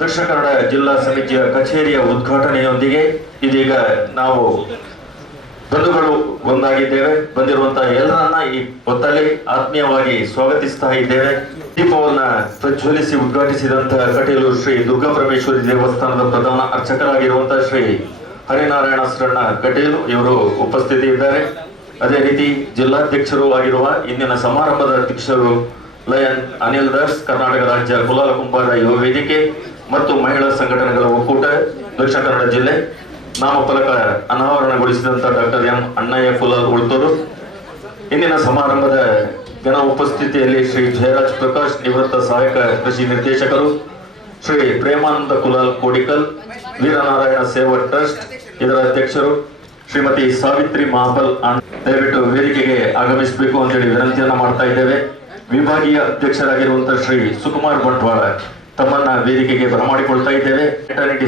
ದಕ್ಷಿಣ ಕನ್ನಡ ಜಿಲ್ಲಾ ಸಮಿತಿಯ ಕಚೇರಿಯ ಉದ್ಘಾಟನೆಯೊಂದಿಗೆ ಇದೀಗ ನಾವು ಬಂಧುಗಳು ಒಂದಾಗಿದ್ದೇವೆ. ಬಂದಿರುವಂತಹ ಎಲ್ಲರನ್ನ ಈ ಹೊತ್ತಲ್ಲಿ ಆತ್ಮೀಯವಾಗಿ ಸ್ವಾಗತಿಸ್ತಾ ಇದ್ದೇವೆ. ದೀಪವನ್ನ ಪ್ರಜ್ವಲಿಸಿ ಉದ್ಘಾಟಿಸಿದಂತಹ ಕಟೀಲು ಶ್ರೀ ದುರ್ಗಾ ಪರಮೇಶ್ವರಿ ದೇವಸ್ಥಾನದ ಪ್ರಧಾನ ಅರ್ಚಕರಾಗಿರುವಂತಹ ಶ್ರೀ ಹರಿನಾರಾಯಣ ಶರಣ ಕಟೀಲು ಇವರು ಉಪಸ್ಥಿತಿ ಇದ್ದಾರೆ. ಅದೇ ರೀತಿ ಜಿಲ್ಲಾಧ್ಯಕ್ಷರು ಆಗಿರುವ ಇಂದಿನ ಸಮಾರಂಭದ ಅಧ್ಯಕ್ಷರು ಲಯನ್ ಅನಿಲ್ ದಾಸ್, ಕರ್ನಾಟಕ ರಾಜ್ಯ ಕುಲಾಲ ಕುಂಬಾರ ಯುವ ವೇದಿಕೆ ಮತ್ತು ಮಹಿಳಾ ಸಂಘಟನೆಗಳ ಒಕ್ಕೂಟ ದಕ್ಷಿಣ ಕನ್ನಡ ಜಿಲ್ಲೆ, ನಾಮಫಲಕ ಅನಾವರಣಗೊಳಿಸಿದಂತ ಡಾಕ್ಟರ್ ಎಂ ಅಣ್ಣಯ್ಯ ಕುಲಾಲ್ ಉಳ್ತೂರು. ಇಂದಿನ ಸಮಾರಂಭದ ಜನ ಉಪಸ್ಥಿತಿಯಲ್ಲಿ ಶ್ರೀ ಜಯರಾಜ್ ಪ್ರಕಾಶ್, ನಿವೃತ್ತ ಸಹಾಯಕ ಕೃಷಿ ನಿರ್ದೇಶಕರು, ಶ್ರೀ ಪ್ರೇಮಾನಂದ ಕುಲಾಲ್ ಕೋಡಿಕಲ್, ವೀರನಾರಾಯಣ ಸೇವಾ ಟ್ರಸ್ಟ್ ಇದರ ಅಧ್ಯಕ್ಷರು ಶ್ರೀಮತಿ ಸಾವಿತ್ರಿ ಮಹಾಬಲ್, ದಯವಿಟ್ಟು ವೇದಿಕೆಗೆ ಆಗಮಿಸಬೇಕು ಅಂತೇಳಿ ವಿನಂತಿಯನ್ನ ಮಾಡ್ತಾ ಇದ್ದೇವೆ. ವಿಭಾಗೀಯ ಅಧ್ಯಕ್ಷರಾಗಿರುವಂತಹ ಶ್ರೀ ಸುಕುಮಾರ್ ಬಂಟ್ವಾಳ ತಮ್ಮನ್ನ ವೇದಿಕೆಗೆ ಬರಮಾಡಿಕೊಳ್ತಾ ಇದ್ದೇವೆ.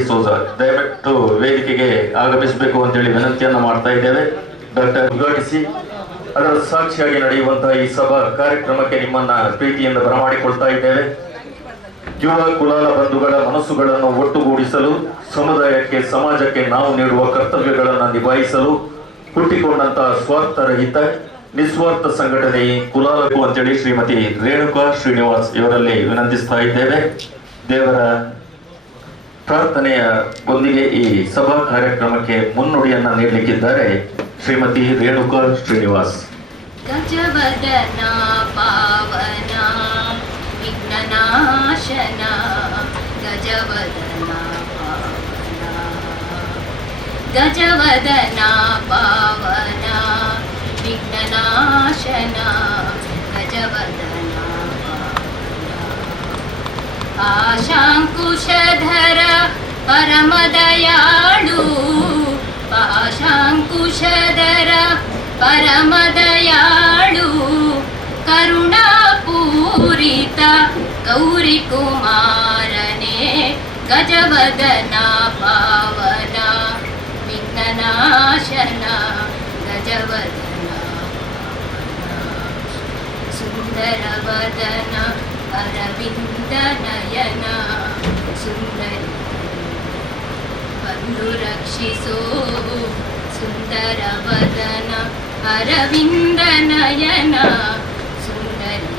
ಸೋಜ ದಯವಿಟ್ಟು ವೇದಿಕೆಗೆ ಆಗಮಿಸಬೇಕು ಅಂತೇಳಿ ವಿನಂತಿಯನ್ನ ಮಾಡ್ತಾ ಇದ್ದೇವೆ. ಡಾಕ್ಟರ್ ಉದ್ಘಾಟಿಸಿ ಅದರ ಸಾಕ್ಷಿಯಾಗಿ ನಡೆಯುವಂತಹ ಈ ಸಭಾ ಕಾರ್ಯಕ್ರಮಕ್ಕೆ ನಿಮ್ಮನ್ನ ಪ್ರೀತಿಯಿಂದ ಬರಮಾಡಿಕೊಳ್ತಾ ಇದ್ದೇವೆ. ಯುವ ಕುಲಾಲ ಬಂಧುಗಳ ಮನಸ್ಸುಗಳನ್ನು ಒಟ್ಟುಗೂಡಿಸಲು, ಸಮುದಾಯಕ್ಕೆ ಸಮಾಜಕ್ಕೆ ನಾವು ನೀಡುವ ಕರ್ತವ್ಯಗಳನ್ನು ನಿಭಾಯಿಸಲು ಹುಟ್ಟಿಕೊಂಡಂತಹ ಸ್ವಾರ್ಥರಹಿತ ನಿಸ್ವಾರ್ಥ ಸಂಘಟನೆ ಕುಲಾಲಕು ಅಂತೇಳಿ ಶ್ರೀಮತಿ ರೇಣುಕಾ ಶ್ರೀನಿವಾಸ್ ಇವರಲ್ಲಿ ವಿನಂತಿಸ್ತಾ ಇದ್ದೇವೆ. ದೇವರ ಪ್ರಾರ್ಥನೆಯ ಒಂದಿಗೆ ಈ ಸಭಾ ಕಾರ್ಯಕ್ರಮಕ್ಕೆ ಮುನ್ನುಡಿಯನ್ನ ನೀಡಲಿಕ್ಕಿದ್ದಾರೆ ಶ್ರೀಮತಿ ರೇಣುಕಾ ಶ್ರೀನಿವಾಸ್. ಗಜವದನ ಪಾವನ ವಿಘ್ನನಾಶನ, ಗಜವದನ ಪಾವನ, ಗಜವದನ ಪಾವನ ವಿಘ್ನನಾಶನ, ಗಜವದನ ಪಾವನ, ಪಾಶಾಂಕುಶಧರ ಪರಮದಯಾಳು, ಪಾಶಾಂಕುಶಧರ ಪರಮದಯಾಳು, ಕರುಣಾಪೂರಿತ ಗೌರಿ ಕುಮಾರನೇ, ಗಜವದನ ಪಾವನ ವಿಘ್ನನಾಶನ, ಗಜವದನ ಸುಂದರವದನ ಅರವಿಂದ ನಯನ, ಸುಂದರಿ ಬಂದು ರಕ್ಷಿಸೋ, ಸುಂದರವದನ ಅರವಿಂದ ನಯನ, ಸುಂದರಿ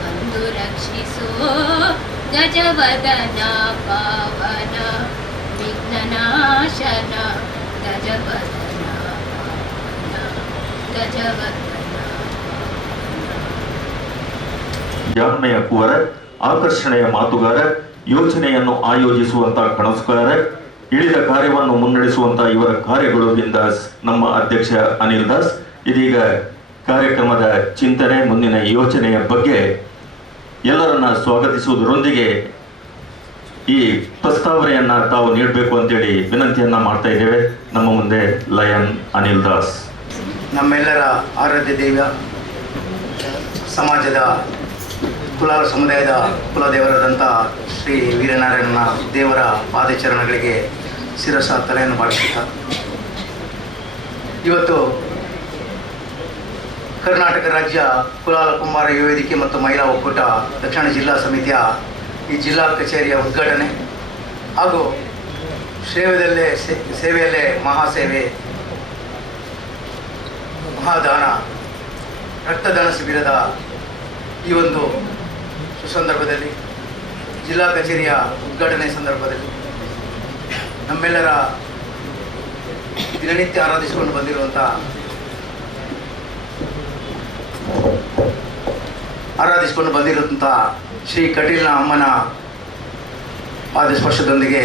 ಬಂದು ರಕ್ಷಿಸೋ, ಗಜವದನ ಪಾವನ ವಿಘ್ನನಾಶನ, ಗಜವದನ ಪಾವನ, ಗಜವದನ ಜಾಣ್ಮೆಯ ಕುವರ, ಆಕರ್ಷಣೆಯ ಮಾತುಗಾರ, ಯೋಚನೆಯನ್ನು ಆಯೋಜಿಸುವಂತಹ ಕನಸುಗಾರ, ಇಳಿದ ಕಾರ್ಯವನ್ನು ಮುನ್ನಡೆಸುವಂತಹ ಇವರ ಕಾರ್ಯಗಳು ಬಿಂದಾಸ್. ನಮ್ಮ ಅಧ್ಯಕ್ಷ ಅನಿಲ್ ದಾಸ್ ಇದೀಗ ಕಾರ್ಯಕ್ರಮದ ಚಿಂತನೆ, ಮುಂದಿನ ಯೋಚನೆಯ ಬಗ್ಗೆ ಎಲ್ಲರನ್ನ ಸ್ವಾಗತಿಸುವುದರೊಂದಿಗೆ ಈ ಪ್ರಸ್ತಾವನೆಯನ್ನ ತಾವು ನೀಡಬೇಕು ಅಂತೇಳಿ ವಿನಂತಿಯನ್ನ ಮಾಡ್ತಾ ಇದ್ದೇವೆ. ನಮ್ಮ ಮುಂದೆ ಲಯನ್ ಅನಿಲ್ ದಾಸ್. ನಮ್ಮೆಲ್ಲರ ಆರಾಧ್ಯ ದೈವ, ಸಮಾಜದ ಕುಲಾಲ ಸಮುದಾಯದ ಕುಲದೇವರಾದಂಥ ಶ್ರೀ ವೀರನಾರಾಯಣನ ದೇವರ ಪಾದಚರಣಗಳಿಗೆ ಶಿರಸ ತಲೆಯನ್ನು ಬಾಗಿಸುತ್ತಾ, ಇವತ್ತು ಕರ್ನಾಟಕ ರಾಜ್ಯ ಕುಲಾಲ ಕುಂಬಾರ ಯುವ ವೇದಿಕೆ ಮತ್ತು ಮಹಿಳಾ ಒಕ್ಕೂಟ ದಕ್ಷಿಣ ಜಿಲ್ಲಾ ಸಮಿತಿಯ ಈ ಜಿಲ್ಲಾ ಕಚೇರಿಯ ಉದ್ಘಾಟನೆ ಹಾಗೂ ಸೇವೆಯಲ್ಲೇ ಮಹಾಸೇವೆ, ಮಹಾದಾನ, ರಕ್ತದಾನ ಶಿಬಿರದ ಈ ಒಂದು ಸುಸಂದರ್ಭದಲ್ಲಿ, ಜಿಲ್ಲಾ ಕಚೇರಿಯ ಉದ್ಘಾಟನೆ ಸಂದರ್ಭದಲ್ಲಿ ನಮ್ಮೆಲ್ಲರ ದಿನನಿತ್ಯ ಆರಾಧಿಸಿಕೊಂಡು ಬಂದಿರುವಂಥ ಶ್ರೀ ಕಟೀಲ್ನ ಅಮ್ಮನ ಪಾದಸ್ಪರ್ಶದೊಂದಿಗೆ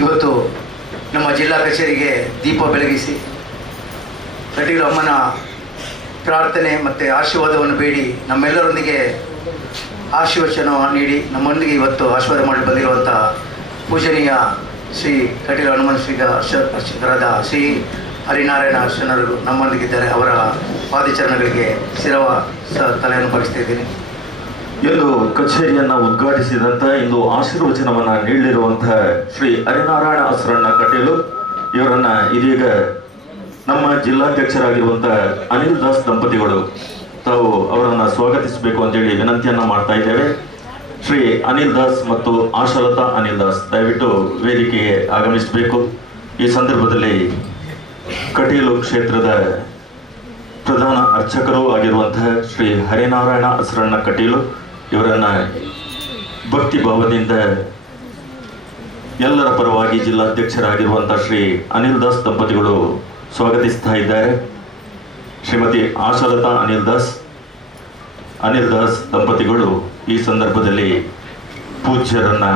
ಇವತ್ತು ನಮ್ಮ ಜಿಲ್ಲಾ ಕಚೇರಿಗೆ ದೀಪ ಬೆಳಗಿಸಿ ಕಟೀಲು ಅಮ್ಮನ ಪ್ರಾರ್ಥನೆ ಮತ್ತು ಆಶೀರ್ವಾದವನ್ನು ಬೇಡಿ ನಮ್ಮೆಲ್ಲರೊಂದಿಗೆ ಆಶೀರ್ವಚನ ನೀಡಿ ನಮ್ಮೊಂದಿಗೆ ಇವತ್ತು ಆಶೀರ್ವಾದ ಮಾಡಿ ಬಂದಿರುವಂಥ ಪೂಜನೀಯ ಶ್ರೀ ಕಟೀಲು ಹನುಮನ್ ಶ್ರೀರಾದ ಶ್ರೀ ಹರಿನಾರಾಯಣ ಶರಣರು ನಮ್ಮೊಂದಿಗಿದ್ದಾರೆ. ಅವರ ಪಾದಚರಣಗಳಿಗೆ ತಲೆಯನ್ನು ಬಗ್ಗಿಸ್ತಾ ಇದ್ದೀನಿ. ಇಂದು ಕಚೇರಿಯನ್ನು ಉದ್ಘಾಟಿಸಿದಂಥ ಇಂದು ಆಶೀರ್ವಚನವನ್ನು ನೀಡಲಿರುವಂತಹ ಶ್ರೀ ಹರಿನಾರಾಯಣ ಶರಣ ಕಟೀಲು ಇವರನ್ನು ಇದೀಗ ನಮ್ಮ ಜಿಲ್ಲಾಧ್ಯಕ್ಷರಾಗಿರುವಂಥ ಅನಿಲ್ ದಾಸ್ ದಂಪತಿಗಳು ತಾವು ಅವರನ್ನು ಸ್ವಾಗತಿಸಬೇಕು ಅಂತೇಳಿ ವಿನಂತಿಯನ್ನು ಮಾಡ್ತಾ ಇದ್ದೇವೆ. ಶ್ರೀ ಅನಿಲ್ ದಾಸ್ ಮತ್ತು ಆಶಾಲತಾ ಅನಿಲ್ ದಾಸ್ ದಯವಿಟ್ಟು ವೇದಿಕೆಗೆ ಆಗಮಿಸಬೇಕು. ಈ ಸಂದರ್ಭದಲ್ಲಿ ಕಟೀಲು ಕ್ಷೇತ್ರದ ಪ್ರಧಾನ ಅರ್ಚಕರು ಆಗಿರುವಂತಹ ಶ್ರೀ ಹರಿನಾರಾಯಣ ಶರಣ ಕಟೀಲು ಇವರನ್ನು ಭಕ್ತಿ ಭಾವದಿಂದ ಎಲ್ಲರ ಪರವಾಗಿ ಜಿಲ್ಲಾಧ್ಯಕ್ಷರಾಗಿರುವಂಥ ಶ್ರೀ ಅನಿಲ್ ದಾಸ್ ದಂಪತಿಗಳು ಸ್ವಾಗತಿಸ್ತಾ ಇದ್ದಾರೆ. ಶ್ರೀಮತಿ ಆಶಾಲತಾ ಅನಿಲ್ ದಾಸ್ ದಂಪತಿಗಳು ಈ ಸಂದರ್ಭದಲ್ಲಿ ಪೂಜ್ಯರನ್ನ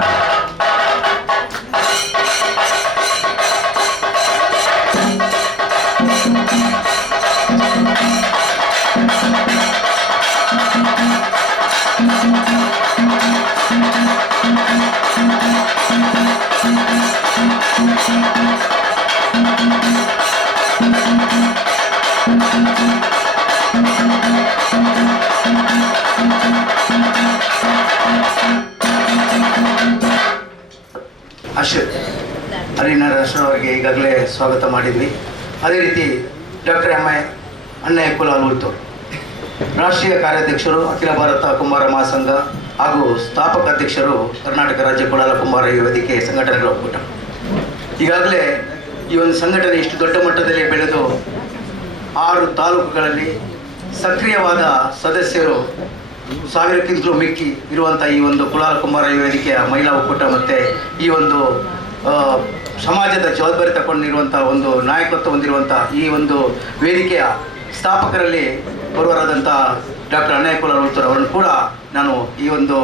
ಹರಿನಾರಾಯಣ ಅವರಿಗೆ ಈಗಾಗಲೇ ಸ್ವಾಗತ ಮಾಡಿದ್ವಿ. ಅದೇ ರೀತಿ ಡಾಕ್ಟರ್ ಅಣ್ಣಯ್ಯ ಕುಲಾಲ್ ಉಳ್ತೂರು ರಾಷ್ಟ್ರೀಯ ಕಾರ್ಯಾಧ್ಯಕ್ಷರು, ಅಖಿಲ ಭಾರತ ಕುಂಬಾರ ಮಹಾಸಂಘ ಹಾಗೂ ಸ್ಥಾಪಕ ಅಧ್ಯಕ್ಷರು, ಕರ್ನಾಟಕ ರಾಜ್ಯ ಕುಲಾಲ ಕುಂಬಾರ ಯುವ ವೇದಿಕೆ ಸಂಘಟನೆಗಳ ಒಕ್ಕೂಟ. ಈಗಾಗಲೇ ಈ ಒಂದು ಸಂಘಟನೆ ಇಷ್ಟು ದೊಡ್ಡ ಮಟ್ಟದಲ್ಲಿ ಬೆಳೆದು 6 ತಾಲೂಕುಗಳಲ್ಲಿ ಸಕ್ರಿಯವಾದ ಸದಸ್ಯರು 1000ಕ್ಕಿಂತಲೂ ಮಿಕ್ಕಿ ಇರುವಂಥ ಈ ಒಂದು ಕುಲಾಲ ಕುಂಬಾರ ಯುವ ವೇದಿಕೆಯ ಮಹಿಳಾ ಒಕ್ಕೂಟ ಮತ್ತು ಈ ಒಂದು ಸಮಾಜದ ಜವಾಬ್ದಾರಿ ತಗೊಂಡಿರುವಂಥ ಒಂದು ನಾಯಕತ್ವ ಹೊಂದಿರುವಂಥ ಈ ಒಂದು ವೇದಿಕೆಯ ಸ್ಥಾಪಕರಲ್ಲಿ ಒರ್ವರಾದಂಥ ಡಾಕ್ಟರ್ ಅಣ್ಣಯ್ಯ ಕುಲಾಲ್ ಉಳ್ತೂರು ಅವರನ್ನು ಕೂಡ ನಾನು ಈ ಒಂದು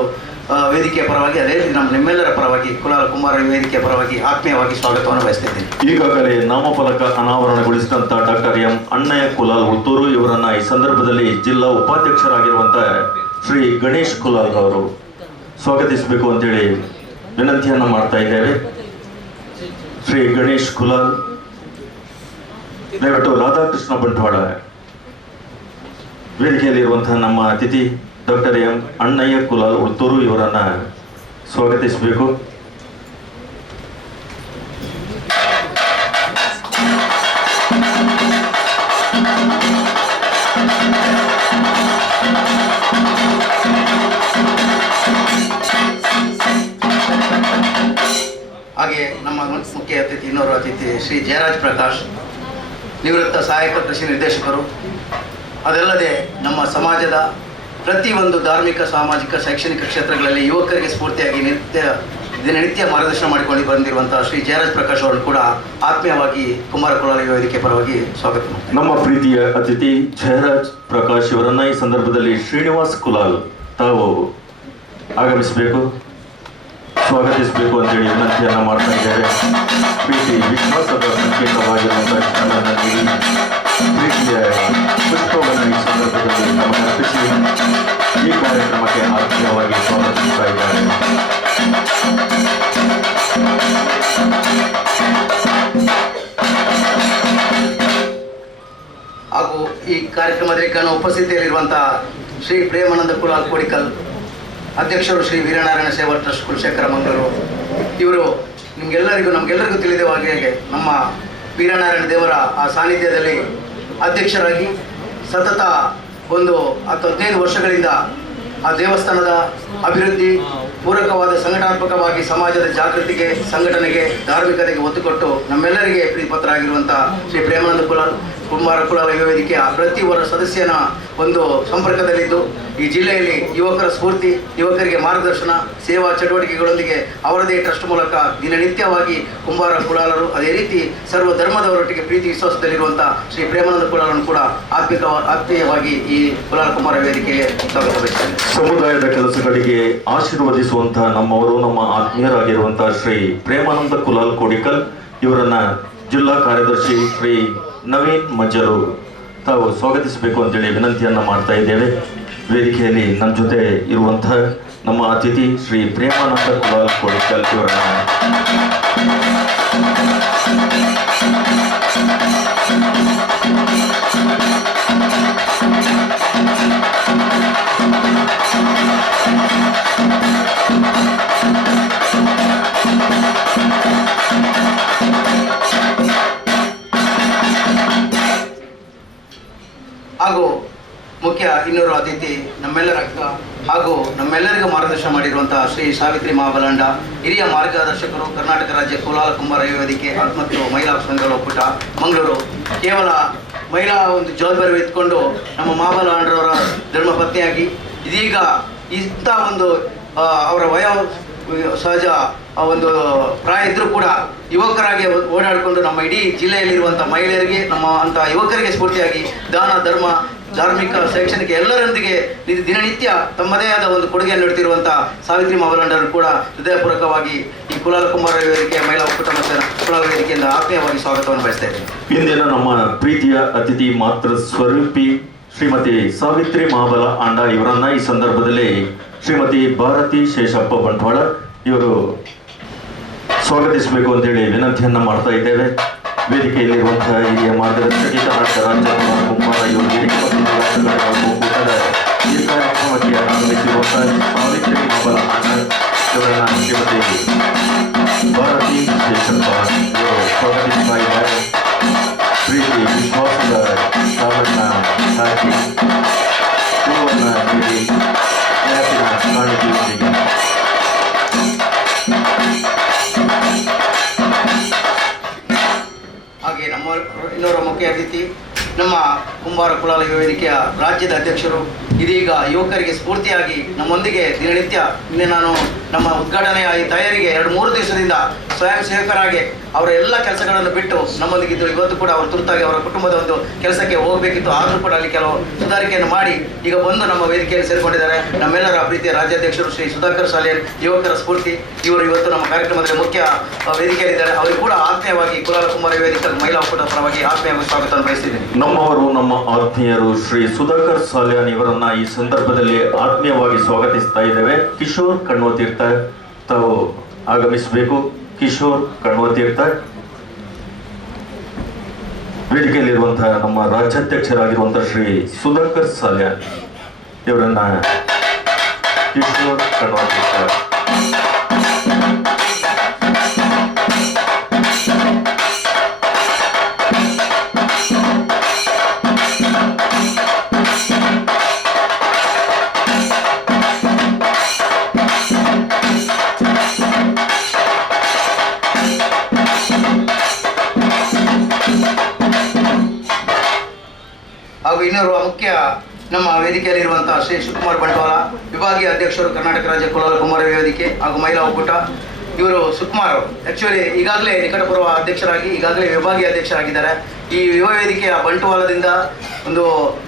ವೇದಿಕೆಯ ಪರವಾಗಿ, ಅದೇ ರೀತಿ ನಿಮ್ಮೆಲ್ಲರ ಪರವಾಗಿ, ಕುಲಾಲ ಕುಂಬಾರ ವೇದಿಕೆಯ ಪರವಾಗಿ ಆತ್ಮೀಯವಾಗಿ ಸ್ವಾಗತವನ್ನು ಬಯಸ್ತಿದ್ದೇನೆ. ಈಗಾಗಲೇ ನಾಮಫಲಕ ಅನಾವರಣಗೊಳಿಸಿದಂಥ ಡಾಕ್ಟರ್ ಅಣ್ಣಯ್ಯ ಕುಲಾಲ್ ಉಳ್ತೂರು ಇವರನ್ನ ಈ ಸಂದರ್ಭದಲ್ಲಿ ಜಿಲ್ಲಾ ಉಪಾಧ್ಯಕ್ಷರಾಗಿರುವಂಥ ಶ್ರೀ ಗಣೇಶ್ ಕುಲಾಲ್ ಅವರು ಸ್ವಾಗತಿಸಬೇಕು ಅಂತೇಳಿ ವಿನಂತಿಯನ್ನು ಮಾಡ್ತಾ ಇದ್ದೇವೆ. ಶ್ರೀ ಗಣೇಶ್ ಕುಲಾಲ್, ದಯವಿಟ್ಟು ರಾಧಾಕೃಷ್ಣ ಬಂಟ್ವಾಳ ವೇದಿಕೆಯಲ್ಲಿರುವಂತಹ ನಮ್ಮ ಅತಿಥಿ ಡಾಕ್ಟರ್ ಅಣ್ಣಯ್ಯ ಕುಲಾಲ್ ಉಳ್ತೂರು ಇವರನ್ನ ಸ್ವಾಗತಿಸಬೇಕು. ಹಾಗೆ ನಮ್ಮ ಮುಖ್ಯ ಅತಿಥಿ, ಇನ್ನೋರ್ವ ಅತಿಥಿ ಶ್ರೀ ಜಯರಾಜ್ ಪ್ರಕಾಶ್, ನಿವೃತ್ತ ಸಹಾಯಕ ಕೃಷಿ ನಿರ್ದೇಶಕರು. ಅದಲ್ಲದೆ ನಮ್ಮ ಸಮಾಜದ ಪ್ರತಿಯೊಂದು ಧಾರ್ಮಿಕ, ಸಾಮಾಜಿಕ, ಶೈಕ್ಷಣಿಕ ಕ್ಷೇತ್ರಗಳಲ್ಲಿ ಯುವಕರಿಗೆ ಸ್ಫೂರ್ತಿಯಾಗಿ ದಿನನಿತ್ಯ ಮಾರ್ಗದರ್ಶನ ಮಾಡಿಕೊಂಡು ಬಂದಿರುವಂಥ ಶ್ರೀ ಜಯರಾಜ್ ಪ್ರಕಾಶ್ ಅವರನ್ನು ಕೂಡ ಆತ್ಮೀಯವಾಗಿ ಕುಂಬಾರ ಕುಲಾಲ ಯುವ ವೇದಿಕೆ ಪರವಾಗಿ ಸ್ವಾಗತ. ನಮ್ಮ ಪ್ರೀತಿಯ ಅತಿಥಿ ಜಯರಾಜ್ ಪ್ರಕಾಶ್ ಇವರನ್ನ ಈ ಸಂದರ್ಭದಲ್ಲಿ ಶ್ರೀನಿವಾಸ್ ಕುಲಾಲ್ ತಾವು ಆಗಮಿಸಬೇಕು, ಸ್ವಾಗತಿಸಬೇಕು ಅಂತೇಳಿ ವಿನಂತಿಯನ್ನು ಮಾಡ್ತಾ ಇದ್ದಾರೆ. ಪ್ರೀತಿ ವಿಶ್ವಾಸದ ಸಂಕೇತವಾಗಿರುವಂತಹ ಕ್ಷಣವನ್ನು ನೀಡಿ ಪ್ರೀತಿಯ ಪುಷ್ಪವನ್ನು ಈ ಸಂದರ್ಭದಲ್ಲಿ ನಮಗೆ ಅರ್ಪಿಸಿ ಈ ಕಾರ್ಯಕ್ರಮಕ್ಕೆ ಆತ್ಮೀಯವಾಗಿ ಸ್ವಾಗತಿಸ್ತಾ ಇದ್ದಾರೆ. ಹಾಗೂ ಈ ಕಾರ್ಯಕ್ರಮದಲ್ಲಿ ಉಪಸ್ಥಿತಿಯಲ್ಲಿರುವಂತಹ ಶ್ರೀ ಪ್ರೇಮಾನಂದ ಕುಲಾಲ್ ಕೋಡಿಕಲ್, ಅಧ್ಯಕ್ಷರು ಶ್ರೀ ವೀರನಾರಾಯಣ ಸೇವಾ ಟ್ರಸ್ಟ್ ಕುಲಶೇಖರ ಮಂಗಳೂರು. ಇವರು ನಮಗೆಲ್ಲರಿಗೂ ತಿಳಿದ ಹಾಗೆ ನಮ್ಮ ವೀರನಾರಾಯಣ ದೇವರ ಆ ಸಾನ್ನಿಧ್ಯದಲ್ಲಿ ಅಧ್ಯಕ್ಷರಾಗಿ ಸತತ ಒಂದು 10-15 ವರ್ಷಗಳಿಂದ ಆ ದೇವಸ್ಥಾನದ ಅಭಿವೃದ್ಧಿ ಪೂರಕವಾದ ಸಂಘಟನಾತ್ಮಕವಾಗಿ ಸಮಾಜದ ಜಾಗೃತಿಗೆ, ಸಂಘಟನೆಗೆ, ಧಾರ್ಮಿಕತೆಗೆ ಒತ್ತು ಕೊಟ್ಟು ನಮ್ಮೆಲ್ಲರಿಗೆ ಪ್ರೀತಿಪತ್ರರಾಗಿರುವಂಥ ಶ್ರೀ ಪ್ರೇಮಾನಂದ ಕುಮಾರ ಕುಲಾಲ ಯುವ ವೇದಿಕೆಯ ಪ್ರತಿ ಸದಸ್ಯನ ಒಂದು ಸಂಪರ್ಕದಲ್ಲಿದ್ದು ಈ ಜಿಲ್ಲೆಯಲ್ಲಿ ಯುವಕರ ಸ್ಫೂರ್ತಿ, ಯುವಕರಿಗೆ ಮಾರ್ಗದರ್ಶನ, ಸೇವಾ ಚಟುವಟಿಕೆಗಳೊಂದಿಗೆ ಅವರದೇ ಟ್ರಸ್ಟ್ ಮೂಲಕ ದಿನನಿತ್ಯವಾಗಿ ಕುಂಬಾರ ಕುಲಾಲರು, ಅದೇ ರೀತಿ ಸರ್ವ ಧರ್ಮದವರೊಟ್ಟಿಗೆ ಪ್ರೀತಿ ವಿಶ್ವಾಸದಲ್ಲಿರುವಂಥ ಶ್ರೀ ಪ್ರೇಮಾನಂದ ಕುಲಾಲನ್ನು ಕೂಡ ಆತ್ಮೀಯವಾಗಿ ಈ ಕುಲಾಲ ಕುಂಬಾರ ವೇದಿಕೆಗೆ ಸ್ವಾಗತಿಸುತ್ತೇನೆ. ಸಮುದಾಯದ ಕೆಲಸಗಳಿಗೆ ಆಶೀರ್ವದಿಸುವಂತಹ ನಮ್ಮವರು, ನಮ್ಮ ಆತ್ಮೀಯರಾಗಿರುವಂತಹ ಶ್ರೀ ಪ್ರೇಮಾನಂದ ಕುಲಾಲ್ ಕೋಡಿಕಲ್ ಇವರನ್ನ ಜಿಲ್ಲಾ ಕಾರ್ಯದರ್ಶಿ ಶ್ರೀ ನವೀನ್ ಮಜ್ಜರು ತಾವು ಸ್ವಾಗತಿಸಬೇಕು ಅಂತೇಳಿ ವಿನಂತಿಯನ್ನ ಮಾಡ್ತಾ ಇದ್ದೇವೆ. ವೇದಿಕೆಯಲ್ಲಿ ನಮ್ಮ ಜೊತೆ ಇರುವಂತಹ ನಮ್ಮ ಅತಿಥಿ ಶ್ರೀ ಪ್ರೇಮಾನಂದ ಕುಲಾಲ್ ಕೋಡಿಕಲ್ ಇವರನ್ನ ಹಾಗೂ ಮುಖ್ಯ ಇನ್ನೂರು ಅತಿಥಿ ನಮ್ಮೆಲ್ಲರ ಅಕ್ಕ ಹಾಗೂ ನಮ್ಮೆಲ್ಲರಿಗೂ ಮಾರ್ಗದರ್ಶನ ಮಾಡಿರುವಂತಹ ಶ್ರೀ ಸಾವಿತ್ರಿ ಮಹಾಬಲಾಂಡ, ಹಿರಿಯ ಮಾರ್ಗದರ್ಶಕರು, ಕರ್ನಾಟಕ ರಾಜ್ಯ ಕುಲಾಲ ಕುಂಬಾರ ಯುವ ವೇದಿಕೆ ಮತ್ತು ಮಹಿಳಾ ಸಂಘಗಳ ಒಕ್ಕೂಟ ಮಂಗಳೂರು. ಕೇವಲ ಮಹಿಳಾ ಒಂದು ಜವಾಬ್ದಾರಿ ಎತ್ಕೊಂಡು ನಮ್ಮ ಮಹಾಬಲಾಂಡ್ರವರ ಧರ್ಮಪತ್ನಿಯಾಗಿ ಇದೀಗ ಇಂಥ ಒಂದು ಅವರ ಸಹಜ ಒಂದು ಪ್ರಾಯ ಇದ್ರೂ ಕೂಡ ಯುವಕರಾಗಿ ಓಡಾಡಿಕೊಂಡು ನಮ್ಮ ಇಡೀ ಜಿಲ್ಲೆಯಲ್ಲಿರುವಂಥ ಮಹಿಳೆಯರಿಗೆ, ನಮ್ಮ ಅಂಥ ಯುವಕರಿಗೆ ಸ್ಫೂರ್ತಿಯಾಗಿ ದಾನ, ಧರ್ಮ, ಧಾರ್ಮಿಕ, ಶೈಕ್ಷಣಿಕ ಎಲ್ಲರೊಂದಿಗೆ ದಿನನಿತ್ಯ ತಮ್ಮದೇ ಆದ ಒಂದು ಕೊಡುಗೆಯನ್ನು ನೀಡುತ್ತಿರುವಂಥ ಸಾವಿತ್ರಿ ಮಹಾಬಲಾಂಡರು ಕೂಡ ಹೃದಯಪೂರ್ವಕವಾಗಿ ಈ ಕುಲಾಲ ಕುಂಬಾರ ವೇದಿಕೆ ಮಹಿಳಾ ಒಕ್ಕೂಟ ಮತ್ತು ಕುಲಾಲ ವೇದಿಕೆಯಿಂದ ಆತ್ಮೀಯವಾಗಿ ಸ್ವಾಗತವನ್ನು ಬಯಸ್ತಾ ಇದ್ದೇನೆ. ಇಂದಿನ ನಮ್ಮ ಪ್ರೀತಿಯ ಅತಿಥಿ ಮಾತೃ ಸ್ವರೂಪಿ ಶ್ರೀಮತಿ ಸಾವಿತ್ರಿ ಮಹಾಬಲ ಆಂಡ ಇವರನ್ನ ಈ ಸಂದರ್ಭದಲ್ಲಿ ಶ್ರೀಮತಿ ಭಾರತಿ ಶೇಷಪ್ಪ ಬಂಟ್ವಾಳ ಇವರು ಸ್ವಾಗತಿಸಬೇಕು ಅಂತೇಳಿ ವಿನಂತಿಯನ್ನ ಮಾಡ್ತಾ ಇದ್ದೇವೆ. ವೇದಿಕೆಯಲ್ಲಿರುವಂತಹ ಹಿರಿಯ ಮಾರ್ಗದರ್ಶಕಿ, ಕರ್ನಾಟಕ ರಾಜ್ಯ ಕುಂಬಾರ ಯುವ ವೇದಿಕೆ ಮತ್ತು ಒಕ್ಕೂಟದ ಈ ಕಾರ್ಯಕ್ರಮಕ್ಕೆ ಆಗಮಿಸಿರುವಂತಹ ಸಾವಿತ್ರಿ ಮಹಾಬಲ ಆಂಡ ಇವರನ್ನ ಶ್ರೀಮತಿ ಭಾರತಿ ಶೇಷಪ್ಪ ಇವರು ಸ್ವಾಗತಿಸ್ತಾ ಇದ್ದಾರೆ. ಪ್ರೀತಿ ವಿಶ್ವಾಸದ ಸಾಲನ್ನ ಹಾಕಿ ಹೂವನ್ನು ನೀಡಿ ನೆನಪಿನ ಕಾಣಿಕೆಯೊಂದಿಗೆ ಹಾಗೆ ನಮ್ಮ ಇನ್ನೋರ್ವ ಮುಖ್ಯ ಅತಿಥಿ ನಮ್ಮ ಕುಂಬಾರ ಕುಲಾಲ ಯುವ ವೇದಿಕೆಯ ರಾಜ್ಯದ ಅಧ್ಯಕ್ಷರು, ಇದೀಗ ಯುವಕರಿಗೆ ಸ್ಫೂರ್ತಿಯಾಗಿ ನಮ್ಮೊಂದಿಗೆ ದಿನನಿತ್ಯ ನಾನು ನಮ್ಮ ಉದ್ಘಾಟನೆಯ ಈ ತಯಾರಿಗೆ 2-3 ದಿವಸದಿಂದ ಸ್ವಯಂ ಸೇವಕರಾಗಿ ಅವರ ಎಲ್ಲ ಕೆಲಸಗಳನ್ನು ಬಿಟ್ಟು ನಮ್ಮೊಂದಿಗಿದ್ದು ಇವತ್ತು ಕೂಡ ಅವರು ತುರ್ತಾಗಿ ಅವರ ಕುಟುಂಬದ ಒಂದು ಕೆಲಸಕ್ಕೆ ಹೋಗಬೇಕಿತ್ತು. ಆದರೂ ಕೂಡ ಅಲ್ಲಿ ಕೆಲವು ಸುಧಾರಿಕೆಯನ್ನು ಮಾಡಿ ಈಗ ಬಂದು ನಮ್ಮ ವೇದಿಕೆಯಲ್ಲಿ ಸೇರಿಕೊಂಡಿದ್ದಾರೆ. ನಮ್ಮೆಲ್ಲರ ಪ್ರೀತಿಯ ರಾಜ್ಯಾಧ್ಯಕ್ಷರು ಶ್ರೀ ಸುಧಾಕರ್ ಸಾಲೇನ್, ಯುವಕರ ಸ್ಫೂರ್ತಿ, ಇವರು ಇವತ್ತು ನಮ್ಮ ಕಾರ್ಯಕ್ರಮದಲ್ಲಿ ಮುಖ್ಯ ವೇದಿಕೆಯಲ್ಲಿದ್ದಾರೆ. ಅವರಿಗೆ ಕೂಡ ಆತ್ಮೀಯವಾಗಿ ಕುಲಾಲ ಕುಂಬಾರ ವೇದಿಕೆ ಮಹಿಳಾ ಒಕ್ಕೂಟದ ಪರವಾಗಿ ಆತ್ಮೀಯವಾಗಿ ಸ್ವಾಗತವನ್ನು ಬಯಸ್ತಿದ್ದೀನಿ. ನಮ್ಮವರು, ನಮ್ಮ ಆತ್ಮೀಯರು ಶ್ರೀ ಸುಧಾಕರ್ ಸಾಲ್ಯಾನ್ ಇವರನ್ನ ಈ ಸಂದರ್ಭದಲ್ಲಿ ಆತ್ಮೀಯವಾಗಿ ಸ್ವಾಗತಿಸ್ತಾ ಇದ್ದೇವೆ. ಕಿಶೋರ್ ಕಣ್ವತೀರ್ಥ ತಾವು ಆಗಮಿಸಬೇಕು. ಕಿಶೋರ್ ಕಣ್ವತೀರ್ಥ ವೇದಿಕೆಯಲ್ಲಿರುವಂತಹ ನಮ್ಮ ರಾಜ್ಯಾಧ್ಯಕ್ಷರಾಗಿರುವಂತಹ ಶ್ರೀ ಸುಧಾಕರ್ ಸಾಲ್ಯಾನ್ ಇವರನ್ನ ಕಿಶೋರ್ ಕಣ್ವತೀರ್ಥ ಹಾಗೂ ಇನ್ನೋರ್ವ ಮುಖ್ಯ ನಮ್ಮ ವೇದಿಕೆಯಲ್ಲಿರುವಂತಹ ಶ್ರೀ ಶಿವಕುಮಾರ್ ಬಂಟ್ವಾಳ, ವಿಭಾಗೀಯ ಅಧ್ಯಕ್ಷರು, ಕರ್ನಾಟಕ ರಾಜ್ಯ ಕುಲಾಲ ಕುಂಬಾರ ವೇದಿಕೆ ಹಾಗೂ ಮಹಿಳಾ ಒಕ್ಕೂಟ. ಇವರು ಸುಕುಮಾರ್ ಅವರು ಆ್ಯಕ್ಚುಲಿ ಈಗಾಗಲೇ ನಿಕಟಪೂರ್ವ ಅಧ್ಯಕ್ಷರಾಗಿ ಈಗಾಗಲೇ ವಿಭಾಗೀಯ ಅಧ್ಯಕ್ಷರಾಗಿದ್ದಾರೆ. ಈ ಯುವ ವೇದಿಕೆಯ ಬಂಟ್ವಾಳದಿಂದ ಒಂದು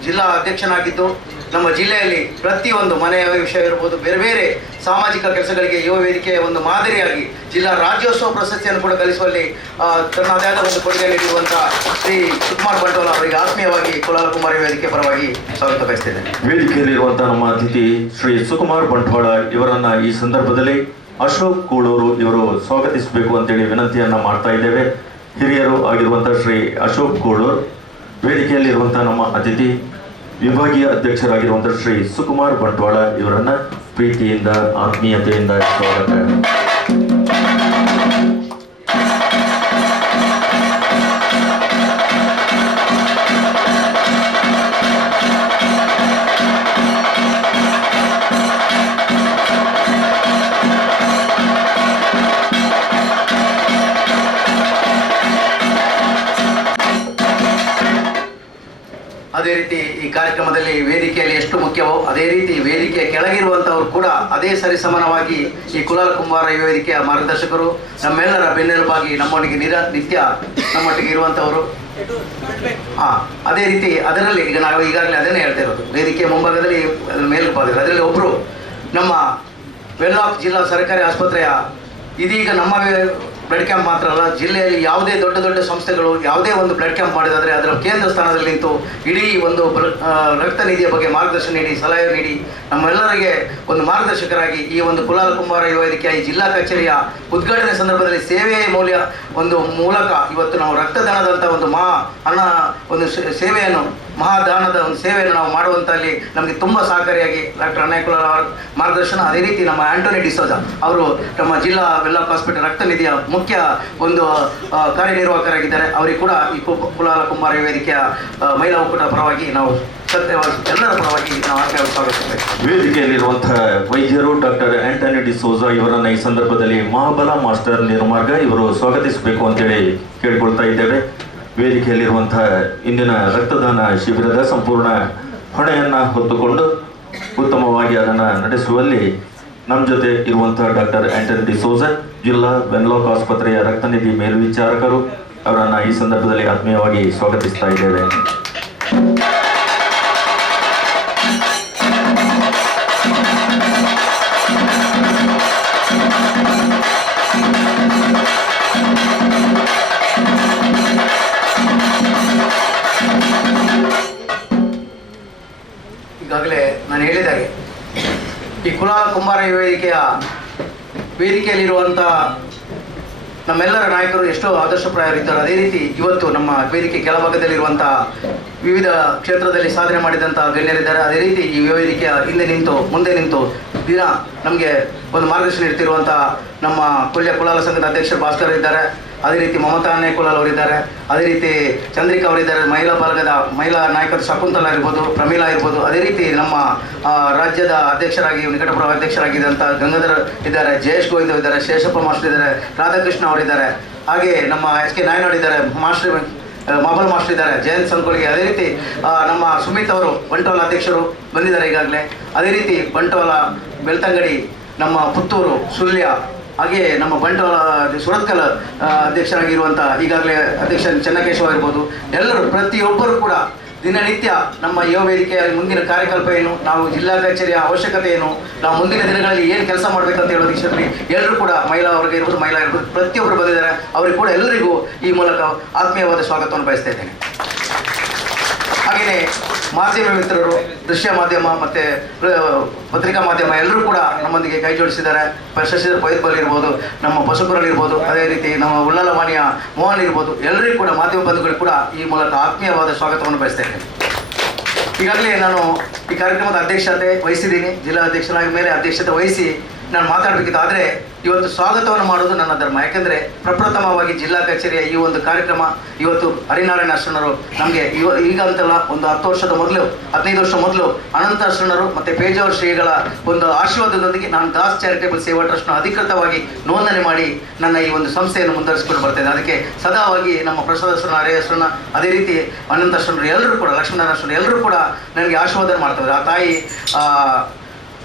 ಜಿಲ್ಲಾ ಅಧ್ಯಕ್ಷನಾಗಿದ್ದು ನಮ್ಮ ಜಿಲ್ಲೆಯಲ್ಲಿ ಪ್ರತಿಯೊಂದು ಮನೆಯ ವಿಷಯ ಇರ್ಬೋದು, ಬೇರೆ ಬೇರೆ ಸಾಮಾಜಿಕ ಕೆಲಸಗಳಿಗೆ ಯುವ ವೇದಿಕೆಯ ಒಂದು ಮಾದರಿಯಾಗಿ ಜಿಲ್ಲಾ ರಾಜ್ಯೋತ್ಸವ ಪ್ರಶಸ್ತಿಯನ್ನು ಕೂಡ ಗಳಿಸುವಲ್ಲಿ ತನ್ನದೇ ಆದ ಒಂದು ಕೊಡುಗೆ ನೀಡಿರುವಂಥ ಶ್ರೀ ಶಿವಕುಮಾರ್ ಬಂಟ್ವಾಳ ಅವರಿಗೆ ಆತ್ಮೀಯವಾಗಿ ಕುಲಾಲ ಕುಂಬಾರ ವೇದಿಕೆ ಪರವಾಗಿ ಸ್ವಾಗತ ಬಯಸ್ತಿದ್ದೇನೆ. ವೇದಿಕೆಯಲ್ಲಿರುವಂತಹ ನಮ್ಮ ಅತಿಥಿ ಶ್ರೀ ಸುಕುಮಾರ್ ಬಂಟ್ವಾಳ ಇವರನ್ನ ಈ ಸಂದರ್ಭದಲ್ಲಿ ಅಶೋಕ್ ಕೂಳೂರು ಇವರು ಸ್ವಾಗತಿಸಬೇಕು ಅಂತೇಳಿ ವಿನಂತಿಯನ್ನ ಮಾಡ್ತಾ ಇದ್ದೇವೆ. ಹಿರಿಯರು ಆಗಿರುವಂತಹ ಶ್ರೀ ಅಶೋಕ್ ಕೂಳೂರು, ವೇದಿಕೆಯಲ್ಲಿರುವಂತಹ ನಮ್ಮ ಅತಿಥಿ ವಿಭಾಗೀಯ ಅಧ್ಯಕ್ಷರಾಗಿರುವಂತಹ ಶ್ರೀ ಸುಕುಮಾರ್ ಬಂಟ್ವಾಳ ಇವರನ್ನ ಪ್ರೀತಿಯಿಂದ, ಆತ್ಮೀಯತೆಯಿಂದ ಸ್ವಾಗತ. ಅದೇ ರೀತಿ ಈ ಕಾರ್ಯಕ್ರಮದಲ್ಲಿ ವೇದಿಕೆಯಲ್ಲಿ ಎಷ್ಟು ಮುಖ್ಯವೋ ಅದೇ ರೀತಿ ವೇದಿಕೆಯ ಕೆಳಗಿರುವಂಥವರು ಕೂಡ ಅದೇ ಸರಿಸಮಾನವಾಗಿ ಈ ಕುಲಾಲ ಕುಂಬಾರ ಯುವ ವೇದಿಕೆಯ ಮಾರ್ಗದರ್ಶಕರು ನಮ್ಮೆಲ್ಲರ ಬೆನ್ನೆಲುಬಾಗಿ ನಮ್ಮೊಟ್ಟಿಗೆ ನಿತ್ಯ ನಮ್ಮೊಟ್ಟಿಗೆ ಇರುವಂಥವರು. ಅದೇ ರೀತಿ ಅದರಲ್ಲಿ ಈಗ ನಾವು ಈಗಾಗಲೇ ಅದನ್ನೇ ಹೇಳ್ತಾ ಇರೋದು, ವೇದಿಕೆಯ ಮುಂಭಾಗದಲ್ಲಿ ಅದರ ಮೇಲ್ಭಾಗದಲ್ಲಿ ಅದರಲ್ಲಿ ಒಬ್ಬರು ನಮ್ಮ ವೆನ್ಲಾಕ್ ಜಿಲ್ಲಾ ಸರ್ಕಾರಿ ಆಸ್ಪತ್ರೆಯ ಇದೀಗ ನಮ್ಮ ಬ್ಲಡ್ ಕ್ಯಾಂಪ್ ಮಾತ್ರ ಅಲ್ಲ, ಜಿಲ್ಲೆಯಲ್ಲಿ ಯಾವುದೇ ದೊಡ್ಡ ದೊಡ್ಡ ಸಂಸ್ಥೆಗಳು ಯಾವುದೇ ಒಂದು ಬ್ಲಡ್ ಕ್ಯಾಂಪ್ ಮಾಡಿದಾದರೆ ಅದರ ಕೇಂದ್ರ ಸ್ಥಾನದಲ್ಲಿ ನಿಂತು ಇಡೀ ಒಂದು ರಕ್ತ ನಿಧಿಯ ಬಗ್ಗೆ ಮಾರ್ಗದರ್ಶನ ನೀಡಿ ಸಲಹೆ ನೀಡಿ ನಮ್ಮೆಲ್ಲರಿಗೆ ಒಂದು ಮಾರ್ಗದರ್ಶಕರಾಗಿ ಈ ಒಂದು ಕುಲಾಲ ಕುಂಬಾರ ಯುವ ವೇದಿಕೆಯ ಈ ಜಿಲ್ಲಾ ಕಚೇರಿಯ ಉದ್ಘಾಟನೆ ಸಂದರ್ಭದಲ್ಲಿ ಸೇವೆಯ ಮೌಲ್ಯ ಒಂದು ಮೂಲಕ ಇವತ್ತು ನಾವು ರಕ್ತದಾನದಂಥ ಒಂದು ಒಂದು ಸೇವೆಯನ್ನು ಮಹಾದಾನದ ಒಂದು ಸೇವೆಯನ್ನು ನಾವು ಮಾಡುವಂಥಲ್ಲಿ ನಮಗೆ ತುಂಬ ಸಹಕಾರಿಯಾಗಿ ಡಾಕ್ಟರ್ ಅಣ್ಣಯ್ಯ ಕುಲಾಲ ಅವರ ಮಾರ್ಗದರ್ಶನ, ಅದೇ ರೀತಿ ನಮ್ಮ ಆಂಟೋನಿ ಡಿಸೋಜ ಅವರು ನಮ್ಮ ಜಿಲ್ಲಾ ವೆನ್ಲಾಕ್ ಹಾಸ್ಪಿಟಲ್ ರಕ್ತ ನಿಧಿಯ ಮುಖ್ಯ ಒಂದು ಕಾರ್ಯನಿರ್ವಾಹಕರಾಗಿದ್ದಾರೆ. ಅವರಿಗೆ ಕೂಡ ಈ ಕುಲಾಲ ಕುಂಬಾರ ವೇದಿಕೆಯ ಮಹಿಳಾ ಒಕ್ಕೂಟ ಪರವಾಗಿ ನಾವು ಎಲ್ಲರ ಪರವಾಗಿ ನಾವು ಸ್ವಾಗತಿಸಬೇಕು. ವೇದಿಕೆಯಲ್ಲಿರುವಂತಹ ವೈದ್ಯರು ಡಾಕ್ಟರ್ ಆಂಟೋನಿ ಡಿಸೋಜ ಇವರನ್ನ ಈ ಸಂದರ್ಭದಲ್ಲಿ ಮಹಾಬಲ ಮಾಸ್ಟರ್ ನಿರ್ಮಾರ್ಗ ಇವರು ಸ್ವಾಗತಿಸಬೇಕು ಅಂತೇಳಿ ಕೇಳ್ಕೊಳ್ತಾ ಇದ್ದೇವೆ. ವೇದಿಕೆಯಲ್ಲಿರುವಂತಹ ಇಂದಿನ ರಕ್ತದಾನ ಶಿಬಿರದ ಸಂಪೂರ್ಣ ಹೊಣೆಯನ್ನು ಹೊತ್ತುಕೊಂಡು ಉತ್ತಮವಾಗಿ ಅದನ್ನು ನಡೆಸುವಲ್ಲಿ ನಮ್ಮ ಜೊತೆ ಇರುವಂತಹ ಡಾಕ್ಟರ್ ಆಂಟೋನಿ ಡಿಸೋಜ ಜಿಲ್ಲಾ ವೆನ್ಲಾಕ್ ಆಸ್ಪತ್ರೆಯ ರಕ್ತನಿಧಿ ಮೇಲ್ವಿಚಾರಕರು ಅವರನ್ನು ಈ ಸಂದರ್ಭದಲ್ಲಿ ಆತ್ಮೀಯವಾಗಿ ಸ್ವಾಗತಿಸ್ತಾ ಇದ್ದೇವೆ. ಈಗಾಗಲೇ ನಾನು ಹೇಳಿದಾಗೆ ಈ ಕುಲಾಲ ಕುಂಬಾರ ವೇದಿಕೆಯಲ್ಲಿರುವಂಥ ನಮ್ಮೆಲ್ಲರ ನಾಯಕರು ಎಷ್ಟೋ ಆದರ್ಶಪ್ರಾಯರಿದ್ದಾರೆ. ಅದೇ ರೀತಿ ಇವತ್ತು ನಮ್ಮ ವೇದಿಕೆ ಕೆಳಭಾಗದಲ್ಲಿರುವಂಥ ವಿವಿಧ ಕ್ಷೇತ್ರದಲ್ಲಿ ಸಾಧನೆ ಮಾಡಿದಂಥ ಗಣ್ಯರಿದ್ದಾರೆ. ಅದೇ ರೀತಿ ಈ ವೇದಿಕೆಯ ಮುಂದೆ ನಿಂತು ದಿನ ನಮಗೆ ಒಂದು ಮಾರ್ಗದರ್ಶನ ನೀಡ್ತಿರುವಂಥ ನಮ್ಮ ಕುಲಾಲ ಸಂಘದ ಅಧ್ಯಕ್ಷರು ಭಾಸ್ಕರ್ ಇದ್ದಾರೆ. ಅದೇ ರೀತಿ ಮಮತಾ ಅಣ್ಣಯ್ಯ ಕುಲಾಲ್ ಅವರಿದ್ದಾರೆ. ಅದೇ ರೀತಿ ಚಂದ್ರಿಕಾ ಅವರಿದ್ದಾರೆ. ಮಹಿಳಾ ನಾಯಕರು ಶಕುಂತಲಾ ಇರ್ಬೋದು, ಪ್ರಮೀಳಾ ಇರ್ಬೋದು. ಅದೇ ರೀತಿ ನಮ್ಮ ರಾಜ್ಯದ ಅಧ್ಯಕ್ಷರಾಗಿ ನಿಕಟಪುರ ಅಧ್ಯಕ್ಷರಾಗಿದ್ದಂಥ ಗಂಗಾಧರ್ ಇದ್ದಾರೆ, ಜಯೇಶ್ ಗೋವಿಂದ ಇದ್ದಾರೆ, ಶೇಷಪ್ಪ ಮಾಸ್ಟರ್ ಇದ್ದಾರೆ, ರಾಧಾಕೃಷ್ಣ ಅವರಿದ್ದಾರೆ. ಹಾಗೆ ನಮ್ಮ SK ನಾಯ್ನಾಡ್ ಇದ್ದಾರೆ, ಮಾಬಲ್ ಮಾಸ್ಟರ್ ಇದ್ದಾರೆ, ಜಯಂತ್ ಸಂಕೋಳಿಗೆ. ಅದೇ ರೀತಿ ನಮ್ಮ ಸುಮಿತ್ ಅವರು ಬಂಟ್ವಾಳ ಅಧ್ಯಕ್ಷರು ಬಂದಿದ್ದಾರೆ ಈಗಾಗಲೇ. ಅದೇ ರೀತಿ ಬಂಟ್ವಾಳ, ಬೆಳ್ತಂಗಡಿ, ನಮ್ಮ ಪುತ್ತೂರು, ಸುಳ್ಯ, ಹಾಗೆ ನಮ್ಮ ಬಂಟ್ವಾಳ ಸುರತ್ಕಲ್ ಅಧ್ಯಕ್ಷರಾಗಿರುವಂಥ ಈಗಾಗಲೇ ಅಧ್ಯಕ್ಷ ಚೆನ್ನಕೇಶವ ಇರ್ಬೋದು. ಎಲ್ಲರೂ ಪ್ರತಿಯೊಬ್ಬರು ಕೂಡ ದಿನನಿತ್ಯ ನಮ್ಮ ಯುವ ವೇದಿಕೆಯ ಮುಂದಿನ ಕಾರ್ಯಕಲ್ಪ ಏನು, ನಾವು ಜಿಲ್ಲಾ ಕಚೇರಿಯ ಅವಶ್ಯಕತೆ ಏನು, ನಾವು ಮುಂದಿನ ದಿನಗಳಲ್ಲಿ ಏನು ಕೆಲಸ ಮಾಡಬೇಕಂತ ಹೇಳೋ ವಿಷಯದಲ್ಲಿ ಎಲ್ಲರೂ ಕೂಡ ಮಹಿಳಾ ಇರ್ಬೋದು ಪ್ರತಿಯೊಬ್ಬರು ಬಂದಿದ್ದಾರೆ. ಅವರಿಗೆ ಕೂಡ ಎಲ್ಲರಿಗೂ ಈ ಮೂಲಕ ಆತ್ಮೀಯವಾದ ಸ್ವಾಗತವನ್ನು ಬಯಸ್ತಾ ಇದ್ದೇನೆ. ಹಾಗೆಯೇ ಮಾಧ್ಯಮ ಮಿತ್ರರು, ದೃಶ್ಯ ಮಾಧ್ಯಮ ಮತ್ತು ಪತ್ರಿಕಾ ಮಾಧ್ಯಮ ಎಲ್ಲರೂ ಕೂಡ ನಮ್ಮೊಂದಿಗೆ ಕೈ ಜೋಡಿಸಿದ್ದಾರೆ. ಶಶಿಧರ್ ಪೈರ್ಪಲ್ ಇರ್ಬೋದು, ನಮ್ಮ ಬಸಪುರಲ್ಲಿ ಇರ್ಬೋದು, ಅದೇ ರೀತಿ ನಮ್ಮ ಉಳ್ಳಾಲ ಮಾನ್ಯ ಮೋಹನ್ ಇರ್ಬೋದು. ಎಲ್ಲರಿಗೂ ಕೂಡ ಮಾಧ್ಯಮ ಬಂಧುಗಳು ಕೂಡ ಈ ಮೂಲಕ ಆತ್ಮೀಯವಾದ ಸ್ವಾಗತವನ್ನು ಬಯಸ್ತಾ ಇದ್ದೇನೆ. ಈಗಾಗಲೇ ನಾನು ಈ ಕಾರ್ಯಕ್ರಮದ ಅಧ್ಯಕ್ಷತೆ ವಹಿಸಿದ್ದೀನಿ. ಜಿಲ್ಲಾ ಅಧ್ಯಕ್ಷರಾದ ಮೇಲೆ ಅಧ್ಯಕ್ಷತೆ ವಹಿಸಿ ನಾನು ಮಾತಾಡಬೇಕಿತ್ತು. ಆದರೆ ಇವತ್ತು ಸ್ವಾಗತವನ್ನು ಮಾಡೋದು ನನ್ನ ಧರ್ಮ. ಯಾಕೆಂದರೆ ಪ್ರಪ್ರಥಮವಾಗಿ ಜಿಲ್ಲಾ ಕಚೇರಿಯ ಈ ಒಂದು ಕಾರ್ಯಕ್ರಮ ಇವತ್ತು ಹರಿನಾರಾಯಣ ಅರ್ಶನರು ನಮಗೆ ಈಗ ಅಂತಲ್ಲ, ಒಂದು 10 ವರ್ಷದ ಮೊದಲು 15 ವರ್ಷ ಮೊದಲು ಅನಂತ ಅರ್ಶನರು ಮತ್ತು ಪೇಜಾವರ ಶ್ರೀಗಳ ಒಂದು ಆಶೀರ್ವಾದದೊಂದಿಗೆ ನಾನು ದಾಸ್ ಚಾರಿಟೇಬಲ್ ಸೇವಾ ಟ್ರಸ್ಟ್ನ ಅಧಿಕೃತವಾಗಿ ನೋಂದಣಿ ಮಾಡಿ ನನ್ನ ಈ ಒಂದು ಸಂಸ್ಥೆಯನ್ನು ಮುಂದುವರಿಸಿಕೊಂಡು ಬರ್ತೇನೆ. ಅದಕ್ಕೆ ಸದಾವಾಗಿ ನಮ್ಮ ಪ್ರಸಾದ ಅರ್ಶನ, ಹರೇ ಅರ್ಶನ, ಅದೇ ರೀತಿ ಅನಂತ ಅರ್ಶನರು ಎಲ್ಲರೂ ಕೂಡ, ಲಕ್ಷ್ಮೀನಾರಾಯಣ ಅರ್ಶನ ಎಲ್ಲರೂ ಕೂಡ ನನಗೆ ಆಶೀರ್ವಾದ ಮಾಡ್ತಾರೆ. ಆ ತಾಯಿ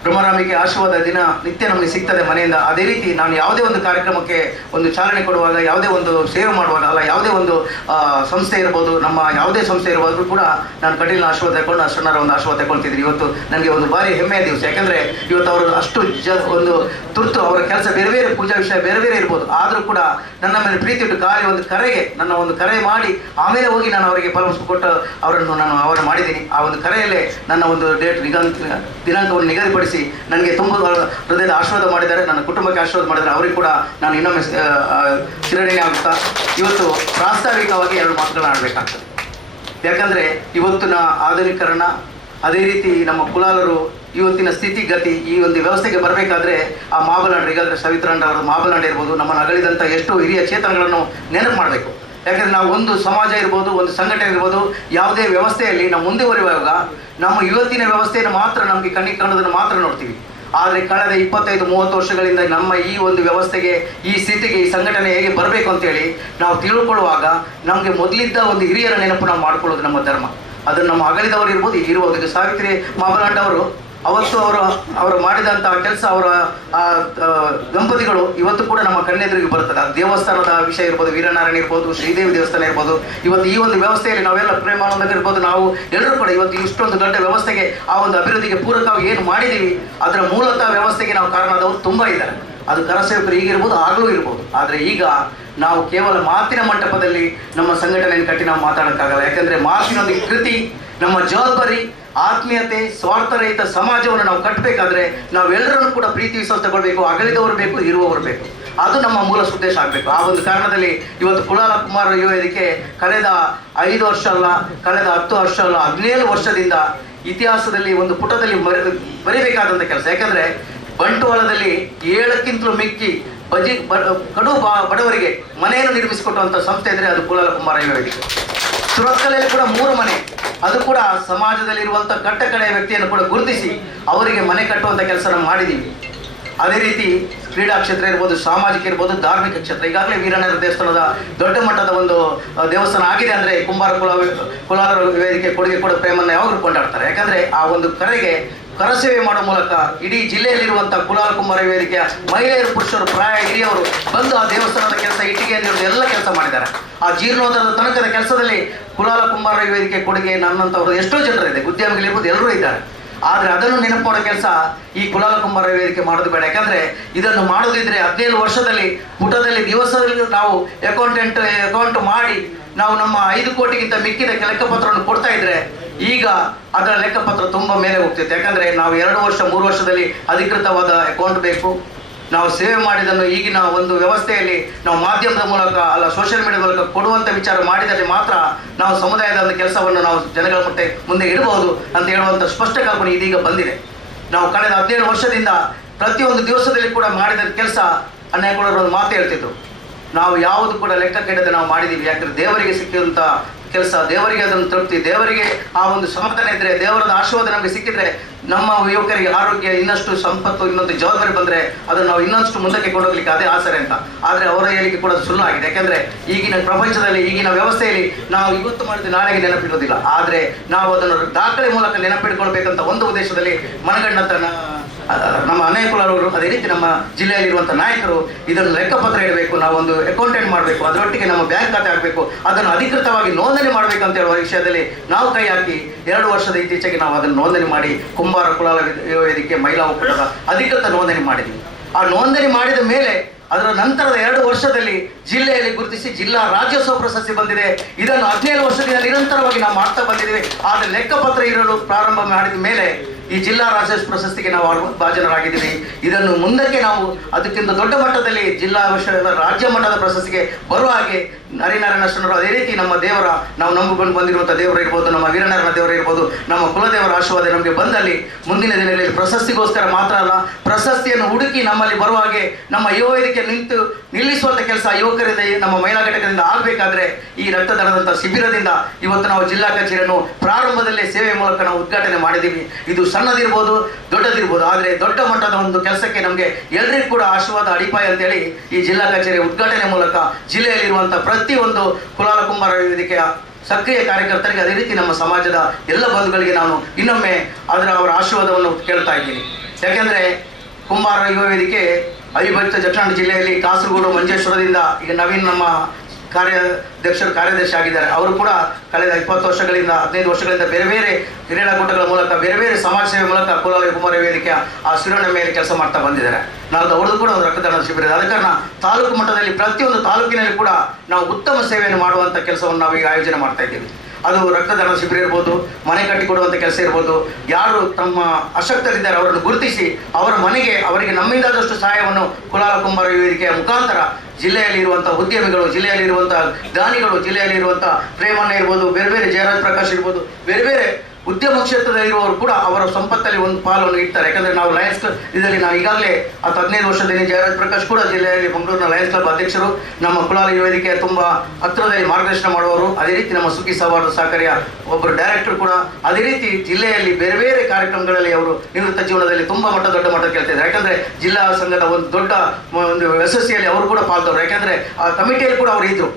ಬ್ರಹ್ಮರಾಮಿಗೆ ಆಶೀರ್ವಾದ ದಿನ ನಿತ್ಯ ನಮಗೆ ಸಿಗ್ತದೆ ಮನೆಯಿಂದ. ಅದೇ ರೀತಿ ನಾನು ಯಾವುದೇ ಒಂದು ಕಾರ್ಯಕ್ರಮಕ್ಕೆ ಒಂದು ಚಾಲನೆ ಕೊಡುವಾಗ, ಯಾವುದೇ ಒಂದು ಸೇವೆ ಮಾಡುವಾಗ, ಅಲ್ಲ ಯಾವುದೇ ಒಂದು ಸಂಸ್ಥೆ ಇರ್ಬೋದು, ನಮ್ಮ ಯಾವುದೇ ಸಂಸ್ಥೆ ಇರ್ಬೋದು ಕೂಡ ನಾನು ಕಟೀಲಿನ ಆಶೀರ್ವಾದ ತಗೊಂಡು ಅರ್ಶನರ ಒಂದು ಆಶೀರ್ವಾದ ತಗೊಳ್ತಿದ್ದೀನಿ. ಇವತ್ತು ನನಗೆ ಒಂದು ಭಾರಿ ಹೆಮ್ಮೆಯ ದಿವಸ. ಯಾಕೆಂದರೆ ಇವತ್ತು ಅವರು ಅಷ್ಟು ಒಂದು ತುರ್ತು ಅವರ ಕೆಲಸ ಬೇರೆ ಬೇರೆ ಪೂಜಾ ವಿಷಯ ಬೇರೆ ಬೇರೆ ಇರ್ಬೋದು, ಆದರೂ ಕೂಡ ನನ್ನ ಮೇಲೆ ಪ್ರೀತಿ ಇಟ್ಟು ಖಾಲಿ ಒಂದು ಕರೆಗೆ ನನ್ನ ಒಂದು ಕರೆ ಮಾಡಿ ಆಮೇಲೆ ಹೋಗಿ ನಾನು ಅವರಿಗೆ ಕೊಟ್ಟು ಅವರನ್ನು ಮಾಡಿದ್ದೀನಿ. ಆ ಒಂದು ಕರೆಯಲ್ಲೇ ನನ್ನ ಒಂದು ದಿನಾಂಕವನ್ನು ನಿಗದಿಪಡಿಸಿ ನನಗೆ ತುಂಬ ಹೃದಯದ ಆಶೀರ್ವಾದ ಮಾಡಿದ್ದಾರೆ, ನನ್ನ ಕುಟುಂಬಕ್ಕೆ ಆಶೀರ್ವಾದ ಮಾಡಿದ್ದಾರೆ. ಅವರಿಗೆ ಕೂಡ ನಾನು ಇನ್ನೊಮ್ಮೆ ಚಿರಋಣಿ ಆಗುತ್ತಾ ಇವತ್ತು ಪ್ರಾಸ್ತಾವಿಕವಾಗಿ 2 ಮಾತುಗಳನ್ನ ಆಡಬೇಕಾಗ್ತದೆ. ಯಾಕಂದರೆ ಇವತ್ತಿನ ಆಧುನೀಕರಣ, ಅದೇ ರೀತಿ ನಮ್ಮ ಕುಲಾಲರು ಇವತ್ತಿನ ಸ್ಥಿತಿಗತಿ, ಈ ಒಂದು ವ್ಯವಸ್ಥೆಗೆ ಬರಬೇಕಾದ್ರೆ ಆ ಮಾಬಲಾಂಡ್ರು, ಈಗಾದರೆ ಸವಿತ್ರಾಂಡ ಅವರ ಮಾಬಲಾಂಡ ಇರ್ಬೋದು, ನಮ್ಮನ್ನು ಅಗಲಿದಂಥ ಎಷ್ಟೋ ಹಿರಿಯ ಚೇತನಗಳನ್ನು ನೆನಪು ಮಾಡಬೇಕು. ಯಾಕಂದರೆ ನಾವು ಒಂದು ಸಮಾಜ ಇರ್ಬೋದು, ಒಂದು ಸಂಘಟನೆ ಇರ್ಬೋದು, ಯಾವುದೇ ವ್ಯವಸ್ಥೆಯಲ್ಲಿ ನಾವು ಮುಂದುವರಿಯುವಾಗ ನಮ್ಮ ಇವತ್ತಿನ ವ್ಯವಸ್ಥೆಯನ್ನು ಮಾತ್ರ ನಮಗೆ ಕಣ್ಣಿಗೆ ಕಾಣೋದನ್ನು ಮಾತ್ರ ನೋಡ್ತೀವಿ. ಆದರೆ ಕಳೆದ 25-30 ವರ್ಷಗಳಿಂದ ನಮ್ಮ ಈ ಒಂದು ವ್ಯವಸ್ಥೆಗೆ, ಈ ಸ್ಥಿತಿಗೆ, ಈ ಸಂಘಟನೆ ಹೇಗೆ ಬರಬೇಕು ಅಂತೇಳಿ ನಾವು ತಿಳ್ಕೊಳ್ಳುವಾಗ ನಮಗೆ ಮೊದಲಿದ್ದ ಒಂದು ಹಿರಿಯರ ನೆನಪು ನಾವು ಮಾಡ್ಕೊಳ್ಳೋದು ನಮ್ಮ ಧರ್ಮ. ಅದನ್ನು ನಮ್ಮ ಅಗಲಿದವರು ಇರ್ಬೋದು, ಇರ್ಬೋದು. ಈಗ ಸಾವಿತ್ರಿ ಮಾಬಲಾಂಡ್ ಅವರು ಅವತ್ತು ಅವರು ಮಾಡಿದಂತಹ ಕೆಲಸ, ಅವರ ದಂಪತಿಗಳು ಇವತ್ತು ಕೂಡ ನಮ್ಮ ಕಣ್ಣೆದುರಿಗೆ ಬರ್ತದೆ. ಅದು ದೇವಸ್ಥಾನದ ವಿಷಯ ಇರ್ಬೋದು, ವೀರನಾರಾಯಣ ಇರ್ಬೋದು, ಶ್ರೀದೇವಿ ದೇವಸ್ಥಾನ ಇರ್ಬೋದು. ಇವತ್ತು ಈ ಒಂದು ವ್ಯವಸ್ಥೆಯಲ್ಲಿ ನಾವೆಲ್ಲ ಪ್ರೇಮಾನಂದ ಇರ್ಬೋದು, ನಾವು ಎಲ್ಲರೂ ಕೂಡ ಇವತ್ತು ಇಷ್ಟೊಂದು ದೊಡ್ಡ ವ್ಯವಸ್ಥೆಗೆ, ಆ ಒಂದು ಅಭಿವೃದ್ಧಿಗೆ ಪೂರಕವಾಗಿ ಏನು ಮಾಡಿದ್ದೀವಿ ಅದರ ಮೂಲತಃ ವ್ಯವಸ್ಥೆಗೆ ನಾವು ಕಾರಣದವರು ತುಂಬ ಇದ್ದಾರೆ. ಅದು ಕರಸೇವಕರು ಈಗಿರ್ಬೋದು, ಆಗಲೂ ಇರ್ಬೋದು. ಆದರೆ ಈಗ ನಾವು ಕೇವಲ ಮಾತಿನ ಮಂಟಪದಲ್ಲಿ ನಮ್ಮ ಸಂಘಟನೆಯನ್ನು ಕಟ್ಟಿ ನಾವು ಮಾತಾಡೋಕ್ಕಾಗಲ್ಲ. ಯಾಕಂದರೆ ಮಾತಿನೊಂದಿಗೆ ಕೃತಿ, ನಮ್ಮ ಜವಾಬ್ದಾರಿ, ಆತ್ಮೀಯತೆ, ಸ್ವಾರ್ಥರಹಿತ ಸಮಾಜವನ್ನು ನಾವು ಕಟ್ಟಬೇಕಾದ್ರೆ ನಾವೆಲ್ಲರನ್ನು ಕೂಡ ಪ್ರೀತಿ ವಿಶ್ವಾಸ ತಗೊಳ್ಬೇಕು. ಅಗಲಿದವರು ಬೇಕು, ಇರುವವರು ಬೇಕು. ಅದು ನಮ್ಮ ಮೂಲ ಉದ್ದೇಶ ಆಗಬೇಕು. ಆ ಒಂದು ಕಾರಣದಲ್ಲಿ ಇವತ್ತು ಕುಲಾಲ ಕುಮಾರ ಯುವ ವೇದಿಕೆ ಕಳೆದ 5 ವರ್ಷ ಅಲ್ಲ, ಕಳೆದ 10 ವರ್ಷ ಅಲ್ಲ, 17 ವರ್ಷದಿಂದ ಇತಿಹಾಸದಲ್ಲಿ ಒಂದು ಪುಟದಲ್ಲಿ ಬರೀಬೇಕಾದಂಥ ಕೆಲಸ. ಯಾಕಂದರೆ ಬಂಟ್ವಾಳದಲ್ಲಿ 7ಕ್ಕಿಂತಲೂ ಮಿಕ್ಕಿ ಕಡು ಬಡವರಿಗೆ ಮನೆಯನ್ನು ನಿರ್ಮಿಸಿಕೊಟ್ಟುವಂಥ ಸಂಸ್ಥೆ ಇದ್ದರೆ ಅದು ಕುಲಾಲ ಕುಮಾರ ಯುವ ವೇದಿಕೆ. ಸುರತ್ಕಲೆಯಲ್ಲಿ ಕೂಡ 3 ಮನೆ, ಅದು ಕೂಡ ಸಮಾಜದಲ್ಲಿರುವಂಥ ಕಟ್ಟಕಡೆಯ ವ್ಯಕ್ತಿಯನ್ನು ಕೂಡ ಗುರುತಿಸಿ ಅವರಿಗೆ ಮನೆ ಕಟ್ಟುವಂಥ ಕೆಲಸ ನಾವು ಮಾಡಿದ್ದೀವಿ. ಅದೇ ರೀತಿ ಕ್ರೀಡಾ ಕ್ಷೇತ್ರ ಇರ್ಬೋದು, ಸಾಮಾಜಿಕ ಇರ್ಬೋದು, ಧಾರ್ಮಿಕ ಕ್ಷೇತ್ರ. ಈಗಾಗಲೇ ವೀರಣ್ಣರ ದೇವಸ್ಥಾನದ ದೊಡ್ಡ ಮಟ್ಟದ ಒಂದು ದೇವಸ್ಥಾನ ಆಗಿದೆ ಅಂದರೆ ಕುಲಾಲ ವೇದಿಕೆ ಕೊಡುಗೆ ಕೂಡ ಪ್ರೇಮನ್ನು ಯಾವಾಗಲೂ ಕೊಂಡಾಡ್ತಾರೆ. ಯಾಕಂದರೆ ಆ ಒಂದು ಕರೆಗೆ ಕರಸೇವೆ ಮಾಡುವ ಮೂಲಕ ಇಡೀ ಜಿಲ್ಲೆಯಲ್ಲಿರುವಂಥ ಕುಲಾಲ ಕುಮಾರ ವೇದಿಕೆಯ ಮಹಿಳೆಯರು, ಪುರುಷರು, ಪ್ರಾಯ ಹಿರಿಯವರು ಬಂದು ಆ ದೇವಸ್ಥಾನದ ಕೆಲಸ, ಇಟ್ಟಿಗೆಯಲ್ಲಿರೋದು ಎಲ್ಲ ಕೆಲಸ ಮಾಡಿದ್ದಾರೆ. ಆ ಜೀರ್ಣೋದ್ಧಾರದ ತನಕದ ಕೆಲಸದಲ್ಲಿ ಕುಲಾಲ ಕುಮಾರ ವೇದಿಕೆ ಕೊಡುಗೆ ನನ್ನಂಥವರು ಎಷ್ಟೋ ಜನರಿದೆ, ಉದ್ಯಮಿಗಳಿರ್ಬೋದು, ಎಲ್ಲರೂ ಇದ್ದಾರೆ. ಆದರೆ ಅದನ್ನು ನೆನಪು ಮಾಡೋ ಕೆಲಸ ಈ ಕುಲಾಲ ಕುಮಾರ ವೇದಿಕೆ ಮಾಡೋದು ಬೇಡ. ಯಾಕಂದರೆ ಇದನ್ನು ಮಾಡೋದಿದ್ರೆ 17 ವರ್ಷದಲ್ಲಿ ಪುಟದಲ್ಲಿ ದಿವಸದಲ್ಲಿ ನಾವು ಅಕೌಂಟ್ ಮಾಡಿ ನಾವು ನಮ್ಮ 5 ಕೋಟಿಗಿಂತ ಮಿಕ್ಕಿದ ಲೆಕ್ಕಪತ್ರವನ್ನು ಕೊಡ್ತಾ ಇದ್ರೆ ಈಗ ಅದರ ಲೆಕ್ಕಪತ್ರ ತುಂಬ ಮೇಲೆ ಹೋಗ್ತಿತ್ತು. ಯಾಕಂದರೆ ನಾವು 2 ವರ್ಷ 3 ವರ್ಷದಲ್ಲಿ ಅಧಿಕೃತವಾದ ಅಕೌಂಟ್ ಬೇಕು. ನಾವು ಸೇವೆ ಮಾಡಿದ್ದನ್ನು ಈಗಿನ ಒಂದು ವ್ಯವಸ್ಥೆಯಲ್ಲಿ ನಾವು ಮಾಧ್ಯಮದ ಮೂಲಕ ಅಲ್ಲ, ಸೋಷಿಯಲ್ ಮೀಡಿಯಾ ಮೂಲಕ ಕೊಡುವಂಥ ವಿಚಾರ ಮಾಡಿದರೆ ಮಾತ್ರ ನಾವು ಸಮುದಾಯದ ಒಂದು ಕೆಲಸವನ್ನು ನಾವು ಜನಗಳ ಮುಂದೆ ಇಡಬಹುದು ಅಂತ ಹೇಳುವಂಥ ಸ್ಪಷ್ಟ ಕಲ್ಪನೆ ಇದೀಗ ಬಂದಿದೆ. ನಾವು ಕಳೆದ 17 ವರ್ಷದಿಂದ ಪ್ರತಿಯೊಂದು ದಿವಸದಲ್ಲಿ ಕೂಡ ಮಾಡಿದ ಕೆಲಸ, ಅಣ್ಣಯ್ಯನವರು ಒಂದು ಮಾತು ಹೇಳ್ತಿದ್ರು, ನಾವು ಯಾವುದು ಕೂಡ ಲೆಕ್ಕಕ್ಕಿಡದೆ ನಾವು ಮಾಡಿದ್ದೀವಿ. ಯಾಕಂದರೆ ದೇವರಿಗೆ ಸಿಕ್ಕಿದಂಥ ಕೆಲಸ, ದೇವರಿಗೆ ಅದನ್ನು ತೃಪ್ತಿ, ದೇವರಿಗೆ ಆ ಒಂದು ಸಮಾಧಾನ ಇದ್ದರೆ, ದೇವರದ ಆಶೀರ್ವಾದ ನಮಗೆ ಸಿಕ್ಕಿದ್ರೆ, ನಮ್ಮ ಯುವಕರಿಗೆ ಆರೋಗ್ಯ, ಇನ್ನಷ್ಟು ಸಂಪತ್ತು, ಇನ್ನೊಂದು ಜವಾಬ್ದಾರಿ ಬಂದರೆ ಅದನ್ನು ನಾವು ಇನ್ನಷ್ಟು ಮುಂದಕ್ಕೆ ಕೊಂಡೋಗ್ಲಿಕ್ಕೆ ಅದೇ ಆಸರೆ ಅಂತ. ಆದರೆ ಅವರ ಹೇಳಿಕೆ ಕೂಡ ಸುಳ್ಳು ಆಗಿದೆ. ಯಾಕೆಂದರೆ ಈಗಿನ ಪ್ರಪಂಚದಲ್ಲಿ, ಈಗಿನ ವ್ಯವಸ್ಥೆಯಲ್ಲಿ ನಾವು ಇವತ್ತು ಮಾಡಿದ ನಾಳೆಗೆ ನೆನಪಿಡೋದಿಲ್ಲ. ಆದರೆ ನಾವು ಅದನ್ನು ದಾಖಲೆ ಮೂಲಕ ನೆನಪಿಟ್ಕೊಳ್ಬೇಕಂತ ಒಂದು ಉದ್ದೇಶದಲ್ಲಿ ಮನಗಂಡಂಥ ನಮ್ಮ ಅಣ್ಣಯ್ಯನವರು, ಅದೇ ರೀತಿ ನಮ್ಮ ಜಿಲ್ಲೆಯಲ್ಲಿರುವಂಥ ನಾಯಕರು ಇದನ್ನು ಲೆಕ್ಕಪತ್ರ ಇಡಬೇಕು, ನಾವು ಒಂದು ಅಕೌಂಟೆಂಟ್ ಮಾಡಬೇಕು, ಅದರೊಟ್ಟಿಗೆ ನಮ್ಮ ಬ್ಯಾಂಕ್ ಖಾತೆ ಆಗಬೇಕು, ಅದನ್ನು ಅಧಿಕೃತವಾಗಿ ನೋಂದಣಿ ಮಾಡಬೇಕು ಅಂತ ಹೇಳುವ ವಿಷಯದಲ್ಲಿ ನಾವು ಕೈ ಹಾಕಿ 2 ವರ್ಷದ ಇತ್ತೀಚೆಗೆ ನಾವು ಅದನ್ನು ನೋಂದಣಿ ಮಾಡಿ ಕುಂಬಾರ ಕುಲಾಲ ವೇದಿಕೆ ಮಹಿಳಾ ಒಕ್ಕೂಟದ ಅಧಿಕೃತ ನೋಂದಣಿ ಮಾಡಿದ್ದೀವಿ. ಆ ನೋಂದಣಿ ಮಾಡಿದ ಮೇಲೆ ಅದರ ನಂತರದ 2 ವರ್ಷದಲ್ಲಿ ಜಿಲ್ಲೆಯಲ್ಲಿ ಗುರುತಿಸಿ ಜಿಲ್ಲಾ ರಾಜ್ಯೋತ್ಸವ ಪ್ರಶಸ್ತಿ ಬಂದಿದೆ. ಇದನ್ನು 17 ವರ್ಷದಿಂದ ನಿರಂತರವಾಗಿ ನಾವು ಮಾಡ್ತಾ ಬಂದಿದ್ದೇವೆ. ಆದರೆ ಲೆಕ್ಕಪತ್ರ ಇರಲು ಪ್ರಾರಂಭ ಮಾಡಿದ ಮೇಲೆ ಈ ಜಿಲ್ಲಾ ರಾಜ್ಯೋತ್ಸವ ಪ್ರಶಸ್ತಿಗೆ ನಾವು ಭಾಜನರಾಗಿದ್ದೀವಿ. ಇದನ್ನು ಮುಂದಕ್ಕೆ ನಾವು ಅದಕ್ಕಿಂತ ದೊಡ್ಡ ಮಟ್ಟದಲ್ಲಿ ಜಿಲ್ಲಾ ರಾಜ್ಯ ಮಟ್ಟದ ಪ್ರಶಸ್ತಿಗೆ ಬರುವ ಹಾಗೆ ಹರಿನಾರಾಯಣ ಶರಣರು, ಅದೇ ರೀತಿ ನಮ್ಮ ದೇವರ, ನಾವು ನಂಬಿಕೊಂಡು ಬಂದಿರುವಂಥ ದೇವರು ಇರ್ಬೋದು, ನಮ್ಮ ವೀರನಾರಾಯಣ ದೇವರು ಇರ್ಬೋದು, ನಮ್ಮ ಕುಲದೇವರ ಆಶೀರ್ವಾದ ನಮಗೆ ಬಂದಲ್ಲಿ ಮುಂದಿನ ದಿನಗಳಲ್ಲಿ ಪ್ರಶಸ್ತಿಗೋಸ್ಕರ ಮಾತ್ರ ಅಲ್ಲ, ಪ್ರಶಸ್ತಿಯನ್ನು ಹುಡುಕಿ ನಮ್ಮಲ್ಲಿ ಬರುವ ಹಾಗೆ ನಮ್ಮ ಯುವ ವೇದಿಕೆ ನಿಲ್ಲಿಸುವಂಥ ಕೆಲಸ ಯುವಕರಿಂದ, ನಮ್ಮ ಮಹಿಳಾ ಘಟಕದಿಂದ ಆಗಬೇಕಾದ್ರೆ ಈ ರಕ್ತದಾನದಂಥ ಶಿಬಿರದಿಂದ ಇವತ್ತು ನಾವು ಜಿಲ್ಲಾ ಕಚೇರಿಯನ್ನು ಪ್ರಾರಂಭದಲ್ಲೇ ಸೇವೆ ಮೂಲಕ ನಾವು ಉದ್ಘಾಟನೆ ಮಾಡಿದ್ದೀವಿ. ಇದು ಸಣ್ಣದಿರ್ಬೋದು, ದೊಡ್ಡದಿರ್ಬೋದು, ಆದರೆ ದೊಡ್ಡ ಮಟ್ಟದ ಒಂದು ಕೆಲಸಕ್ಕೆ ನಮಗೆ ಎಲ್ಲರಿಗೂ ಕೂಡ ಆಶೀರ್ವಾದ ಅಡಿಪಾಯ ಅಂತೇಳಿ ಈ ಜಿಲ್ಲಾ ಕಚೇರಿ ಉದ್ಘಾಟನೆ ಮೂಲಕ ಜಿಲ್ಲೆಯಲ್ಲಿರುವಂಥ ಪ್ರತಿಯೊಂದು ಕುಲಾಲ ಕುಂಬಾರ ವೇದಿಕೆಯ ಸಕ್ರಿಯ ಕಾರ್ಯಕರ್ತರಿಗೆ, ಅದೇ ರೀತಿ ನಮ್ಮ ಸಮಾಜದ ಎಲ್ಲ ಬಂಧುಗಳಿಗೆ ನಾನು ಇನ್ನೊಮ್ಮೆ ಅವರ ಆಶೀರ್ವಾದವನ್ನು ಕೇಳ್ತಾ ಇದ್ದೀನಿ. ಯಾಕೆಂದರೆ ಕುಂಬಾರ ಯುವ ವೇದಿಕೆ ಅವಿಭಜಿತ ದಕ್ಷಿಣ ಜಿಲ್ಲೆಯಲ್ಲಿ ಕಾಸರಗೋಡು, ಮಂಜೇಶ್ವರದಿಂದ ಈಗ ನವೀನ್ ನಮ್ಮ ಕಾರ್ಯದರ್ಶಿ ಆಗಿದ್ದಾರೆ. ಅವರು ಕೂಡ ಕಳೆದ 20 ವರ್ಷಗಳಿಂದ 15 ವರ್ಷಗಳಿಂದ ಬೇರೆ ಬೇರೆ ಕ್ರೀಡಾಕೂಟಗಳ ಮೂಲಕ, ಬೇರೆ ಬೇರೆ ಸಮಾಜ ಸೇವೆ ಮೂಲಕ ಕುಲಾಲ ಕುಮಾರ ವೇದಿಕೆಯ ಆ ಶಿರೋಣ ಮೇಲೆ ಕೆಲಸ ಮಾಡ್ತಾ ಬಂದಿದ್ದಾರೆ. ನಾವು ಅವ್ರದ್ದು ಕೂಡ ಒಂದು ರಕ್ತದಾನ ಶಿಬಿರ ಇದೆ. ಆದ ಕಾರಣ ತಾಲೂಕು ಮಟ್ಟದಲ್ಲಿ ಪ್ರತಿಯೊಂದು ತಾಲೂಕಿನಲ್ಲಿ ಕೂಡ ನಾವು ಉತ್ತಮ ಸೇವೆಯನ್ನು ಮಾಡುವಂಥ ಕೆಲಸವನ್ನು ನಾವು ಈಗ ಆಯೋಜನೆ ಮಾಡ್ತಾ ಇದ್ದೀವಿ. ಅದು ರಕ್ತದಾನ ಶಿಬಿರ ಇರ್ಬೋದು, ಮನೆ ಕಟ್ಟಿಕೊಡುವಂಥ ಕೆಲಸ ಇರ್ಬೋದು, ಯಾರು ತಮ್ಮ ಅಶಕ್ತರಿದ್ದಾರೆ ಅವರನ್ನು ಗುರುತಿಸಿ ಅವರ ಮನೆಗೆ ಅವರಿಗೆ ನಮ್ಮಿಂದಾದಷ್ಟು ಸಹಾಯವನ್ನು ಕುಲಾಲ ಕುಂಬಾರ ವೇದಿಕೆಯ ಮುಖಾಂತರ ಜಿಲ್ಲೆಯಲ್ಲಿರುವಂಥ ಉದ್ಯಮಿಗಳು, ಜಿಲ್ಲೆಯಲ್ಲಿರುವಂಥ ದಾನಿಗಳು, ಜಿಲ್ಲೆಯಲ್ಲಿರುವಂಥ ಪ್ರೇಮಣ್ಣ ಇರ್ಬೋದು, ಬೇರೆ ಬೇರೆ ಜಯರಾಜ್ ಪ್ರಕಾಶ್ ಇರ್ಬೋದು, ಬೇರೆ ಬೇರೆ ಉದ್ಯಮ ಕ್ಷೇತ್ರದಲ್ಲಿರುವವರು ಕೂಡ ಅವರ ಸಂಪತ್ತಲ್ಲಿ ಒಂದು ಪಾಲನ್ನು ಇಡ್ತಾರೆ. ಯಾಕಂದರೆ ನಾವು ಲಯನ್ಸ್ ಕ್ಲಬ್ ಇದರಲ್ಲಿ ನಾವು ಈಗಾಗಲೇ 15 ವರ್ಷದಲ್ಲಿ ಜಯರಾಜ್ ಪ್ರಕಾಶ್ ಕೂಡ ಜಿಲ್ಲೆಯಲ್ಲಿ ಮಂಗಳೂರಿನ ಲಯನ್ಸ್ ಕ್ಲಬ್ ಅಧ್ಯಕ್ಷರು, ನಮ್ಮ ಕುಲಾಲ ವೇದಿಕೆಯ ತುಂಬ ಹತ್ತಿರದಲ್ಲಿ ಮಾರ್ಗದರ್ಶನ ಮಾಡುವವರು, ಅದೇ ರೀತಿ ನಮ್ಮ ಸುಖಿ ಸೌಹಾರ್ದ ಸಹಕಾರಿಯ ಒಬ್ಬರು ಡೈರೆಕ್ಟರ್ ಕೂಡ, ಅದೇ ರೀತಿ ಜಿಲ್ಲೆಯಲ್ಲಿ ಬೇರೆ ಬೇರೆ ಕಾರ್ಯಕ್ರಮಗಳಲ್ಲಿ ಅವರು ನಿವೃತ್ತ ಜೀವನದಲ್ಲಿ ತುಂಬ ದೊಡ್ಡ ಮಟ್ಟ ಕೇಳ್ತಿದ್ದಾರೆ. ಯಾಕಂದರೆ ಜಿಲ್ಲಾ ಸಂಘದ ಒಂದು ದೊಡ್ಡ ಒಂದು ಯಶಸ್ವಿಯಲ್ಲಿ ಅವರು ಕೂಡ ಪಾಲ್ದವರು. ಯಾಕಂದರೆ ಆ ಕಮಿಟಿಯಲ್ಲಿ ಕೂಡ ಅವರು ಇದ್ದರು.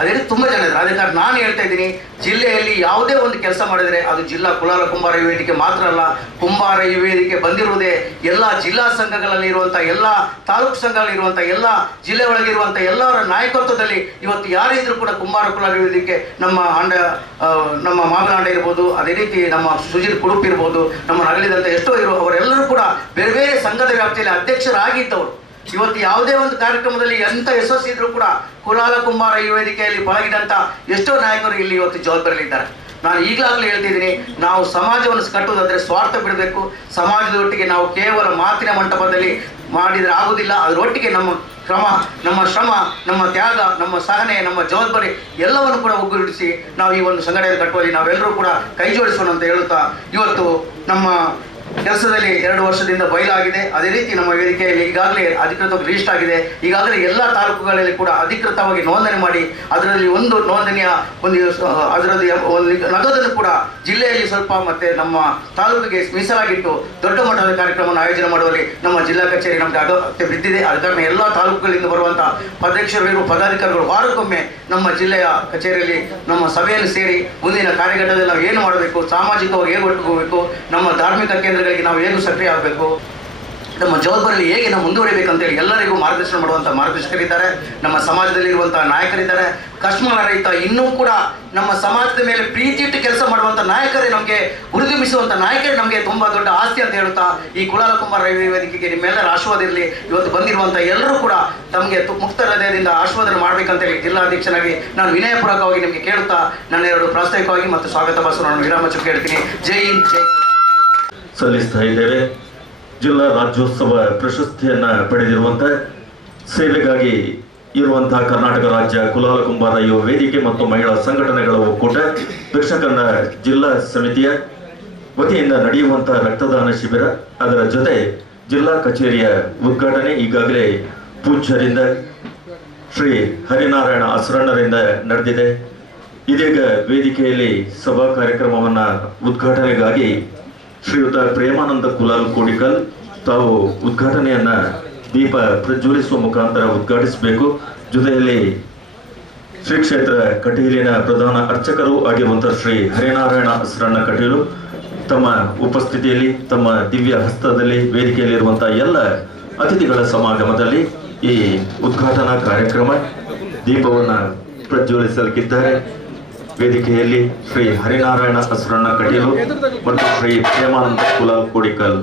ಅದೇ ರೀತಿ ತುಂಬ ಜನ ಇದ್ದಾರೆ. ಅದೇ ಕಾರಣ ನಾನು ಹೇಳ್ತಾ ಇದ್ದೀನಿ, ಜಿಲ್ಲೆಯಲ್ಲಿ ಯಾವುದೇ ಒಂದು ಕೆಲಸ ಮಾಡಿದರೆ ಅದು ಜಿಲ್ಲಾ ಕುಲಾಲ ಕುಂಬಾರ ಯುವ ವೇದಿಕೆ ಮಾತ್ರ ಅಲ್ಲ, ಕುಂಬಾರ ಯುವ ವೇದಿಕೆ ಬಂದಿರುವುದೇ ಎಲ್ಲ ಜಿಲ್ಲಾ ಸಂಘಗಳಲ್ಲಿ ಇರುವಂಥ ಎಲ್ಲ ತಾಲೂಕು ಸಂಘಗಳಿರುವಂಥ ಎಲ್ಲ ಜಿಲ್ಲೆ ಒಳಗಿರುವಂಥ ಎಲ್ಲರ ನಾಯಕತ್ವದಲ್ಲಿ ಇವತ್ತು ಯಾರಿದ್ರು ಕೂಡ ಕುಂಬಾರ ಕುಲಾಲ ಯುವ ವೇದಿಕೆ ನಮ್ಮ ಮಾವಿನಾಂಡ ಇರ್ಬೋದು, ಅದೇ ರೀತಿ ನಮ್ಮ ಸುಜಿತ್ ಕುಡುಪ್ ಇರ್ಬೋದು, ನಮ್ಮ ನಗಲಿದಂಥ ಎಷ್ಟೋ ಅವರೆಲ್ಲರೂ ಕೂಡ ಬೇರೆ ಬೇರೆ ಸಂಘದ ವ್ಯಾಪ್ತಿಯಲ್ಲಿ ಅಧ್ಯಕ್ಷರಾಗಿದ್ದವರು. ಇವತ್ತು ಯಾವುದೇ ಒಂದು ಕಾರ್ಯಕ್ರಮದಲ್ಲಿ ಎಂಥ ಯಶಸ್ಸು ಇದ್ರೂ ಕೂಡ ಕುಲಾಲ ಕುಂಬಾರ ಯುವ ವೇದಿಕೆಯಲ್ಲಿ ಪಳಗಿದಂಥ ಎಷ್ಟೋ ನಾಯಕರು ಇಲ್ಲಿ ಇವತ್ತು ಜವಾಬ್ದಾರಿಯಲ್ಲಿದ್ದಾರೆ. ನಾನು ಈಗಲಾಗಲೇ ಹೇಳ್ತಿದ್ದೀನಿ, ನಾವು ಸಮಾಜವನ್ನು ಕಟ್ಟುವುದಾದರೆ ಸ್ವಾರ್ಥ ಬಿಡಬೇಕು. ಸಮಾಜದೊಟ್ಟಿಗೆ ನಾವು ಕೇವಲ ಮಾತಿನ ಮಂಟಪದಲ್ಲಿ ಮಾಡಿದರೆ ಆಗುವುದಿಲ್ಲ. ಅದರೊಟ್ಟಿಗೆ ನಮ್ಮ ಕ್ರಮ, ನಮ್ಮ ಶ್ರಮ, ನಮ್ಮ ತ್ಯಾಗ, ನಮ್ಮ ಸಹನೆ, ನಮ್ಮ ಜವಾಬ್ದಾರಿ ಎಲ್ಲವನ್ನು ಕೂಡ ಒಗ್ಗೂಡಿಸಿ ನಾವು ಈ ಒಂದು ಸಂಘಟನೆ ಕಟ್ಟುವಲ್ಲಿ ನಾವೆಲ್ಲರೂ ಕೂಡ ಕೈ ಜೋಡಿಸೋಣ ಅಂತ ಹೇಳುತ್ತಾ, ಇವತ್ತು ನಮ್ಮ ಕೆಲಸದಲ್ಲಿ 2 ವರ್ಷದಿಂದ ಬಯಲಾಗಿದೆ. ಅದೇ ರೀತಿ ನಮ್ಮ ವೇದಿಕೆಯಲ್ಲಿ ಈಗಾಗಲೇ ಅಧಿಕೃತವಾಗಿ ರಿಜಿಸ್ಟರ್ ಆಗಿದೆ. ಈಗಾಗಲೇ ಎಲ್ಲ ತಾಲೂಕುಗಳಲ್ಲಿ ಕೂಡ ಅಧಿಕೃತವಾಗಿ ನೋಂದಣಿ ಮಾಡಿ ಅದರಲ್ಲಿ ಒಂದು ನೋಂದಣಿಯ ಅದರಲ್ಲಿ ಒಂದು ನಗದನ್ನು ಕೂಡ ಜಿಲ್ಲೆಯಲ್ಲಿ ಸ್ವಲ್ಪ ಮತ್ತು ನಮ್ಮ ತಾಲೂಕಿಗೆ ಮೀಸಲಾಗಿಟ್ಟು ದೊಡ್ಡ ಮಟ್ಟದ ಕಾರ್ಯಕ್ರಮವನ್ನು ಆಯೋಜನೆ ಮಾಡುವಲ್ಲಿ ನಮ್ಮ ಜಿಲ್ಲಾ ಕಚೇರಿ ನಮಗೆ ಅಗತ್ಯ ಬಿದ್ದಿದೆ. ಆದ ಕಾರಣ ಎಲ್ಲ ತಾಲೂಕುಗಳಿಂದ ಬರುವಂಥ ಅಧ್ಯಕ್ಷರು ಪದಾಧಿಕಾರಿಗಳು ವಾರಕ್ಕೊಮ್ಮೆ ನಮ್ಮ ಜಿಲ್ಲೆಯ ಕಚೇರಿಯಲ್ಲಿ ನಮ್ಮ ಸಭೆಯನ್ನು ಸೇರಿ ಮುಂದಿನ ಕಾರ್ಯಘಟ್ಟದಲ್ಲಿ ನಾವು ಏನು ಮಾಡಬೇಕು, ಸಾಮಾಜಿಕವಾಗಿ ಹೇಗೆ ಒಟ್ಟುಕೋಬೇಕು, ನಮ್ಮ ಧಾರ್ಮಿಕ ಕೇಂದ್ರಗಳಿಗೆ ನಾವು ಹೇಗೆ ಸಕ್ರಿಯ ಆಗಬೇಕು, ನಮ್ಮ ಜವಾಬ್ದಾರಿಯಲ್ಲಿ ಹೇಗೆ ನಾವು ಮುಂದುವರಿಬೇಕಂತೇಳಿ ಎಲ್ಲರಿಗೂ ಮಾರ್ಗದರ್ಶನ ಮಾಡುವಂಥ ಮಾರ್ಗದರ್ಶಕರಿದ್ದಾರೆ. ನಮ್ಮ ಸಮಾಜದಲ್ಲಿರುವಂಥ ನಾಯಕರಿದ್ದಾರೆ. ಕಶ್ಮಲ ರಹಿತ ಇನ್ನೂ ಕೂಡ ನಮ್ಮ ಸಮಾಜದ ಮೇಲೆ ಪ್ರೀತಿ ಇಟ್ಟು ಕೆಲಸ ಮಾಡುವಂಥ ನಾಯಕರೇ, ನಮಗೆ ಹುರಿದುಂಬಿಸುವಂಥ ನಾಯಕರೇ ನಮಗೆ ತುಂಬ ದೊಡ್ಡ ಆಸ್ತಿ ಅಂತ ಹೇಳುತ್ತಾ, ಈ ಕುಲಾಲ ಕುಂಬಾರ ವೇದಿಕೆಗೆ ನಿಮ್ಮೆಲ್ಲರ ಆಶೀರ್ವಾದ ಇರಲಿ. ಇವತ್ತು ಬಂದಿರುವಂಥ ಎಲ್ಲರೂ ಕೂಡ ತಮಗೆ ಮುಕ್ತ ಹೃದಯದಿಂದ ಆಶೀರ್ವಾದ ಮಾಡಬೇಕಂತೇಳಿ ಜಿಲ್ಲಾಧ್ಯಕ್ಷನಾಗಿ ನಾನು ವಿನಯಪೂರ್ವಕವಾಗಿ ನಿಮಗೆ ಕೇಳುತ್ತಾ ನನ್ನ 2 ಪ್ರಾಸ್ತಾವಿಕವಾಗಿ ಮತ್ತು ಸ್ವಾಗತ ಭಾಷಣವನ್ನು ವಿರಾಮ ಚುಕ್ಕೆ ಹೇಳ್ತೀನಿ. ಜೈ ಹಿಂದ್, ಜೈ ಸಲ್ಲಿಸ್ತಾ ಇದ್ದೇವೆ. ಜಿಲ್ಲಾ ರಾಜ್ಯೋತ್ಸವ ಪ್ರಶಸ್ತಿಯನ್ನು ಪಡೆದಿರುವಂಥ ಸೇವೆಗಾಗಿ ಇರುವಂತಹ ಕರ್ನಾಟಕ ರಾಜ್ಯ ಕುಲಾಲ ಕುಂಬಾರ ಯುವ ವೇದಿಕೆ ಮತ್ತು ಮಹಿಳಾ ಸಂಘಟನೆಗಳ ಒಕ್ಕೂಟ ದಕ್ಷಿಣ ಕನ್ನಡ ಜಿಲ್ಲಾ ಸಮಿತಿಯ ವತಿಯಿಂದ ನಡೆಯುವಂತಹ ರಕ್ತದಾನ ಶಿಬಿರ, ಅದರ ಜೊತೆ ಜಿಲ್ಲಾ ಕಚೇರಿಯ ಉದ್ಘಾಟನೆ ಈಗಾಗಲೇ ಪೂಜ್ಯರಿಂದ ಶ್ರೀ ಹರಿನಾರಾಯಣ ಅಸರಣ್ಣರಿಂದ ನಡೆದಿದೆ. ಇದೀಗ ವೇದಿಕೆಯಲ್ಲಿ ಸಭಾ ಕಾರ್ಯಕ್ರಮವನ್ನು ಉದ್ಘಾಟನೆಗಾಗಿ ಶ್ರೀಯುತ ಪ್ರೇಮಾನಂದ ಕುಲಾಲ್ ಕೋಡಿಕಲ್ ತಾವು ಉದ್ಘಾಟನೆಯನ್ನ ದೀಪ ಪ್ರಜ್ವಲಿಸುವ ಮುಖಾಂತರ ಉದ್ಘಾಟಿಸಬೇಕು. ಜೊತೆಯಲ್ಲಿ ಶ್ರೀ ಕ್ಷೇತ್ರ ಕಟೀಲಿನ ಪ್ರಧಾನ ಅರ್ಚಕರು ಆಗಿರುವಂತಹ ಶ್ರೀ ಹರಿನಾರಾಯಣ ಅಸರಣ್ಣ ಕಟೀಲು ತಮ್ಮ ಉಪಸ್ಥಿತಿಯಲ್ಲಿ ತಮ್ಮ ದಿವ್ಯ ಹಸ್ತದಲ್ಲಿ ವೇದಿಕೆಯಲ್ಲಿರುವಂತಹ ಎಲ್ಲ ಅತಿಥಿಗಳ ಸಮಾಗಮದಲ್ಲಿ ಈ ಉದ್ಘಾಟನಾ ಕಾರ್ಯಕ್ರಮ ದೀಪವನ್ನು ಪ್ರಜ್ವಲಿಸಲಿದ್ದಾರೆ. ವೇದಿಕೆಯಲ್ಲಿ ಶ್ರೀ ಹರಿನಾರಾಯಣ ಅಸರಣ್ಣ ಕಟೀಲು ಮತ್ತು ಶ್ರೀ ಪ್ರೇಮಾನಂದ ಕುಲಾಲ್ ಕೋಡಿಕಲ್.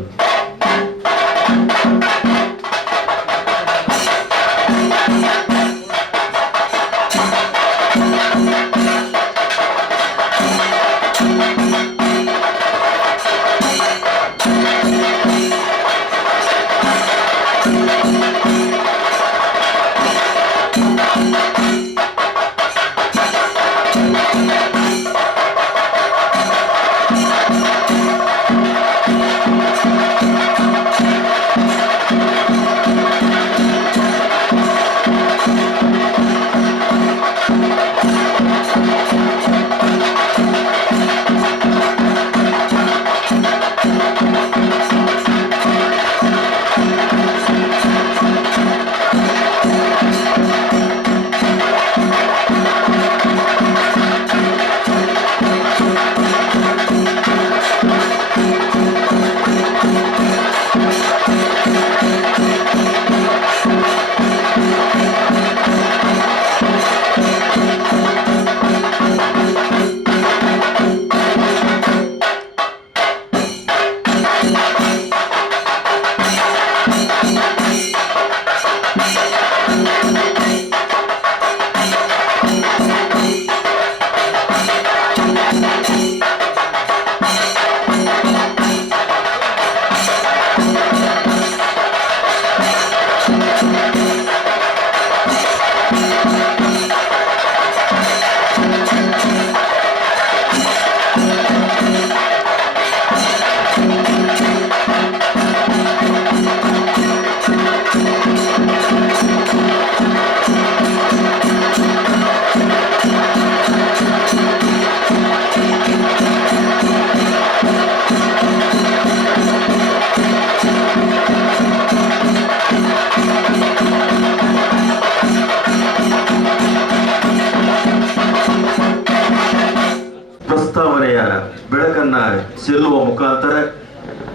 ಬೆಳಕನ್ನ ಚೆಲ್ಲುವ ಮುಖಾಂತರ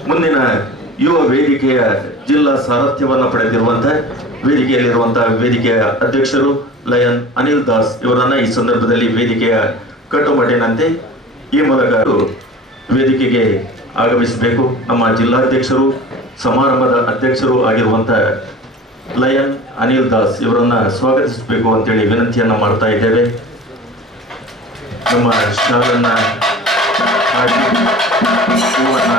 ಮುಂದಿನ ಯುವ ವೇದಿಕೆಯ ಜಿಲ್ಲಾ ಸಾರಥ್ಯವನ್ನು ಪಡೆದಿರುವಂತಹ ವೇದಿಕೆಯಲ್ಲಿರುವಂತಹ ವೇದಿಕೆಯ ಅಧ್ಯಕ್ಷರು ಲಯನ್ ಅನಿಲ್ ದಾಸ್ ಇವರನ್ನ ಈ ಸಂದರ್ಭದಲ್ಲಿ ವೇದಿಕೆಯ ಕಟ್ಟುಮಟ್ಟಿನಂತೆ ಈ ಮೂಲಕ ವೇದಿಕೆಗೆ ಆಗಮಿಸಬೇಕು. ನಮ್ಮ ಜಿಲ್ಲಾಧ್ಯಕ್ಷರು ಸಮಾರಂಭದ ಅಧ್ಯಕ್ಷರು ಆಗಿರುವಂತಹ ಲಯನ್ ಅನಿಲ್ ದಾಸ್ ಇವರನ್ನ ಸ್ವಾಗತಿಸಬೇಕು ಅಂತೇಳಿ ವಿನಂತಿಯನ್ನ ಮಾಡ್ತಾ ಇದ್ದೇವೆ. ನಮ್ಮ ಶಾಲನ್ನ ಹಾಕಿ ಹೂವನ್ನ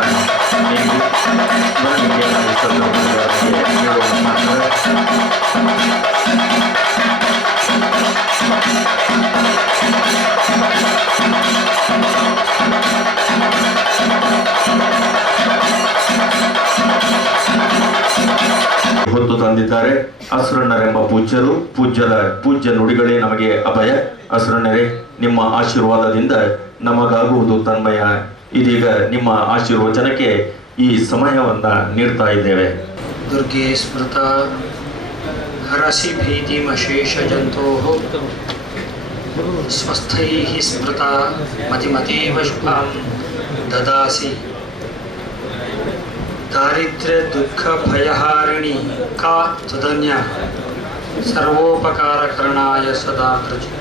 ನೀಡಿ ಸ್ಮರಣಿಕೆಯನ್ನು ಈ ಸಂದರ್ಭದಲ್ಲಿ ಹೇಳುವ ಮುಖಾಂತರ ಹೊತ್ತು ತಂದಿದ್ದಾರೆ. ಅಸುರಣ್ಣರೆಂಬ ಪೂಜ್ಯರು, ಪೂಜ್ಯ ನುಡಿಗಳೇ ನಮಗೆ ಅಭಯ. ಅಸುರಣ್ಣರೇ, ನಿಮ್ಮ ಆಶೀರ್ವಾದದಿಂದ ನಮಗಾಗುವುದು ತನ್ಮಯ. ಇದೀಗ ನಿಮ್ಮ ಆಶೀರ್ವಚನಕ್ಕೆ ಈ ಸಮಯವನ್ನ ನೀಡ್ತಾ ಇದ್ದೇವೆ. ದುರ್ಗೆ ಸ್ಮೃತ ಹರಸಿ ಭೀತಿಮಶೇಷ ಜಂತೋಃ ಸ್ವಸ್ಥೈಃ ಸ್ಮೃತ ಮತಿಮತೀವ ಶುಭಾಂ ದದಾಸಿ ದಾರಿದ್ರ್ಯ ದುಃಖ ಭಯಹಾರಿಣಿ ಕಾ ತದನ್ಯ ಸರ್ವೋಪಕಾರಕರಣಾಯ ಸದಾ ಪ್ರಚಿತ.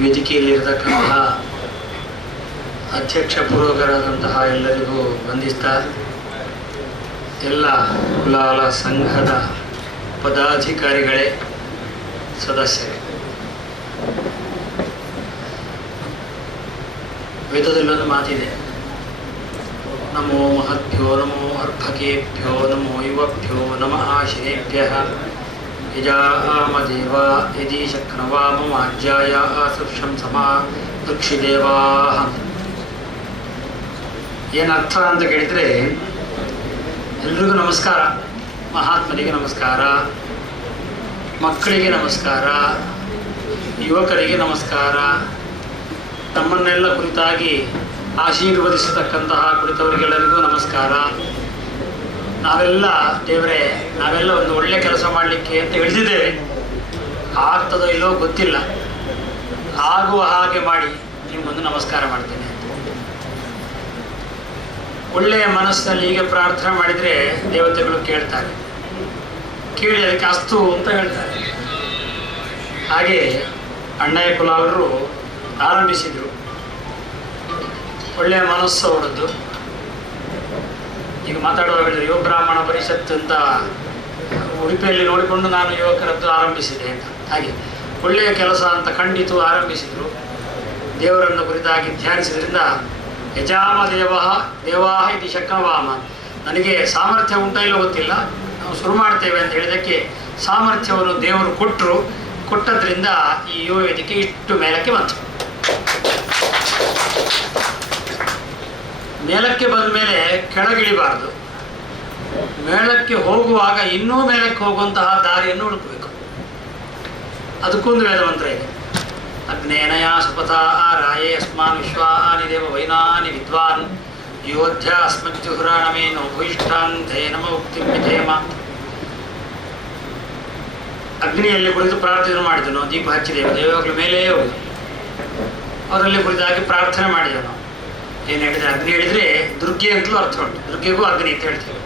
ವೇದಿಕೆಯಲ್ಲಿರತಕ್ಕಂತಹ ಅಧ್ಯಕ್ಷ ಪೂರ್ವಕರಾದಂತಹ ಎಲ್ಲರಿಗೂ ವಂದಿಸ್ತಾ, ಎಲ್ಲ ಕುಲಾಲ ಸಂಘದ ಪದಾಧಿಕಾರಿಗಳೇ, ಸದಸ್ಯರೇ, ವೇದದಲ್ಲೊಂದು ಮಾತಿದೆ, ನಮೋ ಮಹದ್ಭ್ಯೋ ನಮೋ ಅರ್ಭಕೇಭ್ಯೋ ನಮೋ ಯುವಭ್ಯೋ ನಮಃ ಶಿರೇಭ್ಯಃ ಯಜಾಮದೇವ ಯದಿ ಶಕ್ನವಾಮಮಾಜ್ಯಾಯ ಆಸುರ್ಷಂ ಸಮಾ ವೃಕ್ಷಿದೇವಾಃ. ಏನರ್ಥ ಅಂತ ಕೇಳಿದರೆ, ಎಲ್ರಿಗೂ ನಮಸ್ಕಾರ, ಮಹಾತ್ಮರಿಗೆ ನಮಸ್ಕಾರ, ಮಕ್ಕಳಿಗೆ ನಮಸ್ಕಾರ, ಯುವಕರಿಗೆ ನಮಸ್ಕಾರ, ತಮ್ಮನ್ನೆಲ್ಲ ಕುರಿತಾಗಿ ಆಶೀರ್ವದಿಸತಕ್ಕಂತಹ ಕುರಿತವರಿಗೆಲ್ಲರಿಗೂ ನಮಸ್ಕಾರ. ನಾವೆಲ್ಲ ದೇವರೇ, ನಾವೆಲ್ಲ ಒಂದು ಒಳ್ಳೆ ಕೆಲಸ ಮಾಡಲಿಕ್ಕೆ ಅಂತ ಹಿಡಿದಿದ್ದೇವೆ. ಆಗ್ತದೋ ಇಲ್ಲೋ ಗೊತ್ತಿಲ್ಲ, ಆಗುವ ಹಾಗೆ ಮಾಡಿ ನಿಮ್ಮೊಂದು ನಮಸ್ಕಾರ ಮಾಡ್ತೇನೆ. ಒಳ್ಳೆಯ ಮನಸ್ಸಿನಲ್ಲಿ ಹೀಗೆ ಪ್ರಾರ್ಥನೆ ಮಾಡಿದರೆ ದೇವತೆಗಳು ಕೇಳ್ತಾರೆ, ಕೇಳಿ ಅದಕ್ಕೆ ಅಸ್ತು ಅಂತ ಹೇಳ್ತಾರೆ. ಹಾಗೆ ಅಣ್ಣಯ್ಯ ಕುಲಾಲರು ಆರಂಭಿಸಿದರು. ಒಳ್ಳೆಯ ಮನಸ್ಸು ಅವರದ್ದು. ಈಗ ಮಾತಾಡುವಾಗ ಹೇಳಿದ್ರು, ಯುವ ಬ್ರಾಹ್ಮಣ ಪರಿಷತ್ ಅಂತ ಉಡುಪಿಯಲ್ಲಿ ನೋಡಿಕೊಂಡು ನಾನು ಯುವಕರದ್ದು ಆರಂಭಿಸಿದೆ ಅಂತ. ಹಾಗೆ ಒಳ್ಳೆಯ ಕೆಲಸ ಅಂತ ಖಂಡಿತು ಆರಂಭಿಸಿದರು. ದೇವರನ್ನು ಕುರಿತಾಗಿ ಧ್ಯಾನಿಸಿದ್ರಿಂದ ಯಜಾಮ ದೇವಾಹ ಇತಿ ಶಕ್ನವಾಮ, ನನಗೆ ಸಾಮರ್ಥ್ಯ ಉಂಟೋ ಇಲ್ಲೋ ಗೊತ್ತಿಲ್ಲ, ನಾವು ಶುರು ಮಾಡ್ತೇವೆ ಅಂತ ಹೇಳಿದ್ದಕ್ಕೆ ಸಾಮರ್ಥ್ಯವನ್ನು ದೇವರು ಕೊಟ್ಟದ್ರಿಂದ ಈ ಯುವ ವೇದಿಕೆ ಇಷ್ಟು ಮೇಲಕ್ಕೆ ಬಂತು. ಮೇಲಕ್ಕೆ ಬಂದ ಮೇಲೆ ಕೆಳಗಿಳಿಬಾರ್ದು. ಮೇಳಕ್ಕೆ ಹೋಗುವಾಗ ಇನ್ನೂ ಮೇಲಕ್ಕೆ ಹೋಗುವಂತಹ ದಾರಿಯನ್ನು ಹುಡುಕಬೇಕು. ಅದಕ್ಕೊಂದು ವೇದಮಂತ್ರ ಇದೆ, ಅಗ್ನೇನಯ ಸುಪಥ ರಾಯೇ ಅಸ್ಮಾನ್ ವಿಶ್ವಾನಿ ದೇವ ವೈನಾನಿ ವಿದ್ವಾನ್ ಯೋಧ್ಯ ಅಸ್ಮಜ್ಜುಹುರಾಣಮೇ ನೋ ಭೂಯಿಷ್ಠಾನ್ ಧೇ ನಮ ಉಕ್ತಿ ವಿಧೇಮ. ಅಗ್ನಿಯಲ್ಲಿ ಕುಳಿತು ಪ್ರಾರ್ಥನೆ ಮಾಡಿದನು, ನಾವು ದೀಪ ಹಚ್ಚಿದ್ದೇವೆ, ದೇವಗಳ ಮೇಲೇ ಹೋಗುದು, ಅವರಲ್ಲಿ ಕುರಿತಾಗಿ ಪ್ರಾರ್ಥನೆ ಮಾಡಿದೆವು. ನಾವು ಏನು ಹೇಳಿದರೆ, ಅಗ್ನಿ ಹೇಳಿದರೆ ದುರ್ಗೆ ಅಂತಲೂ ಅರ್ಥ ಉಂಟು, ದುರ್ಗೆಗೂ ಅಗ್ನಿ ಅಂತ ಹೇಳ್ತೀವಿ,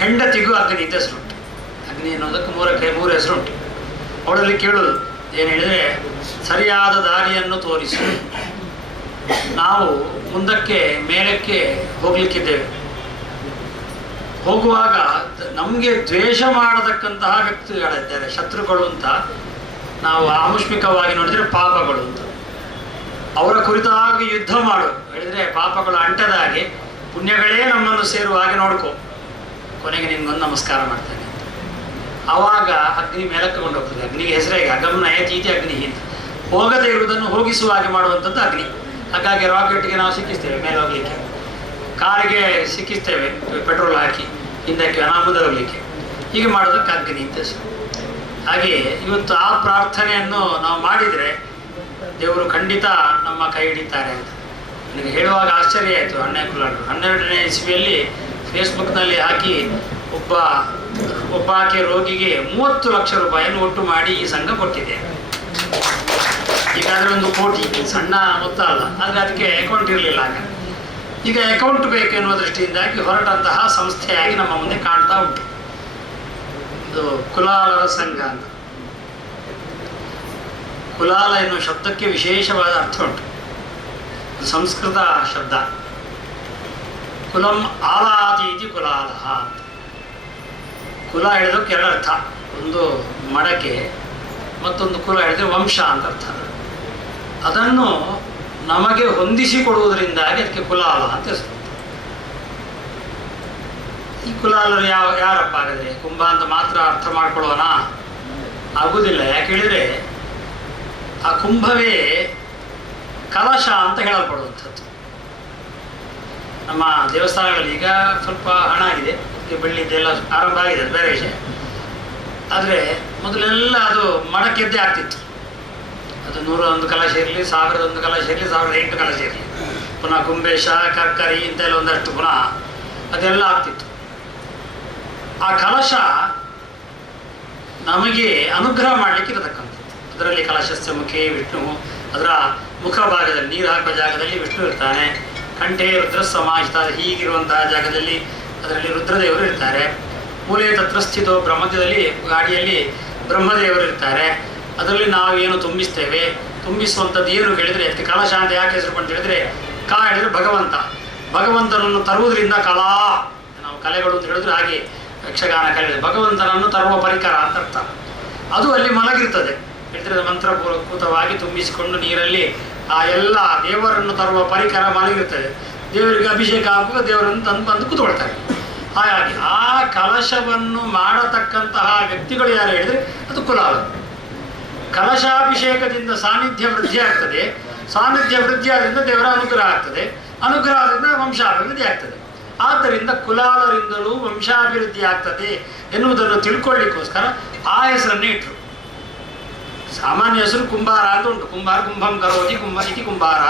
ಹೆಂಡತಿಗೂ ಅಗ್ನಿ ಅಂತ ಹೆಸರುಂಟು. ಅಗ್ನಿ ಅನ್ನೋದಕ್ಕೆ ಮೂರು ಹೆಸರುಂಟು. ಅವಳಲ್ಲಿ ಕೇಳೋದು ಏನು ಹೇಳಿದರೆ, ಸರಿಯಾದ ದಾರಿಯನ್ನು ತೋರಿಸಿ, ನಾವು ಮುಂದಕ್ಕೆ ಮೇಲಕ್ಕೆ ಹೋಗ್ಲಿಕ್ಕಿದ್ದೇವೆ. ಹೋಗುವಾಗ ನಮಗೆ ದ್ವೇಷ ಮಾಡತಕ್ಕಂತಹ ವ್ಯಕ್ತಿಗಳಿದ್ದಾರೆ, ಶತ್ರುಗಳು ಅಂತ ನಾವು ಆಮುಷ್ಮಿಕವಾಗಿ ನೋಡಿದರೆ ಪಾಪಗಳು ಅಂತ. ಅವರ ಕುರಿತಾಗಿ ಯುದ್ಧ ಮಾಡು ಹೇಳಿದರೆ ಪಾಪಗಳು ಅಂಟದ ಹಾಗೆ, ಪುಣ್ಯಗಳೇ ನಮ್ಮನ್ನು ಸೇರುವ ಹಾಗೆ ನೋಡ್ಕೊ, ಕೊನೆಗೆ ನಿನ್ಗೊಂದು ನಮಸ್ಕಾರ ಮಾಡ್ತೇನೆ. ಆವಾಗ ಅಗ್ನಿ ಮೇಲಕ್ಕೆ ಕೊಂಡು ಹೋಗ್ತದೆ. ಅಗ್ನಿಗೆ ಹೆಸರಿಗೆ ಅಗಮ್ನ ಏತೀತಿ ಅಗ್ನಿ ಅಂತ, ಹೋಗದೇ ಇರುವುದನ್ನು ಹೋಗಿಸುವ ಹಾಗೆ ಮಾಡುವಂಥದ್ದು ಅಗ್ನಿ. ಹಾಗಾಗಿ ರಾಕೆಟ್ಗೆ ನಾವು ಸಿಕ್ಕಿಸ್ತೇವೆ ಮೇಲೆ ಹೋಗ್ಲಿಕ್ಕೆ, ಕಾರಿಗೆ ಸಿಕ್ಕಿಸ್ತೇವೆ ಪೆಟ್ರೋಲ್ ಹಾಕಿ ಹಿಂದಕ್ಕೆ ಮುಂದೆ ಹೋಗ್ಲಿಕ್ಕೆ, ಹೀಗೆ ಮಾಡೋದಕ್ಕೆ ಅಗ್ನಿ ಅಂತ ಹೆಸರು. ಹಾಗೆ ಇವತ್ತು ಆ ಪ್ರಾರ್ಥನೆಯನ್ನು ನಾವು ಮಾಡಿದರೆ ದೇವರು ಖಂಡಿತ ನಮ್ಮ ಕೈ ಹಿಡಿತಾರೆ ಅಂತ. ನನಗೆ ಹೇಳುವಾಗ ಆಶ್ಚರ್ಯ ಆಯಿತು. ಅಣ್ಣಯ್ಯ ಕುಲಾಲರು 12ನೇ ಇಸ್ವಿಯಲ್ಲಿ ಫೇಸ್ಬುಕ್ನಲ್ಲಿ ಹಾಕಿ ಒಬ್ಬಾಕೆ ರೋಗಿಗೆ 30 ಲಕ್ಷ ರೂಪಾಯಿಯನ್ನು ಒಟ್ಟು ಮಾಡಿ ಈ ಸಂಘ ಕೊಟ್ಟಿದೆ. ಈಗಾದರೆ 1 ಕೋಟಿ, ಸಣ್ಣ ಮೊತ್ತ ಅಲ್ಲ, ಆದರೆ ಅದಕ್ಕೆ ಅಕೌಂಟ್ ಇರಲಿಲ್ಲ ಆಗ. ಈಗ ಅಕೌಂಟ್ ಬೇಕು ಎನ್ನುವ ದೃಷ್ಟಿಯಿಂದಾಗಿ ಹೊರಟಂತಹ ಸಂಸ್ಥೆಯಾಗಿ ನಮ್ಮ ಮುಂದೆ ಕಾಣ್ತಾ ಉಂಟು. ಇದು ಕುಲಾಲರ ಸಂಘ ಅಂತ. ಕುಲಾಲ ಎನ್ನುವ ಶಬ್ದಕ್ಕೆ ವಿಶೇಷವಾದ ಅರ್ಥ ಉಂಟು. ಇದು ಸಂಸ್ಕೃತ ಶಬ್ದ. ಕುಲಂ ಆಲಾದೀತಿ ಕುಲಾಲಹ ಅಂತ. ಕುಲ ಹೇಳಿದಕ್ಕೆ 2 ಅರ್ಥ. ಒಂದು ಮಡಕೆ, ಮತ್ತೊಂದು ಕುಲ ಹೇಳಿದ್ರೆ ವಂಶ ಅಂತ ಅರ್ಥ. ಅದನ್ನು ನಮಗೆ ಹೊಂದಿಸಿಕೊಡುವುದರಿಂದಾಗಿ ಅದಕ್ಕೆ ಕುಲಾಲ ಅಂತ ಹೆಸರು. ಈ ಕುಲಾಲರು ಯಾರಪ್ಪ ಆಗಿದ್ರೆ ಕುಂಭ ಅಂತ ಮಾತ್ರ ಅರ್ಥ ಮಾಡ್ಕೊಳ್ಳೋಣ ಆಗುವುದಿಲ್ಲ. ಯಾಕೆ ಹೇಳಿದರೆ ಆ ಕುಂಭವೇ ಕಲಶ ಅಂತ ಹೇಳಲ್ಪಡುವಂಥದ್ದು. ನಮ್ಮ ದೇವಸ್ಥಾನಗಳಲ್ಲಿ ಈಗ ಸ್ವಲ್ಪ ಹಣ ಆಗಿದೆ, ಬೆಳ್ಳಿದ್ದೆಲ್ಲ ಆರಂಭ ಆಗಿದೆ, ಅದು ಬೇರೆ ವಿಷಯ. ಆದರೆ ಮೊದಲೆಲ್ಲ ಅದು ಮಡಕೆದ್ದೇ ಆಗ್ತಿತ್ತು. ಅದು 101 ಕಲಶ ಇರಲಿ, 1001 ಕಲಶ ಇರಲಿ, 1008 ಕಲಶ ಇರಲಿ, ಪುನಃ ಕುಂಬೇಶ, ಕರ್ಕರಿ ಇಂತೆಲ್ಲ ಒಂದಷ್ಟು ಪುನಃ ಅದೆಲ್ಲ ಆಗ್ತಿತ್ತು. ಆ ಕಲಶ ನಮಗೆ ಅನುಗ್ರಹ ಮಾಡಲಿಕ್ಕೆ ಇರತಕ್ಕಂಥದ್ದು. ಅದರಲ್ಲಿ ಕಲಶಸ್ಯ ಮುಖೇ ವಿಷ್ಣು, ಅದರ ಮುಖಭಾಗದಲ್ಲಿ ನೀರು ಹಾಕುವ ಜಾಗದಲ್ಲಿ ವಿಷ್ಣು ಇರ್ತಾನೆ. ಕಂಠೆ ರುದ್ರ ಸಮಾಹಿತ, ಹೀಗಿರುವಂತಹ ಜಾಗದಲ್ಲಿ ಅದರಲ್ಲಿ ರುದ್ರದೇವರು ಇರ್ತಾರೆ. ಮೂಲೆ ತತ್ರ ಸ್ಥಿತೋ, ಬ್ರಹ್ಮದಲ್ಲಿ ಗಾಡಿಯಲ್ಲಿ ಬ್ರಹ್ಮದೇವರು ಇರ್ತಾರೆ. ಅದರಲ್ಲಿ ನಾವು ಏನು ತುಂಬಿಸ್ತೇವೆ, ತುಂಬಿಸುವಂಥದ್ದು ಏನು ಹೇಳಿದರೆ ಅದಕ್ಕೆ ಕಲಶ ಅಂತ ಯಾಕೆ ಹೆಸರು ಅಂತ ಹೇಳಿದರೆ, ಕ ಹೇಳಿದರೆ ಭಗವಂತ. ಭಗವಂತನನ್ನು ತರುವುದರಿಂದ ಕಲಾ, ನಾವು ಕಲೆಗಳು ಅಂತ ಹೇಳಿದ್ರೆ ಹಾಗೆ ಯಕ್ಷಗಾನ ಕಲೆ, ಭಗವಂತನನ್ನು ತರುವ ಪರಿಕರ ಅಂತ ಅರ್ಥ. ಅದು ಅಲ್ಲಿ ಮಲಗಿರ್ತದೆ. ಹೇಳಿದರೆ ಮಂತ್ರಪೂರ್ವಕವಾಗಿ ತುಂಬಿಸಿಕೊಂಡು ನೀರಲ್ಲಿ ಆ ಎಲ್ಲ ದೇವರನ್ನು ತರುವ ಪರಿಕರ ಮಲಗಿರ್ತದೆ. ದೇವರಿಗೆ ಅಭಿಷೇಕ ಆಗುವಾಗ ದೇವರನ್ನು ತಂದು ಕೂತ್ಕೊಳ್ತಾರೆ. ಹಾಗಾಗಿ ಆ ಕಲಶವನ್ನು ಮಾಡತಕ್ಕಂತಹ ವ್ಯಕ್ತಿಗಳು ಯಾರು ಹೇಳಿದರೆ ಅದು ಕುಲಾಲ. ಕಲಶಾಭಿಷೇಕದಿಂದ ಸಾನ್ನಿಧ್ಯ ವೃದ್ಧಿ ಆಗ್ತದೆ, ಸಾನ್ನಿಧ್ಯ ವೃದ್ಧಿ ಆದ್ರಿಂದ ದೇವರ ಅನುಗ್ರಹ ಆಗ್ತದೆ, ಅನುಗ್ರಹದಿಂದ ವಂಶಾಭಿವೃದ್ಧಿ ಆಗ್ತದೆ. ಆದ್ದರಿಂದ ಕುಲಾಲರಿಂದಲೂ ವಂಶಾಭಿವೃದ್ಧಿ ಆಗ್ತದೆ ಎನ್ನುವುದನ್ನು ತಿಳ್ಕೊಳ್ಳಿಕ್ಕೋಸ್ಕರ ಆ ಹೆಸರನ್ನೇ ಇಟ್ಟರು. ಸಾಮಾನ್ಯ ಹೆಸರು ಕುಂಬಾರ ಅಂತ ಉಂಟು. ಕುಂಬಾರ ಕುಂಭಂ ಕರೋತಿ ಇತಿ ಕುಂಬಾರ,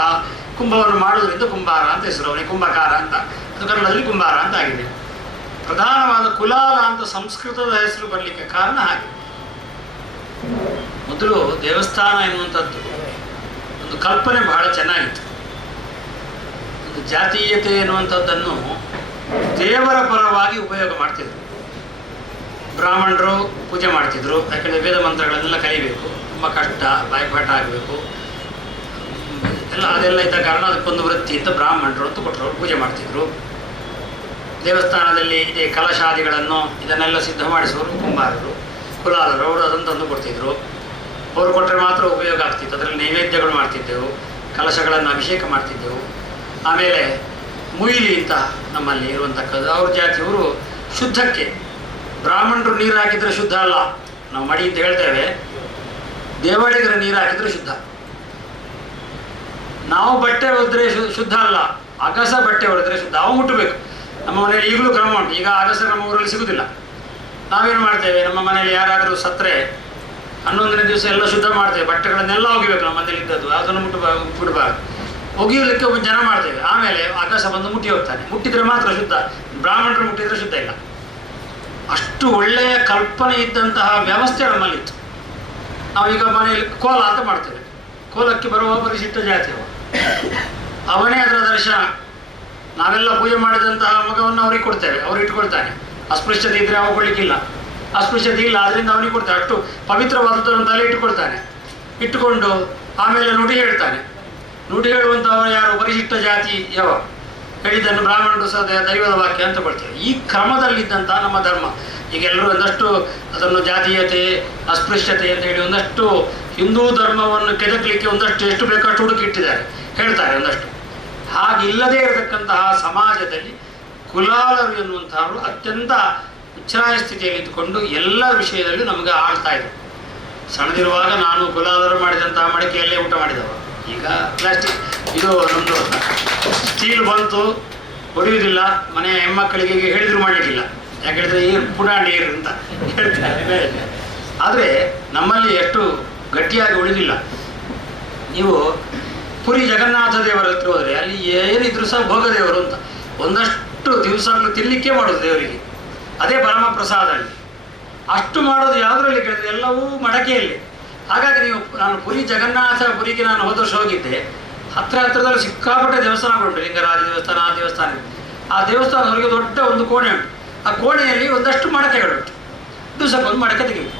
ಕುಂಭವನ್ನು ಮಾಡುವುದರಿಂದ ಕುಂಬಾರ ಅಂತ ಹೆಸರು. ಅವನಿಗೆ ಕುಂಭಕಾರ ಅಂತ, ಅದು ಕನ್ನಡದಲ್ಲಿ ಕುಂಬಾರ ಅಂತ ಆಗಿದೆ. ಪ್ರಧಾನವಾದ ಕುಲಾಲ ಅಂತ ಸಂಸ್ಕೃತದ ಹೆಸರು ಬರಲಿಕ್ಕೆ ಕಾರಣ ಹಾಗೆ. ಮೊದಲು ದೇವಸ್ಥಾನ ಎನ್ನುವಂಥದ್ದು ಒಂದು ಕಲ್ಪನೆ ಬಹಳ ಚೆನ್ನಾಗಿತ್ತು. ಒಂದು ಜಾತೀಯತೆ ಎನ್ನುವಂಥದ್ದನ್ನು ದೇವರ ಪರವಾಗಿ ಉಪಯೋಗ ಮಾಡ್ತಿದ್ರು. ಬ್ರಾಹ್ಮಣರು ಪೂಜೆ ಮಾಡ್ತಿದ್ರು, ಯಾಕಂದರೆ ವೇದ ಮಂತ್ರಗಳನ್ನೆಲ್ಲ ಕಲಿಬೇಕು, ತುಂಬ ಕಷ್ಟ, ಬಾಯ್ಪಾಠ ಆಗಬೇಕು ಎಲ್ಲ, ಅದೆಲ್ಲ ಇದ್ದ ಕಾರಣ ಅದಕ್ಕೊಂದು ವೃತ್ತಿ ಅಂತ ಬ್ರಾಹ್ಮಣರು ಅಂತ ಕೊಟ್ಟರು, ಪೂಜೆ ಮಾಡ್ತಿದ್ರು. ದೇವಸ್ಥಾನದಲ್ಲಿ ಇದೇ ಕಲಶಾದಿಗಳನ್ನು ಇದನ್ನೆಲ್ಲ ಸಿದ್ಧ ಮಾಡಿಸುವರು ಕುಂಬಾರರು, ಕುಲಾಲರು. ಅವರು ಅದನ್ನು ತಂದು ಕೊಡ್ತಿದ್ರು. ಅವರು ಕೊಟ್ಟರೆ ಮಾತ್ರ ಉಪಯೋಗ ಆಗ್ತಿತ್ತು. ಅದರಲ್ಲಿ ನೈವೇದ್ಯಗಳು ಮಾಡ್ತಿದ್ದೆವು, ಕಲಶಗಳನ್ನು ಅಭಿಷೇಕ ಮಾಡ್ತಿದ್ದೆವು. ಆಮೇಲೆ ಮುಯಿಲಿ ಅಂತ ನಮ್ಮಲ್ಲಿ ಇರುವಂತಕ್ಕದ್ದು, ಅವ್ರ ಜಾತಿಯವರು ಶುದ್ಧಕ್ಕೆ. ಬ್ರಾಹ್ಮಣರು ನೀರು ಹಾಕಿದರೆ ಶುದ್ಧ ಅಲ್ಲ, ನಾವು ಮಡಿ ಅಂತ ಹೇಳ್ತೇವೆ. ದೇವಳಿಗರ ನೀರು ಹಾಕಿದರೆ ಶುದ್ಧ. ನಾವು ಬಟ್ಟೆ ಹೊಡೆದ್ರೆ ಶುದ್ಧ ಅಲ್ಲ, ಅಗಸ ಬಟ್ಟೆ ಹೊಡೆದ್ರೆ ಶುದ್ಧ. ಅವು ಮುಟ್ಟಬೇಕು. ನಮ್ಮ ಮನೆಯಲ್ಲಿ ಈಗಲೂ ಕ್ರಮ ಉಂಟು. ಈಗ ಅಗಸ ನಮ್ಮ ಊರಲ್ಲಿ ಸಿಗುವುದಿಲ್ಲ. ನಾವೇನು ಮಾಡ್ತೇವೆ, ನಮ್ಮ ಮನೆಯಲ್ಲಿ ಯಾರಾದರೂ ಸತ್ತರೆ 11ನೇ ದಿವಸ ಎಲ್ಲ ಶುದ್ಧ ಮಾಡ್ತೇವೆ, ಬಟ್ಟೆಗಳನ್ನೆಲ್ಲ ಒಗಿಬೇಕು. ನಮ್ಮ ಮನೇಲಿ ಇದ್ದದ್ದು ಅದನ್ನು ಬಿಡಬಾರ್ದು. ಒಗಿಯಲಿಕ್ಕೆ ಒಬ್ಬ ಜನ ಮಾಡ್ತೇವೆ. ಆಮೇಲೆ ಅಗಸ ಬಂದು ಮುಟ್ಟಿ ಹೋಗ್ತಾನೆ. ಮುಟ್ಟಿದರೆ ಮಾತ್ರ ಶುದ್ಧ, ಬ್ರಾಹ್ಮಣರು ಮುಟ್ಟಿದರೆ ಶುದ್ಧ ಇಲ್ಲ. ಅಷ್ಟು ಒಳ್ಳೆಯ ಕಲ್ಪನೆ ಇದ್ದಂತಹ ವ್ಯವಸ್ಥೆ ನಮ್ಮಲ್ಲಿತ್ತು. ನಾವೀಗ ಮನೆಯಲ್ಲಿ ಕೋಲ ಅಂತ ಮಾಡ್ತೇವೆ. ಕೋಲಕ್ಕೆ ಬರುವ ಪರಿಶಿಷ್ಟ ಜಾತಿಯವ, ಅವನೇ ಅದರ ದರ್ಶನ. ನಾವೆಲ್ಲ ಪೂಜೆ ಮಾಡಿದಂತಹ ಮಗವನ್ನು ಅವ್ರಿಗೆ ಕೊಡ್ತೇವೆ, ಅವ್ರು ಇಟ್ಕೊಳ್ತಾನೆ. ಅಸ್ಪೃಶ್ಯತೆ ಇದ್ದರೆ ಅವ ಕೊಡ್ಲಿಕ್ಕಿಲ್ಲ, ಅಸ್ಪೃಶ್ಯತೆ ಇಲ್ಲ ಆದ್ದರಿಂದ ಅವನಿಗೆ ಕೊಡ್ತಾನೆ. ಅಷ್ಟು ಪವಿತ್ರವಾದದ್ದನ್ನು ತಲೆ ಇಟ್ಟುಕೊಳ್ತಾನೆ. ಇಟ್ಟುಕೊಂಡು ಆಮೇಲೆ ನುಡಿ ಹೇಳ್ತಾನೆ. ನುಡಿ ಹೇಳುವಂಥವ ಯಾರು, ಪರಿಶಿಷ್ಟ ಜಾತಿ ಯಾವ ಹೇಳಿದ್ದನ್ನು ಬ್ರಾಹ್ಮಣರು ಸಹ ದೈವದ ವಾಕ್ಯ ಅಂತ ಕೊಡ್ತೇವೆ. ಈ ಕ್ರಮದಲ್ಲಿದ್ದಂಥ ನಮ್ಮ ಧರ್ಮ. ಈಗ ಎಲ್ಲರೂ ಒಂದಷ್ಟು ಅದನ್ನು ಜಾತೀಯತೆ, ಅಸ್ಪೃಶ್ಯತೆ ಅಂತ ಹೇಳಿ ಒಂದಷ್ಟು ಹಿಂದೂ ಧರ್ಮವನ್ನು ಕೆದಕಲಿಕ್ಕೆ ಒಂದಷ್ಟು ಎಷ್ಟು ಬೇಕೋ ಅಷ್ಟು ಹುಡುಕಿಟ್ಟಿದ್ದಾರೆ, ಹೇಳ್ತಾರೆ ಒಂದಷ್ಟು. ಹಾಗಿಲ್ಲದೇ ಇರತಕ್ಕಂತಹ ಸಮಾಜದಲ್ಲಿ ಕುಲಾಲರು ಎನ್ನುವಂಥವರು ಅತ್ಯಂತ ಉಚ್ಛ್ರಾಯ ಸ್ಥಿತಿಯಲ್ಲಿ ಇದ್ದುಕೊಂಡು ಎಲ್ಲ ವಿಷಯದಲ್ಲೂ ನಮಗೆ ಆಳ್ತಾ ಇದ್ದರು. ಸಣ್ಣದಿರುವಾಗ ನಾನು ಕುಲಾಲರು ಮಾಡಿದಂತಹ ಮಡಿಕೆಯಲ್ಲೇ ಊಟ ಮಾಡಿದವ. ಈಗ ಪ್ಲಾಸ್ಟಿಕ್, ಇದು ನಮ್ಮದು ಸ್ಟೀಲ್ ಬಂತು, ಹೊಡೆಯುವುದಿಲ್ಲ. ಮನೆಯ ಹೆಣ್ಮಕ್ಕಳಿಗೆ ಹೇಳಿದ್ರು ಮಾಡಲಿಕ್ಕಿಲ್ಲ. ಯಾಕೆ ಹೇಳಿದ್ರೆ ಈ ಪುನಃ ನೀರು ಅಂತ ಹೇಳ್ತಾರೆ. ಆದರೆ ನಮ್ಮಲ್ಲಿ ಎಷ್ಟು ಗಟ್ಟಿಯಾಗಿ ಉಳಿದಿಲ್ಲ. ನೀವು ಪುರಿ ಜಗನ್ನಾಥ ದೇವರ ಹತ್ರ ಹೋದರೆ ಅಲ್ಲಿ ಏನಿದ್ರು ಸಹ ಭೋಗದೇವರು ಅಂತ ಒಂದಷ್ಟು ದಿವಸಗಳು ತಿನ್ನಲಿಕ್ಕೆ ಮಾಡೋದು ದೇವರಿಗೆ. ಅದೇ ಪರಮ ಪ್ರಸಾದ ಅಲ್ಲಿ. ಅಷ್ಟು ಮಾಡೋದು ಯಾವುದರಲ್ಲಿ ಕೇಳಿದ್ರೆ ಎಲ್ಲವೂ ಮಡಕೆಯಲ್ಲಿ. ಹಾಗಾಗಿ ನಾನು ಜಗನ್ನಾಥಪುರಿಗೆ ನಾನು ಹೋದ ವರ್ಷ ಹೋಗಿದ್ದೆ. ಹತ್ರದಲ್ಲಿ ಸಿಕ್ಕಾಪಟ್ಟೆ ದೇವಸ್ಥಾನಗಳುಂಟು, ಲಿಂಗರಾಜ ದೇವಸ್ಥಾನ, ಆ ದೇವಸ್ಥಾನ. ಆ ದೇವಸ್ಥಾನ ಹೊರಗೆ ದೊಡ್ಡ ಒಂದು ಕೋಣೆ ಉಂಟು. ಆ ಕೋಣೆಯಲ್ಲಿ ಒಂದಷ್ಟು ಮಡಕೆಗಳುಂಟು, ದಿವಸಕ್ಕೊಂದು ಮಡಕೆ ತೆಗೆಯುವುದು.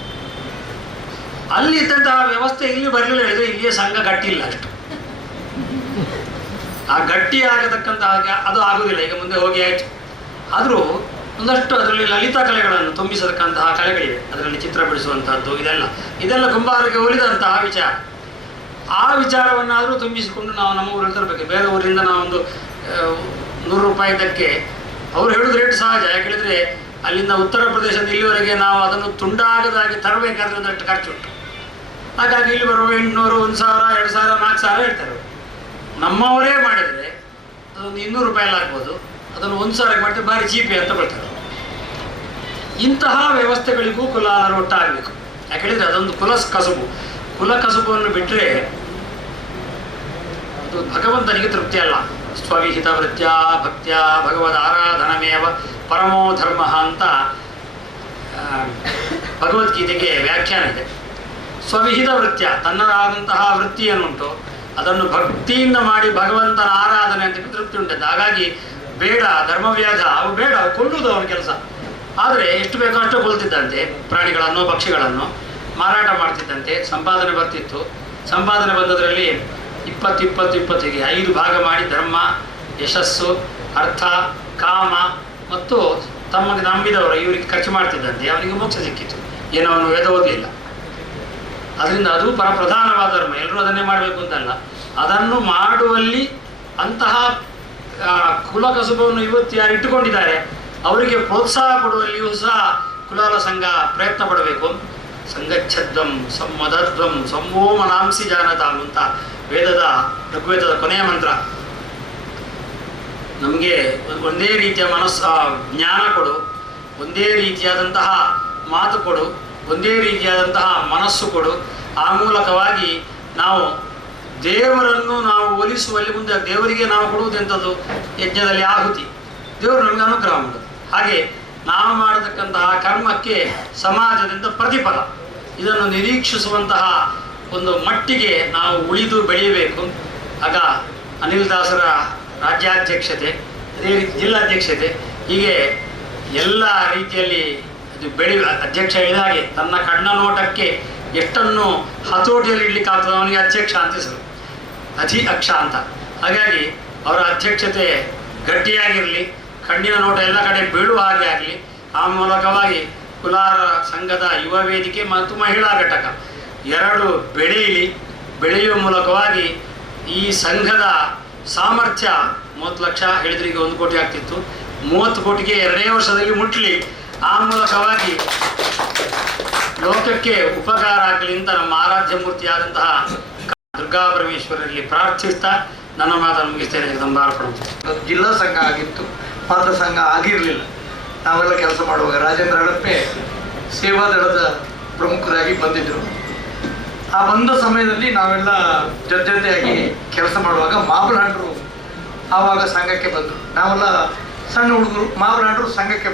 ಅಲ್ಲಿ ಇದ್ದಂತಹ ವ್ಯವಸ್ಥೆ ಇಲ್ಲಿ ಬರಲಿಲ್ಲ. ಹೇಳಿದ್ರೆ ಇಲ್ಲಿಯ ಸಂಘ ಗಟ್ಟಿ ಇಲ್ಲ ಅಷ್ಟು. ಆ ಗಟ್ಟಿ ಆಗತಕ್ಕಂತಹ ಅದು ಆಗುವುದಿಲ್ಲ. ಈಗ ಮುಂದೆ ಹೋಗಿ ಆಯ್ತು. ಆದರೂ ಒಂದಷ್ಟು ಅದರಲ್ಲಿ ಲಲಿತಾ ಕಲೆಗಳನ್ನು ತುಂಬಿಸತಕ್ಕಂತಹ ಕಲೆಗಳಿವೆ. ಅದರಲ್ಲಿ ಚಿತ್ರ ಬಿಡಿಸುವಂತಹದ್ದು, ಇದೆಲ್ಲ ಕುಂಬಾರರಿಗೆ ಒಲಿದಂತಹ ವಿಚಾರ. ಆ ವಿಚಾರವನ್ನಾದರೂ ತುಂಬಿಸಿಕೊಂಡು ನಾವು ನಮ್ಮ ಊರಲ್ಲಿ ತರಬೇಕು. ಬೇರೆ ಊರಿಂದ ನಾವೊಂದು 100 ರೂಪಾಯಿ ಇದಕ್ಕೆ ಅವ್ರು ಹೇಳೋದು ರೇಟ್ ಸಹಜ. ಯಾಕೆ ಹೇಳಿದ್ರೆ ಅಲ್ಲಿಂದ ಉತ್ತರ ಪ್ರದೇಶದ ಇಲ್ಲಿವರೆಗೆ ನಾವು ಅದನ್ನು ತುಂಡಾಗದಾಗಿ ತರಬೇಕಾದ್ರೆ ಒಂದಷ್ಟು ಖರ್ಚುಂಟು. ಹಾಗಾಗಿ ಇಲ್ಲಿ ಬರುವ 800, 1000, 2000, 4000 ಹೇಳ್ತಾರೆ. ನಮ್ಮವರೇ ಮಾಡಿದರೆ ಅದೊಂದು 200 ರೂಪಾಯಿ ಆಗ್ಬೋದು. ಅದನ್ನು 1000ಕ್ಕೆ ಮಾಡಿದ್ರೆ ಭಾರಿ ಚೀಪಿ ಅಂತ ಬರ್ತಾರೆ. ಇಂತಹ ವ್ಯವಸ್ಥೆಗಳಿಗೂ ಕುಲಾಲರು ಒಟ್ಟಾಗಬೇಕು. ಯಾಕೆ ಹೇಳಿದ್ರೆ ಅದೊಂದು ಕುಲ ಕಸುಬನ್ನು ಬಿಟ್ಟರೆ ಅದು ಭಗವಂತನಿಗೆ ತೃಪ್ತಿ ಅಲ್ಲ. ಸ್ವವಿಹಿತ ವೃತ್ಯ ಭಕ್ತ್ಯ ಭಗವದ್ ಆರಾಧನಮೇವ ಪರಮೋ ಧರ್ಮ ಅಂತ ಭಗವದ್ಗೀತೆಗೆ ವ್ಯಾಖ್ಯಾನ ಇದೆ. ಸ್ವವಿಹಿತ ವೃತ್ಯ, ತನ್ನದಾದಂತಹ ವೃತ್ತಿ ಏನುಂಟು ಅದನ್ನು ಭಕ್ತಿಯಿಂದ ಮಾಡಿ ಭಗವಂತನ ಆರಾಧನೆ ಅಂತ ತೃಪ್ತಿ ಉಂಟಂತೆ. ಹಾಗಾಗಿ ಬೇಡ ಧರ್ಮವ್ಯಾಧ, ಅವು ಬೇಡ, ಅವು ಕೊಲ್ಲುವುದು ಅವನ ಕೆಲಸ. ಆದರೆ ಎಷ್ಟು ಬೇಕೋ ಅಷ್ಟು ಕೊಲ್ತಿದ್ದಂತೆ. ಪ್ರಾಣಿಗಳನ್ನು ಪಕ್ಷಿಗಳನ್ನು ಮಾರಾಟ ಮಾಡ್ತಿದ್ದಂತೆ. ಸಂಪಾದನೆ ಬರ್ತಿತ್ತು. ಸಂಪಾದನೆ ಬಂದದರಲ್ಲಿ 20 ಹೀಗೆ 5 ಭಾಗ ಮಾಡಿ ಧರ್ಮ, ಯಶಸ್ಸು, ಅರ್ಥ, ಕಾಮ ಮತ್ತು ತಮಗೆ ನಂಬಿದವರು ಇವರಿಗೆ ಖರ್ಚು ಮಾಡ್ತಿದ್ದಂತೆ. ಅವನಿಗೆ ಮೋಕ್ಷ ಸಿಕ್ಕಿತ್ತು. ಏನೋ ಅವನು ವೇದ ಓದಲಿಲ್ಲ. ಅದರಿಂದ ಅದು ಪ್ರಧಾನವಾದ ಧರ್ಮ. ಎಲ್ಲರೂ ಅದನ್ನೇ ಮಾಡಬೇಕು ಅಂತಲ್ಲ, ಅದನ್ನು ಮಾಡುವಲ್ಲಿ ಅಂತಹ ಕುಲ ಕಸುಬವನ್ನು ಇವತ್ತು ಯಾರು ಇಟ್ಟುಕೊಂಡಿದ್ದಾರೆ ಅವರಿಗೆ ಪ್ರೋತ್ಸಾಹ ಕೊಡುವಲ್ಲಿಯೂ ಸಹ ಕುಲಾಲ ಸಂಘ ಪ್ರಯತ್ನ ಪಡಬೇಕು. ಸಂಗಚ್ಛದ್ವಂ ಸಂವದಧ್ವಂ ಸಂವೋಮನಾಂಸಿ ಜಾನತಾಂ ಅಂತ ಋಗ್ವೇದದ ಕೊನೆಯ ಮಂತ್ರ. ನಮಗೆ ಒಂದೇ ರೀತಿಯ ಜ್ಞಾನ ಕೊಡು, ಒಂದೇ ರೀತಿಯಾದಂತಹ ಮಾತು ಕೊಡು, ಒಂದೇ ರೀತಿಯಾದಂತಹ ಮನಸ್ಸು ಕೊಡು. ಆ ಮೂಲಕವಾಗಿ ನಾವು ದೇವರನ್ನು ನಾವು ಒಲಿಸುವಲ್ಲಿ ಮುಂದೆ ದೇವರಿಗೆ ನಾವು ಕೊಡುವುದೆಂಥದ್ದು ಯಜ್ಞದಲ್ಲಿ ಆಹುತಿ. ದೇವರು ನಮಗೆ ಅನುಗ್ರಹ ಮಾಡೋದು. ಹಾಗೆ ನಾವು ಮಾಡತಕ್ಕಂತಹ ಕರ್ಮಕ್ಕೆ ಸಮಾಜದಿಂದ ಪ್ರತಿಫಲ, ಇದನ್ನು ನಿರೀಕ್ಷಿಸುವಂತಹ ಒಂದು ಮಟ್ಟಿಗೆ ನಾವು ಉಳಿದು ಬೆಳೆಯಬೇಕು. ಆಗ ಅನಿಲ್ ದಾಸರ ರಾಜ್ಯಾಧ್ಯಕ್ಷತೆ, ಅದೇ ರೀತಿ ಜಿಲ್ಲಾಧ್ಯಕ್ಷತೆ, ಹೀಗೆ ಎಲ್ಲ ರೀತಿಯಲ್ಲಿ ಅದು ಅಧ್ಯಕ್ಷ ಹೇಳಿದ ಹಾಗೆ ತನ್ನ ಕಣ್ಣ ನೋಟಕ್ಕೆ ಎಷ್ಟನ್ನು ಹತೋಟಿಯಲ್ಲಿ ಇಡ್ಲಿಕ್ಕೆ ಆಗ್ತದೆ ಅವನಿಗೆ ಅಧ್ಯಕ್ಷ ಅಂತ ಹೆಸರು, ಅಕ್ಷ ಅಂತ. ಹಾಗಾಗಿ ಅವರ ಅಧ್ಯಕ್ಷತೆ ಗಟ್ಟಿಯಾಗಿರಲಿ, ಕಣ್ಣಿನ ನೋಟ ಎಲ್ಲ ಕಡೆ ಬೀಳುವ ಹಾಗೆ ಆಗಲಿ. ಆ ಮೂಲಕವಾಗಿ ಕುಲಾರ ಸಂಘದ ಯುವ ವೇದಿಕೆ ಮತ್ತು ಮಹಿಳಾ ಘಟಕ 2 ಬೆಳೆಯುವ ಮೂಲಕವಾಗಿ ಈ ಸಂಘದ ಸಾಮರ್ಥ್ಯ 30 ಲಕ್ಷ ಹೇಳಿದ್ರೆ ಈಗ 1 ಕೋಟಿ ಆಗ್ತಿತ್ತು. 30 ಕೋಟಿಗೆ 2ನೇ ವರ್ಷದಲ್ಲಿ ಮುಟ್ಲಿ. ಆ ಮೂಲಕವಾಗಿ ಲೋಕಕ್ಕೆ ಉಪಕಾರ ಆಗಲಿ ಅಂತ ನಮ್ಮ ಆರಾಧ್ಯ ಮೂರ್ತಿಯಾದಂತಹ ದುರ್ಗಾ ಪರಮೇಶ್ವರಲ್ಲಿ ಪ್ರಾರ್ಥಿಸ್ತಾ ನನ್ನ ಮಾತನ್ನು ಮುಗಿಸ್ತೇನೆ. ಜಿಲ್ಲಾ ಸಂಘ ಆಗಿತ್ತು, ಮಾತ್ರ ಸಂಘ ಆಗಿರಲಿಲ್ಲ. ನಾವೆಲ್ಲ ಕೆಲಸ ಮಾಡುವಾಗ ರಾಜೇಂದ್ರ ಹಡಪ್ಪೆ ಸೇವಾದಳದ ಪ್ರಮುಖರಾಗಿ ಬಂದಿದ್ದರು. ಆ ಬಂದ ಸಮಯದಲ್ಲಿ ನಾವೆಲ್ಲ ಜೊತೆಯಾಗಿ ಕೆಲಸ ಮಾಡುವಾಗ ಮಾಬಲಹಂಡ್ರು ಆವಾಗ ಸಂಘಕ್ಕೆ ಬಂದರು. ನಾವೆಲ್ಲ ಸಣ್ಣ ಹುಡುಗರು, ಮಾಬಲಹಂಡ್ರು ಸಂಘಕ್ಕೆ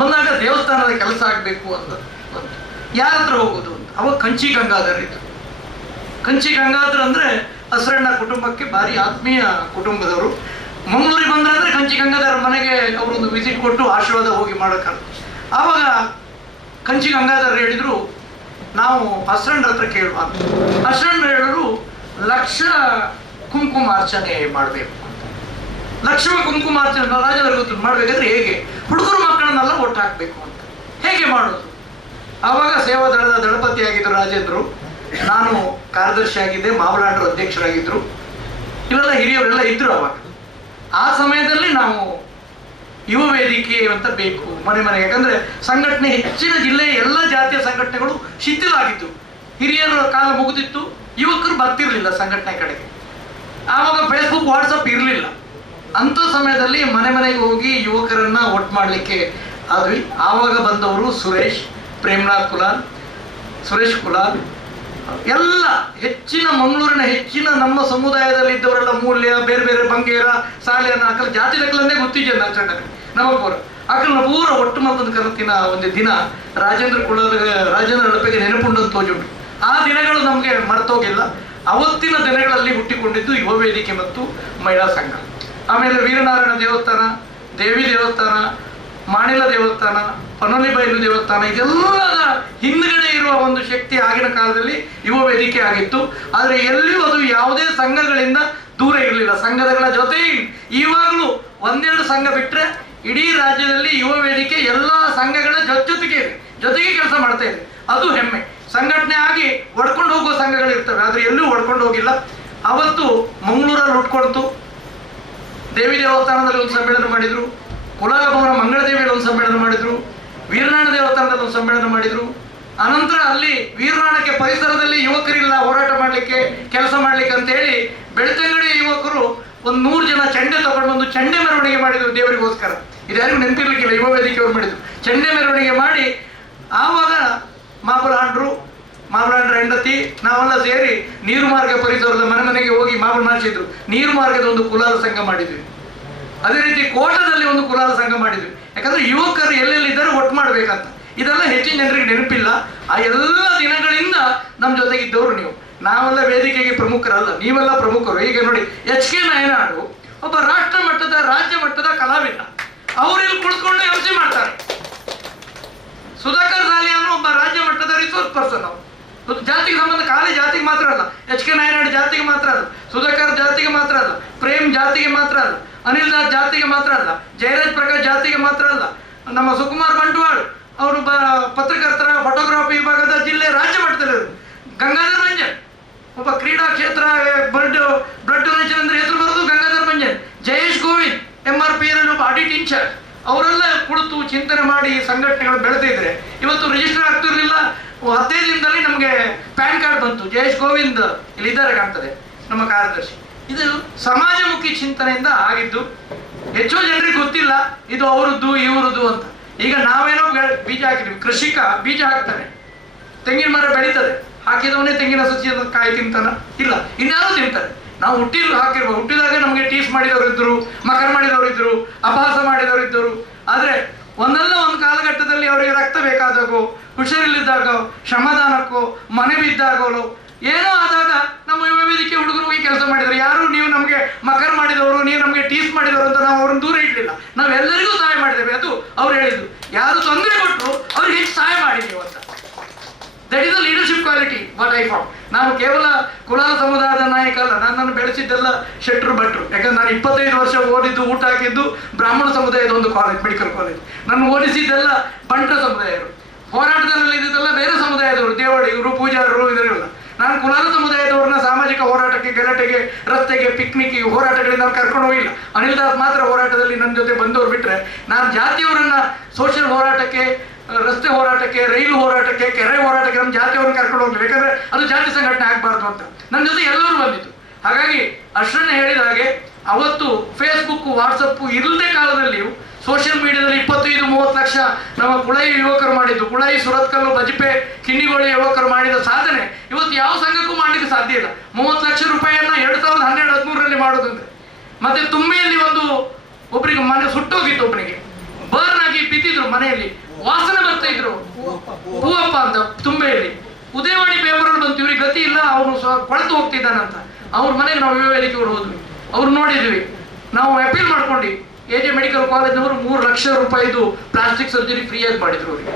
ಬಂದಾಗ ದೇವಸ್ಥಾನದ ಕೆಲಸ ಆಗಬೇಕು ಅಂತ ಬಂತು. ಯಾರ ಹತ್ರ ಹೋಗೋದು ಅಂತ. ಅವಾಗ ಕಂಚಿ ಗಂಗಾಧರ್ ಇತ್ತು. ಕಂಚಿ ಗಂಗಾಧರ್ ಅಂದರೆ ಹಸರಣ್ಣ ಕುಟುಂಬಕ್ಕೆ ಭಾರಿ ಆತ್ಮೀಯ ಕುಟುಂಬದವರು. ಮಂಗಳೂರಿಗೆ ಬಂದ್ರೆ ಕಂಚಿ ಗಂಗಾಧರ ಮನೆಗೆ ಅವರೊಂದು ವಿಸಿಟ್ ಕೊಟ್ಟು ಆಶೀರ್ವಾದ ಹೋಗಿ ಮಾಡೋಕ್ಕಲ್ಲ. ಆವಾಗ ಕಂಚಿ ಗಂಗಾಧರ್ ಹೇಳಿದರು, ನಾವು ಹಸರಣ್ಣ ಹತ್ರ ಕೇಳುವ. ಹಸರಣ್ಣ ಹೇಳಿದ್ರು, 1,00,000 ಕುಂಕುಮಾರ್ಚನೆ ಮಾಡಬೇಕು ಅಂತ. 1,00,000 ಕುಂಕುಮಾರ್ಚನೆ ರಾಜರಿಗೆ ಗೊತ್ತು ಮಾಡಬೇಕಾದ್ರೆ ಹೇಗೆ, ಹುಡುಗರು ಮಕ್ಕಳನ್ನೆಲ್ಲ ಒಟ್ಟು ಹಾಕಬೇಕು ಅಂತ. ಹೇಗೆ ಮಾಡೋದು? ಆವಾಗ ಸೇವಾದಳದ ದಳಪತಿಯಾಗಿದ್ದರು ರಾಜೇಂದ್ರು, ನಾನು ಕಾರ್ಯದರ್ಶಿ ಆಗಿದ್ದೆ, ಮಾಬಲಹಂಡ್ರು ಅಧ್ಯಕ್ಷರಾಗಿದ್ದರು. ಇವೆಲ್ಲ ಹಿರಿಯವರೆಲ್ಲ ಇದ್ದರು ಅವಾಗ. ಆ ಸಮಯದಲ್ಲಿ ನಾವು ಯುವ ವೇದಿಕೆ ಅಂತ ಬೇಕು ಮನೆ ಮನೆಗೆ. ಯಾಕಂದರೆ ಸಂಘಟನೆ ಹೆಚ್ಚಿನ ಜಿಲ್ಲೆಯ ಎಲ್ಲ ಜಾತಿಯ ಸಂಘಟನೆಗಳು ಶಿಥಿಲಾಗಿದ್ದು, ಹಿರಿಯರ ಕಾಲ ಮುಗಿದಿತ್ತು, ಯುವಕರು ಬರ್ತಿರ್ಲಿಲ್ಲ ಸಂಘಟನೆ ಕಡೆಗೆ. ಆವಾಗ ಫೇಸ್ಬುಕ್, ವಾಟ್ಸಪ್ ಇರಲಿಲ್ಲ. ಅಂಥ ಸಮಯದಲ್ಲಿ ಮನೆ ಮನೆಗೆ ಹೋಗಿ ಯುವಕರನ್ನು ಒಟ್ಟು ಮಾಡಲಿಕ್ಕೆ ಆದ್ವಿ. ಆವಾಗ ಬಂದವರು ಸುರೇಶ್, ಪ್ರೇಮ್ನಾಥ್ ಕುಲಾಲ್, ಸುರೇಶ್ ಕುಲಾಲ್, ಎಲ್ಲ ಹೆಚ್ಚಿನ ಮಂಗಳೂರಿನ ಹೆಚ್ಚಿನ ನಮ್ಮ ಸಮುದಾಯದಲ್ಲಿ ಇದ್ದವರೆಲ್ಲ ಮೂಲ್ಯ, ಬೇರೆ ಬೇರೆ ಬಂಗೇರ, ಸಾಲಿಯನ್ನ ಅಕಲ ಜಾತಿ ಲೆಕ್ಕಲನ್ನೇ ಗೊತ್ತಿದ್ದೆ ನನ್ನ ನಮಗೋರ ಅಕಲ್ನ ಪೂರ ಒಟ್ಟು ಮತ್ತೊಂದು ಕನತಿನ ಒಂದು ದಿನ ರಾಜೇಂದ್ರ ಹಡಪೆಗೆ ನೆನಪುಂಡು ತೋಜುಂಟು. ಆ ದಿನಗಳು ನಮಗೆ ಮರ್ತೋಗಿಲ್ಲ. ಅವತ್ತಿನ ದಿನಗಳಲ್ಲಿ ಹುಟ್ಟಿಕೊಂಡಿದ್ದು ಯುವ ವೇದಿಕೆ ಮತ್ತು ಮಹಿಳಾ ಸಂಘ. ಆಮೇಲೆ ವೀರನಾರಾಯಣ ದೇವಸ್ಥಾನ, ದೇವಿ ದೇವಸ್ಥಾನ, ಮಾಣಿಲ ದೇವಸ್ಥಾನ, ಪನೋಲಿಬೈಲು ದೇವಸ್ಥಾನ, ಇದೆಲ್ಲದ ಹಿಂದ್ಗಡೆ ಇರುವ ಒಂದು ಶಕ್ತಿ ಆಗಿನ ಕಾಲದಲ್ಲಿ ಯುವ ವೇದಿಕೆ ಆಗಿತ್ತು. ಆದರೆ ಎಲ್ಲಿಯೂ ಅದು ಯಾವುದೇ ಸಂಘಗಳಿಂದ ದೂರ ಇರಲಿಲ್ಲ. ಸಂಘಗಳ ಜೊತೆ ಇವಾಗಲೂ ಒಂದೆರಡು ಸಂಘ ಬಿಟ್ಟರೆ ಇಡೀ ರಾಜ್ಯದಲ್ಲಿ ಯುವ ವೇದಿಕೆ ಎಲ್ಲ ಸಂಘಗಳ ಜೊತೆಗೆ ಕೆಲಸ ಮಾಡ್ತಾ ಇದೆ. ಅದು ಹೆಮ್ಮೆ. ಸಂಘಟನೆ ಆಗಿ ಒಡ್ಕೊಂಡು ಹೋಗುವ ಸಂಘಗಳಿರ್ತವೆ, ಆದರೆ ಎಲ್ಲೂ ಒಡ್ಕೊಂಡು ಹೋಗಿಲ್ಲ. ಅವತ್ತು ಮಂಗಳೂರಲ್ಲಿ ಹುಟ್ಕೊಡ್ತು. ದೇವಿ ದೇವಸ್ಥಾನದಲ್ಲಿ ಒಂದು ಸಮ್ಮೇಳನ ಮಾಡಿದ್ರು, ಕುಲಾಲಭವನ ಮಂಗಳದೇವಿಯಲ್ಲಿ ಒಂದು ಸಮ್ಮೇಳನ ಮಾಡಿದ್ರು, ವೀರನಾರಾಯಣ ದೇವಸ್ಥಾನದಲ್ಲಿ ಒಂದು ಸಮ್ಮೇಳನ ಮಾಡಿದ್ರು. ಅನಂತರ ಅಲ್ಲಿ ವೀರನಾರಾಯಣಕ್ಕೆ ಪರಿಸರದಲ್ಲಿ ಯುವಕರಿಲ್ಲ ಹೋರಾಟ ಮಾಡಲಿಕ್ಕೆ, ಕೆಲಸ ಮಾಡಲಿಕ್ಕೆ ಅಂತೇಳಿ ಬೆಳ್ತಂಗಡಿಯ ಯುವಕರು ಒಂದು 100 ಜನ ಚಂಡೆ ತಗೊಂಡು ಬಂದು ಚಂಡೆ ಮೆರವಣಿಗೆ ಮಾಡಿದ್ರು ದೇವರಿಗೋಸ್ಕರ. ಇದ್ಯಾರಿಗೂ ನೆನಪಿರ್ಲಿಕ್ಕಿಲ್ಲ, ಯುವ ವೇದಿಕೆಯವರು ಮಾಡಿದ್ರು ಚಂಡೆ ಮೆರವಣಿಗೆ ಮಾಡಿ. ಆವಾಗ ಮಾಬಲಾಂಡ್ರ ಹೆಂಡತಿ ನಾವೆಲ್ಲ ಸೇರಿ ನೀರು ಮಾರ್ಗ ಪರಿಸರದ ಮನೆಗೆ ಹೋಗಿ ಮಾಬಲ್ ಮಾಡಿಸಿದ್ರು. ನೀರು ಮಾರ್ಗದ ಒಂದು ಕುಲಾಲ ಸಂಘ ಮಾಡಿದ್ವಿ. ಅದೇ ರೀತಿ ಕೋಟದಲ್ಲಿ ಒಂದು ಕುಲಾಲ ಸಂಘ ಮಾಡಿದ್ವಿ. ಯಾಕಂದ್ರೆ ಯುವಕರು ಎಲ್ಲೆಲ್ಲಿದ್ದರೂ ಒಟ್ಟು ಮಾಡ್ಬೇಕಂತ. ಇದೆಲ್ಲ ಹೆಚ್ಚಿನ ಜನರಿಗೆ ನೆನಪಿಲ್ಲ. ಆ ಎಲ್ಲ ದಿನಗಳಿಂದ ನಮ್ಮ ಜೊತೆಗಿದ್ದವರು ನೀವು. ನಾವೆಲ್ಲ ವೇದಿಕೆಗೆ ಪ್ರಮುಖರಲ್ಲ, ನೀವೆಲ್ಲ ಪ್ರಮುಖರು. ಈಗ ನೋಡಿ, HK ನಾಯನಾಡು ಒಬ್ಬ ರಾಷ್ಟ್ರ ಮಟ್ಟದ, ರಾಜ್ಯ ಮಟ್ಟದ ಕಲಾವಿದ. ಅವರಿಲ್ಲಿ ಕುಳಿತುಕೊಂಡು MC ಮಾಡ್ತಾರೆ. ಸುಧಾಕರ್ ಸಾಲಿಯಾನು ಒಬ್ಬ ರಾಜ್ಯ ಮಟ್ಟದ ರಿಸೋರ್ಸ್ ಪರ್ಸನ್. ಅವರು ಜಾತಿಗೆ ಸಂಬಂಧ ಖಾಲಿ ಜಾತಿಗೆ ಮಾತ್ರ ಅಲ್ಲ, HK ನಾಯನಾಡು ಜಾತಿಗೆ ಮಾತ್ರ ಅಲ್ಲ, ಸುಧಾಕರ್ ಜಾತಿಗೆ ಮಾತ್ರ ಅಲ್ಲ, ಪ್ರೇಮ್ ಜಾತಿಗೆ ಮಾತ್ರ ಅಲ್ಲ, ಅನಿಲ್ ದಾಸ್ ಜಾತಿಗೆ ಮಾತ್ರ ಅಲ್ಲ, ಜಯರಾಜ್ ಪ್ರಕಾಶ್ ಜಾತಿಗೆ ಮಾತ್ರ ಅಲ್ಲ, ನಮ್ಮ ಸುಕುಮಾರ್ ಬಂಟ್ವಾಳ್ ಅವರು ಪತ್ರಕರ್ತರ ಫೋಟೋಗ್ರಾಫಿ ವಿಭಾಗದ ಜಿಲ್ಲೆ ರಾಜ್ಯ ಮಟ್ಟದಲ್ಲಿ. ಗಂಗಾಧರ್ ಮಂಜನ್ ಒಬ್ಬ ಕ್ರೀಡಾ ಕ್ಷೇತ್ರ ಬ್ಲಡ್ ಡೊನೇಷನ್ ಅಂದ್ರೆ ಹೆಸರು ಬರೋದು ಗಂಗಾಧರ್ ಮಂಜನ್. ಜಯೇಶ್ ಗೋವಿಂದ್ MRPL ಒಬ್ಬ ಆಡಿಟ್ ಇನ್ಚಾರ್ಜ್. ಅವರೆಲ್ಲ ಕುಳಿತು ಚಿಂತನೆ ಮಾಡಿ ಸಂಘಟನೆಗಳು ಬೆಳೆದಿದ್ರೆ ಇವತ್ತು ರಿಜಿಸ್ಟರ್ ಆಗ್ತಿರ್ಲಿಲ್ಲ. 15 ದಿನದಲ್ಲಿ ನಮಗೆ ಪ್ಯಾನ್ ಕಾರ್ಡ್ ಬಂತು. ಜಯೇಶ್ ಗೋವಿಂದ್ ಇಲ್ಲಿದ್ದಾರೆ ಕಾಣ್ತದೆ, ನಮ್ಮ ಕಾರ್ಯದರ್ಶಿ. ಇದು ಸಮಾಜಮುಖಿ ಚಿಂತನೆಯಿಂದ ಆಗಿದ್ದು. ಹೆಚ್ಚು ಜನರಿಗೆ ಗೊತ್ತಿಲ್ಲ ಇದು ಅವರದ್ದು ಇವರದ್ದು ಅಂತ. ಈಗ ನಾವೇನೋ ಬೀಜ ಹಾಕಿದ್ವಿ, ಕೃಷಿಕ ಬೀಜ ಹಾಕ್ತಾನೆ, ತೆಂಗಿನ ಮರ ಬೆಳೀತದೆ, ಹಾಕಿದವನೇ ತೆಂಗಿನ ಸಸಿಯ ಕಾಯಿ ತಿಂತಾನ? ಇಲ್ಲ, ಇನ್ಯಾರು ತಿಂತಾರೆ. ನಾವು ಹಾಕಿರ್ಬೋದು. ಹುಟ್ಟಿದಾಗ ನಮಗೆ ಟೀಸ್ ಮಾಡಿದವರು ಇದ್ರು, ಮಕರ್ ಮಾಡಿದವರು ಇದ್ರು, ಅಪಹಾಸ ಮಾಡಿದವರು ಇದ್ದರು. ಆದರೆ ಒಂದಲ್ಲ ಒಂದು ಕಾಲಘಟ್ಟದಲ್ಲಿ ಅವರಿಗೆ ರಕ್ತ ಬೇಕಾದಾಗೋ, ಹುಷಾರಿಲ್ಲಿದ್ದಾಗ, ಶ್ರಮದಾನಕ್ಕೋ, ಮನೆ ಬಿದ್ದಾಗಲೋ ಏನೋ ಆದಾಗ ನಮ್ಮ ಯುವ ವೇದಿಕೆ ಹುಡುಗರು ಹೋಗಿ ಕೆಲಸ ಮಾಡಿದ್ರು. ಯಾರು ನೀವು ನಮಗೆ ಮಕರ್ ಮಾಡಿದವರು, ನೀವು ನಮಗೆ ಟೀಸ್ ಮಾಡಿದವರು ಅಂತ ನಾವು ಅವ್ರನ್ನ ದೂರ ಇಡಲಿಲ್ಲ. ನಾವೆಲ್ಲರಿಗೂ ಸಹಾಯ ಮಾಡಿದ್ದೇವೆ. ಅದು ಅವ್ರು ಹೇಳಿದ್ದು. ಯಾರು ತೊಂದರೆ ಕೊಟ್ಟರು ಅವ್ರಿಗೆ ಹೆಚ್ಚು ಸಹಾಯ ಮಾಡಿದ್ದೀವಿ ಅಂತ. That is the leadership quality what I found. ನಾನು ಕೇವಲ ಕುಲಾಲ ಸಮುದಾಯದ ನಾಯಕ ಅಲ್ಲ, ನನ್ನನ್ನು ಬೆಳೆಸಿದ್ದೆಲ್ಲ ಶೆಟ್ರು ಭಟ್ರು. ಯಾಕಂದ್ರೆ ನಾನು 25 ವರ್ಷ ಓದಿದ್ದು, ಊಟ ಹಾಕಿದ್ದು ಬ್ರಾಹ್ಮಣ ಸಮುದಾಯದ ಒಂದು ಕಾಲೇಜ್, ಮೆಡಿಕಲ್ ಕಾಲೇಜ್. ನನ್ನ ಓದಿಸಿದ್ದೆಲ್ಲ ಬಂಟ ಸಮುದಾಯರು. ಹೋರಾಟದಲ್ಲಿ ಇದ್ದೆಲ್ಲ ಬೇರೆ ಸಮುದಾಯದವರು, ದೇವಡಿಗರು, ಪೂಜಾರರು, ಇದರೆಲ್ಲ. ನಾನು ಕುಲಾಲ ಸಮುದಾಯದವ್ರನ್ನ ಸಾಮಾಜಿಕ ಹೋರಾಟಕ್ಕೆ, ಗಲಾಟೆಗೆ, ರಸ್ತೆಗೆ, ಪಿಕ್ನಿಕ್ಗೆ, ಹೋರಾಟಗಳಿಂದ ಅವ್ರು ಕರ್ಕೊಂಡು ಹೋಗಿಲ್ಲ. ಅನಿಲ್ ದಾಸ್ ಮಾತ್ರ ಹೋರಾಟದಲ್ಲಿ ನನ್ನ ಜೊತೆ ಬಂದವ್ರು ಬಿಟ್ಟರೆ ನಾನು ಜಾತಿಯವರನ್ನ ಸೋಷಿಯಲ್ ಹೋರಾಟಕ್ಕೆ, ರಸ್ತೆ ಹೋರಾಟಕ್ಕೆ, ರೈಲು ಹೋರಾಟಕ್ಕೆ, ಕೆರೆ ಹೋರಾಟಕ್ಕೆ ನಮ್ಮ ಜಾತಿಯವ್ರನ್ನ ಕರ್ಕೊಂಡು ಹೋಗ್ಲಿಲ್ಲ. ಯಾಕಂದ್ರೆ ಅದು ಜಾತಿ ಸಂಘಟನೆ ಆಗಬಾರ್ದು ಅಂತ ನನ್ನ ಜೊತೆ ಎಲ್ಲರೂ ಬಂದಿತ್ತು. ಹಾಗಾಗಿ ಅಷ್ಟನ್ನೇ ಹೇಳಿದ ಹಾಗೆ ಅವತ್ತು ಫೇಸ್ಬುಕ್, ವಾಟ್ಸಪ್ ಇಲ್ಲದೆ ಕಾಲದಲ್ಲಿಯೂ ಸೋಷಿಯಲ್ ಮೀಡಿಯಾದಲ್ಲಿ 25-30 ಲಕ್ಷ ನಮ್ಮ ಕುಳಾಯಿ ಯುವಕರು ಮಾಡಿದ್ದು, ಕುಳಾಯಿ, ಸುರತ್ಕಲ್ಲು, ಬಜ್ಪೆ, ಕಿನ್ನಿಗೋಳಿ ಯುವಕರು ಮಾಡಿದ ಸಾಧನೆ ಇವತ್ತು ಯಾವ ಸಂಘಕ್ಕೂ ಮಾಡಲಿಕ್ಕೆ ಸಾಧ್ಯ ಇಲ್ಲ. 30 ಲಕ್ಷ ರೂಪಾಯಿಯನ್ನ 2012-13ರಲ್ಲಿ ಮಾಡೋದಂದ್ರೆ. ಮತ್ತೆ ತುಂಬಿಯಲ್ಲಿ ಒಬ್ಬರಿಗೆ ಮನೆ ಸುಟ್ಟೋಗಿತ್ತು, ಒಬ್ಬನಿಗೆ ಬರ್ನ್ ಆಗಿ ಬಿದ್ದಿದ್ರು, ಮನೆಯಲ್ಲಿ ವಾಸನೆ ಬರ್ತಾ ಇದ್ರು, ಹೂವಪ್ಪ ಅಂತ ತುಂಬೆಯಲ್ಲಿ. ಉದಯವಾಣಿ ಪೇಪರಲ್ಲಿ ಬಂತು, ಇವ್ರಿಗೆ ಗತಿ ಇಲ್ಲ, ಅವನು ಕೊಳೆತು ಹೋಗ್ತಿದ್ದಾನಂತ. ಅವ್ರ ಮನೆಗೆ ನಾವು ಯುವ ವೇದಿಕೆಯವರು ಹೋದ್ವಿ, ಅವ್ರು ನೋಡಿದ್ವಿ. ನಾವು ಅಪೀಲ್ ಮಾಡ್ಕೊಂಡು AJ ಮೆಡಿಕಲ್ ಕಾಲೇಜ್ನವರು 3 ಲಕ್ಷ ರೂಪಾಯಿದು ಪ್ಲಾಸ್ಟಿಕ್ ಸರ್ಜರಿ ಫ್ರೀಯಾಗಿ ಮಾಡಿದ್ರು. ಅವರಿಗೆ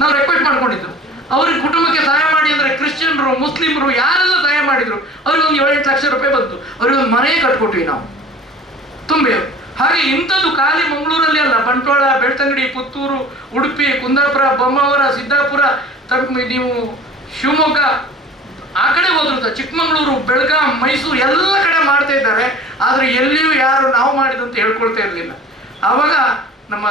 ನಾವು ರಿಕ್ವೆಸ್ಟ್ ಮಾಡ್ಕೊಂಡಿದ್ದು, ಅವ್ರಿಗೆ ಕುಟುಂಬಕ್ಕೆ ಸಹಾಯ ಮಾಡಿ ಅಂದ್ರೆ ಕ್ರಿಶ್ಚಿಯನ್ರು, ಮುಸ್ಲಿಮರು ಯಾರೆಲ್ಲ ಸಹಾಯ ಮಾಡಿದ್ರು ಅವ್ರಿಗೆ ಒಂದು 7-8 ಲಕ್ಷ ರೂಪಾಯಿ ಬಂತು. ಅವ್ರಿಗೆ ಒಂದು ಮನೆ ಕಟ್ಕೊಟ್ವಿ ನಾವು ತುಂಬೆ. ಹಾಗೆ ಇಂಥದ್ದು ಖಾಲಿ ಮಂಗಳೂರಲ್ಲಿ ಅಲ್ಲ, ಬಂಟ್ವಾಳ, ಬೆಳ್ತಂಗಡಿ, ಪುತ್ತೂರು, ಉಡುಪಿ, ಕುಂದಾಪುರ, ಬೊಮ್ಮಾವರ, ಸಿದ್ದಾಪುರ, ನೀವು ಶಿವಮೊಗ್ಗ ಆ ಕಡೆ ಹೋದ್ರು, ಚಿಕ್ಕಮಗಳೂರು, ಬೆಳಗಾಂ, ಮೈಸೂರು ಎಲ್ಲ ಕಡೆ ಮಾಡ್ತಾ ಇದ್ದಾರೆ. ಆದರೆ ಎಲ್ಲಿಯೂ ಯಾರು ನಾವು ಮಾಡಿದಂತ ಹೇಳ್ಕೊಳ್ತಾ ಇರಲಿಲ್ಲ. ಆವಾಗ ನಮ್ಮ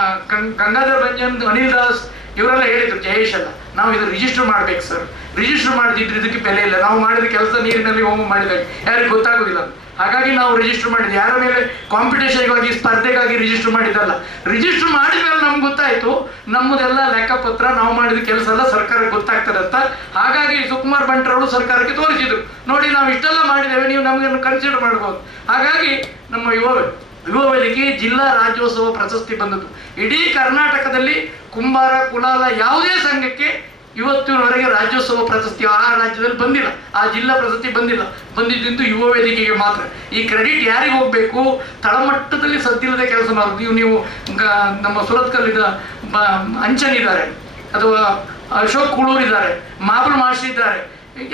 ಗಂಗಾಧರ್ ಮಂಜನ್, ಅನಿಲ್ ದಾಸ್ ಇವರೆಲ್ಲ ಹೇಳಿದ್ರು, ಜಯೇಶ್ ಎಲ್ಲ, ನಾವು ಇದು ರಿಜಿಸ್ಟರ್ ಮಾಡ್ಬೇಕು ಸರ್, ರಿಜಿಸ್ಟರ್ ಮಾಡದಿದ್ರೆ ಇದಕ್ಕೆ ಬೆಲೆ ಇಲ್ಲ, ನಾವು ಮಾಡಿದ ಕೆಲಸ ನೀರಿನಲ್ಲಿ ಹೋಮ ಮಾಡಿದಾಗ ಯಾರಿಗೆ ಗೊತ್ತಾಗೋದಿಲ್ಲ. ಹಾಗಾಗಿ ನಾವು ರಿಜಿಸ್ಟರ್ ಮಾಡಿದ್ವಿ. ಯಾರ ಮೇಲೆ ಕಾಂಪಿಟೇಷನ್ಗಾಗಿ, ಸ್ಪರ್ಧೆಗಾಗಿ ರಿಜಿಸ್ಟರ್ ಮಾಡಿದ್ದಲ್ಲ. ರಿಜಿಸ್ಟರ್ ಮಾಡಿದ ಮೇಲೆ ನಮ್ಗೆ ಗೊತ್ತಾಯ್ತು ನಮ್ಮದೆಲ್ಲ ಲೆಕ್ಕಪತ್ರ, ನಾವು ಮಾಡಿದ ಕೆಲಸ ಎಲ್ಲ ಸರ್ಕಾರಕ್ಕೆ ಗೊತ್ತಾಗ್ತದೆ ಅಂತ. ಹಾಗಾಗಿ ಸುಕುಮಾರ್ ಬಂಟ್ರವರು ಸರ್ಕಾರಕ್ಕೆ ತೋರಿಸಿದ್ರು, ನೋಡಿ ನಾವು ಇಷ್ಟೆಲ್ಲ ಮಾಡಿದ್ದೇವೆ, ನೀವು ನಮಗನ್ನು ಕನ್ಸಿಡರ್ ಮಾಡ್ಬೋದು. ಹಾಗಾಗಿ ನಮ್ಮ ಯುವ ವೇದಿಕೆ ಜಿಲ್ಲಾ ರಾಜ್ಯೋತ್ಸವ ಪ್ರಶಸ್ತಿ ಬಂದದ್ದು. ಇಡೀ ಕರ್ನಾಟಕದಲ್ಲಿ ಕುಂಬಾರ, ಕುಲಾಲ ಯಾವುದೇ ಸಂಘಕ್ಕೆ ಇವತ್ತಿನವರೆಗೆ ರಾಜ್ಯೋತ್ಸವ ಪ್ರಶಸ್ತಿ ಆ ರಾಜ್ಯದಲ್ಲಿ ಬಂದಿಲ್ಲ, ಆ ಜಿಲ್ಲಾ ಪ್ರಶಸ್ತಿ ಬಂದಿಲ್ಲ. ಬಂದಿದ್ದು ಯುವ ವೇದಿಕೆಗೆ ಮಾತ್ರ. ಈ ಕ್ರೆಡಿಟ್ ಯಾರಿಗೆ ಹೋಗಬೇಕು? ತಳಮಟ್ಟದಲ್ಲಿ ಸದ್ದಿಲ್ಲದೆ ಕೆಲಸ ಮಾಡೋದು. ನೀವು ನಮ್ಮ ಸುರತ್ಕಲ್ಲಿದ್ದ ಅಂಚನ್ ಇದ್ದಾರೆ, ಅಥವಾ ಅಶೋಕ್ ಕುಳೂರ್ ಇದ್ದಾರೆ, ಮಾಬುಲ್ ಮಾಸ್ಟರ್ ಇದ್ದಾರೆ,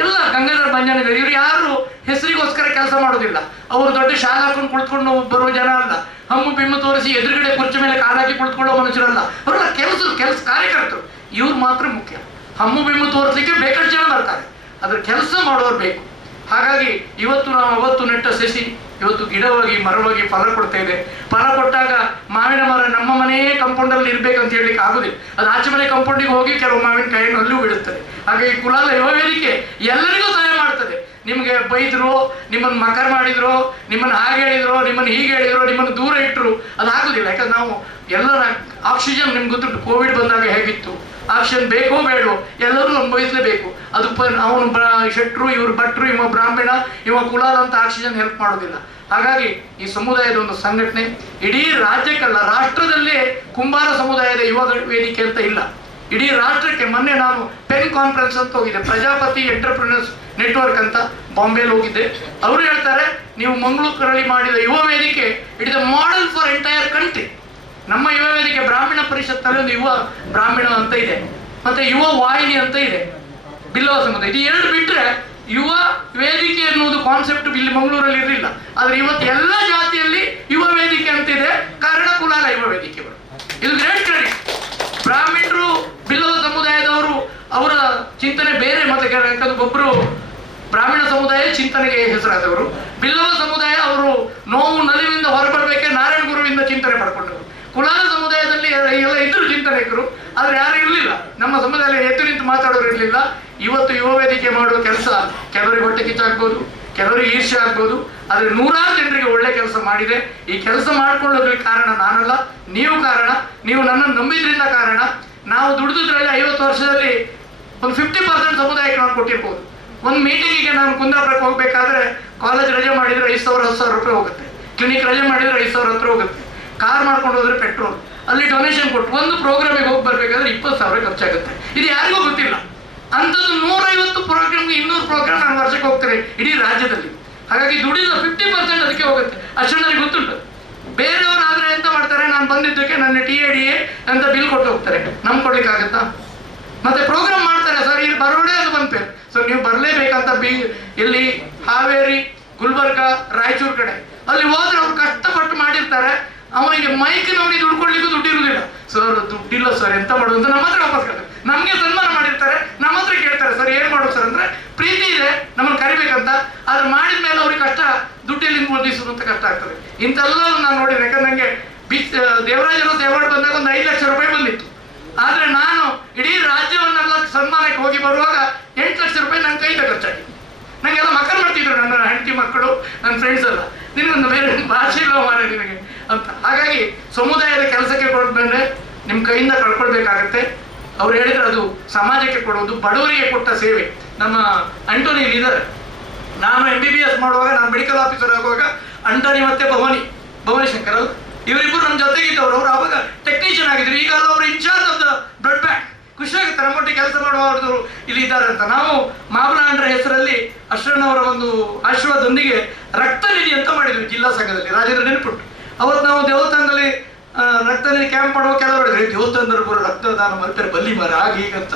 ಎಲ್ಲ ಗಂಗಾಧರ್ ಬಂಜನ್ ಇದ್ದಾರೆ. ಇವ್ರು ಯಾರು ಹೆಸರಿಗೋಸ್ಕರ ಕೆಲಸ ಮಾಡೋದಿಲ್ಲ. ಅವರು ದೊಡ್ಡ ಶಾಲೆ ಹಾಕೊಂಡು ಕುಳಿತುಕೊಂಡು ಬರುವ ಜನ ಅಲ್ಲ. ಹಮ್ಮು ಬಿಮ್ಮು ತೋರಿಸಿ ಎದುರುಗಡೆ ಕುರ್ಚಿ ಮೇಲೆ ಕಾಲಾಕಿ ಕುಳಿತುಕೊಳ್ಳೋ ಮನುಷ್ಯರಲ್ಲ. ಅವರೆಲ್ಲ ಕೆಲಸ ಕಾರ್ಯಕರ್ತರು. ಇವ್ರು ಮಾತ್ರ ಮುಖ್ಯ. ಹಮ್ಮು ಬಿಮ್ಮು ತೋರಿಸಲಿಕ್ಕೆ ಬೇಕಾದಷ್ಟು ಜನ ಬರ್ತಾರೆ, ಅದ್ರ ಕೆಲಸ ಮಾಡೋರು ಬೇಕು. ಹಾಗಾಗಿ ಇವತ್ತು ನಾವು ಅವತ್ತು ನೆಟ್ಟ ಸಸಿ ಇವತ್ತು ಗಿಡವಾಗಿ ಮರವಾಗಿ ಫಲ ಕೊಡ್ತಾ ಇದೆ. ಫಲ ಕೊಟ್ಟಾಗ ಮಾವಿನ ಮರ ನಮ್ಮ ಮನೆಯೇ ಕಂಪೌಂಡಲ್ಲಿ ಇರ್ಬೇಕಂತ ಹೇಳಲಿಕ್ಕೆ ಆಗುದಿಲ್ಲ. ಅದು ಆಚೆ ಮನೆ ಕಂಪೌಂಡಿಗೆ ಹೋಗಿ ಕೆಲವು ಮಾವಿನಕಾಯಿಯನ್ನು ಅಲ್ಲೂ ಬಿಡುತ್ತದೆ. ಹಾಗಾಗಿ ಕುಲಾಲ ಯುವ ವೇದಿಕೆ ಎಲ್ಲರಿಗೂ ಸಹಾಯ ಮಾಡ್ತದೆ. ನಿಮಗೆ ಬೈದ್ರು, ನಿಮ್ಮನ್ನು ಮಕರ್ ಮಾಡಿದ್ರು, ನಿಮ್ಮನ್ನು ಹಾಗೆ ಹೇಳಿದ್ರು, ನಿಮ್ಮನ್ನು ಹೀಗೆ ಹೇಳಿದ್ರು, ನಿಮ್ಮನ್ನು ದೂರ ಇಟ್ಟರು, ಅದು ಆಗುದಿಲ್ಲ. ಯಾಕಂದ್ರೆ ನಾವು ಎಲ್ಲರ ಆಕ್ಸಿಜನ್ ನಿಮ್ಗೆ ಗೊತ್ತುಂಟು. ಕೋವಿಡ್ ಬಂದಾಗ ಹೇಗಿತ್ತು, ಆಕ್ಸಿಜನ್ ಬೇಕೋ ಬೇಡೋ ಎಲ್ಲರೂ ಅನುಭವಿಸಲೇಬೇಕು. ಅದು ಅವನು ಶೆಟ್ರು, ಇವರು ಭಟ್ರು, ಇವ ಬ್ರಾಹ್ಮಣ, ಇವ ಕುಲಾಲ ಅಂತ ಆಕ್ಸಿಜನ್ ಹೆಲ್ಪ್ ಮಾಡೋದಿಲ್ಲ. ಹಾಗಾಗಿ ಈ ಸಮುದಾಯದ ಒಂದು ಸಂಘಟನೆ ಇಡೀ ರಾಜ್ಯಕ್ಕಲ್ಲ, ರಾಷ್ಟ್ರದಲ್ಲೇ ಕುಂಬಾರ ಸಮುದಾಯದ ಯುವ ವೇದಿಕೆ ಅಂತ ಇಲ್ಲ, ಇಡೀ ರಾಷ್ಟ್ರಕ್ಕೆ. ಮೊನ್ನೆ ನಾನು ಪೆನ್ ಕಾನ್ಫರೆನ್ಸ್ ಅಂತ ಹೋಗಿದ್ದೆ, ಪ್ರಜಾಪತಿ ಎಂಟರ್ಪ್ರಿನರ್ಸ್ ನೆಟ್ವರ್ಕ್ ಅಂತ ಬಾಂಬೆಲಿ ಹೋಗಿದ್ದೆ. ಅವರು ಹೇಳ್ತಾರೆ, ನೀವು ಮಂಗಳೂರಲ್ಲಿ ಮಾಡಿದ ಯುವ ವೇದಿಕೆ it is the model for entire country. ನಮ್ಮ ಯುವ ವೇದಿಕೆ ಬ್ರಾಹ್ಮಣ ಪರಿಷತ್ತಲ್ಲಿ ಒಂದು ಯುವ ಬ್ರಾಹ್ಮಣ ಅಂತ ಇದೆ, ಮತ್ತೆ ಯುವ ವಾಹಿನಿ ಅಂತ ಇದೆ, ಬಿಲ್ಲವ ಸಮುದಾಯ. ಇದು ಎರಡು ಬಿಟ್ಟರೆ ಯುವ ವೇದಿಕೆ ಅನ್ನೋದು ಕಾನ್ಸೆಪ್ಟ್ ಇಲ್ಲಿ ಮಂಗಳೂರಲ್ಲಿ ಇರಲಿಲ್ಲ. ಆದ್ರೆ ಇವತ್ತು ಎಲ್ಲ ಜಾತಿಯಲ್ಲಿ ಯುವ ವೇದಿಕೆ ಅಂತಿದೆ, ಕಾರಣ ಕುಲಾಲ ಯುವ ವೇದಿಕೆಗಳು. ಇದು ಗ್ರೇಟ್ ಕ್ರೆಡಿಟ್. ಬ್ರಾಹ್ಮಣರು, ಬಿಲ್ಲವ ಸಮುದಾಯದವರು ಅವರ ಚಿಂತನೆ ಬೇರೆ. ಮತ್ತೆ ಒಬ್ಬರು ಬ್ರಾಹ್ಮಣ ಸಮುದಾಯ ಚಿಂತನೆಗೆ ಹೆಸರಾದವರು, ಬಿಲ್ಲವ ಸಮುದಾಯ ಅವರು ನೋವು ನಲಿವಿಂದ ಹೊರಬರಬೇಕೆ ನಾರಾಯಣ ಗುರುವಿಂದ ಚಿಂತನೆ ಪಡ್ಕೊಂಡವರು. ಕುಲಾಲ ಸಮುದಾಯದಲ್ಲಿ ಎಲ್ಲ ಇದ್ರು ಚಿಂತನೆಕರು, ಆದ್ರೆ ಯಾರು ಇರಲಿಲ್ಲ. ನಮ್ಮ ಸಮುದಾಯದಲ್ಲಿ ಎದ್ದು ನಿಂತು ಮಾತಾಡೋರು ಇರಲಿಲ್ಲ. ಇವತ್ತು ಯುವ ವೇದಿಕೆ ಮಾಡುವ ಕೆಲಸ ಕೆಲವರಿಗೆ ಹೊಟ್ಟೆ ಕಿಚ್ಚಾಗ್ಬೋದು, ಕೆಲವರಿಗೆ ಈರ್ಷೆ ಆಗ್ಬೋದು, ಆದ್ರೆ ನೂರಾರು ಜನರಿಗೆ ಒಳ್ಳೆ ಕೆಲಸ ಮಾಡಿದೆ. ಈ ಕೆಲಸ ಮಾಡ್ಕೊಳ್ಳೋದ್ರಲ್ಲಿ ಕಾರಣ ನಾನಲ್ಲ, ನೀವು ಕಾರಣ. ನೀವು ನನ್ನನ್ನು ನಂಬಿದ್ರಿಂದ ಕಾರಣ. ನಾವು ದುಡಿದ್ರಲ್ಲಿ 50 ವರ್ಷದಲ್ಲಿ ಒಂದು 50% ಸಮುದಾಯಕ್ಕೆ ನಾನು ಕೊಟ್ಟಿರ್ಬೋದು. ಒಂದು ಮೀಟಿಂಗಿಗೆ ನಾನು ಕುಂದಾಪುರಕ್ಕೆ ಹೋಗ್ಬೇಕಾದ್ರೆ ಕಾಲೇಜ್ ರಜೆ ಮಾಡಿದ್ರೆ 5,000-10,000 ರೂಪಾಯಿ ಹೋಗುತ್ತೆ, ಕ್ಲಿನಿಕ್ ರಜೆ ಮಾಡಿದ್ರೆ 5,000 ಹತ್ರ ಹೋಗುತ್ತೆ, ಕಾರ್ ಮಾಡ್ಕೊಂಡು ಹೋದ್ರೆ ಪೆಟ್ರೋಲ್, ಅಲ್ಲಿ ಡೊನೇಷನ್ ಕೊಟ್ಟು ಒಂದು ಪ್ರೋಗ್ರಾಮಿಗೆ ಹೋಗಿ ಬರ್ಬೇಕಾದ್ರೆ 20,000 ಖರ್ಚಾಗುತ್ತೆ. ಇದು ಯಾರಿಗೂ ಗೊತ್ತಿಲ್ಲ. ಅಂಥದ್ದು 150 ಪ್ರೋಗ್ರಾಮ್ಗೆ 200 ಪ್ರೋಗ್ರಾಮ್ ನಾನು ವರ್ಷಕ್ಕೆ ಹೋಗ್ತೇನೆ ಇಡೀ ರಾಜ್ಯದಲ್ಲಿ. ಹಾಗಾಗಿ ದುಡಿದ 50% ಅದಕ್ಕೆ ಹೋಗುತ್ತೆ. ಅಷ್ಟೊಂದರಿಗೆ ಗೊತ್ತುಂಟು. ಬೇರೆಯವರಾದ್ರೆ ಎಂತ ಮಾಡ್ತಾರೆ, ನಾನು ಬಂದಿದ್ದಕ್ಕೆ ನನ್ನ TADA ಅಂತ ಬಿಲ್ ಕೊಟ್ಟು ಹೋಗ್ತಾರೆ. ನಮ್ಗೆ ಕೊಡ್ಲಿಕ್ಕಾಗತ್ತಾ? ಮತ್ತೆ ಪ್ರೋಗ್ರಾಮ್ ಮಾಡ್ತಾರೆ, ಸರ್ ಇಲ್ಲಿ ಬರೋಡೆ ಅದು ಬಂತೆ, ಸರ್ ನೀವು ಬರಲೇಬೇಕಂತ ಇಲ್ಲಿ ಹಾವೇರಿ, ಗುಲ್ಬರ್ಗ, ರಾಯಚೂರು ಕಡೆ ಅಲ್ಲಿ ಹೋದ್ರೆ ಅವ್ರು ಕಷ್ಟಪಟ್ಟು ಮಾಡಿರ್ತಾರೆ. ಅವನಿಗೆ ಮೈಕ್ನವನಿಗೆ ದುಡ್ಕೊಡ್ಲಿಕ್ಕೂ ದುಡ್ಡಿರುವುದಿಲ್ಲ. ಸರ್ ದುಡ್ಡಿಲ್ಲ ಸರ್ ಎಂತ ಮಾಡೋದು ಅಂತ ನಮ್ಮ ಹತ್ರ ವಾಪಸ್ ಕೇಳ್ತಾರೆ. ನಮಗೆ ಸನ್ಮಾನ ಮಾಡಿರ್ತಾರೆ, ನಮ್ಮ ಹತ್ರ ಕೇಳ್ತಾರೆ, ಸರ್ ಏನ್ ಮಾಡೋದು ಸರ್ ಅಂದ್ರೆ ಪ್ರೀತಿ ಇದೆ ನಮ್ಮನ್ನು ಕರಿಬೇಕಂತ. ಆದ್ರೆ ಮಾಡಿದ ಮೇಲೆ ಅವ್ರಿಗೆ ಕಷ್ಟ, ದುಡ್ಡಲ್ಲಿ ಹೊಂದಿಸೋದು ಅಂತ ಕಷ್ಟ ಆಗ್ತದೆ. ಇಂಥೆಲ್ಲ ನಾನು ನೋಡಿದ್ರೆ, ಯಾಕಂದ್ರೆ ನಂಗೆ ದೇವರಾಜರು ಅವಾರ್ಡ್ ಬಂದಾಗ ಒಂದು 5 ಲಕ್ಷ ರೂಪಾಯಿ ಬಂದಿತ್ತು. ಆದ್ರೆ ನಾನು ಇಡೀ ರಾಜ್ಯವನ್ನೆಲ್ಲ ಸನ್ಮಾನಕ್ಕೆ ಹೋಗಿ ಬರುವಾಗ 8 ಲಕ್ಷ ರೂಪಾಯಿ ನನ್ನ ಕೈಯಿಂದ ಖರ್ಚಾಗಿ. ನಂಗೆಲ್ಲ ಮಕ್ಕಳು ಮಾಡ್ತಿದ್ರು, ನನ್ನ ಹೆಂಡತಿ ಮಕ್ಕಳು, ನನ್ನ ಫ್ರೆಂಡ್ಸ್ ಎಲ್ಲ, ನಿನಗೊಂದು ಬೇರೆ ಭಾಷೆ ಇಲ್ಲ ಮಾರ ನಿನಗೆ ಅಂತ. ಹಾಗಾಗಿ ಸಮುದಾಯದ ಕೆಲಸಕ್ಕೆ ಕೊಡ್ಬಂದ್ರೆ ನಿಮ್ಮ ಕೈಯಿಂದ ಕಳ್ಕೊಳ್ಬೇಕಾಗತ್ತೆ. ಅವ್ರು ಹೇಳಿದ್ರೆ ಅದು ಸಮಾಜಕ್ಕೆ ಕೊಡೋದು, ಬಡವರಿಗೆ ಕೊಟ್ಟ ಸೇವೆ. ನಮ್ಮ ಆಂಟೋನಿ ಇದ್ದಾರೆ, ನಾನು MBBS ಮಾಡುವಾಗ, ನಾನು ಮೆಡಿಕಲ್ ಆಫೀಸರ್ ಆಗುವಾಗ ಆಂಟೋನಿ ಮತ್ತೆ ಭವಾನಿ ಶಂಕರ್ ಅಲ್ಲ, ಇವರಿಬ್ಬರು ನಮ್ಮ ಜೊತೆಗಿದ್ದವರು. ಅವರು ಆವಾಗ ಟೆಕ್ನಿಷಿಯನ್ ಆಗಿದ್ರು, ಈಗ ಅವರು in charge of the blood bank. ಖುಷಿಯಾಗುತ್ತೆ ನಮ್ಮೊಟ್ಟಿಗೆ ಕೆಲಸ ಮಾಡುವವರು ಇಲ್ಲಿ ಇದ್ದಾರೆ ಅಂತ. ನಾವು ಮಾಬಲಾಂಡ್ರ ಹೆಸರಲ್ಲಿ ಅಶ್ರನವರ ಒಂದು ಆಶೀರ್ವಾದದೊಂದಿಗೆ ರಕ್ತ ನಿಧಿ ಅಂತ ಮಾಡಿದ್ವಿ ಜಿಲ್ಲಾ ಸಂಘದಲ್ಲಿ, ರಾಜೇಂದ್ರ ನೆನಪುಟ್ಟು. ಅವತ್ತು ನಾವು ದೇವಸ್ಥಾನದಲ್ಲಿ ರಕ್ತ ನಿಧಿ ಕ್ಯಾಂಪ್ ಮಾಡುವ ಕೆಲವರು ಹೇಳಿದ್ವಿ, ದೇವಸ್ಥಾನದಲ್ಲಿ ಬರೋ ರಕ್ತದಾನ ಮಾಡ್ತಾರೆ ಬಲ್ಲಿ ಮರ ಹಾಗೆ ಹೀಗಂತ.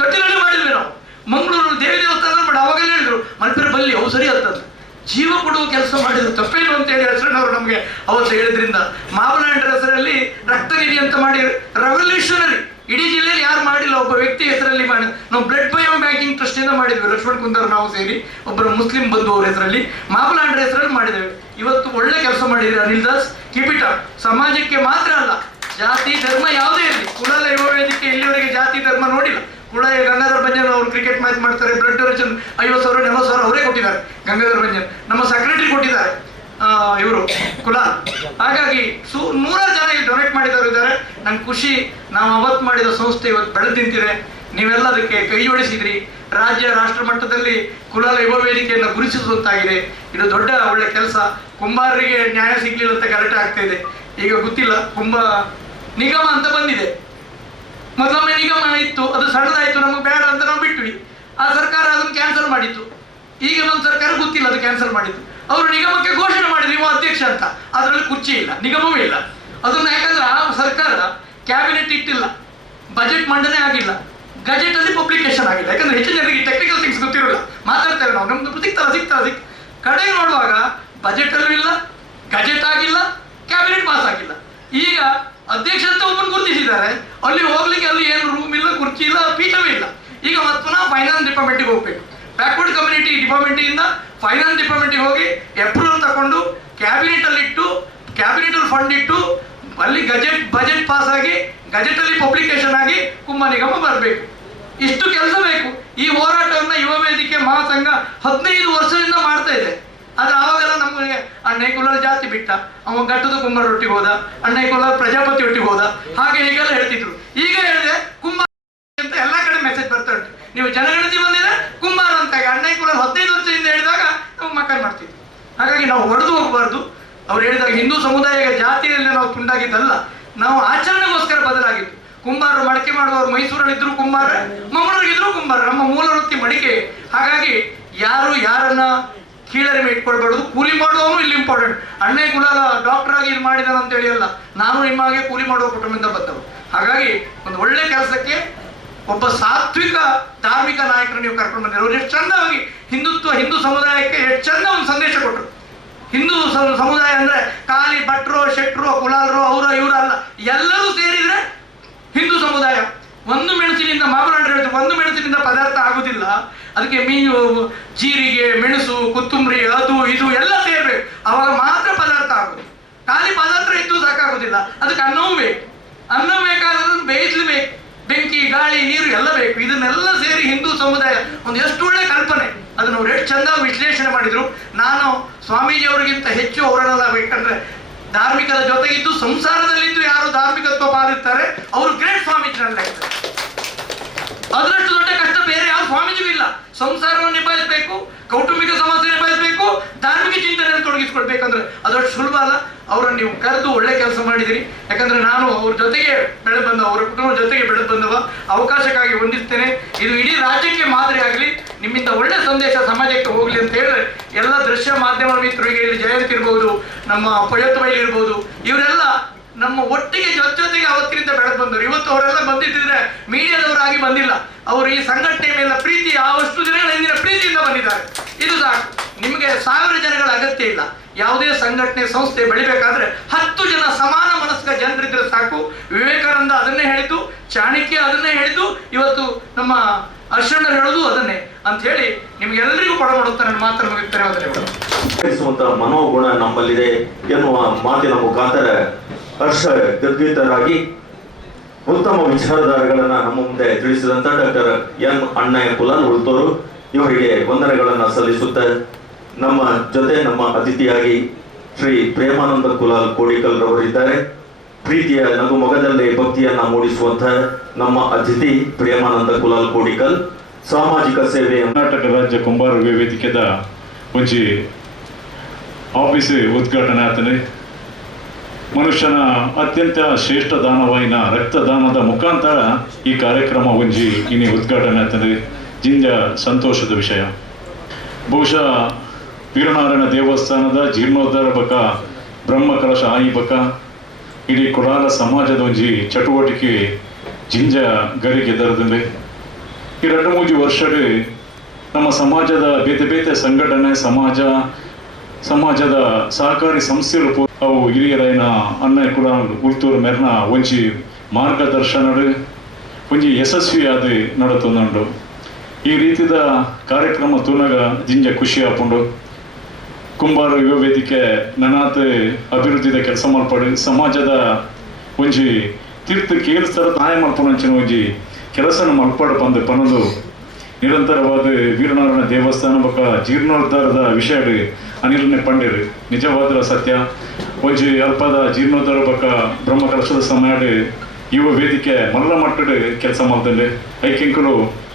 ಗಟ್ಟಿನಲ್ಲಿ ಮಾಡಿದ್ವಿ ನಾವು. ಮಂಗಳೂರು ದೇವಿ ದೇವಸ್ಥಾನದಲ್ಲಿ ಮಾಡಿ ಅವಾಗೆಲ್ಲ ಹೇಳಿದ್ರು ಮಲ್ಪೆರೆ ಬಲ್ಲಿ ಅವು ಸರಿ ಅಂತಂದ್ರೆ ಜೀವ ಕೊಡುವ ಕೆಲಸ ಮಾಡಿದ್ರು ತಪ್ಪೇನು ಅಂತ ಹೇಳಿ ಹೆಸರನ್ನವರು ನಮಗೆ ಅವತ್ತು ಹೇಳಿದ್ರಿಂದ ಮಾಬಲಾಂಡ್ರ ಹೆಸರಲ್ಲಿ ರಕ್ತ ನಿಧಿ ಅಂತ ಮಾಡಿ ರೆವಲ್ಯೂಷನರಿ. ಇಡೀ ಜಿಲ್ಲೆಯಲ್ಲಿ ಯಾರು ಮಾಡಿಲ್ಲ, ಒಬ್ಬ ವ್ಯಕ್ತಿ ಹೆಸರಲ್ಲಿ ಮಾಡಿ. ನಾವು ಬ್ಲಡ್ ಬಯೋ ಬ್ಯಾಂಕಿಂಗ್ ಟ್ರಸ್ಟ್ ಇಂದ ಮಾಡಿದ್ವಿ, ಲಕ್ಷ್ಮಣ್ ಕುಂದರ್ ನಾವು ಸೇರಿ, ಒಬ್ಬರು ಮುಸ್ಲಿಂ ಬಂಧು ಅವ್ರ ಹೆಸರಲ್ಲಿ, ಮಾಬಲಾಂಡ್ರ ಹೆಸರಲ್ಲಿ ಮಾಡಿದ್ದೇವೆ. ಇವತ್ತು ಒಳ್ಳೆ ಕೆಲಸ ಮಾಡಿದ್ರೆ Anil Das, keep it up. ಸಮಾಜಕ್ಕೆ ಮಾತ್ರ ಅಲ್ಲ, ಜಾತಿ ಧರ್ಮ ಯಾವುದೇ ಇರಲಿ, ಕುಲಾಲ ಯುವ ವೇದಿಕೆ ಇಲ್ಲಿವರೆಗೆ ಜಾತಿ ಧರ್ಮ ನೋಡಿಲ್ಲ. ಕುಲಾಲ ಗಂಗಾಧರ್ ಬಂಜನ್ ಅವರು ಕ್ರಿಕೆಟ್ ಮ್ಯಾಚ್ ಮಾಡ್ತಾರೆ, ಬ್ಲಡ್ ಡೊನೇಷನ್ 50,000 40,000 ಅವರೇ ಕೊಟ್ಟಿದ್ದಾರೆ. ಗಂಗಾಧರ್ ಬಂಜನ್ ನಮ್ಮ ಸೆಕ್ರೆಟರಿ ಕೊಟ್ಟಿದ್ದಾರೆ, ಇವರು ಕುಲಾಲ್. ಹಾಗಾಗಿ 100 ಜನ ಇಲ್ಲಿ ಡೊನೇಟ್ ಮಾಡಿದವರು ಇದ್ದಾರೆ. ನಂಗೆ ಖುಷಿ, ನಾವು ಅವತ್ತು ಮಾಡಿದ ಸಂಸ್ಥೆ ಇವತ್ತು ಬೆಳೆದು ನಿಂತಿದೆ. ನೀವೆಲ್ಲ ಅದಕ್ಕೆ ಕೈ ಜೋಡಿಸಿದ್ರಿ. ರಾಜ್ಯ ರಾಷ್ಟ್ರ ಮಟ್ಟದಲ್ಲಿ ಕುಲಾಲ ಯುವ ವೇದಿಕೆಯನ್ನು ಗುರುತಿಸುವಂತಾಗಿದೆ. ಇದು ದೊಡ್ಡ ಒಳ್ಳೆ ಕೆಲಸ. ಕುಂಬಾರರಿಗೆ ನ್ಯಾಯ ಸಿಗ್ಲಿಲ್ಲ ಅಂತ ಗಲಾಟೆ ಆಗ್ತಾ ಇದೆ. ಈಗ ಗೊತ್ತಿಲ್ಲ, ಕುಂಭ ನಿಗಮ ಅಂತ ಬಂದಿದೆ. ಮೊದಲೊಮ್ಮೆ ನಿಗಮ ಇತ್ತು, ಇತ್ತು, ಅದು ಸಣ್ಣದಾಯಿತು, ನಮಗೆ ಬೇಡ ಅಂತ ನಾವು ಬಿಟ್ವಿ. ಆ ಸರ್ಕಾರ ಅದನ್ನು ಕ್ಯಾನ್ಸಲ್ ಮಾಡಿತ್ತು. ಈಗ ಒಂದು ಸರ್ಕಾರ ಗೊತ್ತಿಲ್ಲ ಅದು ಕ್ಯಾನ್ಸಲ್ ಮಾಡಿತ್ತು. ಅವರು ನಿಗಮಕ್ಕೆ ಘೋಷಣೆ ಮಾಡಿದ್ರು ಇವ ಅಧ್ಯಕ್ಷ ಅಂತ. ಅದರಲ್ಲಿ ಕುರ್ಚಿ ಇಲ್ಲ, ನಿಗಮವೇ ಇಲ್ಲ. ಅದನ್ನು ಯಾಕಂದ್ರೆ ಆ ಸರ್ಕಾರ ಕ್ಯಾಬಿನೆಟ್ ಇಟ್ಟಿಲ್ಲ, ಬಜೆಟ್ ಮಂಡನೆ ಆಗಿಲ್ಲ, ಗಜೆಟ್ ಅಲ್ಲಿ ಪಬ್ಲಿಕೇಶನ್ ಆಗಿಲ್ಲ. ಯಾಕಂದ್ರೆ ಹೆಚ್ಚಿನ ಜನರಿಗೆ ಟೆಕ್ನಿಕಲ್ ಥಿಂಗ್ಸ್ ಗೊತ್ತಿರೋಲ್ಲ. ಮಾತಾಡ್ತೇವೆ ನಾವು, ನಮ್ದು ಸಿಗ್ತಲ್ಲ ಕಡೆ ನೋಡುವಾಗ ಬಜೆಟ್ ಅಲ್ಲೂ ಇಲ್ಲ, ಗಜೆಟ್ ಆಗಿಲ್ಲ, ಕ್ಯಾಬಿನೆಟ್ ಪಾಸ್ ಆಗಿಲ್ಲ. ಈಗ ಅಧ್ಯಕ್ಷ ಅಂತ ಒಬ್ಬರು ಗುರುತಿಸಿದ್ದಾರೆ, ಅಲ್ಲಿ ಹೋಗ್ಲಿಕ್ಕೆ ಅಲ್ಲಿ ಏನು ರೂಮ್ ಇಲ್ಲ, ಕುರ್ಚಿ ಇಲ್ಲ, ಪೀಠವೇ ಇಲ್ಲ. ಈಗ ಮತ್ತೆ ಪುನಃ ಫೈನಾನ್ಸ್ ಡಿಪಾರ್ಟ್ಮೆಂಟ್ಗೆ ಹೋಗ್ಬೇಕು. ಬ್ಯಾಕ್ವರ್ಡ್ ಕಮ್ಯುನಿಟಿ ಡಿಪಾರ್ಟ್ಮೆಂಟಿಂದ ಫೈನಾನ್ಸ್ ಡಿಪಾರ್ಟ್ಮೆಂಟ್ಗೆ ಹೋಗಿ ಅಪ್ರೂವಲ್ ತಗೊಂಡು ಕ್ಯಾಬಿನೆಟ್ ಅಲ್ಲಿ ಇಟ್ಟು, ಕ್ಯಾಬಿನೆಟ್ ಅಲ್ಲಿ ಫಂಡ್ ಇಟ್ಟು, ಅಲ್ಲಿ ಬಜೆಟ್ ಪಾಸ್ ಆಗಿ, ಗಜೆಟ್ ಅಲ್ಲಿ ಪಬ್ಲಿಕೇಶನ್ ಆಗಿ ಕುಂಭ ನಿಗಮ ಬರಬೇಕು. ಇಷ್ಟು ಕೆಲಸ ಬೇಕು. ಈ ಹೋರಾಟವನ್ನು ಯುವ ವೇದಿಕೆ ಮಹಾಸಂಘ 15 ವರ್ಷದಿಂದ ಮಾಡ್ತಾ ಇದೆ. ಆದ್ರೆ ಆವಾಗೆಲ್ಲ ನಮಗೆ ಅಣ್ಣಯ್ಯಕುಲರ ಜಾತಿ ಬಿಟ್ಟ, ಅವ ಘಟ್ಟದ ಕುಂಬಾರೊಟ್ಟಿಗೆ ಹೋದ, ಅಣ್ಣಯ್ಯಕುಲರ ಪ್ರಜಾಪತಿ ಒಟ್ಟಿಗೆ ಹೋದ, ಹಾಗೆ ಹೀಗೆಲ್ಲ ಹೇಳ್ತಿದ್ರು. ಈಗ ಹೇಳಿದೆ ಕುಂಬಾರ ಅಂತ ಎಲ್ಲ ಕಡೆ ಮೆಸೇಜ್ ಬರ್ತಾ ಉಂಟು. ನೀವು ಜನಗಣತಿ ಬಂದಿದೆ ಕುಂಬಾರ ಅಂತ. ಅಣ್ಣಯ್ಯಕುಲರ 15 ವರ್ಷದಿಂದ ಹೇಳಿದಾಗ ನಾವು ಮಕ್ಕಳು ಮಾಡ್ತಿದ್ವಿ. ಹಾಗಾಗಿ ನಾವು ಹೊಡೆದು ಹೋಗಬಾರ್ದು. ಅವ್ರು ಹೇಳಿದಾಗ ಹಿಂದೂ ಸಮುದಾಯ ಜಾತಿಯಲ್ಲಿ ನಾವು ತುಂಡಾಗಿದ್ದಲ್ಲ, ನಾವು ಆಚರಣೆಗೋಸ್ಕರ ಬದಲಾಗಿತ್ತು. ಕುಂಬಾರರು ಮಡಿಕೆ ಮಾಡುವವರು ಮೈಸೂರಲ್ಲಿದ್ರು ಕುಂಬಾರ, ಮಂಗಳೂರಿಗಿದ್ರು ಕುಂಬಾರ. ನಮ್ಮ ಮೂಲ ವೃತ್ತಿ ಮಡಿಕೆ. ಹಾಗಾಗಿ ಯಾರು ಯಾರನ್ನ ಕೀಳರಿಮೆ ಇಟ್ಕೊಳ್ಬಾರ್ದು. ಕೂಲಿ ಮಾಡುವವನು ಇಲ್ಲಿ ಇಂಪಾರ್ಟೆಂಟ್. ಅಣ್ಣಯ್ಯಕುಲ ಡಾಕ್ಟರ್ ಆಗಿ ಇದು ಮಾಡಿದಾನ ಅಂತ ಹೇಳಿ ಅಲ್ಲ, ನಾನು ನಿಮ್ಮ ಹಾಗೆ ಕೂಲಿ ಮಾಡುವ ಕುಟುಂಬದಿಂದ ಬಂದವು. ಹಾಗಾಗಿ ಒಂದು ಒಳ್ಳೆ ಕೆಲಸಕ್ಕೆ ಒಬ್ಬ ಸಾತ್ವಿಕ ಧಾರ್ಮಿಕ ನಾಯಕರು ನೀವು ಕರ್ಕೊಂಡು ಬಂದಿರೋ. ಅವ್ರು ಎಷ್ಟು ಚಂದವಾಗಿ ಹಿಂದೂ ಸಮುದಾಯಕ್ಕೆ ಎಷ್ಟು ಚಂದ ಒಂದು ಸಂದೇಶ ಕೊಟ್ಟರು. ಹಿಂದೂ ಸಮುದಾಯ ಅಂದ್ರೆ ಖಾಲಿ ಭಟ್ರು, ಶೆಟ್ರು, ಕುಲಾಲರು, ಅವರು ಇವರು ಅಲ್ಲ, ಎಲ್ಲರೂ ಸೇರಿದ್ರೆ ಹಿಂದೂ ಸಮುದಾಯ. ಒಂದು ಮೆಣಸಿನಿಂದ ಮಾಮರಾಂಡ್ರು ಹೇಳಿದ್ರು, ಒಂದು ಮೆಣಸಿನಿಂದ ಪದಾರ್ಥ ಆಗುದಿಲ್ಲ, ಅದಕ್ಕೆ ಮೀನು, ಜೀರಿಗೆ, ಮೆಣಸು, ಕೊತ್ತಂಬರಿ, ಅದು ಇದು ಎಲ್ಲ ಸೇರ್ಬೇಕು, ಅವಾಗ ಮಾತ್ರ ಪದಾರ್ಥ ಆಗುದು. ಖಾಲಿ ಪದಾರ್ಥ ಇದ್ದು ಸಾಕಾಗುದಿಲ್ಲ, ಅದಕ್ಕೆ ಅನ್ನವೂ ಬೇಕು. ಅನ್ನ ಬೇಕಾದ್ರೆ ಬೇಯಿಸ್ಲೇಬೇಕು, ಬೆಂಕಿ, ಗಾಳಿ, ನೀರು ಎಲ್ಲ ಬೇಕು. ಇದನ್ನೆಲ್ಲ ಸೇರಿ ಹಿಂದೂ ಸಮುದಾಯ ಒಂದು ಎಷ್ಟು ಒಳ್ಳೆ ಕಲ್ಪನೆ. ಅದನ್ನು ಅವ್ರು ಎಷ್ಟು ಚಂದ ವಿಶ್ಲೇಷಣೆ ಮಾಡಿದ್ರು. ನಾನು ಸ್ವಾಮೀಜಿಯವರಿಗಿಂತ ಹೆಚ್ಚು ಅವರನ್ನ ಬೇಕಂದ್ರೆ ಧಾರ್ಮಿಕದ ಜೊತೆಗಿದ್ದು ಸಂಸಾರದಲ್ಲಿದ್ದು ಯಾರು ಧಾರ್ಮಿಕತ್ವ ಪಾಲಿಸ್ತಾರೆ ಅವರು ಗ್ರೇಟ್ ಸ್ವಾಮೀಜಿ ಅಂತ ಹೇಳ್ತಾರೆ. ಅದರಷ್ಟು ದೊಡ್ಡ ಕಷ್ಟ ಬೇರೆ ಯಾವ ಸ್ವಾಮೀಜಿಗೂ ಇಲ್ಲ. ಸಂಸಾರವನ್ನು ನಿಭಾಯಿಸಬೇಕು, ಕೌಟುಂಬಿಕ ಸಮಸ್ಯೆ ನಿಭಾಯಿಸಬೇಕು, ಧಾರ್ಮಿಕ ಚಿಂತನೆಯನ್ನು ತೊಡಗಿಸ್ಕೊಳ್ಬೇಕಂದ್ರೆ ಅದಷ್ಟು ಸುಲಭ ಅಲ್ಲ. ಅವರನ್ನು ನೀವು ಕರೆದು ಒಳ್ಳೆ ಕೆಲಸ ಮಾಡಿದಿರಿ. ಯಾಕಂದ್ರೆ ನಾನು ಅವ್ರ ಜೊತೆಗೆ ಬೆಳೆದು ಬಂದವ, ಅವರ ಕುಟುಂಬದ ಜೊತೆಗೆ ಬೆಳೆದು ಬಂದವ. ಅವಕಾಶಕ್ಕಾಗಿ ಹೊಂದಿಸ್ತೇನೆ. ಇದು ಇಡೀ ರಾಜ್ಯಕ್ಕೆ ಮಾದರಿ ಆಗಲಿ, ನಿಮ್ಮಿಂದ ಒಳ್ಳೆ ಸಂದೇಶ ಸಮಾಜಕ್ಕೆ ಹೋಗ್ಲಿ ಅಂತ ಹೇಳಿದ್ರೆ ಎಲ್ಲ ದೃಶ್ಯ ಮಾಧ್ಯಮ ಮಿತ್ರರಿಗೆ, ಇಲ್ಲಿ ಜಯಂತ್ ಇರ್ಬೋದು, ನಮ್ಮ ಪೊಯತ್ ಬೈಲ್ ಇರ್ಬೋದು, ಇವರೆಲ್ಲ ನಮ್ಮ ಒಟ್ಟಿಗೆ ಜೊತೆಗೆ ಅವತ್ತಿನಿಂದ ಬೆಳೆದು ಬಂದರು. ಇವತ್ತು ಅವರೆಲ್ಲ ಬಂದಿದ್ದಿದ್ರೆ ಮೀಡಿಯಾದವರಾಗಿ ಬಂದಿಲ್ಲ. ಅವರು ಈ ಸಂಘಟನೆ ಮೇಲೆ ಪ್ರೀತಿ, ಆವಷ್ಟು ದಿನಗಳ ಹಿಂದಿನ ಪ್ರೀತಿಯಿಂದ ಬಂದಿದ್ದಾರೆ. ಇದು ಸಾಕು. ನಿಮಗೆ 1000 ಜನಗಳ ಅಗತ್ಯ ಇಲ್ಲ. ಯಾವುದೇ ಸಂಘಟನೆ ಸಂಸ್ಥೆ ಬೆಳಿಬೇಕಾದ್ರೆ 10 ಜನ ಸಮಾನ ಮನಸ್ಕ ಜನರಿದ್ರೆ ಸಾಕು. ವಿವೇಕಾನಂದ ಅದನ್ನೇ ಹೇಳಿದ್ದು, ಚಾಣಕ್ಯ ಅದನ್ನೇ ಹೇಳಿದ್ದು, ಇವತ್ತು ನಮ್ಮ ಅರ್ಷಣ್ಣರು ಹೇಳೋದು ಅದನ್ನೇ ಅಂತ ಹೇಳಿ ನಿಮ್ಗೆಲ್ಲರಿಗೂ ಕೊಡಮಾಡುತ್ತಾರೆ. ನನ್ನ ಮಾತನ್ನು ಮುಗಿಸ್ತಾರೆ. ಮನೋಗುಣ ನಮ್ಮಲ್ಲಿದೆ ಎನ್ನುವ ಮಾತಿನ ಮುಖಾಂತರ ಹರ್ಷ ಗದ್ಗೀತರಾಗಿ ಉತ್ತಮ ವಿಚಾರಧಾರೆಗಳನ್ನ ನಮ್ಮ ಮುಂದೆ ತಿಳಿಸಿದಂತ ಡಾಕ್ಟರ್ ಎನ್ ಅಣ್ಣಯ್ಯಕುಲ ಉಳ್ತೂರು ಇವರಿಗೆ ವಂದನೆಗಳನ್ನ ಸಲ್ಲಿಸುತ್ತ ನಮ್ಮ ಜೊತೆ ನಮ್ಮ ಅತಿಥಿಯಾಗಿ ಶ್ರೀ ಪ್ರೇಮಾನಂದ ಕುಲಾಲ್ ಕೋಡಿಕಲ್ ರವರಿದ್ದಾರೆ. ಪ್ರೀತಿಯ ನಗು ಮೊಗದಲ್ಲೇ ಭಕ್ತಿಯನ್ನ ಮೂಡಿಸುವಂತಹ ನಮ್ಮ ಅತಿಥಿ ಪ್ರೇಮಾನಂದ ಕುಲಾಲ್ ಕೋಡಿಕಲ್. ಸಾಮಾಜಿಕ ಸೇವೆ ಕರ್ನಾಟಕ ರಾಜ್ಯ ಕುಂಬಾರ ವೇದಿಕೆದ ಒಂಜಿ ಆಫೀಸ್ ಉದ್ಘಾಟನೆ ಆತನೆ. ಮನುಷ್ಯನ ಅತ್ಯಂತ ಶ್ರೇಷ್ಠ ದಾನವಾಯಿನ ರಕ್ತದಾನದ ಮುಖಾಂತರ ಈ ಕಾರ್ಯಕ್ರಮ ಒಂಜಿ ಇನಿ ಉದ್ಘಾಟನೆ ಆತನೆ. ಜಿಂಜ ಸಂತೋಷದ ವಿಷಯ. ಬಹುಶಃ ವೀರನಾರಾಯಣ ದೇವಸ್ಥಾನದ ಜೀರ್ಣೋದ್ಧಾರ ಬಕ ಬ್ರಹ್ಮ ಕಲಶ ಆಯಿ ಬಕ ಇಡೀ ಕುಲಾಲ ಸಮಾಜದ ಒಂಜಿ ಚಟುವಟಿಕೆ ಜಿಂಜ ಗರಿಗೆ ದರದಲ್ಲಿ ಈ 2-3 ವರ್ಷಡ್ ನಮ್ಮ ಸಮಾಜದ ಬೇತೆ ಬೇತೆ ಸಂಘಟನೆ ಸಮಾಜದ ಸಹಕಾರಿ ಸಂಸ್ಥೆಗಳು ಅವು ಹಿರಿಯರೈನ ಅಣ್ಣಯ್ಯಕುಲ ಉಳ್ತೂರು ಮೇರ್ನ ಒಂಜಿ ಮಾರ್ಗದರ್ಶನಡು ಒಂಜಿ ಯಶಸ್ವಿಯಾದ ನಡತುಂಡು. ಈ ರೀತಿದ ಕಾರ್ಯಕ್ರಮ ತೂನಗ ಜಿಂಜ ಖುಷಿ ಆಪುಂಡು. ಕುಂಬಾರ ಯುವ ವೇದಿಕೆ ನನಾತ್ ಅಭಿವೃದ್ಧಿದ ಕೆಲಸ ಮಲ್ಪಡು ಸಮಾಜದ ಒಂಜಿ ತೀರ್ಥ ಕೇಳಿಸ್ತಾರ ಸಹಾಯ ಮಲ್ಪನಂಚಿನ ಒಂಜಿ ಕೆಲಸನ ಮಲ್ಪಡು ಪನ್ನದು ನಿರಂತರವಾದ ವೀರನಾರಾಯಣ ದೇವಸ್ಥಾನ ಬಕ ಜೀರ್ಣೋದ್ಧಾರದ ವಿಷಯ ಅನಿಲನೆ ಪಂಡಿರು ನಿಜವಾದ ಸತ್ಯ. ಒಂಜಿ ಅಲ್ಪದ ಜೀರ್ಣೋದ್ಧಾರ ಬಕ ಬ್ರಹ್ಮ ಕಲಶದ ಸಮಯ ಯುವ ವೇದಿಕೆ ಮಲ್ಲ ಮಟ್ಟದ ಕೆಲಸ ಮಾಡ್ತಂಡೆ ಐಕೆಂಕಲು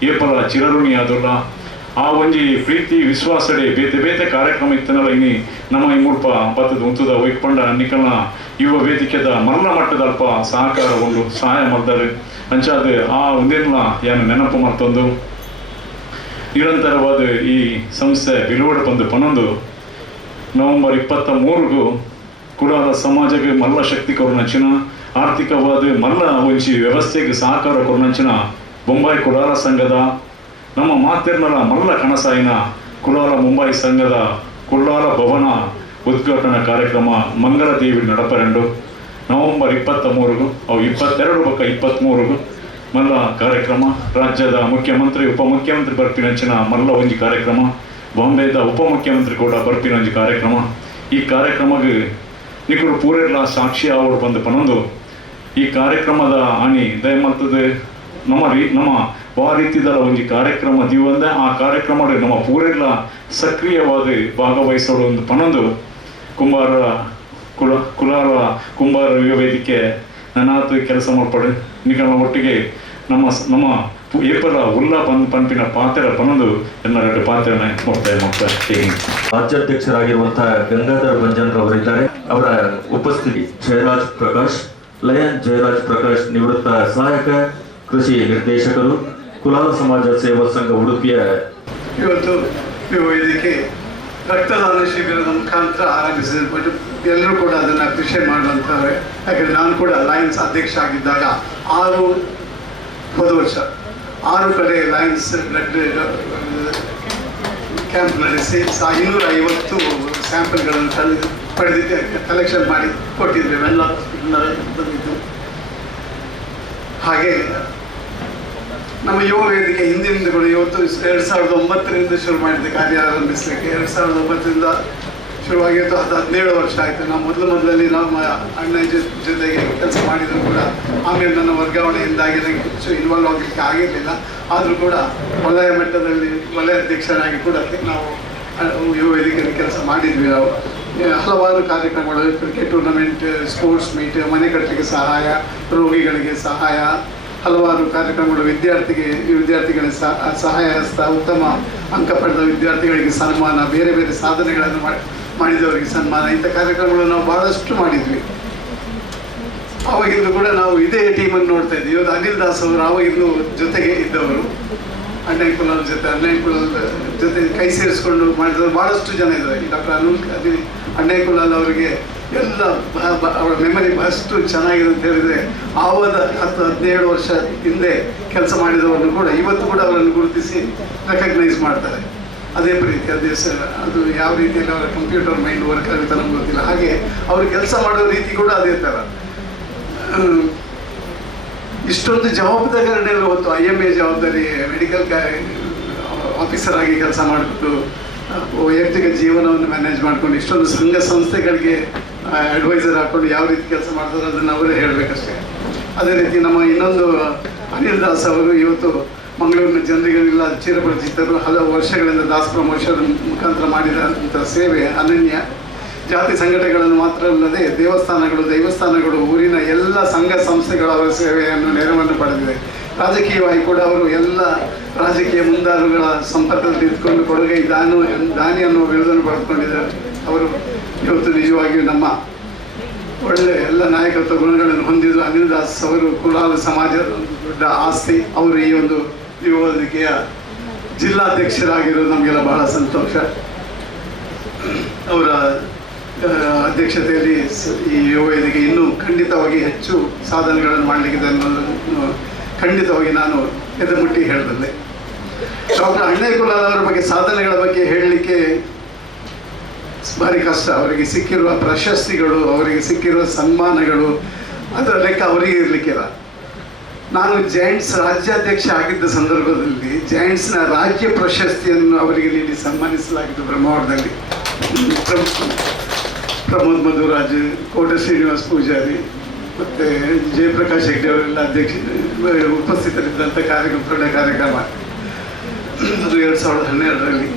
ಏಪಲ ಚಿರಋಣಿ ಆದಲ್ಲ. ಆ ಒಂಜಿ ಪ್ರೀತಿ ವಿಶ್ವಾಸಡೆ ಬೇತೆ ಬೇತೆ ಕಾರ್ಯಕ್ರಮ ಇತ್ತನಲ್ಲ ಇನಿ ನಮ್ಮ ಈ ಮುಲ್ಪ ಬತ್ತದ ಉಂತದ ಒಯ್ಕೊಂಡ ನಿಕಲ್ನ ಯುವ ವೇದಿಕೆದ ಮಲ್ಲ ಮಟ್ಟದ ಅಲ್ಪ ಸಹಕಾರ ಒಂದು ಸಹಾಯ ಮಾಡ್ತಾರೆ. ಅಂಚಾದ ಆ ಒಂದೇನ ಏನು ನೆನಪು ಮತ್ತೊಂದು ನಿರಂತರವಾದ ಈ ಸಂಸ್ಥೆ ಬಿಲುವಡ ಬಂದು ಪನ್ನೊಂದು ನವೆಂಬರ್ 23 ಕುಲಾಲ ಸಮಾಜಕ್ಕೆ ಮಲ್ಲ ಶಕ್ತಿ ಕೊರನಂಚಿನ ಆರ್ಥಿಕವಾದ ಮಲ್ಲ ಒಂಚಿ ವ್ಯವಸ್ಥೆಗೆ ಸಹಕಾರ ಕೊರನಂಚಿನ ಬೊಂಬಾಯಿ ಕುಲಾಲ ಸಂಘದ ನಮ್ಮ ಮಾತೆರ್ನಲ ಮಲ್ಲ ಕನಸಾಯಿನ ಕುಲಾಲ ಮುಂಬೈ ಸಂಘದ ಕುಲಾಲ ಭವನ ಉದ್ಘಾಟನಾ ಕಾರ್ಯಕ್ರಮ ಮಂಗಳದೇವಿ ನಡಪರೆಂಡು ನವೆಂಬರ್ 23 ಅವು 22 ಬಕ್ಕ 23 ಮಲ್ಲ ಕಾರ್ಯಕ್ರಮ ರಾಜ್ಯದ ಮುಖ್ಯಮಂತ್ರಿ ಉಪಮುಖ್ಯಮಂತ್ರಿ ಬರ್ಪಿನಂಚಿನ ಮಲ್ಲ ಒಂಜಿ ಕಾರ್ಯಕ್ರಮ ಬಾಂಬೆದ ಉಪಮುಖ್ಯಮಂತ್ರಿ ಕೂಡ ಬರ್ಪಿನಂಜಿ ಕಾರ್ಯಕ್ರಮ ಈ ಕಾರ್ಯಕ್ರಮಕ್ಕೆ ನಿಕರು ಪೂರೆಲ್ಲ ಸಾಕ್ಷಿ ಅವರು ಬಂದು ಪನ್ನೊಂದು ಈ ಕಾರ್ಯಕ್ರಮದ ಹಾನಿ ದಯಮತ್ತದ ನಮ್ಮ ಆ ರೀತಿದ ಒಂಜಿ ಕಾರ್ಯಕ್ರಮ ದಿವಂದ ಆ ಕಾರ್ಯಕ್ರಮ ನಮ್ಮ ಪೂರೆಲ್ಲ ಸಕ್ರಿಯವಾದ ಭಾಗವಹಿಸೋದು ಒಂದು ಪನ್ನೊಂದು ಕುಲಾಲ ಕುಂಬಾರ ಯುವ ವೇದಿಕೆ ನನಾತು ಕೆಲಸ ಮಾಡ್ಪಡು ನಿಕಲ ಒಟ್ಟಿಗೆ ನಮ್ಮ ಏಪಲ ಉಲ್ಲ ಪಂಪಿನ ಪಾತ್ರ ಪನ್ನೊಂದು ಎಲ್ಲ ಪಾತ್ರನ ಮುಕ್ತಾಯ ರಾಜ್ಯಾಧ್ಯಕ್ಷರಾಗಿರುವಂತಹ ಗಂಗಾಧರ ಬಂಜನ್ರವರಿದ್ದಾರೆ. ಅವರ ಉಪಸ್ಥಿತಿ ಜಯರಾಜ್ ಪ್ರಕಾಶ್, ಲಯನ್ ಜಯರಾಜ್ ಪ್ರಕಾಶ್ ನಿವೃತ್ತ ಸಹಾಯಕ ಕೃಷಿ ನಿರ್ದೇಶಕರು, ಕುಲಾಲ ಸಮಾಜ ಸೇವಾ ಸಂಘ ಉಡುಪಿಯ. ಇವತ್ತು ಯುವ ವೇದಿಕೆ ರಕ್ತದಾನ ಶಿಬಿರದ ಮುಖಾಂತರ ಆರಂಭಿಸಿದ್ದು ಎಲ್ಲರೂ ಕೂಡ ಅದನ್ನು ಅಪ್ರಿಷಿಯೇಟ್ ಮಾಡುವಂತಾರೆ. ಯಾಕಂದರೆ ನಾನು ಕೂಡ ಲಯನ್ಸ್ ಅಧ್ಯಕ್ಷ ಆಗಿದ್ದಾಗ ಹೋದ ವರ್ಷ 6 ಕಡೆ ಲಯನ್ಸ್ ಬ್ಲಡ್ ಕ್ಯಾಂಪ್ ನಡೆಸಿ 250 ಸ್ಯಾಂಪಲ್ಗಳನ್ನು ಕಲೆಕ್ಷನ್ ಮಾಡಿ ಕೊಟ್ಟಿದ್ವಿ. ಎಲ್ಲ ಬಂದಿದ್ದು. ಹಾಗೆ ನಮ್ಮ ಯುವ ವೇದಿಕೆ ಹಿಂದಿನಿಂದ ಕೂಡ ಇವತ್ತು 2009ರಿಂದ ಶುರು ಮಾಡಿದೆ ಕಾರ್ಯ ಆರಂಭಿಸಲಿಕ್ಕೆ. 2009ರಿಂದ ಶುರುವಾಗಿತ್ತು. ಅದು 17 ವರ್ಷ ಆಯಿತು. ನಾವು ಮೊದಲಲ್ಲಿ ನಮ್ಮ ಅಣ್ಣ ಜೊತೆಗೆ ಕೆಲಸ ಮಾಡಿದ್ರು ಕೂಡ ಆಮೇಲೆ ನನ್ನ ವರ್ಗಾವಣೆಯಿಂದಾಗಿ ನನಗೆ ಹೆಚ್ಚು ಇನ್ವಾಲ್ವ್ ಆಗಲಿಕ್ಕೆ ಆಗಿರಲಿಲ್ಲ. ಆದರೂ ಕೂಡ ವಲಯ ಮಟ್ಟದಲ್ಲಿ ವಲಯ ಅಧ್ಯಕ್ಷರಾಗಿ ಕೂಡ ನಾವು ಯುವ ವೇದಿಕೆಯಲ್ಲಿ ಕೆಲಸ ಮಾಡಿದ್ವಿ. ನಾವು ಹಲವಾರು ಕಾರ್ಯಕ್ರಮಗಳು, ಕ್ರಿಕೆಟ್ ಟೂರ್ನಮೆಂಟ್, ಸ್ಪೋರ್ಟ್ಸ್ ಮೀಟ್, ಮನೆ ಕಟ್ಟಲಿಕ್ಕೆ ಸಹಾಯ, ರೋಗಿಗಳಿಗೆ ಸಹಾಯ, ಹಲವಾರು ಕಾರ್ಯಕ್ರಮಗಳು, ವಿದ್ಯಾರ್ಥಿಗಳ ಸಹಾಯ ಹಸ್ತ, ಉತ್ತಮ ಅಂಕ ಪಡೆದ ವಿದ್ಯಾರ್ಥಿಗಳಿಗೆ ಸನ್ಮಾನ, ಬೇರೆ ಬೇರೆ ಸಾಧನೆಗಳನ್ನು ಮಾಡಿದವರಿಗೆ ಸನ್ಮಾನ, ಇಂಥ ಕಾರ್ಯಕ್ರಮಗಳು ನಾವು ಭಾಳಷ್ಟು ಮಾಡಿದ್ವಿ. ಆವಾಗಿಂದು ಕೂಡ ನಾವು ಇದೇ ಟೀಮನ್ನು ನೋಡ್ತಾ ಇದ್ವಿ. ಇವತ್ತು ಅನಿಲ್ ದಾಸ್ ಅವರು ಆವಾಗಿಂದು ಜೊತೆಗೆ ಇದ್ದವರು, ಅಣ್ಣಯ್ಯ ಕುಲಾಲ್ ಜೊತೆ ಕೈ ಸೇರಿಸ್ಕೊಂಡು ಮಾಡಿದವರು ಭಾಳಷ್ಟು ಜನ ಇದ್ದಾರೆ. ಡಾಕ್ಟರ್ ಅಣ್ಣಯ್ಯ ಕುಲಾಲ್ ಅವರಿಗೆ ಎಲ್ಲ ಅವರ ಮೆಮರಿ ಬಹಳಷ್ಟು ಚೆನ್ನಾಗಿದೆ ಅಂತ ಹೇಳಿದರೆ, ಆವಾಗ 10-17 ವರ್ಷ ಹಿಂದೆ ಕೆಲಸ ಮಾಡಿದವರನ್ನು ಕೂಡ ಇವತ್ತು ಕೂಡ ಅವರನ್ನು ಗುರುತಿಸಿ ರೆಕಗ್ನೈಸ್ ಮಾಡ್ತಾರೆ. ಅದೇ ಪ್ರೀತಿ, ಅದು ಯಾವ ರೀತಿಯಲ್ಲಿ ಅವರ ಕಂಪ್ಯೂಟರ್ ಮೈಂಡ್ ವರ್ಕ್ ಆಗುತ್ತೆ ನಮ್ಗೆ ಗೊತ್ತಿಲ್ಲ. ಹಾಗೆ ಅವರು ಕೆಲಸ ಮಾಡೋ ರೀತಿ ಕೂಡ ಅದೇ ಥರ. ಇಷ್ಟೊಂದು ಜವಾಬ್ದಾರಿಗಳನ್ನೆಲ್ಲ ಹೊತ್ತು IMA ಜವಾಬ್ದಾರಿ, ಮೆಡಿಕಲ್ ಆಫೀಸರ್ ಆಗಿ ಕೆಲಸ ಮಾಡಿಬಿಟ್ಟು ವೈಯಕ್ತಿಕ ಜೀವನವನ್ನು ಮ್ಯಾನೇಜ್ ಮಾಡ್ಕೊಂಡು ಇಷ್ಟೊಂದು ಸಂಘ ಸಂಸ್ಥೆಗಳಿಗೆ ಅಡ್ವೈಸರ್ ಹಾಕ್ಕೊಂಡು ಯಾವ ರೀತಿ ಕೆಲಸ ಮಾಡ್ತಾರೆ ಅದನ್ನು ಅವರೇ ಹೇಳಬೇಕಷ್ಟೇ. ಅದೇ ರೀತಿ ನಮ್ಮ ಇನ್ನೊಂದು ಅನಿಲ್ ದಾಸ್ ಅವರು ಇವತ್ತು ಮಂಗಳೂರಿನ ಜನರಿಗೆಲ್ಲ ಚಿರಪರಿಚಿತರು. ಹಲವು ವರ್ಷಗಳಿಂದ ದಾಸ್ ಪ್ರಮೋಷನ್ ಮುಖಾಂತರ ಮಾಡಿದಂಥ ಸೇವೆ ಅನನ್ಯ. ಜಾತಿ ಸಂಘಟನೆಗಳನ್ನು ಮಾತ್ರ ಅಲ್ಲದೆ ದೈವಸ್ಥಾನಗಳು, ಊರಿನ ಎಲ್ಲ ಸಂಘ ಸಂಸ್ಥೆಗಳ ಅವರ ಸೇವೆಯನ್ನು ನೆರವನ್ನು ಪಡೆದಿದೆ. ರಾಜಕೀಯವಾಗಿ ಕೂಡ ಅವರು ಎಲ್ಲ ರಾಜಕೀಯ ಮುಂದಾಳುಗಳ ಸಂಪರ್ಕದಲ್ಲಿ ಇದ್ಕೊಂಡು ಕೊಡುಗೆ ದಾನಿ ಅನ್ನುವ ಬಿರುದನ್ನು ಪಡೆದುಕೊಂಡಿದ್ದಾರೆ. ಅವರು ಇವತ್ತು ನಿಜವಾಗಿಯೂ ನಮ್ಮ ಒಳ್ಳೆಯ ಎಲ್ಲ ನಾಯಕತ್ವ ಗುಣಗಳನ್ನು ಹೊಂದಿದ್ದು ಅನಿಲ್ ದಾಸ್ ಅವರು ಕುಲಾಲ ಸಮಾಜದ ದೊಡ್ಡ ಆಸ್ತಿ. ಅವರು ಈ ಒಂದು ಯುವ ವೇದಿಕೆಯ ಜಿಲ್ಲಾಧ್ಯಕ್ಷರಾಗಿರೋದು ನಮಗೆಲ್ಲ ಬಹಳ ಸಂತೋಷ. ಅವರ ಅಧ್ಯಕ್ಷತೆಯಲ್ಲಿ ಈ ಯುವ ವೇದಿಕೆ ಇನ್ನೂ ಖಂಡಿತವಾಗಿ ಹೆಚ್ಚು ಸಾಧನೆಗಳನ್ನು ಮಾಡಲಿಕ್ಕಿದೆ ಅನ್ನೋದನ್ನು ಖಂಡಿತವಾಗಿ ನಾನು ಎದೆಮುಟ್ಟಿ ಹೇಳಬಲ್ಲೆ. ಡಾಕ್ಟರ್ ಅಣ್ಣಯ್ಯ ಕುಲಾಲ್ ಅವರ ಬಗ್ಗೆ ಸಾಧನೆಗಳ ಬಗ್ಗೆ ಹೇಳಲಿಕ್ಕೆ ಭಾರಿ ಕಷ್ಟ. ಅವರಿಗೆ ಸಿಕ್ಕಿರುವ ಪ್ರಶಸ್ತಿಗಳು, ಅವರಿಗೆ ಸಿಕ್ಕಿರುವ ಸನ್ಮಾನಗಳು, ಅದರ ಲೆಕ್ಕ ಅವರಿಗೆ ಇರಲಿಕ್ಕಿಲ್ಲ. ನಾನು ಜೈಂಟ್ಸ್ ರಾಜ್ಯಾಧ್ಯಕ್ಷ ಆಗಿದ್ದ ಸಂದರ್ಭದಲ್ಲಿ ಜೈಂಟ್ಸ್ನ ರಾಜ್ಯ ಪ್ರಶಸ್ತಿಯನ್ನು ಅವರಿಗೆ ನೀಡಿ ಸನ್ಮಾನಿಸಲಾಗಿತ್ತು ಬ್ರಹ್ಮಾವರದಲ್ಲಿ. ಪ್ರಮೋದ್ ಮಧುರಾಜ್, ಕೋಟ ಶ್ರೀನಿವಾಸ್ ಪೂಜಾರಿ ಮತ್ತು ಜಯಪ್ರಕಾಶ್ ಹೆಗ್ಡೆ ಅವರೆಲ್ಲ ಉಪಸ್ಥಿತರಿದ್ದಂಥ ದೊಡ್ಡ ಕಾರ್ಯಕ್ರಮ ಅದು 2012ರಲ್ಲಿ.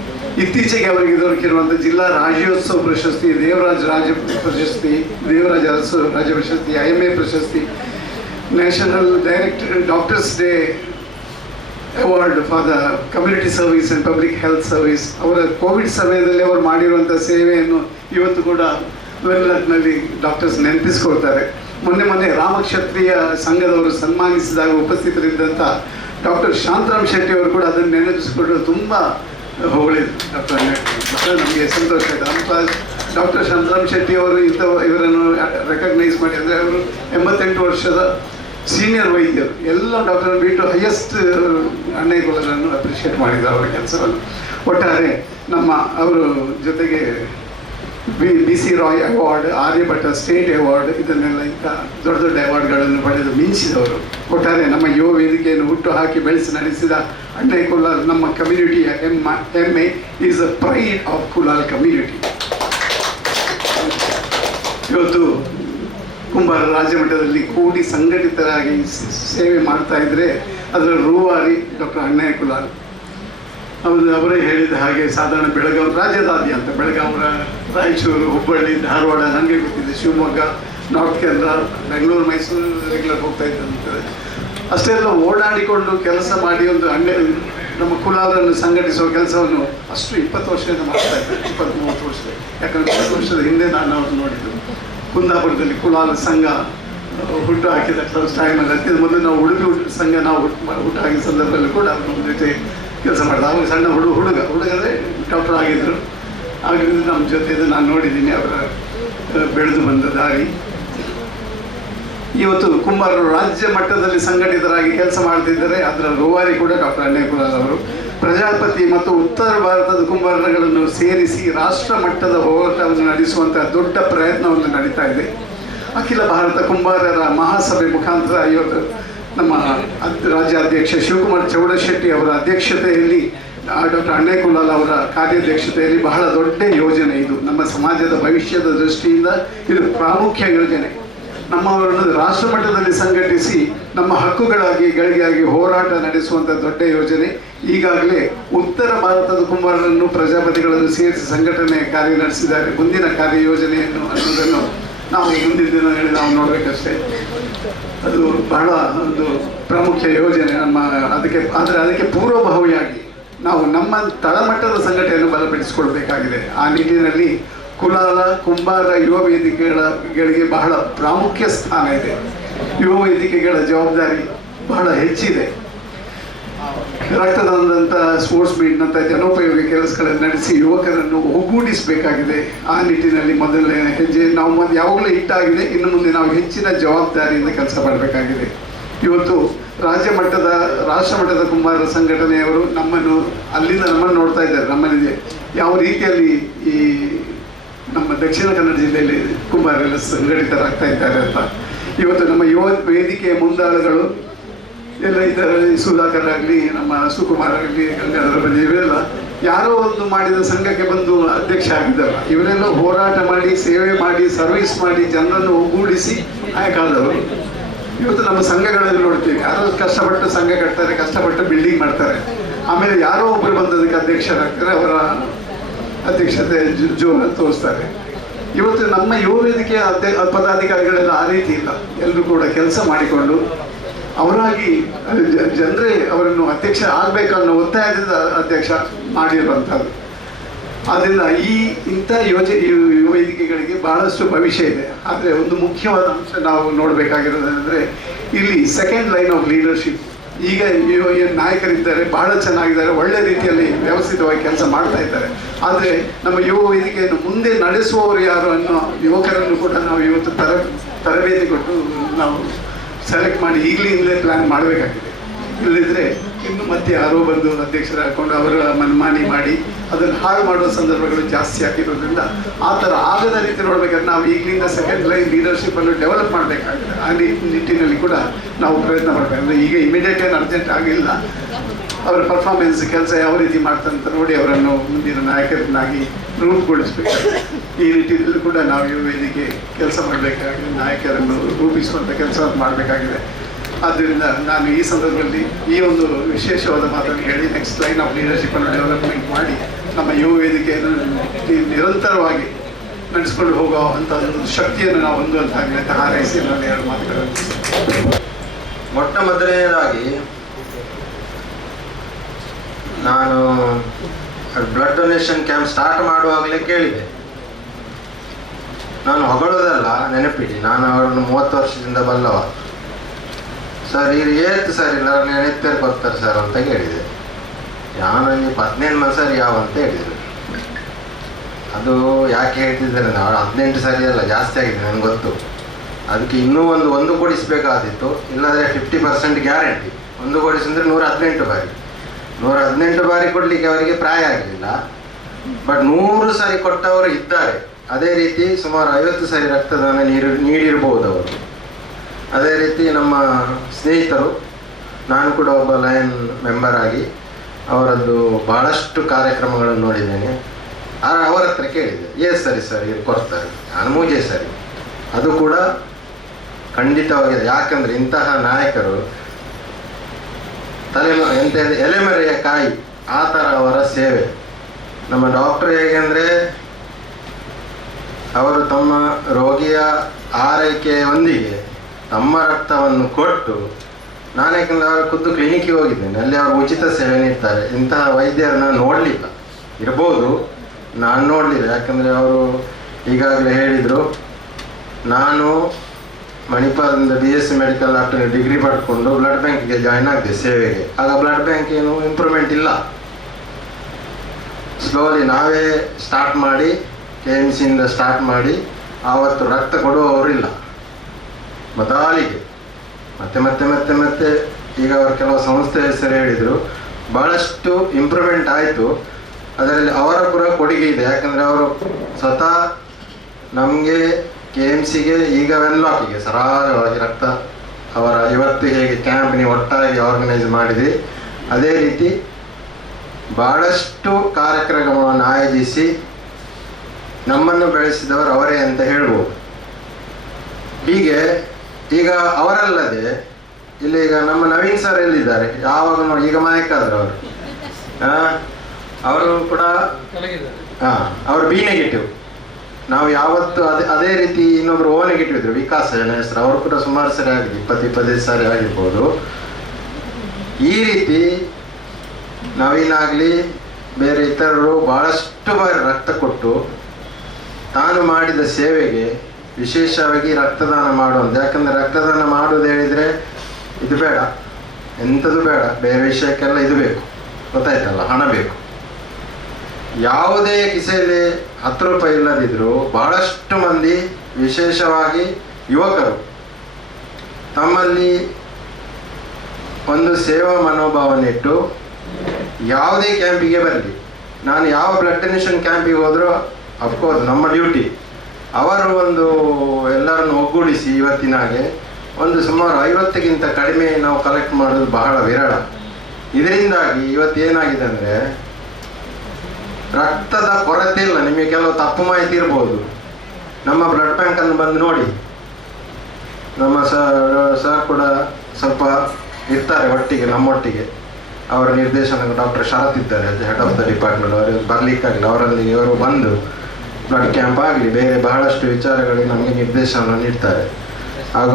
ಇತ್ತೀಚೆಗೆ ಅವರಿಗೆ ದೊರಕಿರುವಂಥ ಜಿಲ್ಲಾ ರಾಜ್ಯೋತ್ಸವ ಪ್ರಶಸ್ತಿ, ದೇವರಾಜ್ ರಾಜ್ಯ ಪ್ರಶಸ್ತಿ, ದೇವರಾಜ ರಾಜ್ಯ ಪ್ರಶಸ್ತಿ, IMA ಪ್ರಶಸ್ತಿ, national doctors day award for the community service and public health service. ಅವರ ಕೋವಿಡ್ ಸಮಯದಲ್ಲಿ ಅವರು ಮಾಡಿರುವಂಥ ಸೇವೆಯನ್ನು ಇವತ್ತು ಕೂಡ ವೆಲ್ಲಾಕ್ನಲ್ಲಿ ಡಾಕ್ಟರ್ಸ್ ನೆನಪಿಸ್ಕೊಳ್ತಾರೆ. ಮೊನ್ನೆ ರಾಮಕ್ಷತ್ರಿಯ ಸಂಘದವರು ಸನ್ಮಾನಿಸಿದಾಗ ಉಪಸ್ಥಿತರಿದ್ದಂಥ ಡಾಕ್ಟರ್ ಶಾಂತರಾಮ್ ಶೆಟ್ಟಿ ಅವರು ಕೂಡ ಅದನ್ನು ನೆನಪಿಸಿಕೊಂಡು ತುಂಬ ಹೊಗಳಿದ್ರು. ನಮಗೆ ಸಂತೋಷ ಆಯಿತು. ಅಂತ ಡಾಕ್ಟರ್ ಶಾಂತರಾಮ್ ಶೆಟ್ಟಿ ಅವರು ಇವರನ್ನು ರೆಕಗ್ನೈಸ್ ಮಾಡಿ, ಅಂದರೆ ಅವರು 88 ವರ್ಷದ ಸೀನಿಯರ್ ವೈದ್ಯರು, ಎಲ್ಲ ಡಾಕ್ಟರ್ ಬಿಟ್ಟು ಹೈಯೆಸ್ಟ್ ಅಣ್ಣಯ್ಯಗಳನ್ನು ಅಪ್ರಿಷಿಯೇಟ್ ಮಾಡಿದ್ದಾರೆ ಅವರ ಕೆಲಸವನ್ನು. ಒಟ್ಟಾರೆ ನಮ್ಮ ಅವರು ಜೊತೆಗೆ BC Roy award, Aryabhata state award, ಇದನ್ನೆಲ್ಲ ಇಂಥ ದೊಡ್ಡ ದೊಡ್ಡ ಅವಾರ್ಡ್ಗಳನ್ನು ಪಡೆದು ಮಿಂಚಿದವರು. ಒಟ್ಟಾರೆ ನಮ್ಮ ಯುವ ವೇದಿಕೆಯನ್ನು ಹುಟ್ಟು ಹಾಕಿ ಬೆಳೆಸಿ ನಡೆಸಿದ ಅಣ್ಣಯ್ಯ ಕುಲಾಲ್ ನಮ್ಮ ಕಮ್ಯುನಿಟಿಯ ಹೆಮ್ಮೆ, is a pride of Kulal community. ಇವತ್ತು ಕುಂಬಾರ ರಾಜ್ಯ ಮಟ್ಟದಲ್ಲಿ ಕೂಡಿ ಸಂಘಟಿತರಾಗಿ ಸೇವೆ ಮಾಡ್ತಾ ಇದ್ದರೆ ಅದರ ರೂವಾರಿ ಡಾಕ್ಟರ್ ಅಣ್ಣಯ್ಯ ಕುಲಾಲ್. ಅವರೇ ಹೇಳಿದ ಹಾಗೆ ಸಾಧಾರಣ ಬೆಳಗಾವಿ ರಾಜ್ಯದಾದ್ಯಂತ, ಬೆಳಗಾವಿ, ರಾಯಚೂರು, ಹುಬ್ಬಳ್ಳಿ, ಧಾರವಾಡ, ನನಗೆ ಗೊತ್ತಿದೆ, ಶಿವಮೊಗ್ಗ, ನಾರ್ತ್ ಕೇರಳ, ಬೆಂಗಳೂರು, ಮೈಸೂರು ರೆಗ್ಯುಲರ್ ಹೋಗ್ತಾ ಇದ್ದಂತೆ. ಅಷ್ಟೆಲ್ಲ ಓಡಾಡಿಕೊಂಡು ಕೆಲಸ ಮಾಡಿ ಒಂದು ನಮ್ಮ ಕುಲಾಲನ್ನು ಸಂಘಟಿಸುವ ಕೆಲಸವನ್ನು ಅಷ್ಟು 20 ವರ್ಷದಿಂದ ಮಾಡ್ತಾ ಇದ್ದಾರೆ, 20-30 ವರ್ಷ. ಯಾಕಂದರೆ 20 ವರ್ಷದ ಹಿಂದೆ ನಾನು ಅವ್ರನ್ನ ನೋಡಿದ್ದು ಕುಂದಾಪುರದಲ್ಲಿ ಕುಲಾಲ ಸಂಘ ಹುಟ್ಟು ಹಾಕಿದ ಟೈಮಲ್ಲಿ. ಅದಕ್ಕಿಂತ ಮೊದಲು ನಾವು ಉಡುಪಿ ಸಂಘ ನಾವು ಹುಟ್ಟು ಹಾಕಿದ ಸಂದರ್ಭದಲ್ಲಿ ಕೂಡ ಅವ್ರ ಜೊತೆ ಕೆಲಸ ಮಾಡಿದೆ. ಆವಾಗ ಸಣ್ಣ ಹುಡುಗ ಅಂದರೆ ಡಾಕ್ಟರ್ ಆಗಿದ್ದರು. ಆಗಿದ್ದು ನಮ್ಮ ಜೊತೆ ನಾನು ನೋಡಿದ್ದೀನಿ ಅವರ ಬೆಳೆದು ಬಂದ ದಾರಿ. ಇವತ್ತು ಕುಂಬಾರರು ರಾಜ್ಯ ಮಟ್ಟದಲ್ಲಿ ಸಂಘಟಿತರಾಗಿ ಕೆಲಸ ಮಾಡ್ತಿದ್ದಾರೆ. ಅದರ ರೂವಾರಿ ಕೂಡ ಡಾಕ್ಟರ್ ಅಣ್ಣಯ್ಯ ಕುಲಾಲ್ ಅವರು. ಪ್ರಜಾಪತಿ ಮತ್ತು ಉತ್ತರ ಭಾರತದ ಕುಂಬಾರಗಳನ್ನು ಸೇರಿಸಿ ರಾಷ್ಟ್ರ ಮಟ್ಟದ ಹೋರಾಟವನ್ನು ನಡೆಸುವಂಥ ದೊಡ್ಡ ಪ್ರಯತ್ನವನ್ನು ನಡೀತಾ ಇದೆ. ಅಖಿಲ ಭಾರತ ಕುಂಬಾರರ ಮಹಾಸಭೆ ಮುಖಾಂತರ ಇವತ್ತು ನಮ್ಮ ರಾಜ್ಯಾಧ್ಯಕ್ಷ ಶಿವಕುಮಾರ್ ಚೌಡಶೆಟ್ಟಿ ಅವರ ಅಧ್ಯಕ್ಷತೆಯಲ್ಲಿ, ಡಾಕ್ಟರ್ ಅಣ್ಣಯ್ಯ ಕುಲಾಲ್ ಅವರ ಕಾರ್ಯಾಧ್ಯಕ್ಷತೆಯಲ್ಲಿ ಬಹಳ ದೊಡ್ಡ ಯೋಜನೆ ಇದು. ನಮ್ಮ ಸಮಾಜದ ಭವಿಷ್ಯದ ದೃಷ್ಟಿಯಿಂದ ಇದು ಪ್ರಾಮುಖ್ಯ ಯೋಜನೆ. ನಮ್ಮವರನ್ನು ರಾಷ್ಟ್ರ ಮಟ್ಟದಲ್ಲಿ ಸಂಘಟಿಸಿ ನಮ್ಮ ಗಳಿಗಾಗಿ ಹೋರಾಟ ನಡೆಸುವಂಥ ದೊಡ್ಡ ಯೋಜನೆ. ಈಗಾಗಲೇ ಉತ್ತರ ಭಾರತದ ಕುಂಬಾರರನ್ನು ಪ್ರಜಾಪತಿಗಳನ್ನು ಸೇರಿಸಿ ಸಂಘಟನೆ ಕಾರ್ಯ ನಡೆಸಿದ್ದಾರೆ. ಮುಂದಿನ ಕಾರ್ಯಯೋಜನೆಯನ್ನು ಅನ್ನೋದನ್ನು ನಾವು ಮುಂದಿನ ದಿನಗಳಲ್ಲಿ ನಾವು ನೋಡಬೇಕಷ್ಟೇ. ಅದು ಬಹಳ ಒಂದು ಪ್ರಾಮುಖ್ಯ ಯೋಜನೆ ನಮ್ಮ. ಅದಕ್ಕೆ ಪೂರ್ವಭಾವಿಯಾಗಿ ನಾವು ನಮ್ಮ ತಳಮಟ್ಟದ ಸಂಘಟನೆಯನ್ನು ಬಲಪಡಿಸಿಕೊಳ್ಬೇಕಾಗಿದೆ. ಆ ನಿಟ್ಟಿನಲ್ಲಿ ಕುಲಾಲ ಕುಂಬಾರ ಯುವ ವೇದಿಕೆಗಳಿಗೆ ಬಹಳ ಪ್ರಾಮುಖ್ಯ ಸ್ಥಾನ ಇದೆ. ಯುವ ವೇದಿಕೆಗಳ ಜವಾಬ್ದಾರಿ ಬಹಳ ಹೆಚ್ಚಿದೆ. ರಕ್ತದಾನದಂಥ ಸ್ಪೋರ್ಟ್ಸ್ ಮೀಟ್ನಂಥ ಜನೋಪಯೋಗಿ ಕೆಲಸಗಳನ್ನು ನಡೆಸಿ ಯುವಕರನ್ನು ಒಗ್ಗೂಡಿಸಬೇಕಾಗಿದೆ. ಆ ನಿಟ್ಟಿನಲ್ಲಿ ಮೊದಲನೇ ಹೆಜ್ಜೆ ನಾವು ಯಾವಾಗಲೂ ಇಟ್ಟಾಗಿದೆ. ಇನ್ನು ಮುಂದೆ ನಾವು ಹೆಚ್ಚಿನ ಜವಾಬ್ದಾರಿಯಿಂದ ಕೆಲಸ ಮಾಡಬೇಕಾಗಿದೆ. ಇವತ್ತು ರಾಷ್ಟ್ರ ಮಟ್ಟದ ಕುಂಬಾರರ ಸಂಘಟನೆಯವರು ನಮ್ಮನ್ನು ನೋಡ್ತಾ ಇದ್ದಾರೆ. ನಮ್ಮಲ್ಲಿ ಯಾವ ರೀತಿಯಲ್ಲಿ ಈ ನಮ್ಮ ದಕ್ಷಿಣ ಕನ್ನಡ ಜಿಲ್ಲೆಯಲ್ಲಿ ಕುಂಬಾರರೆಲ್ಲ ಸಂಘಟಿತರಾಗ್ತಾ ಇದ್ದಾರೆ ಅಂತ. ಇವತ್ತು ನಮ್ಮ ಯುವ ವೇದಿಕೆಯ ಮುಂದಾಳುಗಳು ಎಲ್ಲ ಇದರಲ್ಲಿ ಸುಧಾಕರ್ ಆಗಲಿ, ನಮ್ಮ ಸುಕುಮಾರ್ ಆಗಲಿ, ಗಂಗಾಧರ ಬಲ್ಲಿ, ಇವರೆಲ್ಲ ಯಾರೋ ಒಂದು ಮಾಡಿದ ಸಂಘಕ್ಕೆ ಬಂದು ಅಧ್ಯಕ್ಷ ಆಗಿದ್ದಲ್ಲ. ಇವರೆಲ್ಲ ಹೋರಾಟ ಮಾಡಿ, ಸೇವೆ ಮಾಡಿ, ಸರ್ವಿಸ್ ಮಾಡಿ, ಜನರನ್ನು ಒಗ್ಗೂಡಿಸಿ ಆಯ್ಕಾದವರು. ಇವತ್ತು ನಮ್ಮ ಸಂಘಗಳಲ್ಲಿ ನೋಡ್ತೀವಿ, ಯಾರೋ ಕಷ್ಟಪಟ್ಟು ಸಂಘ ಕಟ್ತಾರೆ, ಕಷ್ಟಪಟ್ಟು ಬಿಲ್ಡಿಂಗ್ ಮಾಡ್ತಾರೆ, ಆಮೇಲೆ ಯಾರೋ ಒಬ್ಬರು ಬಂದದಕ್ಕೆ ಅಧ್ಯಕ್ಷರಾಗ್ತಾರೆ, ಅವರ ಅಧ್ಯಕ್ಷತೆ ಜೋರನ್ನು ತೋರಿಸ್ತಾರೆ. ಇವತ್ತು ನಮ್ಮ ಯುವ ವೇದಿಕೆಯ ಪದಾಧಿಕಾರಿಗಳೆಲ್ಲ ಆ ರೀತಿ ಇಲ್ಲ. ಎಲ್ಲರೂ ಕೂಡ ಕೆಲಸ ಮಾಡಿಕೊಂಡು ಅವರಾಗಿ ಜನರೇ ಅವರನ್ನು ಅಧ್ಯಕ್ಷ ಆಗಬೇಕನ್ನೋ ಒತ್ತಾಯದಿಂದ ಅಧ್ಯಕ್ಷ ಮಾಡಿರುವಂಥದ್ದು. ಆದ್ದರಿಂದ ಇಂಥ ಯುವ ವೇದಿಕೆಗಳಿಗೆ ಬಹಳಷ್ಟು ಭವಿಷ್ಯ ಇದೆ. ಆದರೆ ಒಂದು ಮುಖ್ಯವಾದ ಅಂಶ ನಾವು ನೋಡಬೇಕಾಗಿರೋದಂದರೆ ಇಲ್ಲಿ ಸೆಕೆಂಡ್ ಲೈನ್ ಆಫ್ ಲೀಡರ್ಶಿಪ್. ಈಗ ಏನು ನಾಯಕರಿದ್ದಾರೆ ಬಹಳ ಚೆನ್ನಾಗಿದ್ದಾರೆ, ಒಳ್ಳೆ ರೀತಿಯಲ್ಲಿ ವ್ಯವಸ್ಥಿತವಾಗಿ ಕೆಲಸ ಮಾಡ್ತಾ ಇದ್ದಾರೆ. ಆದರೆ ನಮ್ಮ ಯುವ ವೇದಿಕೆಯನ್ನು ಮುಂದೆ ನಡೆಸುವವರು ಯಾರು ಅನ್ನೋ ಯುವಕರನ್ನು ಕೂಡ ನಾವು ಇವತ್ತು ತರಬೇತಿ ಕೊಟ್ಟು ನಾವು ಸೆಲೆಕ್ಟ್ ಮಾಡಿ ಈಗಲೇ ಪ್ಲ್ಯಾನ್ ಮಾಡಬೇಕಾಗಿದೆ. ಇಲ್ಲದಿದ್ದರೆ ಇನ್ನು ಮತ್ತೆ ಯಾರೋ ಬಂದು ಅಧ್ಯಕ್ಷರು ಹಾಕೊಂಡು ಅವರ ಮನ್ಮಾನಿ ಮಾಡಿ ಅದನ್ನು ಹಾಳು ಮಾಡುವ ಸಂದರ್ಭಗಳು ಜಾಸ್ತಿ ಆಗಿರೋದ್ರಿಂದ ಆ ಥರ ಆಗದ ರೀತಿ ನೋಡಬೇಕಾದ್ರೆ ನಾವು ಈಗಲಿಂದ ಸೆಕೆಂಡ್ ಲೈನ್ ಲೀಡರ್ಶಿಪ್ಪನ್ನು ಡೆವಲಪ್ ಮಾಡಬೇಕಾಗಿದೆ. ಆ ನಿಟ್ಟಿನಲ್ಲಿ ಕೂಡ ನಾವು ಪ್ರಯತ್ನ ಮಾಡಬೇಕಂದ್ರೆ ಈಗ ಇಮಿಡಿಯೇಟ್ ಏನು ಅರ್ಜೆಂಟ್ ಆಗಿಲ್ಲ. ಅವರ ಪರ್ಫಾರ್ಮೆನ್ಸ್ ಕೆಲಸ ಯಾವ ರೀತಿ ಮಾಡ್ತಂತ ನೋಡಿ ಅವರನ್ನು ಮುಂದಿನ ನಾಯಕರನ್ನಾಗಿ ರೂಪುಗೊಳಿಸಬೇಕಾಗಿದೆ. ಈ ನಿಟ್ಟಿನಲ್ಲಿ ಕೂಡ ನಾವು ಯುವ ವೇದಿಕೆ ಕೆಲಸ ಮಾಡಬೇಕಾಗಿದೆ, ನಾಯಕರನ್ನು ರೂಪಿಸುವಂಥ ಕೆಲಸವನ್ನು ಮಾಡಬೇಕಾಗಿದೆ. ಆದ್ದರಿಂದ ನಾನು ಈ ಸಂದರ್ಭದಲ್ಲಿ ಈ ಒಂದು ವಿಶೇಷವಾದ ಮಾತನ್ನು ಹೇಳಿ ನೆಕ್ಸ್ಟ್ ಲೈನ್ ಆಫ್ ಲೀಡರ್ಶಿಪ್ಪನ್ನು ಡೆವಲಪ್ಮೆಂಟ್ ಮಾಡಿ ನಮ್ಮ ಯುವ ವೇದಿಕೆಯನ್ನು ನಿರಂತರವಾಗಿ ನಡೆಸ್ಕೊಂಡು ಹೋಗುವಂಥ ಒಂದು ಶಕ್ತಿಯನ್ನು ನಾವು ಹೊಂದುವಂತಾಗಲಿ ಅಂತ ಹಾರೈಸಿ ನಾನು 2 ಮಾತುಗಳನ್ನು. ಮೊಟ್ಟ ಮೊದಲನೇದಾಗಿ ನಾನು ಬ್ಲಡ್ ಡೊನೇಷನ್ ಕ್ಯಾಂಪ್ ಸ್ಟಾರ್ಟ್ ಮಾಡುವಾಗಲೇ ಕೇಳಿದೆ, ನಾನು ಹೊಗಳೋದಲ್ಲ, ನೆನಪಿಡಿ, ನಾನು ಅವರನ್ನು 30 ವರ್ಷದಿಂದ ಬಲ್ಲವ. ಸರ್ ಏತ್ ಸರ್ ಇಲ್ಲ ನೆನಪೇರು ಕೊಡ್ತಾರೆ ಸರ್ ಅಂತ ಹೇಳಿದೆ. ಯಾನಲ್ಲಿ 15 ಸರಿ ಯಾವ ಅಂತ ಹೇಳಿದರು. ಅದು ಯಾಕೆ ಹೇಳ್ತಿದ್ದಾರೆ ನಾವು 18 ಸರಿ ಅಲ್ಲ, ಜಾಸ್ತಿ ಆಗಿದೆ ನನಗೆ ಗೊತ್ತು. ಅದಕ್ಕೆ ಇನ್ನೂ ಒಂದು ಕೊಡಿಸ್ಬೇಕಾದಿತ್ತು, ಇಲ್ಲಾಂದರೆ 50% ಗ್ಯಾರಂಟಿ. ಒಂದು ಕೊಡಿಸಿದ್ರೆ 118 ಬಾರಿ. 118 ಬಾರಿ ಕೊಡಲಿಕ್ಕೆ ಅವರಿಗೆ ಪ್ರಾಯ ಆಗಲಿಲ್ಲ. ಬಟ್ 100 ಸಾರಿ ಕೊಟ್ಟವರು ಇದ್ದಾರೆ. ಅದೇ ರೀತಿ ಸುಮಾರು 50 ಸಾರಿ ರಕ್ತದಾನ ನೀಡಿರ್ಬೋದು ಅವರು. ಅದೇ ರೀತಿ ನಮ್ಮ ಸ್ನೇಹಿತರು, ನಾನು ಕೂಡ ಒಬ್ಬ ಲಯನ್ ಮೆಂಬರ್ ಆಗಿ ಅವರದ್ದು ಭಾಳಷ್ಟು ಕಾರ್ಯಕ್ರಮಗಳನ್ನು ನೋಡಿದ್ದೇನೆ. ಅವರ ಹತ್ರ ಕೇಳಿದೆ, ಸರಿ ಸರಿ ಕೊಡ್ತಾರೆ, ನಾನು ಮೂಜೆ ಸರಿ. ಅದು ಕೂಡ ಖಂಡಿತವಾಗಿದೆ. ಯಾಕಂದರೆ ಇಂತಹ ನಾಯಕರು ಎಲೆಮರೆಯ ಕಾಯಿ, ಆ ಥರ ಅವರ ಸೇವೆ. ನಮ್ಮ ಡಾಕ್ಟರ್ ಹೇಗೆ ಅಂದರೆ ಅವರು ತಮ್ಮ ರೋಗಿಯ ಆರೈಕೆಯೊಂದಿಗೆ ತಮ್ಮ ರಕ್ತವನ್ನು ಕೊಟ್ಟು, ನಾನು ಯಾಕಂದರೆ ಅವರ ಖುದ್ದು ಕ್ಲಿನಿಕ್ಗೆ ಹೋಗಿದ್ದೇನೆ, ಅಲ್ಲಿ ಅವರು ಉಚಿತ ಸೇವೆ ನೀಡ್ತಾರೆ. ಇಂತಹ ವೈದ್ಯರನ್ನ ನೋಡಲಿಲ್ಲ, ಇರ್ಬೋದು, ನಾನು ನೋಡಲಿಲ್ಲ. ಯಾಕಂದರೆ ಅವರು ಈಗಾಗಲೇ ಹೇಳಿದರು, ನಾನು ಮಣಿಪಾಲದಿಂದ BSc ಮೆಡಿಕಲ್ ಆಫ್ಟರ್ ಡಿಗ್ರಿ ಪಡ್ಕೊಂಡು ಬ್ಲಡ್ ಬ್ಯಾಂಕಿಗೆ ಜಾಯ್ನ್ ಆಗಿದೆ ಸೇವೆಗೆ. ಆಗ ಬ್ಲಡ್ ಬ್ಯಾಂಕ್ ಏನು ಇಂಪ್ರೂವ್ಮೆಂಟ್ ಇಲ್ಲ. ಸ್ಲೋಲಿ ನಾವೇ ಸ್ಟಾರ್ಟ್ ಮಾಡಿ, KMCಯಿಂದ ಸ್ಟಾರ್ಟ್ ಮಾಡಿ, ಆವತ್ತು ರಕ್ತ ಕೊಡುವವರಿಲ್ಲ ಮೊದಲಿಗೆ. ಮತ್ತೆ ಮತ್ತೆ ಮತ್ತೆ ಮತ್ತೆ ಈಗ ಅವರು ಕೆಲವು ಸಂಸ್ಥೆ ಹೆಸರು ಹೇಳಿದರು, ಭಾಳಷ್ಟು ಇಂಪ್ರೂವ್ಮೆಂಟ್ ಆಯಿತು. ಅದರಲ್ಲಿ ಅವರ ಕೂಡ ಕೊಡುಗೆ ಇದೆ. ಯಾಕಂದರೆ ಅವರು ಸ್ವತಃ ನಮಗೆ KMCಗೆ ಈಗ ವೆನ್ಲಾಕಿಗೆ ಸರಾಗವಾಗಿ ರಕ್ತ ಅವರ ಇವತ್ತು ಹೇಗೆ ಕ್ಯಾಂಪ್ ನೀವು ಒಟ್ಟಾಗಿ ಆರ್ಗನೈಸ್ ಮಾಡಿದ್ರಿ, ಅದೇ ರೀತಿ ಭಾಳಷ್ಟು ಕಾರ್ಯಕ್ರಮವನ್ನು ಆಯೋಜಿಸಿ ನಮ್ಮನ್ನು ಬೆಳೆಸಿದವರು ಅವರೇ ಅಂತ ಹೇಳ್ಬೋದು. ಹೀಗೆ ಈಗ ಅವರಲ್ಲದೆ ಇಲ್ಲಿ ಈಗ ನಮ್ಮ ನವೀನ್ ಸರ್ ಎಲ್ಲಿದ್ದಾರೆ? ಯಾವಾಗ ನೋಡಿ, ಈಗ ಮಾಯಕಾದ್ರು ಅವರು ಕೂಡ ಅವರು B ನೆಗೆಟಿವ್. ನಾವು ಯಾವತ್ತು ಅದೇ ರೀತಿ ಇನ್ನೊಬ್ರು O ನೆಗೆಟಿವ್ ಇದ್ರು, ವಿಕಾಸ್ ಜನ ಹೆಸರು, ಅವರು ಕೂಡ ಸುಮಾರು ಸರಿ ಆಗಿದೆ, 20-25 ಸಾರಿ ಆಗಿರ್ಬೋದು. ಈ ರೀತಿ ನವೀನಾಗಲಿ ಬೇರೆ ಇತರರು ಭಾಳಷ್ಟು ಬಾರಿ ರಕ್ತ ಕೊಟ್ಟು ತಾನು ಮಾಡಿದ ಸೇವೆಗೆ ವಿಶೇಷವಾಗಿ ರಕ್ತದಾನ ಮಾಡುವಂತ. ಯಾಕಂದರೆ ರಕ್ತದಾನ ಮಾಡೋದು ಹೇಳಿದರೆ ಇದು ಬೇಡ, ಎಂಥದ್ದು ಬೇಡ, ಬೇರೆ ವಿಷಯಕ್ಕೆಲ್ಲ ಇದು ಬೇಕು, ಗೊತ್ತಾಯ್ತಲ್ಲ, ಹಣ ಬೇಕು. ಯಾವುದೇ ಕಿಸೆಯಲ್ಲಿ 10 ರೂಪಾಯಿ ಇಲ್ಲದಿದ್ದರೂ ಬಹಳಷ್ಟು ಮಂದಿ, ವಿಶೇಷವಾಗಿ ಯುವಕರು, ತಮ್ಮಲ್ಲಿ ಒಂದು ಸೇವಾ ಮನೋಭಾವನೆಯಿಟ್ಟು ಯಾವುದೇ ಕ್ಯಾಂಪಿಗೆ ಬರಲಿ, ನಾನು ಯಾವ ಬ್ಲಡ್ ಡೊನೇಷನ್ ಕ್ಯಾಂಪಿಗೆ ಹೋದರೂ ಅಫ್ಕೋರ್ಸ್ ನಮ್ಮ ಡ್ಯೂಟಿ, ಅವರು ಒಂದು ಎಲ್ಲರನ್ನು ಒಗ್ಗೂಡಿಸಿ ಇವತ್ತಿನ ಹಾಗೆ ಒಂದು ಸುಮಾರು 50ಕ್ಕಿಂತ ಕಡಿಮೆ ನಾವು ಕಲೆಕ್ಟ್ ಮಾಡೋದು ಬಹಳ ವಿರಳ. ಇದರಿಂದಾಗಿ ಇವತ್ತೇನಾಗಿದೆ ಅಂದರೆ ರಕ್ತದ ಕೊರತೆ ಇಲ್ಲ. ನಿಮಗೆ ಕೆಲವು ತಪ್ಪು ಮಾಹಿತಿ ಇರ್ಬೋದು. ನಮ್ಮ ಬ್ಲಡ್ ಬ್ಯಾಂಕನ್ನು ಬಂದು ನೋಡಿ, ನಮ್ಮ ಸರ್ ಕೂಡ ಸ್ವಲ್ಪ ಇರ್ತಾರೆ ಒಟ್ಟಿಗೆ, ನಮ್ಮೊಟ್ಟಿಗೆ. ಅವರ ನಿರ್ದೇಶನ ಡಾಕ್ಟರ್ ಶರತ್ ಇದ್ದಾರೆ, ಹೆಡ್ ಆಫ್ ದ ಡಿಪಾರ್ಟ್ಮೆಂಟ್. ಅವರು ಬರಲಿಕ್ಕಾಗಲಿ, ಅವರಲ್ಲಿ ಇವರು ಬಂದು ಬ್ಲಡ್ ಕ್ಯಾಂಪ್ ಆಗಲಿ ಬೇರೆ ಬಹಳಷ್ಟು ವಿಚಾರಗಳಿಗೆ ನಮಗೆ ನಿರ್ದೇಶನ ನೀಡ್ತಾರೆ. ಹಾಗೂ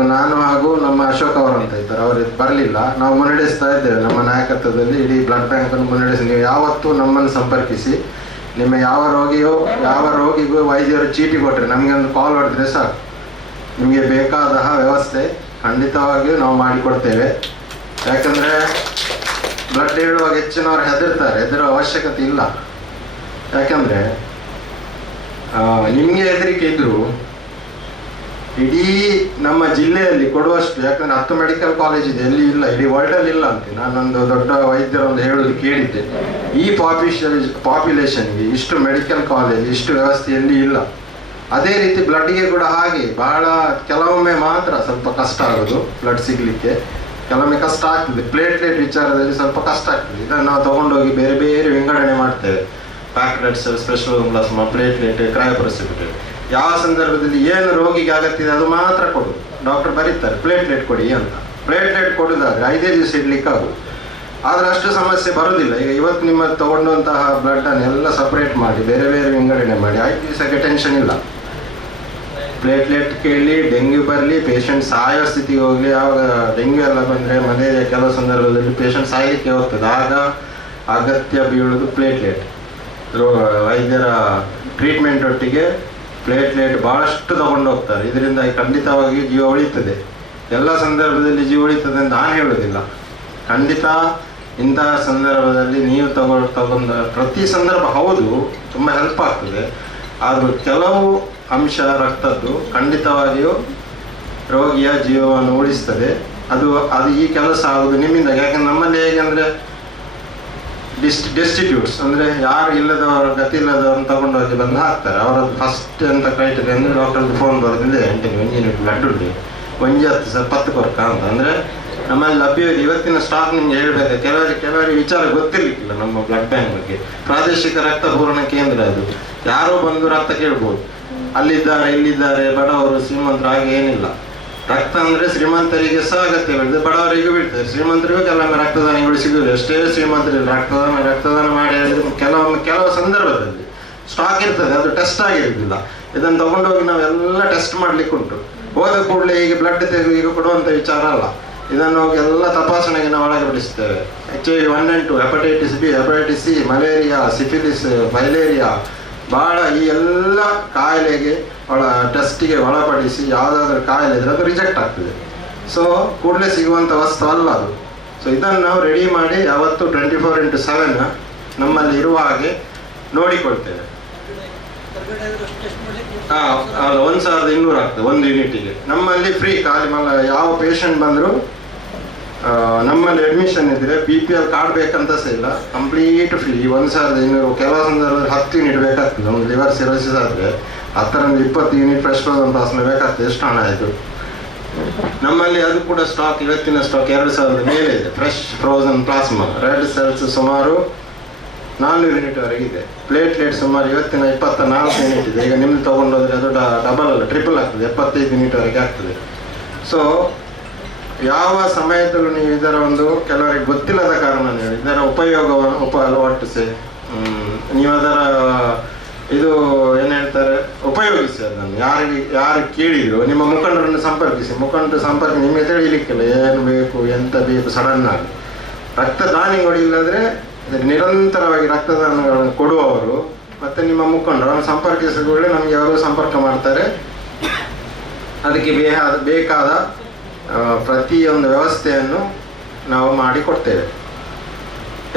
ನಮ್ಮ ಅಶೋಕ್ ಅವರು ಅಂತ ಇದ್ದಾರೆ, ಅವರು ಬರಲಿಲ್ಲ. ನಾವು ಮುನ್ನಡೆಸ್ತಾ ಇದ್ದೇವೆ ನಮ್ಮ ನಾಯಕತ್ವದಲ್ಲಿ ಇಡೀ ಬ್ಲಡ್ ಬ್ಯಾಂಕನ್ನು ಮುನ್ನಡೆಸಿ. ನೀವು ಯಾವತ್ತೂ ನಮ್ಮನ್ನು ಸಂಪರ್ಕಿಸಿ, ನಿಮ್ಮ ಯಾವ ರೋಗಿಗೂ ವೈದ್ಯರು ಚೀಟಿ ಕೊಟ್ಟರೆ ನಮಗೆ ಒಂದು ಕಾಲ್ ಹೊಡೆದ್ರೆ ಸಾಕು, ನಿಮಗೆ ಬೇಕಾದ ವ್ಯವಸ್ಥೆ ಖಂಡಿತವಾಗಿಯೂ ನಾವು ಮಾಡಿಕೊಡ್ತೇವೆ. ಯಾಕಂದರೆ ಬ್ಲಡ್ ಹೇಳುವಾಗ ಹೆಚ್ಚಿನವರು ಹೆದರೋ ಅವಶ್ಯಕತೆ ಇಲ್ಲ. ಯಾಕಂದರೆ ನಿಮಗೆ ಹೆದರಿಕೆ ಇದ್ದರೂ ಇಡೀ ನಮ್ಮ ಜಿಲ್ಲೆಯಲ್ಲಿ ಕೊಡುವಷ್ಟು, ಯಾಕಂದರೆ 10 ಮೆಡಿಕಲ್ ಕಾಲೇಜ್ ಇದೆ, ಎಲ್ಲಿ ಇಲ್ಲ, ಇಡೀ ವರ್ಲ್ಡಲ್ಲಿ ಇಲ್ಲ ಅಂತ ನಾನೊಂದು ದೊಡ್ಡ ವೈದ್ಯರೊಂದು ಹೇಳೋದು ಕೇಳಿದ್ದೆ. ಈ ಪಾಪ್ಯುಲೇಷನ್ಗೆ ಇಷ್ಟು ಮೆಡಿಕಲ್ ಕಾಲೇಜ್, ಇಷ್ಟು ವ್ಯವಸ್ಥೆಯಲ್ಲಿ ಇಲ್ಲ. ಅದೇ ರೀತಿ ಬ್ಲಡ್ಗೆ ಕೂಡ ಹಾಗೆ ಬಹಳ ಕೆಲವೊಮ್ಮೆ ಮಾತ್ರ ಸ್ವಲ್ಪ ಕಷ್ಟ ಆಗೋದು ಬ್ಲಡ್ ಸಿಗಲಿಕ್ಕೆ, ಕೆಲವೊಮ್ಮೆ ಕಷ್ಟ ಆಗ್ತದೆ. ಪ್ಲೇಟ್ಲೆಟ್ ವಿಚಾರದಲ್ಲಿ ಸ್ವಲ್ಪ ಕಷ್ಟ ಆಗ್ತದೆ. ಇದನ್ನು ನಾವು ತೊಗೊಂಡೋಗಿ ಬೇರೆ ಬೇರೆ ವಿಂಗಡಣೆ ಮಾಡ್ತೇವೆ, packed red cell, special plasma, platelet, cryoprecipitate. ಯಾವ ಸಂದರ್ಭದಲ್ಲಿ ಏನು ರೋಗಿಗೆ ಆಗತ್ತಿದೆ ಅದು ಮಾತ್ರ ಕೊಡು. ಡಾಕ್ಟರ್ ಬರೀತಾರೆ ಪ್ಲೇಟ್ಲೆಟ್ ಕೊಡಿ ಅಂತ. ಪ್ಲೇಟ್ಲೆಟ್ ಕೊಡೋದಾದರೆ 5 ದಿವಸ ಇಡ್ಲಿಕ್ಕಾಗೋದು. ಆದರೆ ಅಷ್ಟು ಸಮಸ್ಯೆ ಬರೋದಿಲ್ಲ. ಈಗ ಇವತ್ತು ನಿಮ್ಮ ತೊಗೊಂಡಂತಹ ಬ್ಲಡ್ಡನ್ನು ಎಲ್ಲ ಸಪ್ರೇಟ್ ಮಾಡಿ ಬೇರೆ ಬೇರೆ ವಿಂಗಡಣೆ ಮಾಡಿ 5 ದಿವಸಕ್ಕೆ ಟೆನ್ಷನ್ ಇಲ್ಲ. ಪ್ಲೇಟ್ಲೆಟ್ ಕೇಳಿ ಡೆಂಗ್ಯೂ ಬರಲಿ, ಪೇಷಂಟ್ ಸಾಯೋ ಸ್ಥಿತಿಗೆ ಹೋಗಲಿ. ಆವಾಗ ಡೆಂಗ್ಯೂ ಎಲ್ಲ ಬಂದರೆ, ಮಲೇರಿಯಾ ಕೆಲವು ಸಂದರ್ಭದಲ್ಲಿ ಪೇಷಂಟ್ ಸಾಯಲಿಕ್ಕೆ ಹೋಗ್ತದೆ. ಆಗ ಅಗತ್ಯ ಬೀಳೋದು ಪ್ಲೇಟ್ಲೆಟ್. ವೈದ್ಯರ ಟ್ರೀಟ್ಮೆಂಟ್ ಒಟ್ಟಿಗೆ ಪ್ಲೇಟ್ಲೆಟ್ ಭಾಳಷ್ಟು ತಗೊಂಡು ಹೋಗ್ತಾರೆ. ಇದರಿಂದ ಖಂಡಿತವಾಗಿ ಜೀವ ಉಳಿತದೆ. ಎಲ್ಲ ಸಂದರ್ಭದಲ್ಲಿ ಜೀವ ಉಳಿತದೆ ಅಂತ ನಾನು ಹೇಳೋದಿಲ್ಲ. ಖಂಡಿತ ಇಂತಹ ಸಂದರ್ಭದಲ್ಲಿ ನೀವು ತಗೊಂಡ ಪ್ರತಿ ಸಂದರ್ಭ ಹೌದು ತುಂಬ ಹೆಲ್ಪ್ ಆಗ್ತದೆ. ಆದರೂ ಕೆಲವು ಅಂಶ ರಕ್ತದ್ದು ಖಂಡಿತವಾಗಿಯೂ ರೋಗಿಯ ಜೀವವನ್ನು ಉಳಿಸ್ತದೆ. ಅದು ಈ ಕೆಲಸ ಆಗೋದು ನಿಮ್ಮಿಂದ. ಯಾಕಂದ್ರೆ ನಮ್ಮಲ್ಲಿ ಹೇಗೆ ಅಂದರೆ ಡೆಸ್ಟಿಟ್ಯೂಟ್ಸ್ ಅಂದರೆ ಯಾರು ಇಲ್ಲದವರು ಗತಿ ಇಲ್ಲದವ್ರನ್ನ ತಗೊಂಡೋಗಿ ಬಂದು ಹಾಕ್ತಾರೆ. ಅವರದ್ದು ಫಸ್ಟ್ ಅಂತ ಕ್ರೈಟೀರಿಯಾ ಅಂದರೆ ಡಾಕ್ಟರ್ದು ಫೋನ್ ಬರೋದಿಲ್ಲ, ಒಂಜಿ ಯೂನಿಟ್ ಬ್ಲಡ್ ಉಂಟು, ಒಂಜಿ 10 ಕೊರಕ ಅಂತ. ಅಂದರೆ ನಮ್ಮಲ್ಲಿ ಲಭ್ಯವಿದೆ. ಇವತ್ತಿನ ಸ್ಟಾಕ್ ನಿಮ್ಗೆ ಹೇಳಬೇಕು. ಕೆಲವರಿಗೆ ವಿಚಾರ ಗೊತ್ತಿರಲಿಕ್ಕಿಲ್ಲ ನಮ್ಮ ಬ್ಲಡ್ ಬ್ಯಾಂಕ್ ಬಗ್ಗೆ. ಪ್ರಾದೇಶಿಕ ರಕ್ತ ಪೂರಣ ಕೇಂದ್ರ ಅದು. ಯಾರೋ ಬಂದು ರಕ್ತ ಕೇಳ್ಬೋದು. ಅಲ್ಲಿದ್ದಾರೆ, ಇಲ್ಲಿದ್ದಾರೆ, ಬಡವರು, ಶ್ರೀಮಂತರು, ಹಾಗೆ ಏನಿಲ್ಲ. ರಕ್ತ ಅಂದರೆ ಶ್ರೀಮಂತರಿಗೆ ಸಹ ಅಗತ್ಯವಿದೆ, ಬಡವರಿಗೂ ಬೀಳ್ತದೆ. ಶ್ರೀಮಂತರಿಗೂ ಕೆಲವೊಮ್ಮೆ ರಕ್ತದಾನಿಗಳು ಸಿಗುವುದು. ಎಷ್ಟೇ ಶ್ರೀಮಂತರಿಲ್ಲ ರಕ್ತದಾನ ಮಾಡಿ ಹೇಳಿದ್ರೆ ಕೆಲವು ಸಂದರ್ಭದಲ್ಲಿ ಸ್ಟಾಕ್ ಇರ್ತದೆ, ಅದು ಟೆಸ್ಟ್ ಆಗಿರೋದಿಲ್ಲ. ಇದನ್ನು ತಗೊಂಡೋಗಿ ನಾವೆಲ್ಲ ಟೆಸ್ಟ್ ಮಾಡಲಿಕ್ಕೆ ಉಂಟು. ಹೋದ ಕೂಡಲೇ ಈಗ ಬ್ಲಡ್ ತೆಗೆದು ಈಗ ಕೊಡುವಂಥ ವಿಚಾರ ಅಲ್ಲ. ಇದನ್ನು ಹೋಗಿ ಎಲ್ಲ ತಪಾಸಣೆಗೆ ನಾವು ಒಳಗಪಡಿಸ್ತೇವೆ. HIV 1 and 2, hepatitis B, hepatitis C, malaria, syphilis, filaria, ಭಾಳ ಈ ಎಲ್ಲ ಕಾಯಿಲೆಗೆ ಟೆಸ್ಟಿಗೆ ಒಳಪಡಿಸಿ ಯಾವುದಾದ್ರೂ ಕಾಯಿಲೆ ಇದ್ರೆ ಅದು ರಿಜೆಕ್ಟ್ ಆಗ್ತದೆ. ಸೊ ಕೂಡಲೇ ಸಿಗುವಂಥ ವಸ್ತು ಅಲ್ಲ ಅದು. ಸೊ ಇದನ್ನು ನಾವು ರೆಡಿ ಮಾಡಿ ಯಾವತ್ತು 24x7 ನಮ್ಮಲ್ಲಿ ಇರುವ ಹಾಗೆ ನೋಡಿಕೊಳ್ತೇವೆ. 1200 ಆಗ್ತದೆ ಒಂದು ಯೂನಿಟಿಗೆ. ನಮ್ಮಲ್ಲಿ ಫ್ರೀ. ಖಾಲಿ ಯಾವ ಪೇಷಂಟ್ ಬಂದರೂ ನಮ್ಮಲ್ಲಿ ಅಡ್ಮಿಷನ್ ಇದ್ದರೆ BPL ಕಾರ್ಡ್ ಬೇಕಂತ ಸಹ ಇಲ್ಲ, ಕಂಪ್ಲೀಟ್ ಫ್ರೀ. 1500. ಕೆಲವು ಸಂದರ್ಭದಲ್ಲಿ 10 ಯೂನಿಟ್ ಬೇಕಾಗ್ತದೆ. ಒಂದು ಲಿವರ್ ಸಿರೋಸಿಸ್ ಆದರೆ 10ರಿಂದ 20 ಯೂನಿಟ್ ಫ್ರೆಶ್ ಫ್ರೋಸನ್ ಪ್ಲಾಸ್ಮಾ ಬೇಕಾಗ್ತದೆ. ಎಷ್ಟು ಹಣ ಆಯಿತು. ನಮ್ಮಲ್ಲಿ ಅದು ಕೂಡ ಸ್ಟಾಕ್, ಇವತ್ತಿನ ಸ್ಟಾಕ್ 2000 ಮೇಲೆ ಇದೆ. Fresh frozen plasma. Red cells ಸುಮಾರು 400 ಯೂನಿಟ್ವರೆಗೆ ಇದೆ. ಪ್ಲೇಟ್ಲೆಟ್ ಸುಮಾರು ಇವತ್ತಿನ 24 ಯೂನಿಟ್ ಇದೆ. ಈಗ ನಿಮ್ದು ತೊಗೊಂಡೋದ್ರೆ ಅದು ಡಬಲ್ ಅಲ್ಲ, ಟ್ರಿಪಲ್ ಆಗ್ತದೆ, 75 ಯೂನಿಟ್ವರೆಗೆ ಆಗ್ತದೆ. ಸೊ ಯಾವ ಸಮಯದಲ್ಲೂ ನೀವು ಇದರ ಒಂದು ಕೆಲವರಿಗೆ ಗೊತ್ತಿಲ್ಲದ ಕಾರಣ ನೀವು ಇದರ ಉಪಯೋಗವನ್ನು ಅಳವಡಿಸಿ ನೀವು ಅದರ ಇದು ಏನು ಹೇಳ್ತಾರೆ ಉಪಯೋಗಿಸಿ. ಅದನ್ನು ಯಾರು ಕೇಳಿದ್ರು ನಿಮ್ಮ ಮುಖಂಡರನ್ನು ಸಂಪರ್ಕಿಸಿ. ಸಂಪರ್ಕ ನಿಮಗೆ ತಿಳಿಲಿಕ್ಕಿಲ್ಲ ಏನು ಬೇಕು ಎಂತ ಬೇಕು ಸಡನ್ ಆಗಿ. ರಕ್ತದಾನಿಗಳು ಇಲ್ಲದ್ರೆ ನಿರಂತರವಾಗಿ ರಕ್ತದಾನಗಳನ್ನು ಕೊಡುವವರು ಮತ್ತು ನಿಮ್ಮ ಮುಖಂಡರನ್ನು ಸಂಪರ್ಕಿಸಿಕೊಳ್ಳಿ. ನಮಗೆ ಅವರು ಸಂಪರ್ಕ ಮಾಡ್ತಾರೆ. ಅದಕ್ಕೆ ಬೇಕಾದ ಪ್ರತಿಯೊಂದು ವ್ಯವಸ್ಥೆಯನ್ನು ನಾವು ಮಾಡಿಕೊಡ್ತೇವೆ.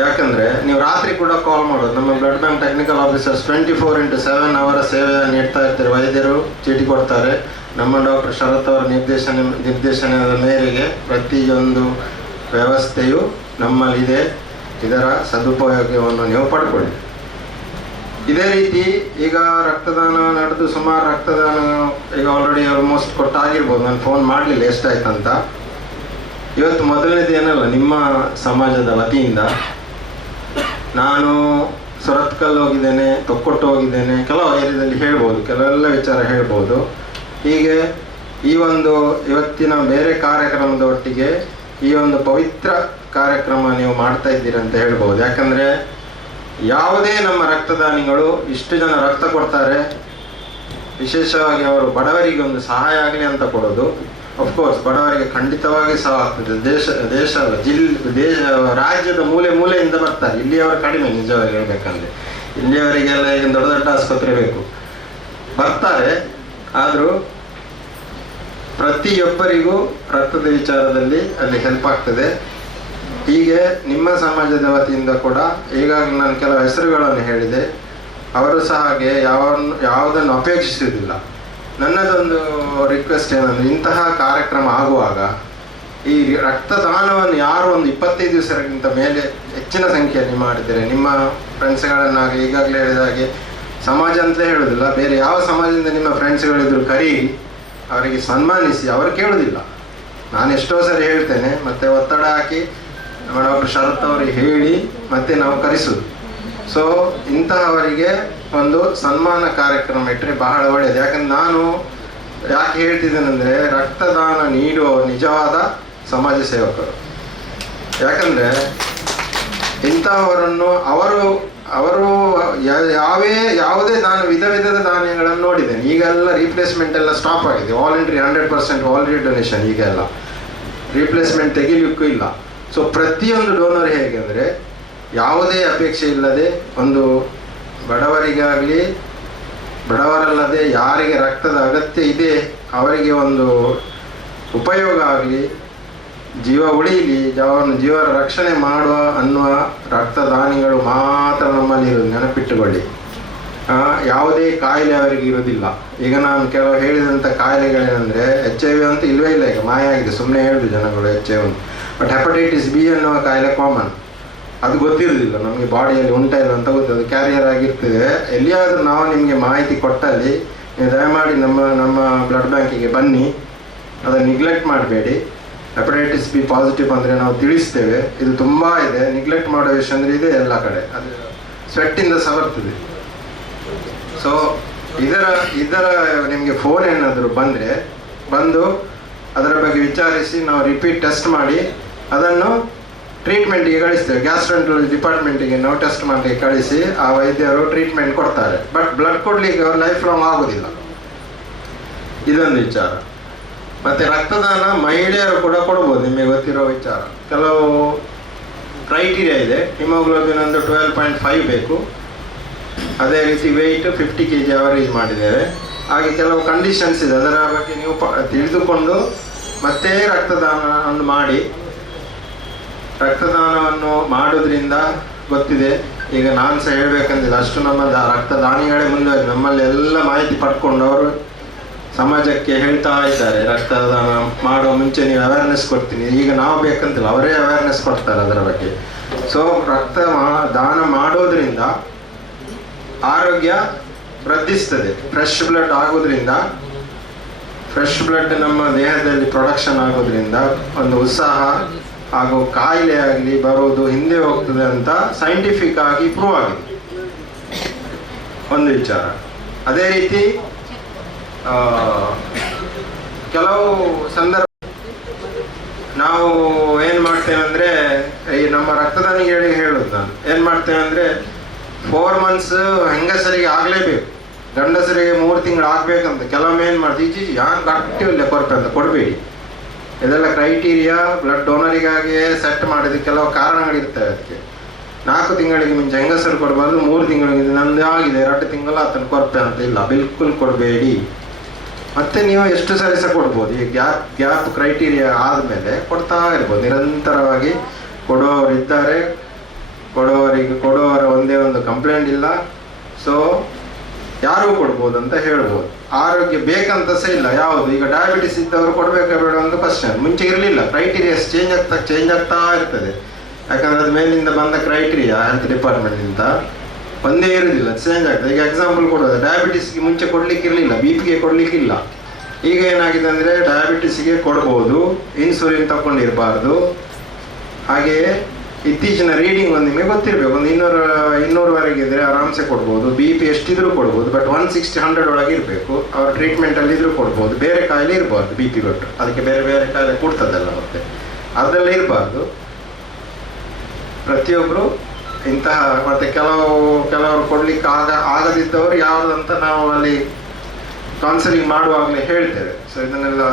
ಯಾಕಂದರೆ ನೀವು ರಾತ್ರಿ ಕೂಡ ಕಾಲ್ ಮಾಡೋದು. ನಮ್ಮ blood bank technical officers 24x7 ಅವರ ಸೇವೆಯನ್ನು ನೀಡ್ತಾ ಇರ್ತಾರೆ. ವೈದ್ಯರು ಚೀಟಿ ಕೊಡ್ತಾರೆ. ನಮ್ಮ ಡಾಕ್ಟರ್ ಶರತ್ ಅವರ ನಿರ್ದೇಶನದ ಮೇರೆಗೆ ಪ್ರತಿಯೊಂದು ವ್ಯವಸ್ಥೆಯು ನಮ್ಮಲ್ಲಿದೆ. ಇದರ ಸದುಪಯೋಗವನ್ನು ನೀವು ಪಡ್ಕೊಳ್ಳಿ. ಇದೇ ರೀತಿ ಈಗ ರಕ್ತದಾನ ನಡೆದು ಸುಮಾರು ರಕ್ತದಾನ ಈಗ ಆಲ್ರೆಡಿ ಆಲ್ಮೋಸ್ಟ್ ಕೊಟ್ಟಾಗಿರ್ಬೋದು. ನಾನು ಫೋನ್ ಮಾಡಲಿಲ್ಲ ಎಷ್ಟಾಯ್ತಂತ. ಇವತ್ತು ಮೊದಲನೇದು ಏನಲ್ಲ, ನಿಮ್ಮ ಸಮಾಜದ ವತಿಯಿಂದ ನಾನು ಸುರತ್ಕಲ್ ಹೋಗಿದ್ದೇನೆ, ತೊಕ್ಕೊಟ್ಟು ಹೋಗಿದ್ದೇನೆ, ಕೆಲವು ಏರಿಯಾದಲ್ಲಿ ಹೇಳ್ಬೋದು, ಕೆಲವೆಲ್ಲ ವಿಚಾರ ಹೇಳ್ಬೋದು. ಹೀಗೆ ಈ ಒಂದು ಇವತ್ತಿನ ಬೇರೆ ಕಾರ್ಯಕ್ರಮದ ಒಟ್ಟಿಗೆ ಈ ಒಂದು ಪವಿತ್ರ ಕಾರ್ಯಕ್ರಮ ನೀವು ಮಾಡ್ತಾ ಇದ್ದೀರಿ ಅಂತ ಹೇಳ್ಬೋದು. ಯಾಕಂದರೆ ಯಾವುದೇ ನಮ್ಮ ರಕ್ತದಾನಿಗಳು ಇಷ್ಟು ಜನ ರಕ್ತ ಕೊಡ್ತಾರೆ, ವಿಶೇಷವಾಗಿ ಅವರು ಬಡವರಿಗೆ ಒಂದು ಸಹಾಯ ಆಗಲಿ ಅಂತ ಕೊಡೋದು. ಅಫ್ಕೋರ್ಸ್ ಬಡವರಿಗೆ ಖಂಡಿತವಾಗಿ ಸಹ ಆಗ್ತದೆ. ರಾಜ್ಯದ ಮೂಲೆಯಿಂದ ಬರ್ತಾರೆ. ಇಲ್ಲಿಯವರು ಕಡಿಮೆ ನಿಜವಾಗಿ ಹೇಳ್ಬೇಕಂದ್ರೆ. ಇಲ್ಲಿಯವರಿಗೆಲ್ಲ ಈಗ ದೊಡ್ಡ ದೊಡ್ಡ ಆಸ್ಪತ್ರೆ ಬೇಕು, ಬರ್ತಾರೆ. ಆದರೂ ಪ್ರತಿಯೊಬ್ಬರಿಗೂ ರಕ್ತದ ವಿಚಾರದಲ್ಲಿ ಅಲ್ಲಿ ಹೆಲ್ಪ್ ಆಗ್ತದೆ. ಹೀಗೆ ನಿಮ್ಮ ಸಮಾಜದ ವತಿಯಿಂದ ಕೂಡ ಈಗಾಗಲೇ ನಾನು ಕೆಲವು ಹೆಸರುಗಳನ್ನು ಹೇಳಿದೆ. ಅವರು ಸಹ ಹಾಗೆ ಯಾವುದನ್ನು ಅಪೇಕ್ಷಿಸುವುದಿಲ್ಲ. ನನ್ನದೊಂದು ರಿಕ್ವೆಸ್ಟ್ ಏನಂದರೆ, ಇಂತಹ ಕಾರ್ಯಕ್ರಮ ಆಗುವಾಗ ಈ ರಕ್ತದಾನವನ್ನು ಯಾರು ಒಂದು 25 ದಿವಸಕ್ಕಿಂತ ಮೇಲೆ ಹೆಚ್ಚಿನ ಸಂಖ್ಯೆಯಲ್ಲಿ ಮಾಡಿದರೆ, ನಿಮ್ಮ ಫ್ರೆಂಡ್ಸ್ಗಳನ್ನಾಗಲಿ ಈಗಾಗಲೇ ಹೇಳಿದ ಹಾಗೆ ಸಮಾಜ ಅಂತಲೇ ಹೇಳೋದಿಲ್ಲ, ಬೇರೆ ಯಾವ ಸಮಾಜದಿಂದ ನಿಮ್ಮ ಫ್ರೆಂಡ್ಸ್ಗಳಿದ್ರು ಕರೀರಿ, ಅವರಿಗೆ ಸನ್ಮಾನಿಸಿ. ಅವರು ಕೇಳೋದಿಲ್ಲ. ನಾನು ಎಷ್ಟೋ ಸರಿ ಹೇಳ್ತೇನೆ, ಮತ್ತು ಒತ್ತಡ ಹಾಕಿ ನಮ್ಮ ಡಾಕ್ಟರ್ ಶರತ್ ಅವರಿಗೆ ಹೇಳಿ ಮತ್ತೆ ನಾವು ಕರೆಸೋದು. ಸೊ ಇಂತಹವರಿಗೆ ಒಂದು ಸನ್ಮಾನ ಕಾರ್ಯಕ್ರಮ ಇಟ್ಟರೆ ಬಹಳ ಒಳ್ಳೆಯದು. ಯಾಕಂದ್ರೆ ನಾನು ಯಾಕೆ ಹೇಳ್ತಿದ್ದೇನೆಂದರೆ, ರಕ್ತದಾನ ನೀಡುವ ನಿಜವಾದ ಸಮಾಜ ಸೇವಕರು. ಯಾಕಂದರೆ ಇಂತಹವರನ್ನು ಅವರು ಯಾವುದೇ ವಿಧ ವಿಧದ ದಾನಿಗಳನ್ನು ನೋಡಿದ್ದೇನೆ. ಈಗೆಲ್ಲ ರೀಪ್ಲೇಸ್ಮೆಂಟ್ ಎಲ್ಲ ಸ್ಟಾಪ್ ಆಗಿದೆ. Voluntary 100% voluntary donation. ಈಗೆಲ್ಲ ರೀಪ್ಲೇಸ್ಮೆಂಟ್ ತೆಗಿಲಿಕ್ಕೂ ಇಲ್ಲ. ಸೊ ಪ್ರತಿಯೊಂದು ಡೋನರ್ ಹೇಗೆ ಅಂದರೆ, ಯಾವುದೇ ಅಪೇಕ್ಷೆ ಇಲ್ಲದೆ ಒಂದು ಬಡವರಿಗಾಗಲಿ ಬಡವರಲ್ಲದೆ ಯಾರಿಗೆ ರಕ್ತದ ಅಗತ್ಯ ಇದೆ ಅವರಿಗೆ ಒಂದು ಉಪಯೋಗ ಆಗಲಿ, ಜೀವ ಉಳಿಯಲಿ, ಜೀವನ ರಕ್ಷಣೆ ಮಾಡುವ ಅನ್ನುವ ರಕ್ತದಾನಿಗಳು ಮಾತ್ರ ನಮ್ಮಲ್ಲಿ ಇರೋದು, ನೆನಪಿಟ್ಟುಕೊಳ್ಳಿ. ಯಾವುದೇ ಕಾಯಿಲೆ ಅವರಿಗೆ ಇರೋದಿಲ್ಲ. ಈಗ ನಾನು ಕೆಲವು ಹೇಳಿದಂಥ ಕಾಯಿಲೆಗಳೇನೆಂದರೆ HIV ಅಂತೂ ಇಲ್ಲವೇ ಇಲ್ಲ, ಈಗ ಮಾಯ ಆಗಿದೆ, ಸುಮ್ಮನೆ ಹೇಳುದು ಜನಗಳು HIV ಅಂತ. ಬಟ್ ಹೆಪಟೈಟಿಸ್ B ಅನ್ನುವ ಕಾಯಿಲೆ ಕಾಮನ್, ಅದು ಗೊತ್ತಿರೋದಿಲ್ಲ ನಮಗೆ, ಬಾಡಿಯಲ್ಲಿ ಉಂಟಾ ಇಲ್ಲ ಅಂತ ಗೊತ್ತಿದೆ, ಅದು ಕ್ಯಾರಿಯರ್ ಆಗಿರ್ತದೆ. ಎಲ್ಲಿಯಾದರೂ ನಾವು ನಿಮಗೆ ಮಾಹಿತಿ ಕೊಟ್ಟಲ್ಲಿ ನೀವು ದಯಮಾಡಿ ನಮ್ಮ ಬ್ಲಡ್ ಬ್ಯಾಂಕಿಗೆ ಬನ್ನಿ, ಅದನ್ನು ನಿಗ್ಲೆಕ್ಟ್ ಮಾಡಬೇಡಿ. ಹೆಪಟೈಟಿಸ್ B ಪಾಸಿಟಿವ್ ಅಂದರೆ ನಾವು ತಿಳಿಸ್ತೇವೆ, ಇದು ತುಂಬ ಇದೆ. ನಿಗ್ಲೆಕ್ಟ್ ಮಾಡೋ ವಿಷಯ ಅಂದರೆ ಇದೆ ಎಲ್ಲ ಕಡೆ, ಅದು ಸ್ವೆಟ್ಟಿಂದ ಸಹ ಬರ್ತದೆ. ಸೊ ಇದರ ನಿಮಗೆ ಫೋನ್ ಏನಾದರೂ ಬಂದು ಅದರ ಬಗ್ಗೆ ವಿಚಾರಿಸಿ ನಾವು ರಿಪೀಟ್ ಟೆಸ್ಟ್ ಮಾಡಿ ಅದನ್ನು ಟ್ರೀಟ್ಮೆಂಟಿಗೆ ಕಳಿಸ್ತೇವೆ. ಗ್ಯಾಸ್ಟ್ರೆಂಟ್ರಾಲಜಿ ಡಿಪಾರ್ಟ್ಮೆಂಟಿಗೆ ನಾವು ಟೆಸ್ಟ್ ಮಾಡಿ ಕಳಿಸಿ ಆ ವೈದ್ಯರು ಟ್ರೀಟ್ಮೆಂಟ್ ಕೊಡ್ತಾರೆ. ಬಟ್ ಬ್ಲಡ್ ಕೊಡಲಿಕ್ಕೆ ಅವ್ರು ಲೈಫ್ ಲಾಂಗ್ ಆಗೋದಿಲ್ಲ, ಇದೊಂದು ವಿಚಾರ. ಮತ್ತು ರಕ್ತದಾನ ಮಹಿಳೆಯರು ಕೂಡ ಕೊಡ್ಬೋದು, ನಿಮಗೆ ಗೊತ್ತಿರೋ ವಿಚಾರ. ಕೆಲವು ಕ್ರೈಟೀರಿಯಾ ಇದೆ. ಹಿಮೋಗ್ಲೋಬಿನ್ ಒಂದು 12.5 ಬೇಕು, ಅದೇ ರೀತಿ ವೆಯ್ಟ್ 50 kg ಅವರೇಜ್ ಮಾಡಿದ್ದೇವೆ. ಹಾಗೆ ಕೆಲವು ಕಂಡೀಷನ್ಸ್ ಇದೆ, ಅದರ ಬಗ್ಗೆ ನೀವು ತಿಳಿದುಕೊಂಡು ಮತ್ತೆ ರಕ್ತದಾನವನ್ನು ಮಾಡಿ. ರಕ್ತದಾನವನ್ನು ಮಾಡೋದ್ರಿಂದ ಗೊತ್ತಿದೆ, ಈಗ ನಾನು ಸಹ ಹೇಳಬೇಕಂತಿಲ್ಲ, ಅಷ್ಟು ನಮ್ಮ ರಕ್ತದಾನಿಗಳೇ ಮುಂದೆ ನಮ್ಮಲ್ಲಿ ಎಲ್ಲ ಮಾಹಿತಿ ಪಡ್ಕೊಂಡು ಅವರು ಸಮಾಜಕ್ಕೆ ಹೇಳ್ತಾ ಇದ್ದಾರೆ. ರಕ್ತದಾನ ಮಾಡುವ ಮುಂಚೆ ನೀವು ಅವೇರ್ನೆಸ್ ಕೊಡ್ತೀನಿ, ಈಗ ನಾವು ಬೇಕಂತಿಲ್ಲ, ಅವರೇ ಅವೇರ್ನೆಸ್ ಕೊಡ್ತಾರೆ ಅದರ ಬಗ್ಗೆ. ಸೊ ದಾನ ಮಾಡೋದ್ರಿಂದ ಆರೋಗ್ಯ ವೃದ್ಧಿಸ್ತದೆ. ಫ್ರೆಶ್ ಬ್ಲಡ್ ಆಗೋದ್ರಿಂದ, ಫ್ರೆಶ್ ಬ್ಲಡ್ ನಮ್ಮ ದೇಹದಲ್ಲಿ ಪ್ರೊಡಕ್ಷನ್ ಆಗೋದ್ರಿಂದ ಒಂದು ಉತ್ಸಾಹ ಹಾಗೂ ಕಾಯಿಲೆ ಆಗಲಿ ಬರೋದು ಹಿಂದೆ ಹೋಗ್ತದೆ ಅಂತ ಸೈಂಟಿಫಿಕ್ ಆಗಿ ಪ್ರೂವ್ ಆಗಿದೆ, ಒಂದು ವಿಚಾರ. ಅದೇ ರೀತಿ ಕೆಲವು ಸಂದರ್ಭ ನಾವು ಏನು ಮಾಡ್ತೇವೆ ಅಂದರೆ, ಈ ನಮ್ಮ ರಕ್ತದಾನಿಗಳಿಗೆ ಹೇಳೋದು ನಾನು ಏನು ಮಾಡ್ತೇವೆ ಅಂದರೆ, 4 months ಹೆಂಗಸರಿಗೆ ಆಗಲೇಬೇಕು, ಗಂಡಸರಿಗೆ 3 ತಿಂಗಳು ಆಗಬೇಕಂತ. ಕೆಲವೊಮ್ಮೆ ಏನು ಮಾಡ್ತೀವಿ, ಯಾರು ಗಟ್ಟಿ ಇಲ್ಲ ಕೊರಪೆ ಅಂತ ಕೊಡಬೇಡಿ. ಇದೆಲ್ಲ ಕ್ರೈಟೀರಿಯಾ ಬ್ಲಡ್ ಡೋನರಿಗಾಗಿಯೇ ಸೆಟ್ ಮಾಡಿದ ಕೆಲವು ಕಾರಣಗಳಿರ್ತವೆ. ಅದಕ್ಕೆ 4 ತಿಂಗಳಿಗೆ ಮುಂಚೆ ಹೆಂಗಸರು ಕೊಡಬಾರ್ದು, 3 ತಿಂಗಳಿಗೆ ನಂದು ಆಗಿದೆ 2 ತಿಂಗಳು ಆತನ ಕೊರಪೆ ಅಂತ ಇಲ್ಲ, ಬಿಲ್ಕುಲ್ ಕೊಡಬೇಡಿ. ಮತ್ತೆ ನೀವು ಎಷ್ಟು ಸರಿ ಸಹ ಕೊಡ್ಬೋದು. ಈ ಗ್ಯಾಪ್ ಕ್ರೈಟೀರಿಯಾ ಆದಮೇಲೆ ಕೊಡ್ತಾ ಇರ್ಬೋದು, ನಿರಂತರವಾಗಿ ಕೊಡುವವರಿದ್ದಾರೆ. ಕೊಡುವವರ ಒಂದೇ ಒಂದು ಕಂಪ್ಲೇಂಟ್ ಇಲ್ಲ. ಸೊ ಯಾರೂ ಕೊಡ್ಬೋದು ಅಂತ ಹೇಳ್ಬೋದು. ಆರೋಗ್ಯ ಬೇಕಂತ ಸಹ ಇಲ್ಲ ಯಾವುದು. ಈಗ ಡಯಾಬಿಟಿಸ್ ಇದ್ದವರು ಕೊಡಬೇಕಾ ಬೇಡ ಒಂದು ಕ್ವಶನ್. ಮುಂಚೆ ಇರಲಿಲ್ಲ, ಕ್ರೈಟೀರಿಯಾಸ್ ಚೇಂಜ್ ಆಗ್ತಾ ಇರ್ತದೆ. ಯಾಕಂದರೆ ಅದು ಮೇಲಿಂದ ಬಂದ ಕ್ರೈಟೀರಿಯಾ ಹೆಲ್ತ್ ಡಿಪಾರ್ಟ್ಮೆಂಟಿಂದ ಒಂದೇ ಇರೋದಿಲ್ಲ, ಚೇಂಜ್ ಆಗ್ತದೆ. ಈಗ ಎಕ್ಸಾಂಪಲ್ ಕೊಡೋದು, ಡಯಾಬಿಟಿಸ್ಗೆ ಮುಂಚೆ ಕೊಡಲಿಕ್ಕೆ ಇರಲಿಲ್ಲ, BP ಕೊಡಲಿಕ್ಕಿಲ್ಲ. ಈಗ ಏನಾಗಿದೆ ಅಂದರೆ ಡಯಾಬಿಟಿಸ್ಗೆ ಕೊಡ್ಬೋದು, ಇನ್ಸುಲಿನ್ ತಗೊಂಡಿರಬಾರ್ದು. ಹಾಗೆಯೇ ಇತ್ತೀಚಿನ ರೀಡಿಂಗ್ ಒಂದು ನಿಮಗೆ ಗೊತ್ತಿರಬೇಕು, ಒಂದು 200ವರೆಗೆ ಇದ್ದರೆ ಆರಾಮ್ಸೆ ಕೊಡ್ಬೋದು. BP ಎಷ್ಟಿದ್ರೂ ಕೊಡ್ಬೋದು, ಬಟ್ 160-100 ಒಳಗೆ ಇರಬೇಕು. ಅವ್ರ ಟ್ರೀಟ್ಮೆಂಟಲ್ಲಿ ಇದ್ರೂ ಕೊಡ್ಬೋದು. ಬೇರೆ ಕಾಯಿಲೆ ಇರಬಾರ್ದು, BP ಕೊಟ್ಟು ಅದಕ್ಕೆ ಬೇರೆ ಬೇರೆ ಕಾಯಿಲೆ ಕೊಡ್ತದಲ್ಲ, ಮತ್ತೆ ಅದೆಲ್ಲ ಇರಬಾರ್ದು. ಪ್ರತಿಯೊಬ್ಬರು ಇಂತಹ ಮತ್ತು ಕೆಲವರು ಕೊಡ್ಲಿಕ್ಕೆ ಆಗದಿದ್ದವರು ಯಾವುದಂತ ನಾವು ಅಲ್ಲಿ ಕೌನ್ಸಿಲಿಂಗ್ ಮಾಡುವಾಗಲೇ ಹೇಳ್ತೇವೆ. ಸೊ ಇದನ್ನೆಲ್ಲ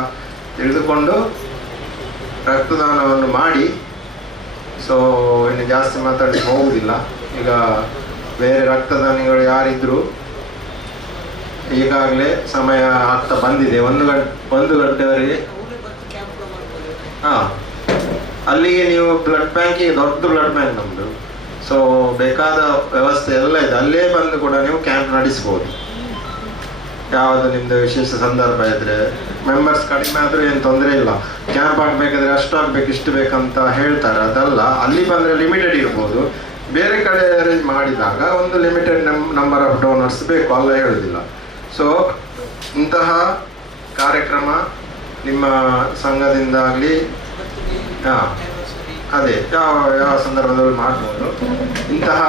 ತಿಳಿದುಕೊಂಡು ರಕ್ತದಾನವನ್ನು ಮಾಡಿ. ಸೊ ಇನ್ನು ಜಾಸ್ತಿ ಮಾತಾಡಲಿಕ್ಕೆ ಹೋಗುವುದಿಲ್ಲ. ಈಗ ಬೇರೆ ರಕ್ತದಾನಿಗಳು ಯಾರಿದ್ರು ಈಗಾಗಲೇ ಸಮಯ ಆಗ್ತಾ ಬಂದಿದೆ, 1 ಗಂಟೆವರೆಗೆ. ಅಲ್ಲಿಗೆ ನೀವು ಬ್ಲಡ್ ಬ್ಯಾಂಕಿಗೆ, ದೊಡ್ಡ ಬ್ಲಡ್ ಬ್ಯಾಂಕ್ ನಮ್ಮದು. ಸೊ ಬೇಕಾದ ವ್ಯವಸ್ಥೆ ಎಲ್ಲ ಇದೆ, ಅಲ್ಲೇ ಬಂದು ಕೂಡ ನೀವು ಕ್ಯಾಂಪ್ ನಡೆಸ್ಬೋದು. ಯಾವುದು ನಿಮ್ಮದು ವಿಶೇಷ ಸಂದರ್ಭ ಇದ್ದರೆ, ಮೆಂಬರ್ಸ್ ಕಡಿಮೆ ಆದರೂ ಏನು ತೊಂದರೆ ಇಲ್ಲ. ಕ್ಯಾಂಪ್ ಆಗಬೇಕಾದ್ರೆ ಅಷ್ಟು ಆಗಬೇಕು ಇಷ್ಟು ಬೇಕಂತ ಹೇಳ್ತಾರೆ, ಅದಲ್ಲ. ಅಲ್ಲಿ ಬಂದರೆ ಲಿಮಿಟೆಡ್ ಇರ್ಬೋದು. ಬೇರೆ ಕಡೆ ಅರೇಂಜ್ ಮಾಡಿದಾಗ ಒಂದು ಲಿಮಿಟೆಡ್ ನಂಬರ್ ಆಫ್ ಡೋನರ್ಸ್ ಬೇಕು, ಅಲ್ಲ ಹೇಳೋದಿಲ್ಲ. ಸೊ ಇಂತಹ ಕಾರ್ಯಕ್ರಮ ನಿಮ್ಮ ಸಂಘದಿಂದಾಗಲಿ ಅದೇ ಯಾವ ಸಂದರ್ಭದಲ್ಲಿ ಮಾಡ್ಬೋದು. ಇಂತಹ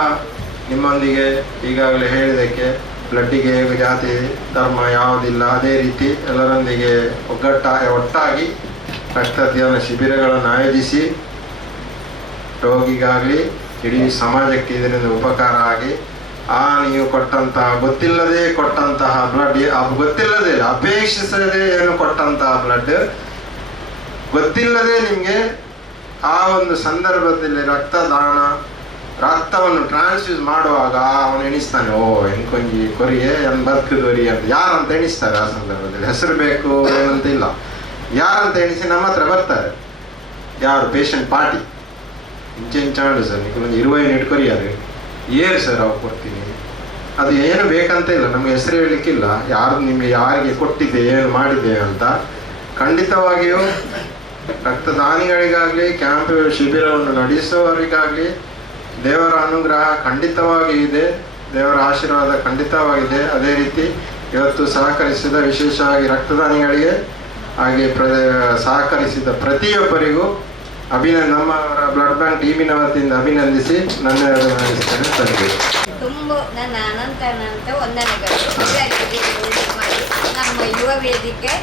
ನಿಮ್ಮೊಂದಿಗೆ ಈಗಾಗಲೇ ಹೇಳಿದ್ದಕ್ಕೆ ಬ್ಲಡ್ಡಿಗೆ ಜಾತಿ ಧರ್ಮ ಯಾವುದಿಲ್ಲ, ಅದೇ ರೀತಿ ಎಲ್ಲರೊಂದಿಗೆ ಒಟ್ಟಾಗಿ ರಕ್ತದಾನ ಶಿಬಿರಗಳನ್ನು ಆಯೋಜಿಸಿ ರೋಗಿಗಾಗಲಿ ಇಡೀ ಸಮಾಜಕ್ಕೆ ಇದರಿಂದ ಉಪಕಾರ ಆಗಿ ನೀವು ಕೊಟ್ಟಂತಹ ಗೊತ್ತಿಲ್ಲದೆ ಕೊಟ್ಟಂತಹ ಬ್ಲಡ್, ಗೊತ್ತಿಲ್ಲದೆ ಅಪೇಕ್ಷಿಸದೆ ಏನು ಕೊಟ್ಟಂತಹ ಬ್ಲಡ್, ಗೊತ್ತಿಲ್ಲದೆ ನಿಮಗೆ ಆ ಒಂದು ಸಂದರ್ಭದಲ್ಲಿ ರಕ್ತದಾನ ರಕ್ತವನ್ನು ಟ್ರಾನ್ಸ್ಫ್ಯೂಸ್ ಮಾಡುವಾಗ ಅವನು ಎಣಿಸ್ತಾನೆ, ಓ ಎಂಕೊಂಜಿ ಕೊರಿಯೆ ಎನ್ ಬದುಕಿದವರಿ ಅಂತ. ಯಾರಂತ ಎಣಿಸ್ತಾರೆ ಆ ಸಂದರ್ಭದಲ್ಲಿ, ಹೆಸರು ಬೇಕು ಏನಂತ ಇಲ್ಲ, ಯಾರಂತ ಎಣಿಸಿ ನಮ್ಮ ಹತ್ರ ಬರ್ತಾರೆ. ಯಾರು ಪೇಷಂಟ್ ಪಾರ್ಟಿ ಇಂಚಾಂಡು ಸರ್ ನಿಮ್ಗೆ 20 ಯೂನಿಟ್ ಕೊರಿಯಾರು ಏರು ಸರ್ ಅವು ಕೊಡ್ತೀನಿ, ಅದು ಏನು ಬೇಕಂತ ಇಲ್ಲ, ನಮಗೆ ಹೆಸರು ಹೇಳಲಿಕ್ಕಿಲ್ಲ, ಯಾರು ನಿಮಗೆ ಯಾರಿಗೆ ಕೊಟ್ಟಿದೆ ಏನು ಮಾಡಿದೆ ಅಂತ. ಖಂಡಿತವಾಗಿಯೂ ರಕ್ತದಾನಿಗಳಿಗಾಗಲಿ ಕ್ಯಾಂಪ್ ಶಿಬಿರವನ್ನು ನಡೆಸುವವರಿಗಾಗಲಿ ದೇವರ ಅನುಗ್ರಹ ಖಂಡಿತವಾಗಿ ಇದೆ, ದೇವರ ಆಶೀರ್ವಾದ ಖಂಡಿತವಾಗಿದೆ. ಅದೇ ರೀತಿ ಇವತ್ತು ಸಹಕರಿಸಿದ ವಿಶೇಷವಾಗಿ ರಕ್ತದಾನಿಗಳಿಗೆ ಹಾಗೆ ಸಹಕರಿಸಿದ ಪ್ರತಿಯೊಬ್ಬರಿಗೂ ನಮ್ಮವರ ಬ್ಲಡ್ ಬ್ಯಾಂಕ್ ಟೀಮಿನ ವತಿಯಿಂದ ಅಭಿನಂದಿಸಿ ನನ್ನ ನಡೆಸ್ತೇನೆ. ಸರಿ, ತುಂಬ ನನ್ನ ಅನಂತ ವಂದನೆಗಳು. ನಮ್ಮ ಯುವ ವೇದಿಕೆ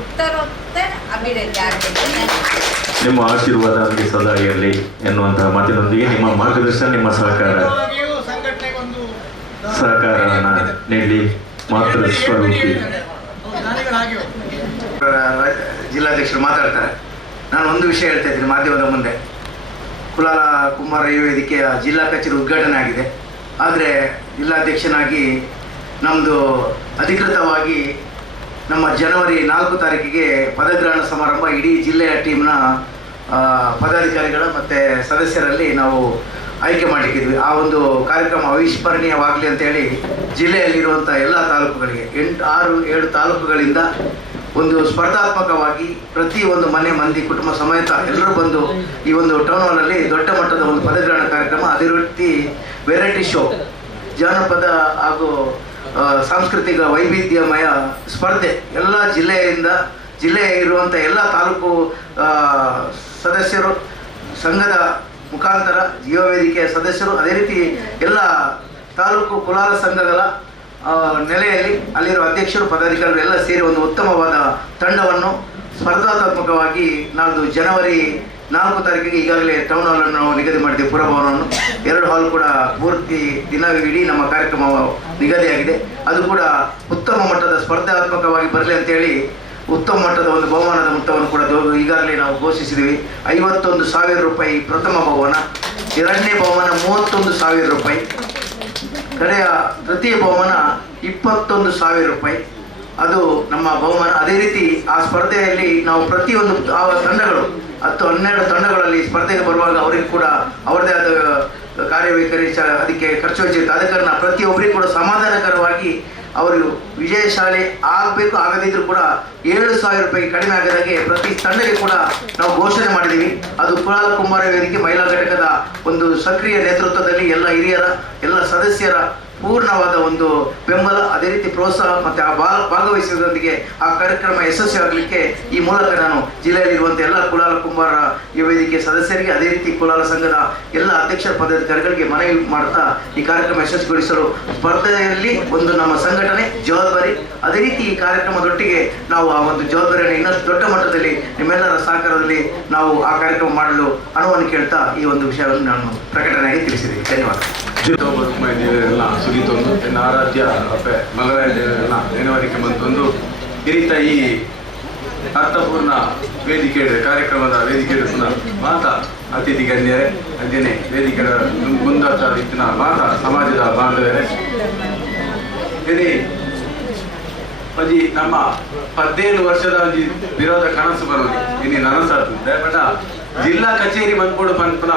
ಉತ್ತರೋತ್ತರ ಅಭಿವೃದ್ಧಿ ಆಗಬೇಕು. ನಿಮ್ಮ ಆಶೀರ್ವಾದ ನಮಗೆ ಸದಾ ಇರಲಿ ಎನ್ನುವಂತಹ ಮಾತಿನೊಂದಿಗೆ ನಿಮ್ಮ ಮಾರ್ಗದರ್ಶನ, ನಿಮ್ಮ ಸಹಕಾರವನ್ನು ನೀಡಿ ಮಾತೃ ಸ್ವರೂಪಿ ಜಿಲ್ಲಾಧ್ಯಕ್ಷರು ಮಾತಾಡ್ತಾರೆ. ನಾನು ಒಂದು ವಿಷಯ ಹೇಳ್ತಾ ಇದ್ದೀನಿ ಮಾಧ್ಯಮದ ಮುಂದೆ. ಕುಲಾಲ ಕುಂಬಾರ ಯುವ ವೇದಿಕೆಯ ಜಿಲ್ಲಾ ಕಚೇರಿ ಉದ್ಘಾಟನೆ ಆಗಿದೆ. ಆದರೆ ಜಿಲ್ಲಾಧ್ಯಕ್ಷನಾಗಿ ನಮ್ಮದು ಅಧಿಕೃತವಾಗಿ ನಮ್ಮ ಜನವರಿ 4 ತಾರೀಕಿಗೆ ಪದಗ್ರಹಣ ಸಮಾರಂಭ ಇಡೀ ಜಿಲ್ಲೆಯ ಟೀಮ್ನ ಪದಾಧಿಕಾರಿಗಳು ಮತ್ತು ಸದಸ್ಯರಲ್ಲಿ ನಾವು ಆಯ್ಕೆ ಮಾಡಲಿಕ್ಕಿದ್ವಿ. ಆ ಒಂದು ಕಾರ್ಯಕ್ರಮ ಅವಿಸ್ಮರಣೀಯವಾಗಲಿ ಅಂತೇಳಿ ಜಿಲ್ಲೆಯಲ್ಲಿರುವಂಥ ಎಲ್ಲ ತಾಲೂಕುಗಳಿಗೆ 6-7 ತಾಲೂಕುಗಳಿಂದ ಒಂದು ಸ್ಪರ್ಧಾತ್ಮಕವಾಗಿ ಪ್ರತಿ ಒಂದು ಮನೆ ಮಂದಿ ಕುಟುಂಬ ಸಮೇತ ಎಲ್ಲರೂ ಬಂದು ಈ ಒಂದು ಟೌನ್ ಹಾಲಲ್ಲಿ ದೊಡ್ಡ ಮಟ್ಟದ ಒಂದು ಪದಗ್ರಹಣ ಕಾರ್ಯಕ್ರಮ, ಅದೇ ರೀತಿ ವೆರೈಟಿ ಶೋ, ಜಾನಪದ ಹಾಗೂ ಸಾಂಸ್ಕೃತಿಕ ವೈವಿಧ್ಯಮಯ ಸ್ಪರ್ಧೆ ಎಲ್ಲ ಜಿಲ್ಲೆಯ ಇರುವಂಥ ಎಲ್ಲ ತಾಲೂಕು ಸದಸ್ಯರು, ಸಂಘದ ಮುಖಾಂತರ ಯುವ ವೇದಿಕೆಯ ಸದಸ್ಯರು, ಅದೇ ರೀತಿ ಎಲ್ಲ ತಾಲೂಕು ಕುಲಾಲ ಸಂಘಗಳ ನೆಲೆಯಲ್ಲಿ ಅಲ್ಲಿರುವ ಅಧ್ಯಕ್ಷರು ಪದಾಧಿಕಾರಿಗಳು ಎಲ್ಲ ಸೇರಿ ಒಂದು ಉತ್ತಮವಾದ ತಂಡವನ್ನು ಸ್ಪರ್ಧಾತ್ಮಕವಾಗಿ ನಾಳ್ದು ಜನವರಿ 4 ತಾರೀಕಿಗೆ ಈಗಾಗಲೇ ಟೌನ್ ಹಾಲನ್ನು ನಾವು ನಿಗದಿ ಮಾಡಿದ್ದೇವೆ. ಪುರಭವನವನ್ನು 2 ಹಾಲ್ ಕೂಡ ಪೂರ್ತಿ ದಿನವಿಡೀ ನಮ್ಮ ಕಾರ್ಯಕ್ರಮ ನಿಗದಿಯಾಗಿದೆ. ಅದು ಕೂಡ ಉತ್ತಮ ಮಟ್ಟದ ಸ್ಪರ್ಧಾತ್ಮಕವಾಗಿ ಬರಲಿ ಅಂತೇಳಿ ಉತ್ತಮ ಮಟ್ಟದ ಒಂದು ಬಹುಮಾನದ ಮೊತ್ತವನ್ನು ಕೂಡ ಈಗಾಗಲೇ ನಾವು ಘೋಷಿಸಿದ್ದೀವಿ. 51,000 ರೂಪಾಯಿ ಪ್ರಥಮ ಬಹುಮಾನ, 2ನೇ ಬಹುಮಾನ 31,000 ರೂಪಾಯಿ, ಕಡೆಯ ತೃತೀಯ ಬಹುಮಾನ 21,000 ರೂಪಾಯಿ. ಅದು ನಮ್ಮ ಬಹುಮಾನ. ಅದೇ ರೀತಿ ಆ ಸ್ಪರ್ಧೆಯಲ್ಲಿ ನಾವು ಪ್ರತಿಯೊಂದು ತಂಡಗಳು 10-12 ತಂಡಗಳಲ್ಲಿ ಸ್ಪರ್ಧೆಗೆ ಬರುವಾಗ ಅವರಿಗೆ ಕೂಡ ಅವರದೇ ಆದ ಕಾರ್ಯವೈಖರಿ ಅದಕ್ಕೆ ಖರ್ಚು ವೆಚ್ಚಿರುತ್ತೆ. ಆದ ಕಾರಣ ಪ್ರತಿಯೊಬ್ಬರಿಗೂ ಕೂಡ ಸಮಾಧಾನಕರವಾಗಿ ಅವರು ವಿಜಯಶಾಲಿ ಆಗಬೇಕು. ಆಗದಿದ್ರೂ ಕೂಡ 7,000 ರೂಪಾಯಿಗೆ ಕಡಿಮೆ ಆಗದಾಗೆ ಪ್ರತಿ ತಂಡಕ್ಕೆ ಕೂಡ ನಾವು ಘೋಷಣೆ ಮಾಡಿದ್ದೀವಿ. ಅದು ಕುಲಾಲ ಕುಂಬಾರ ವೇದಿಕೆ ಮಹಿಳಾ ಘಟಕದ ಒಂದು ಸಕ್ರಿಯ ನೇತೃತ್ವದಲ್ಲಿ ಎಲ್ಲ ಹಿರಿಯರ ಎಲ್ಲ ಸದಸ್ಯರ ಪೂರ್ಣವಾದ ಒಂದು ಬೆಂಬಲ, ಅದೇ ರೀತಿ ಪ್ರೋತ್ಸಾಹ ಮತ್ತು ಆ ಭಾಗವಹಿಸುವುದರೊಂದಿಗೆ ಆ ಕಾರ್ಯಕ್ರಮ ಯಶಸ್ವಿಯಾಗಲಿಕ್ಕೆ ಈ ಮೂಲಕ ನಾನು ಜಿಲ್ಲೆಯಲ್ಲಿರುವಂಥ ಎಲ್ಲ ಕುಲಾಲ ಕುಂಬಾರ ಯುವ ವೇದಿಕೆ ಸದಸ್ಯರಿಗೆ, ಅದೇ ರೀತಿ ಕುಲಾಲ ಸಂಘದ ಎಲ್ಲ ಅಧ್ಯಕ್ಷರ ಪದಾಧಿಕಾರಿಗಳಿಗೆ ಮನವಿ ಮಾಡ್ತಾ ಈ ಕಾರ್ಯಕ್ರಮ ಯಶಸ್ವಿಗೊಳಿಸಲು ಸ್ಪರ್ಧೆಯಲ್ಲಿ ಒಂದು ನಮ್ಮ ಸಂಘಟನೆ ಜವಾಬ್ದಾರಿ, ಅದೇ ರೀತಿ ಈ ಕಾರ್ಯಕ್ರಮದೊಟ್ಟಿಗೆ ನಾವು ಆ ಒಂದು ಜವಾಬ್ದಾರಿಯನ್ನು ಇನ್ನಷ್ಟು ದೊಡ್ಡ ಮಟ್ಟದಲ್ಲಿ ನಿಮ್ಮೆಲ್ಲರ ಸಹಕಾರದಲ್ಲಿ ನಾವು ಆ ಕಾರ್ಯಕ್ರಮ ಮಾಡಲು ಅನುವನ್ನು ಕೇಳ್ತಾ ಈ ಒಂದು ವಿಷಯವನ್ನು ನಾನು ಪ್ರಕಟಣೆಯಾಗಿ ತಿಳಿಸಿದ್ದೀನಿ. ಧನ್ಯವಾದ. ದೇವರೆಲ್ಲ ಸುರಿತೊಂದು ಎನ್ನ ಆರಾಧ್ಯ ಅಪ್ಪೆ ಮಂಗಳಾಯ ದೇವರೆಲ್ಲ ನೆನವರಿಕೆ ಬಂತೊಂದು ಇರಿತ ಈ ಅರ್ಥಪೂರ್ಣ ವೇದಿಕೆ ಕಾರ್ಯಕ್ರಮದ ವೇದಿಕೆ ಮಾತ ಅತಿಥಿ ಗಣ್ಯರೇ ಅದೇನೆ ವೇದಿಕೆ ಮುಂದಾಟ ಇತ್ತಿನ ಮಾತ ಸಮಾಜದ ಬಾಂಧವರೇ ಇದೇ ಅಜಿ ನಮ್ಮ 17 ವರ್ಷದ ಒಂಜಿ ವಿರೋಧ ಕನಸು ಬರೋದು ಇನ್ನು ನನಸಾತು ದಯಪಟ್ಟ ಜಿಲ್ಲಾ ಕಚೇರಿ ಬಂದ್ಕೊಡು ಪಂಪನ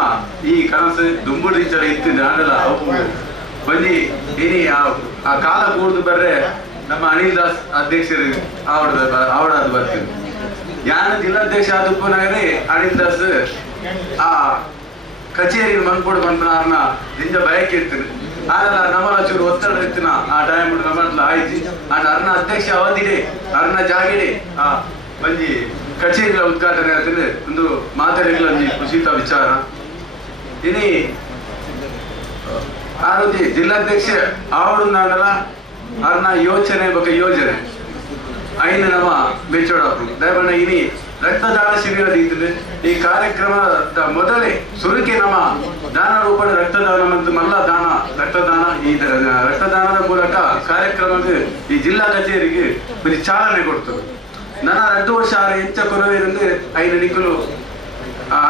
ಈ ಕನಸು ದುಂಬುಡು ರೀಚಲ ಇತ್ತಿದ್ದೆ ನಾನೆಲ್ಲ ಬಂದು ಇನಿ ಆ ಕಾಲ ಕೂಡ್ದು ಬರ್ರೆ ನಮ್ಮ ಅನಿಲ್ ದಾಸ್ ಅಧ್ಯಕ್ಷರು ಆವಡದು ಬರ್ತೀನಿ. ಯಾನ ಜಿಲ್ಲಾಧ್ಯಕ್ಷ ಆದಪ್ಪನಾಗಲಿ ಅನಿಲ್ ದಾಸ್ ಆ ಕಚೇರಿ ಮಂದ್ಕೊಡು ಪಂಪನ ನಿಂಜ ಬಯಕೆ ಇರ್ತೀನಿ. ಆಗಲ್ಲ ನಮ್ಮಲ್ಲ ಚೂರು ಒತ್ತಡ ಇರ್ತೀನ ಆ ಟೈಮ್ ನಮ್ಮಲ್ಲ ಆಯ್ತು ಅರ್ನ ಅಧ್ಯಕ್ಷ ಅವಧಿಡೆ ಅರ್ನ ಜಾಗಿಡೆ ಆ ಬಂಜಿ ಕಚೇರಿಗಳ ಉದ್ಘಾಟನೆ ಆಗ್ತದೆ ಒಂದು ಮಾತಾಡಿಲ್ಲ ಖುಷಿತ ವಿಚಾರ. ಇನಿ ಆರೋಗ್ಯ ಜಿಲ್ಲಾಧ್ಯಕ್ಷ ಆವಡಲ್ಲ ಅರ್ನ ಯೋಚನೆ ಬಗ್ಗೆ ಯೋಜನೆ ಐನ ನಮ್ಮ ಬೆಚ್ಚೋಡಪ್ಪು ದಯಬಣ್ಣ ಇನಿ ರಕ್ತದಾನ ಶಿಬಿರ ಇರ್ತದೆ. ಈ ಕಾರ್ಯಕ್ರಮದ ಮೊದಲೇ ಸುರುಕೆ ನಮ್ಮ ದಾನ ರೂಪದ ರಕ್ತದಾನ ಮತ್ತು ಮಲ್ಲ ದಾನ ರಕ್ತದಾನ ಈ ರಕ್ತದಾನದ ಮೂಲಕ ಕಾರ್ಯಕ್ರಮಕ್ಕೆ ಈ ಜಿಲ್ಲಾ ಕಚೇರಿಗೆ ಒಂದು ಚಾಲನೆ ಕೊಡ್ತದೆ. ನನ್ನ 2 ವರ್ಷ ಹೆಚ್ಚ ಕೊರವೇನೆಂದು ಐದು ನಿಕ್ಕಲು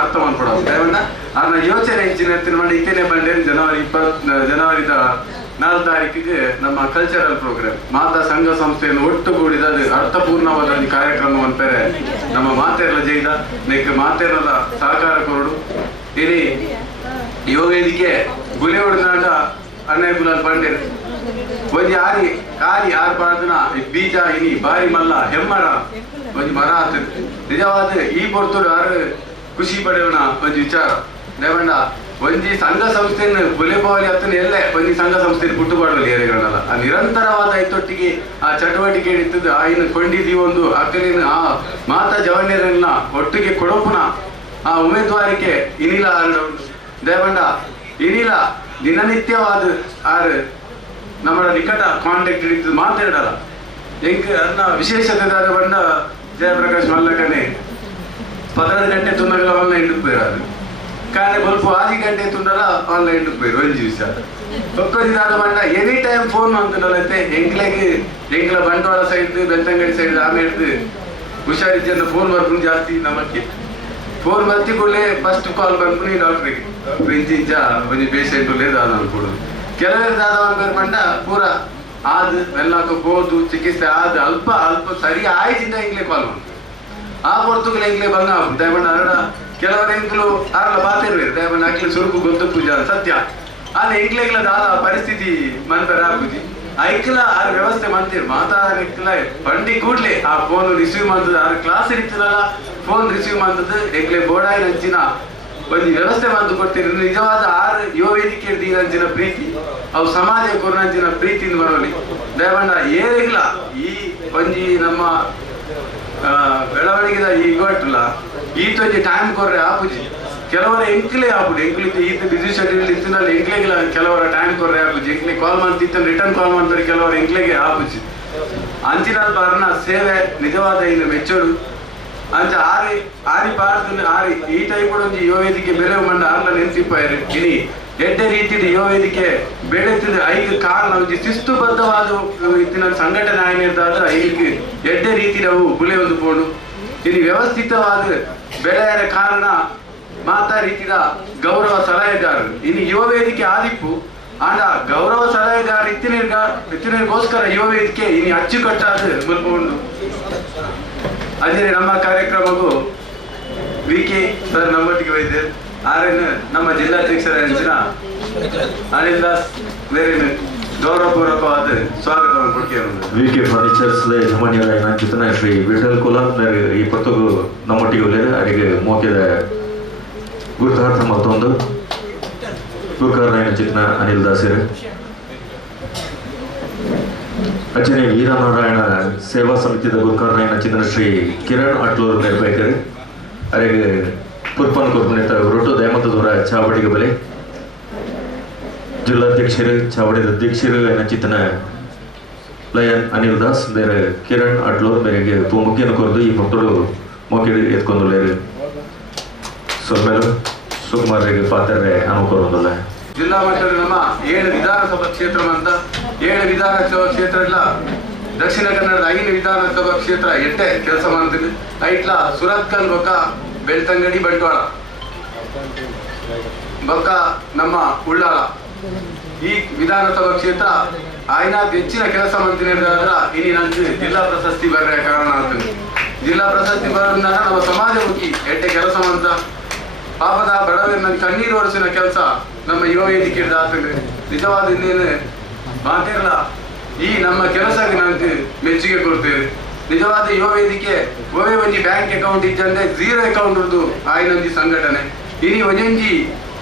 ಅರ್ಥ ಮಾಡ್ಕೊಡೋದು ದಯವನ್ನ ಅದನ್ನ ಯೋಚನೆ ಹೆಚ್ಚಿನ ಮಾಡಿ ಇತ್ತೇನೆ ಬಂಡೆ ಜನವರಿದ 4 ತಾರೀಕಿಗೆ ನಮ್ಮ ಕಲ್ಚರಲ್ ಪ್ರೋಗ್ರಾಮ್ ಮಾತಾ ಸಂಘ ಸಂಸ್ಥೆಯನ್ನು ಒಟ್ಟುಗೂಡಿದ ಅರ್ಥಪೂರ್ಣವಾದ ಒಂದು ಕಾರ್ಯಕ್ರಮ ಅಂತಾರೆ ನಮ್ಮ ಮಾತೆರ್ಲ ಜೈದ ನೆಕ್ ಮಾತೆರ್ಲ ಸಹಕಾರ ಕೊರಡು ಇನಿ ಯುವ ವೇದಿಕೆ ಗುಲೆ ಹೊಡೆದಾಡ ಅಣ್ಣಯ್ಯ ಗುಲಾಲ್ ಬಂಡೇರು ಒಂಜಿ ಆರಿ ಪಾದನ ಬೀಜ ಇನಿ ಬಾರಿ ಮಲ್ಲ ಹೆಮ್ಮರ ಒಂಜಿ ಮರ ಆಗ್ತದೆ ನಿಜವಾದ ಈ ಪೊರ್ತುಡು ಆರು ಖುಷಿ ಪಡೆಯೋಣ ಒಂಜಿ ವಿಚಾರ ದೇವಂಡ ಒಂಜಿ ಸಂಘ ಸಂಸ್ಥೆಯನ್ನು ಬುಲೆಬಾವಲಿ ಹತ್ತನ ಎಲ್ಲೇ ಒಂಜಿ ಸಂಘ ಸಂಸ್ಥೆ ಪುಟ್ಟುಪಾಡಲಿ ಏರಿಗಳಲ್ಲ ಆ ನಿರಂತರವಾದ ಐತೊಟ್ಟಿಗೆ ಆ ಚಟುವಟಿಕೆ ಇರ್ತದೆ ಆಯ್ನ ಕೊಂಡಿದ್ದೀವಿ ಒಂದು ಅಕ್ಕಲಿನ ಆ ಮಾತಾ ಜವಣ್ಯರನ್ನ ಒಟ್ಟಿಗೆ ಕೊಡೋಪುನ ಆ ಉಮೇದುವಾರಿಕೆ ಇನಿಲ ದೇವಂಡ ಇನಿಲ ದಿನನಿತ್ಯವಾದ ಆರು ನಮ್ಮ ನಿಕಟ ಕಾಂಟ್ಯಾಕ್ಟ್ ಇರ್ತದೆ ಮಾತಾಡಲ್ಲ ಹೆಂಗೆ ಅದನ್ನ ವಿಶೇಷತೆ ಬಂಡ ಜಯಪ್ರಕಾಶ್ ಮಲ್ಲಕನೆ 12 ಗಂಟೆ ತುಂಡಗಳ ಆನ್ಲೈನ್ ಇಡಬೇಕು ಕಾರಣ ಬಲ್ಪ 6 ಗಂಟೆ ತುಂಡಲ ಆನ್ಲೈನ್ ಇಡಬೇಕು ಒಂದು ದಿವಸ ಒಕ್ಕೋದಿದಾದ ಬಂಡ ಎನಿ ಟೈಮ್ ಫೋನ್ ಮಾಡ್ತಿದ್ದಲ್ಲಂತೆ ಎಂಗ್ಲ ಬಂಡವಾಳ ಸೈಡ್ ಬೆಳ್ತಂಗಡಿ ಸೈಡ್ ಆಮೇಲೆ ಹುಷಾರಿದ್ದ ಫೋನ್ ಬರ್ಕೊಂಡು ಜಾಸ್ತಿ ನಮಗೆ ಫೋನ್ ಬರ್ತಿ ಕೂಡಲೇ ಫಸ್ಟ್ ಕಾಲ್ ಬಂದ್ಬಿಟ್ಟು ಡಾಕ್ಟ್ರಿಗೆ ಇಂಚಿಂಚ ಒಂದು ಪೇಷಂಟ್ ದಾದ ಅನ್ಕೊಡೋದು ಕೆಲವೇ ದಾದ ಅನ್ಬೇಕು ಬಂಡ ಪೂರ ಆದ್ ಎಲ್ಲಕ್ಕೂ ಹೋದು ಚಿಕಿತ್ಸೆ ಆದ ಅಲ್ಪ ಸರಿ ಆಯ್ತಿಂದ ಇಂಗ್ಲೇ ಕಾಲ್ ಮಾಡ್ತೀವಿ ಆ ಪೊರ್ತುಗಳು ಎಂಗ್ಲೇ ಬಂಗ ದಯಮಣ್ಣ ಅರಡ ಕೆಲವರ ಎಂಗ್ಲು ಆರಲ ಬಾತಿರ್ವೇರು ದಯಮಣ್ಣ ಅಕ್ಲಿ ಸುರುಕು ಗೊತ್ತು ಪೂಜಾ ಸತ್ಯ ಆದ್ರೆ ಎಂಗ್ಲೆಗ್ಲ ದಾದ ಪರಿಸ್ಥಿತಿ ಮನ್ಪರ ಆಗುದಿ ಐಕ್ಲ ಆರ್ ವ್ಯವಸ್ಥೆ ಮಾಡ್ತೀರಿ ಮಾತಾಡಕ್ಲ ಬಂಡಿ ಕೂಡ್ಲೆ ಆ ಫೋನ್ ರಿಸೀವ್ ಮಾಡ್ತದ ಆರ್ ಕ್ಲಾಸ್ ಇರ್ತದಲ್ಲ ಫೋನ್ ರಿಸೀವ್ ಮಾಡ್ತದ ಎಂಗ್ಲೆ ಬೋಡಾಯಿ ನಂಚಿನ ಒಂದು ವ್ಯವಸ್ಥೆ ಮಾಡ್ದು ಕೊಡ್ತೀರಿ ನಿಜವಾದ ಆರು ಯುವ ವೇದಿಕೆ ದೀನಂಚಿನ ಪ್ರೀತಿ ಅವು ಸಮಾಜ ಕೊರಂಚಿನ ಪ್ರೀತಿಯಿಂದ ಬರೋಲಿ ದಯಮಣ್ಣ ಏರಿಗ್ಲ ಈ ಒಂಜಿ ನಮ್ಮ ಬೆಳವಣಿಗೆದ ಈಗೊಟ್ಟಲ್ಲ ಈತೊಂಜಿ ಟೈಮ್ ಕೊರ್ರೆ ಆಪುಜಿ ಕೆಲವರ ಎಂಕ್ಲೆ ಆಪುಡು ಎಂಕ್ಲಿ ಈತ ಬಿಸಿ ಶೆಡ್ಯೂಲ್ ಇತ್ತಿನಲ್ಲಿ ಎಂಕ್ಲೆಗಿಲ್ಲ ಕೆಲವರ ಟೈಮ್ ಕೊರ್ರೆ ಆಪುಜಿ ಎಂಕ್ಲೆ ಕಾಲ್ ಮಾಡ್ತಿತ್ತ ರಿಟರ್ನ್ ಕಾಲ್ ಮಾಡ್ತಾರೆ ಕೆಲವರು ಎಂಕ್ಲೆಗೆ ಆಪುಜಿ ಅಂಚಿನ ಬರ್ನ ಸೇವೆ ನಿಜವಾದ ಇನ್ನು ಮೆಚ್ಚೋಡು ಅಂಚ ಆರಿ ಪಾರ್ದು ಆರಿ ಈ ಟೈಪ್ ಒಂಜಿ ಯುವ ವೇದಿಕೆ ಬೆಲೆ ಮಂಡ ಆರ್ಲ ನೆನ್ಸಿಪ್ಪಾಯಿರು ಇನಿ ಎಡ್ಡೆ ರೀತಿಯ ಯುವ ವೇದಿಕೆ ಬೆಳೆತಿದ ಐದು ಕಾರಣ ಒಂಜಿ ಶಿಸ್ತುಬದ್ಧವಾದ ಇತ್ತಿನ ಸಂಘಟನೆ ಆಗಿರ್ದಾದ್ರೆ ಐದಕ್ಕೆ ಎಡ್ಡೆ ರೀತಿ ನಾವು ಬುಲೆ ಒಂದು ಪೋಡು ಇನಿ ವ್ಯವಸ್ಥಿತವಾದ ಬೆಳೆಯರ ಕಾರಣ ಮಾತಾ ರೀತಿಯ ಗೌರವ ಸಲಹೆಗಾರರು ಇನ್ನು ಯುವ ವೇದಿಕೆ ಆದಿಪ್ಪು ಆಂಡ ಗೌರವ ಸಲಹೆಗಾರ ಇತ್ತಿನಗೋಸ್ಕರ ಯುವ ವೇದಿಕೆ ಇನಿ ಅಚ್ಚುಕಟ್ಟಾದ ಮುಲ್ಪುಂಡು ಅದೇ ನಮ್ಮ ಕಾರ್ಯಕ್ರಮಕ್ಕೂ ವಿ.ಕೆ. ಸರ್ ನಮ್ಮೊಟ್ಟಿಗೆ ವೈದ್ಯರು ಆರ್ಎನ್ ನಮ್ಮ ಜಿಲ್ಲಾಧ್ಯಕ್ಷರ ಹೆಂಚಿನ ಅನಿಲ್ ದಾಸ್ ಬೇರೆ ಗೌರವಪೂರ್ವಕವಾದ ಸ್ವಾಗತವನ್ನು ಕೊಡ್ತೀವಿ. ವಿ.ಕೆ. ಫರ್ನಿಚರ್ಸ್ ಯಜಮಾನಿಯಾದ ನಂಚಿತನ ಶ್ರೀ ವಿಠಲ್ ಕುಲಾಲ್ ಈ ಪತ್ತುಗು ನಮ್ಮೊಟ್ಟಿಗೆ ಒಳ್ಳೆಯದು ಅವರಿಗೆ ಮೋಕೆದ ಗುರುತಾರ್ಥ ಮತ್ತೊಂದು ಗುರುಕಾರನಾಯನ ಚಿತ್ನ ಅನಿಲ್ ದಾಸರು ಅಚ್ಚನೆ ವೀರನಾರಾಯಣ ಸೇವಾ ಸಮಿತಿಯ ಗುರುಕಾರನಾಯನ ಚಿತ್ರ ಶ್ರೀ ಕಿರಣ್ ಅಟ್ಲೂರು ನಿರ್ಭಯಕರು ಅವರಿಗೆ ಪುರ್ಪನ್ ಕುರ್ಪನಿತ ರೊಟ್ಟು ದಯಮಂತ ದೂರ ಚಾವಡಿಗೆ ಬಲೆ ಜಿಲ್ಲಾಧ್ಯಕ್ಷರು ಚಾವಡಿದ ಅಧ್ಯಕ್ಷರು ಚಿತ್ತನ ಲಯನ್ ಅನಿಲ್ ದಾಸ್ ಬೇರೆ ಕಿರಣ್ ಅಟ್ಲೂರು ಬೇರೆಗೆ ಮುಖ್ಯನ ಕೊರದು ಈ ಭಕ್ತರು ಮೋಕೆ ಎತ್ಕೊಂಡುಳ್ಳೇರು ಸೊಮ್ಮೆಲು ಸುಕುಮಾರಿಗೆ ಪಾತ್ರೆ ಅನುಕೂಲ ಜಿಲ್ಲಾ ಮಟ್ಟದ ನಮ್ಮ 7 ವಿಧಾನಸಭಾ ಕ್ಷೇತ್ರ ಅಂತ 7 ವಿಧಾನಸಭಾ ಕ್ಷೇತ್ರ ಇಲ್ಲ ದಕ್ಷಿಣ ಕನ್ನಡದ 5 ವಿಧಾನಸಭಾ ಕ್ಷೇತ್ರ ಎಟ್ಟೆ ಕೆಲಸ ಮಾಡ್ತಿದ್ವಿ ಐಟ್ಲ ಸುರತ್ಕಲ್ ಬೊಕ್ಕ ಬೆಳ್ತಂಗಡಿ ಬಂಟ್ವಾಳ ಬೊಕ್ಕ ನಮ್ಮ ಉಳ್ಳಾಲ ಈ ವಿಧಾನಸಭಾ ಕ್ಷೇತ್ರ ಆಯ್ನಾಗ ಹೆಚ್ಚಿನ ಕೆಲಸ ಮಾಡ್ತೀನಿ ಅಂದ್ರ ಇನಿ ನಂಗೆ ಜಿಲ್ಲಾ ಪ್ರಶಸ್ತಿ ಬರ ಕಾರಣ ಆಗ್ತದೆ ಜಿಲ್ಲಾ ಪ್ರಶಸ್ತಿ ಬರೋದ್ರಿಂದ ನಮ್ಮ ಸಮಾಜಮುಖಿ ಎಟ್ಟೆ ಕೆಲಸ ಮಾಡ್ತಾ ಪಾಪದ ಬಡವರ ಕಣ್ಣೀರು ಒರೆಸಿನ ಕೆಲಸ ನಮ್ಮ ಯುವ ವೇದಿಕೆ ಆಗ್ತದೆ ನಿಜವಾದ ಇನ್ನೇನು ಮಾತಿರಲ್ಲ ಈ ನಮ್ಮ ಕೆಲಸಕ್ಕೆ ನನಗೆ ಮೆಚ್ಚುಗೆ ಕೊಡ್ತೇವೆ ನಿಜವಾದ ಯುವ ವೇದಿಕೆ ಒಳ್ಳೆ ಒಂಜಿ ಬ್ಯಾಂಕ್ ಅಕೌಂಟ್ ಇದ್ದಂದ್ರೆ 0 ಅಕೌಂಟ್ ಉರ್ದು ಆಯ್ನೊಂಜಿ ಸಂಘಟನೆ ಇನಿ ಒಂಜೊಂಜಿ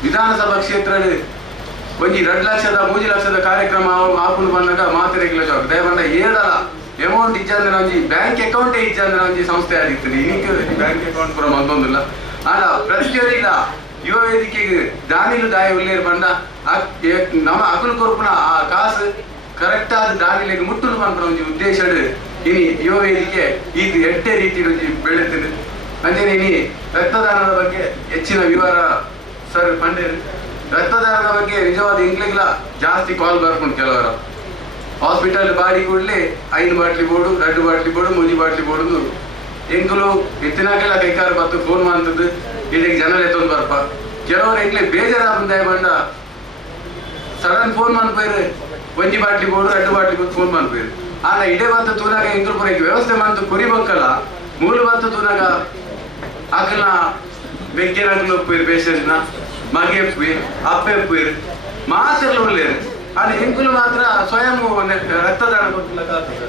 ವಿಧಾನಸಭಾ ಕ್ಷೇತ್ರ ಒಂಜಿ 2 ಲಕ್ಷದ 3 ಲಕ್ಷದ ಕಾರ್ಯಕ್ರಮ ಆಪುಂಡು ಬಂದಾಗ ಮಾತಿರಗಿಲ್ಲ ಶಾಕ್ ದಯಮಾಡ ಏಳಲ್ಲ ಅಮೌಂಟ್ ಇಚ್ಚಂದ್ರೆ ಒಂಜಿ ಬ್ಯಾಂಕ್ ಅಕೌಂಟೇ ಇಚ್ಚಂದ್ರೆ ಒಂಜಿ ಸಂಸ್ಥೆ ಆಗಿರ್ತದೆ ಇನ್ನಿಕ್ಕೆ ಬ್ಯಾಂಕ್ ಅಕೌಂಟ್ ಕೂಡ ಮತ್ತೊಂದಿಲ್ಲ ಆಗ ಪ್ರತಿಯೊಂದಿಲ್ಲ ಯುವ ವೇದಿಕೆಗೆ ದಾನಿಲು ದಾಯ ಉಳ್ಳೇರು ಬಂದ ನಮ್ಮ ಅಕುಲು ಕೊರ್ಪುನ ಆ ಕಾಸು ಕರೆಕ್ಟ್ ಆದ ದಾನಿಲೆಗೆ ಮುಟ್ಟಲು ಬಂದ ಒಂದು ಉದ್ದೇಶ ಇನಿ ಯುವ ವೇದಿಕೆ ಈಗ ಎಟ್ಟೆ ರೀತಿ ಬೆಳೆಯುತ್ತದೆ ಅಂದ್ರೆ ಇನಿ ರಕ್ತದಾನದ ಬಗ್ಗೆ ಹೆಚ್ಚಿನ ವಿವರ ಸರ್ ಪಂಡೇರು ರಕ್ತದಾನದ ಬಗ್ಗೆ ನಿಜವಾದ ಇಂಗ್ಲಿಗ್ಲ ಜಾಸ್ತಿ ಕಾಲ್ ಬರ್ಕೊಂಡು ಕೆಲವರು ಹಾಸ್ಪಿಟಲ್ ಬಾಡಿ ಕೂಡಲೇ 5 bottle board 2 bottle board 3 bottle board ಎಂಕುಲು ಎತ್ತಿನಾಗೆಲ್ಲ ಕೈಕಾರ ಬತ್ತು ಫೋನ್ ಮಾಡ್ತದ್ದು ಇದಕ್ಕೆ ಜನ ಎತ್ತೊಂದು ಬರ್ಪ ಕೆಲವರು ಎಂಗ್ಲೆ ಬೇಜಾರಾಗ ಬಂದ ಸಡನ್ ಫೋನ್ ಮಾಡ್ಬೇರು ಒಂಜಿ ಬಾಟ್ಲಿ ಬೋಡು 2 ಬಾಟ್ಲಿ ಬೋಡು ಫೋನ್ ಮಾಡ್ಬೇರು ಆಗ ಇಡೇ ಬಂತು ತೂನಾಗ ಎಂಗ್ಲು ಪುರಕ್ಕೆ ವ್ಯವಸ್ಥೆ ಮಾಡ್ತು ಕುರಿಬೇಕಲ್ಲ ಮೂಲ ಬಂತು ತೂನಾಗ ಆಕಲ್ನ ಬೆಂಕಿನಾಗ್ಲು ಒಪ್ಪಿರು ಪೇಷಂಟ್ನ ಮಗೆ ಒಪ್ಪಿರು ಅಪ್ಪೆ ಒಪ್ಪಿರು ಮಾತ್ರ ಒಳ್ಳೆಯರು ಅದು ಎಂಕುಲು ಮಾತ್ರ ಸ್ವಯಂ ರಕ್ತದಾನ ಕೊಡ್ಲಿಕ್ಕೆ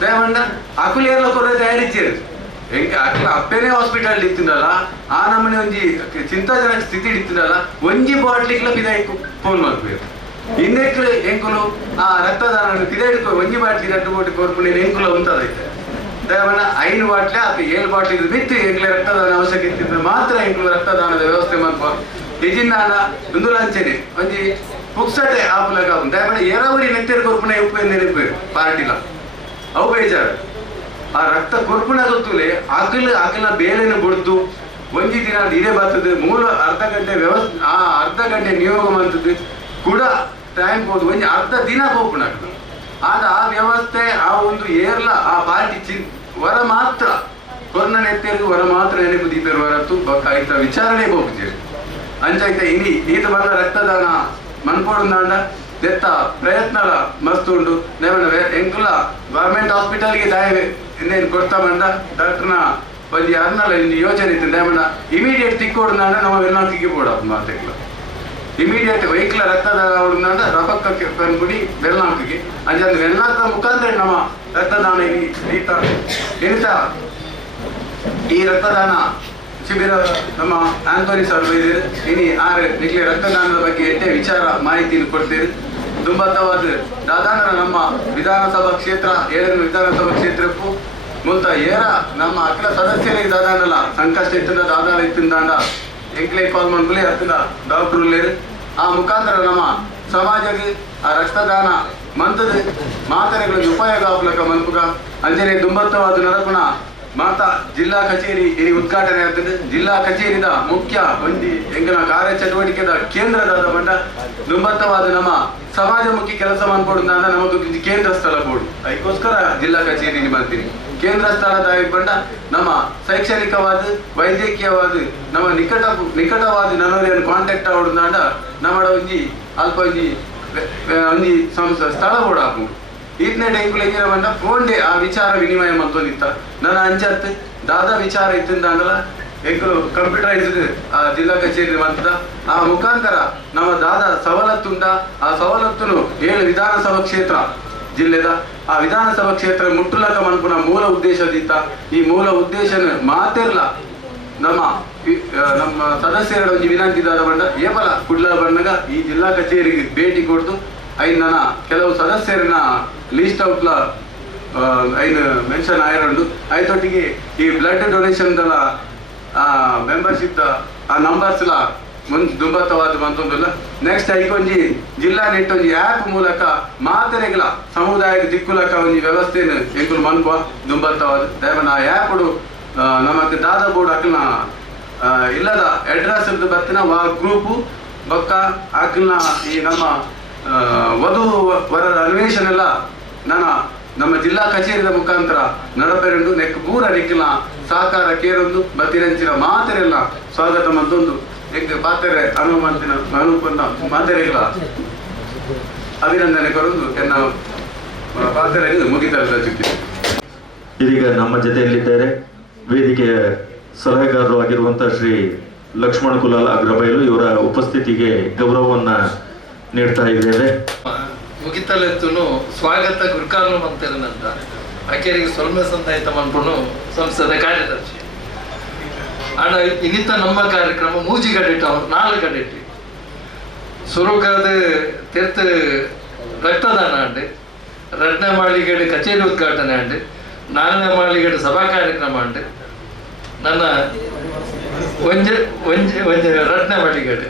ದಯಮಂಡ ಅಕುಲು ಎಲ್ಲ ಕೊರ ತಯಾರಿಚ್ಚೇರು ಎಂಕ ಅಕಲ ಅಪ್ಪೇನೆ ಹಾಸ್ಪಿಟಲ್ ಇತ್ತಿನಲ್ಲ ಆ ನಮ್ಮನೆ ಒಂಜಿ ಚಿಂತಾಜನಕ ಸ್ಥಿತಿ ಇತ್ತಿನಲ್ಲ ಒಂಜಿ ಬಾಟ್ಲಿಗ್ಲ ಪಿದಾಯ್ಕು ಫೋನ್ ಮಾಡ್ಬೇಕು ಇನ್ನೆಕ್ಲು ಎಂಕುಲು ಆ ರಕ್ತದಾನ ಪಿದಾಯ್ಕು ಒಂಜಿ ಬಾಟ್ಲಿ 2 ಬಾಟ್ಲಿ ಕೊರ್ಪುಣಿ ಎಂಕುಲು ಉಂಟದೈತೆ ದಯಮಂಡ 5 ಬಾಟ್ಲಿ ಅಥವಾ 7 ಬಾಟ್ಲಿ ಬಿತ್ತು ಎಂಕ್ಲೆ ರಕ್ತದಾನ ಅವಶ್ಯಕ ಇತ್ತಿದ್ರೆ ಮಾತ್ರ ಎಂಕುಲು ರಕ್ತದಾನದ ವ್ಯವಸ್ಥೆ ಮಾಡ್ಕೊ ಇಜಿನ್ನಾನ ಒಂದು ಲಂಚನೆ ಒಂಜಿ ಪುಕ್ಸಟೆ ಆಪುಲಕ ದಯಮಂಡ ಎರವರಿ ನೆತ್ತೇರು ಕೊರ್ಪುಣೆ ಉಪ್ಪು ನೆನಪು ಪಾರ್ಟಿಲ ಅವು ಬೇಜಾರು ಆ ರಕ್ತ ಕೊರ್ಪುಣ ಗೊತ್ತುಲೆ ಅಕಲ್ನ ಬೇಲೆನ ಬಡ್ದು ಒಂಜಿ ದಿನ ಇದೇ ಬರ್ತದೆ ಮೂಲ ಅರ್ಧ ಗಂಟೆ ವ್ಯವಸ್ಥೆ ಆ ಅರ್ಧ ಗಂಟೆ ನಿಯೋಗ ಮಾಡ್ತದೆ ಕೂಡ ಟೈಮ್ ಹೋದು ಒಂಜಿ ಅರ್ಧ ದಿನ ಹೋಗ್ಬಿಡ ಆಗ ಆ ವ್ಯವಸ್ಥೆ ಆ ಒಂದು ಏರ್ಲ ಆ ಪಾರ್ಟಿ ವರ ಮಾತ್ರ ಕೊರೋನಾ ನೆತ್ತೇರಿಗೆ ವರ ಮಾತ್ರ ನೆನಪು ದೀಪೇರು ಹೊರತು ಆಯ್ತ ವಿಚಾರಣೆ ಹೋಗ್ತೀರಿ ಅಂಚಾಯ್ತ ಇನಿ ಈತ ಬಂದ ರಕ್ತದಾನ ಮನ್ಪೋಡುಂದಾಂಡ ದೆತ್ತ ಪ್ರಯತ್ನಲ ಮಸ್ತ್ ಉಂಡು ನೇಮನ ಎಂಕುಲ ಗವರ್ಮೆಂಟ್ ಹಾಸ್ಪಿಟಲ್ಗೆ ದಾಯ ಇನ್ನೇನು ಕೊಡ್ತಾ ಬಂದ ಡಾಕ್ಟರ್ನ ಒಂದು ಅರ್ನಲ ಯೋಚನೆ ಇತ್ತು ನೇಮನ ಇಮಿಡಿಯೇಟ್ ತಿಕ್ಕೋಡುಂದಾಂಡ ನಮ್ಮ ವೆಲ್ನಾಕಿಗೆ ಬೋಡಪ್ಪ ಮಾತೆಕ್ಲ ಇಮಿಡಿಯೇಟ್ ವೆಹಿಕಲ್ ರಕ್ತದಾನ ಉಂದಾಂಡ ರಪಕ್ಕಕ್ಕೆ ಬಂದ್ಬಿಡಿ ವೆಲ್ನಾಕಿಗೆ ಅಂಚಂದು ವೆಲ್ನಾಕ ಮುಖಾಂತರ ನಮ್ಮ ರಕ್ತದಾನ ಎನಿತ ಈ ರಕ್ತದಾನ ಶಿಬಿರ ನಮ್ಮ ಆಂಟೋನಿ ಸರ್ ಬೈದಿರು ಇನಿ ನಿಕ್ಲೆ ರಕ್ತದಾನದ ಬಗ್ಗೆ ಎಷ್ಟೇ ವಿಚಾರ ಮಾಹಿತಿಯನ್ನು ಕೊಡ್ತೀರಿ ತುಂಬಾತವಾದ ದಾದಾನ ನಮ್ಮ ವಿಧಾನಸಭಾ ಕ್ಷೇತ್ರ 7 ವಿಧಾನಸಭಾ ಕ್ಷೇತ್ರಕ್ಕೂ ಮುಂತ ನಮ್ಮ ಅಖಿಲ ಸದಸ್ಯರಿಗೆ ದಾದಾನಲ್ಲ ಸಂಕಷ್ಟ ಇತ್ತಿನ ದಾದಾನ ಇತ್ತಿಂದಾಂಡ ಎಂಕ್ಲೆ ಕಾಲ್ ಮಾಡ್ಕೊಳ್ಳಿ ಹತ್ತಿರ ಡಾಕ್ಟರ್ ಉಳ್ಳೇರು ಆ ಮುಖಾಂತರ ನಮ್ಮ ಸಮಾಜಕ್ಕೆ ಆ ರಕ್ತದಾನ ಮಂತದ ಮಾತರೆಗಳಿಗೆ ಉಪಯೋಗ ಆಗ್ಲಕ್ಕ ಮನ್ಪುಗ ಅಂಜನೆ ದುಂಬತ್ತವಾದ ನರಕುಣ ಮಾತಾ ಜಿಲ್ಲಾ ಕಚೇರಿ ಇಲ್ಲಿ ಉದ್ಘಾಟನೆ ಆಗ್ತದೆ ಜಿಲ್ಲಾ ಕಚೇರಿದ ಮುಖ್ಯ ಒಂದು ಎಂಕನ ಕಾರ್ಯಚಟುವಟಿಕೆದ ಕೇಂದ್ರದ ಬಂಡ ದುಂಬತ್ತವಾದ ನಮ್ಮ ಸಮಾಜಮುಖಿ ಕೆಲಸ ಮಾಡ್ಕೊಡುದ ನಮಗೊಂದು ಕೇಂದ್ರ ಸ್ಥಳ ಬೋರ್ಡು ಅದಕ್ಕೋಸ್ಕರ ಜಿಲ್ಲಾ ಕಚೇರಿ ಮಾಡ್ತೀನಿ ಕೇಂದ್ರ ಸ್ಥಳದ ಬಂಡ ನಮ್ಮ ಶೈಕ್ಷಣಿಕವಾದ ವೈದ್ಯಕೀಯವಾದ ನಮ್ಮ ನಿಕಟವಾದ ನನ್ನವರಿಯನ್ನು ಕಾಂಟ್ಯಾಕ್ಟ್ ಆಗೋದಾಂಡ ನಮ್ಮ ಒಂಜಿ ಅಲ್ಪ ಒಂಜಿ ಸ್ಥಳ ಬೋರ್ಡ್ ಹಾಕು ಈತನೇ ಟೈಂಕುಲು ಎಂಗಿನ ಬಂದ ಫೋನ್ಡೆ ಆ ವಿಚಾರ ವಿನಿಮಯ ಮಂತೋದಿತ್ತ ನನ್ನ ಅಂಚತ್ ದಾದ ವಿಚಾರ ಇತ್ತಿಂದಾಂಡಲ ಎಂಕುಲು ಕಂಪ್ಯೂಟರೈಸ್ಡ್ ಆ ಜಿಲ್ಲಾ ಕಚೇರಿ ಮಂತದ ಆ ಮುಖಾಂತರ ನಮ್ಮ ದಾದ ಸವಲತ್ತುಂಡ ಆ ಸವಲತ್ತುನು 7 ವಿಧಾನಸಭಾ ಕ್ಷೇತ್ರ ಜಿಲ್ಲೆದ ಆ ವಿಧಾನಸಭಾ ಕ್ಷೇತ್ರ ಮುಟ್ಟುಲಕ ಮನ್ಪುನ ಮೂಲ ಉದ್ದೇಶದಿತ್ತ ಈ ಮೂಲ ಉದ್ದೇಶನ ಮಾತೆರ್ಲ ನಮ್ಮ ಸದಸ್ಯರ ಒಂಜಿ ವಿನಂತಿದಾದ ಬಂಡ ಏಪಲ ಕುಡ್ಲ ಬಂದಾಗ ಈ ಜಿಲ್ಲಾ ಕಚೇರಿಗೆ ಭೇಟಿ ಕೊಡ್ದು ಐದು ನನ್ನ ಕೆಲವು ಸದಸ್ಯರನ್ನ ಲೀಸ್ಟ್ ಔಟ್ಲ ಐದು ಮೆನ್ಷನ್ ಆಯ್ರಂಡು ಐದೊಟ್ಟಿಗೆ ಈ ಬ್ಲಡ್ ಡೊನೇಷನ್ ಮೆಂಬರ್ಶಿಪ್ ಆ ನಂಬರ್ಸ್ಲ ಮುಂದೆ ದುಂಬತ್ತವಾದ ಬಂತೊಂದಿಲ್ಲ ನೆಕ್ಸ್ಟ್ ಐಕೊಂಜಿ ಜಿಲ್ಲಾ ನೆಟ್ ಒಂಜಿ ಆ್ಯಪ್ ಮೂಲಕ ಮಾತೆರೆಗಳ ಸಮುದಾಯದ ದಿಕ್ಕುಲಕ ಒಂಜಿ ವ್ಯವಸ್ಥೆಯನ್ನು ಎಂಕುಲು ಮನ್ಪುವ ದುಂಬತ್ತವಾದ ದಯಮನ ಆ ಆ್ಯಪ್ಡು ನಮಗೆ ದಾದ ಬೋರ್ಡ್ ಹಾಕಲ್ನ ಇಲ್ಲದ ಅಡ್ರೆಸ್ ಬರ್ತಿನ ಗ್ರೂಪು ಬೊಕ್ಕ ಹಾಕಲ್ನ ಈ ನಮ್ಮ ವಧು ವರದ ಅನ್ವೇಷಣೆ ಎಲ್ಲ ನಮ್ಮ ಜಿಲ್ಲಾ ಕಚೇರಿದ ಮುಖಾಂತರ ನಡಪೆರಂಡು ನೆಕ್ ಪೂರ ನಿಕ್ಕಿನ ಸಹಕಾರ ಕೇರೊಂದು ಬತ್ತಿರಂಚಿನ ಮಾತೆರೆಲ್ಲ ಸ್ವಾಗತ ಮತ್ತೊಂದು ಎಂಗೆ ಪಾತೆರೆ ಅನುಮಂತಿನ ಅನುಪನ್ನ ಮಾತೆರೆಗಳ ಅಭಿನಂದನೆ ಕೊರೊಂದು ಎನ್ನ ಪಾತೆರೆಗೆ ಮುಗಿತಲ್ಲ ಚುಕ್ಕಿ ಇದೀಗ ನಮ್ಮ ಜೊತೆಯಲ್ಲಿದ್ದಾರೆ ವೇದಿಕೆಯ ಸಲಹೆಗಾರರು ಆಗಿರುವಂತಹ ಶ್ರೀ ಲಕ್ಷ್ಮಣ ಕುಲಾಲ್ ಅಗ್ರಬೈಲು ಇವರ ಉಪಸ್ಥಿತಿಗೆ ಗೌರವವನ್ನ ನೀಡ್ತಾ ಇದ್ದೇವೆ. ಮುಗಿತಲೆತ್ತುನು ಸ್ವಾಗತ ಗುರುಕಾರ್ಲು ಮಂತೆರನಂತ ಆಕೆರಿಗೆ ಸೊಲ್ಮೆ ಸಂದಾಯಿತ ಮನ್ಪುಣು ಸಂಸ್ಥದ ಕಾರ್ಯದರ್ಶಿ ಆಡ ಇನ್ನಿತ ನಮ್ಮ ಕಾರ್ಯಕ್ರಮ ಮೂಜಿ ಗಡ್ಡೆಟ್ಟು 4 ಗಡ್ಡೆಟ್ಟು ಸುರುಗಾದ ತೀರ್ಥ ರಕ್ತದಾನ ಅಂಡೆ 2ನೇ ಮಾಳಿಗೆಡು ಕಚೇರಿ ಉದ್ಘಾಟನೆ ಅಂಡೆ 4ನೇ ಮಾಳಿಗೆಡು ಸಭಾ ಕಾರ್ಯಕ್ರಮ ಅಂಡೆ ನನ್ನ ಒಂಜೆ 2ನೇ ಮಾಳಿಗೆಡು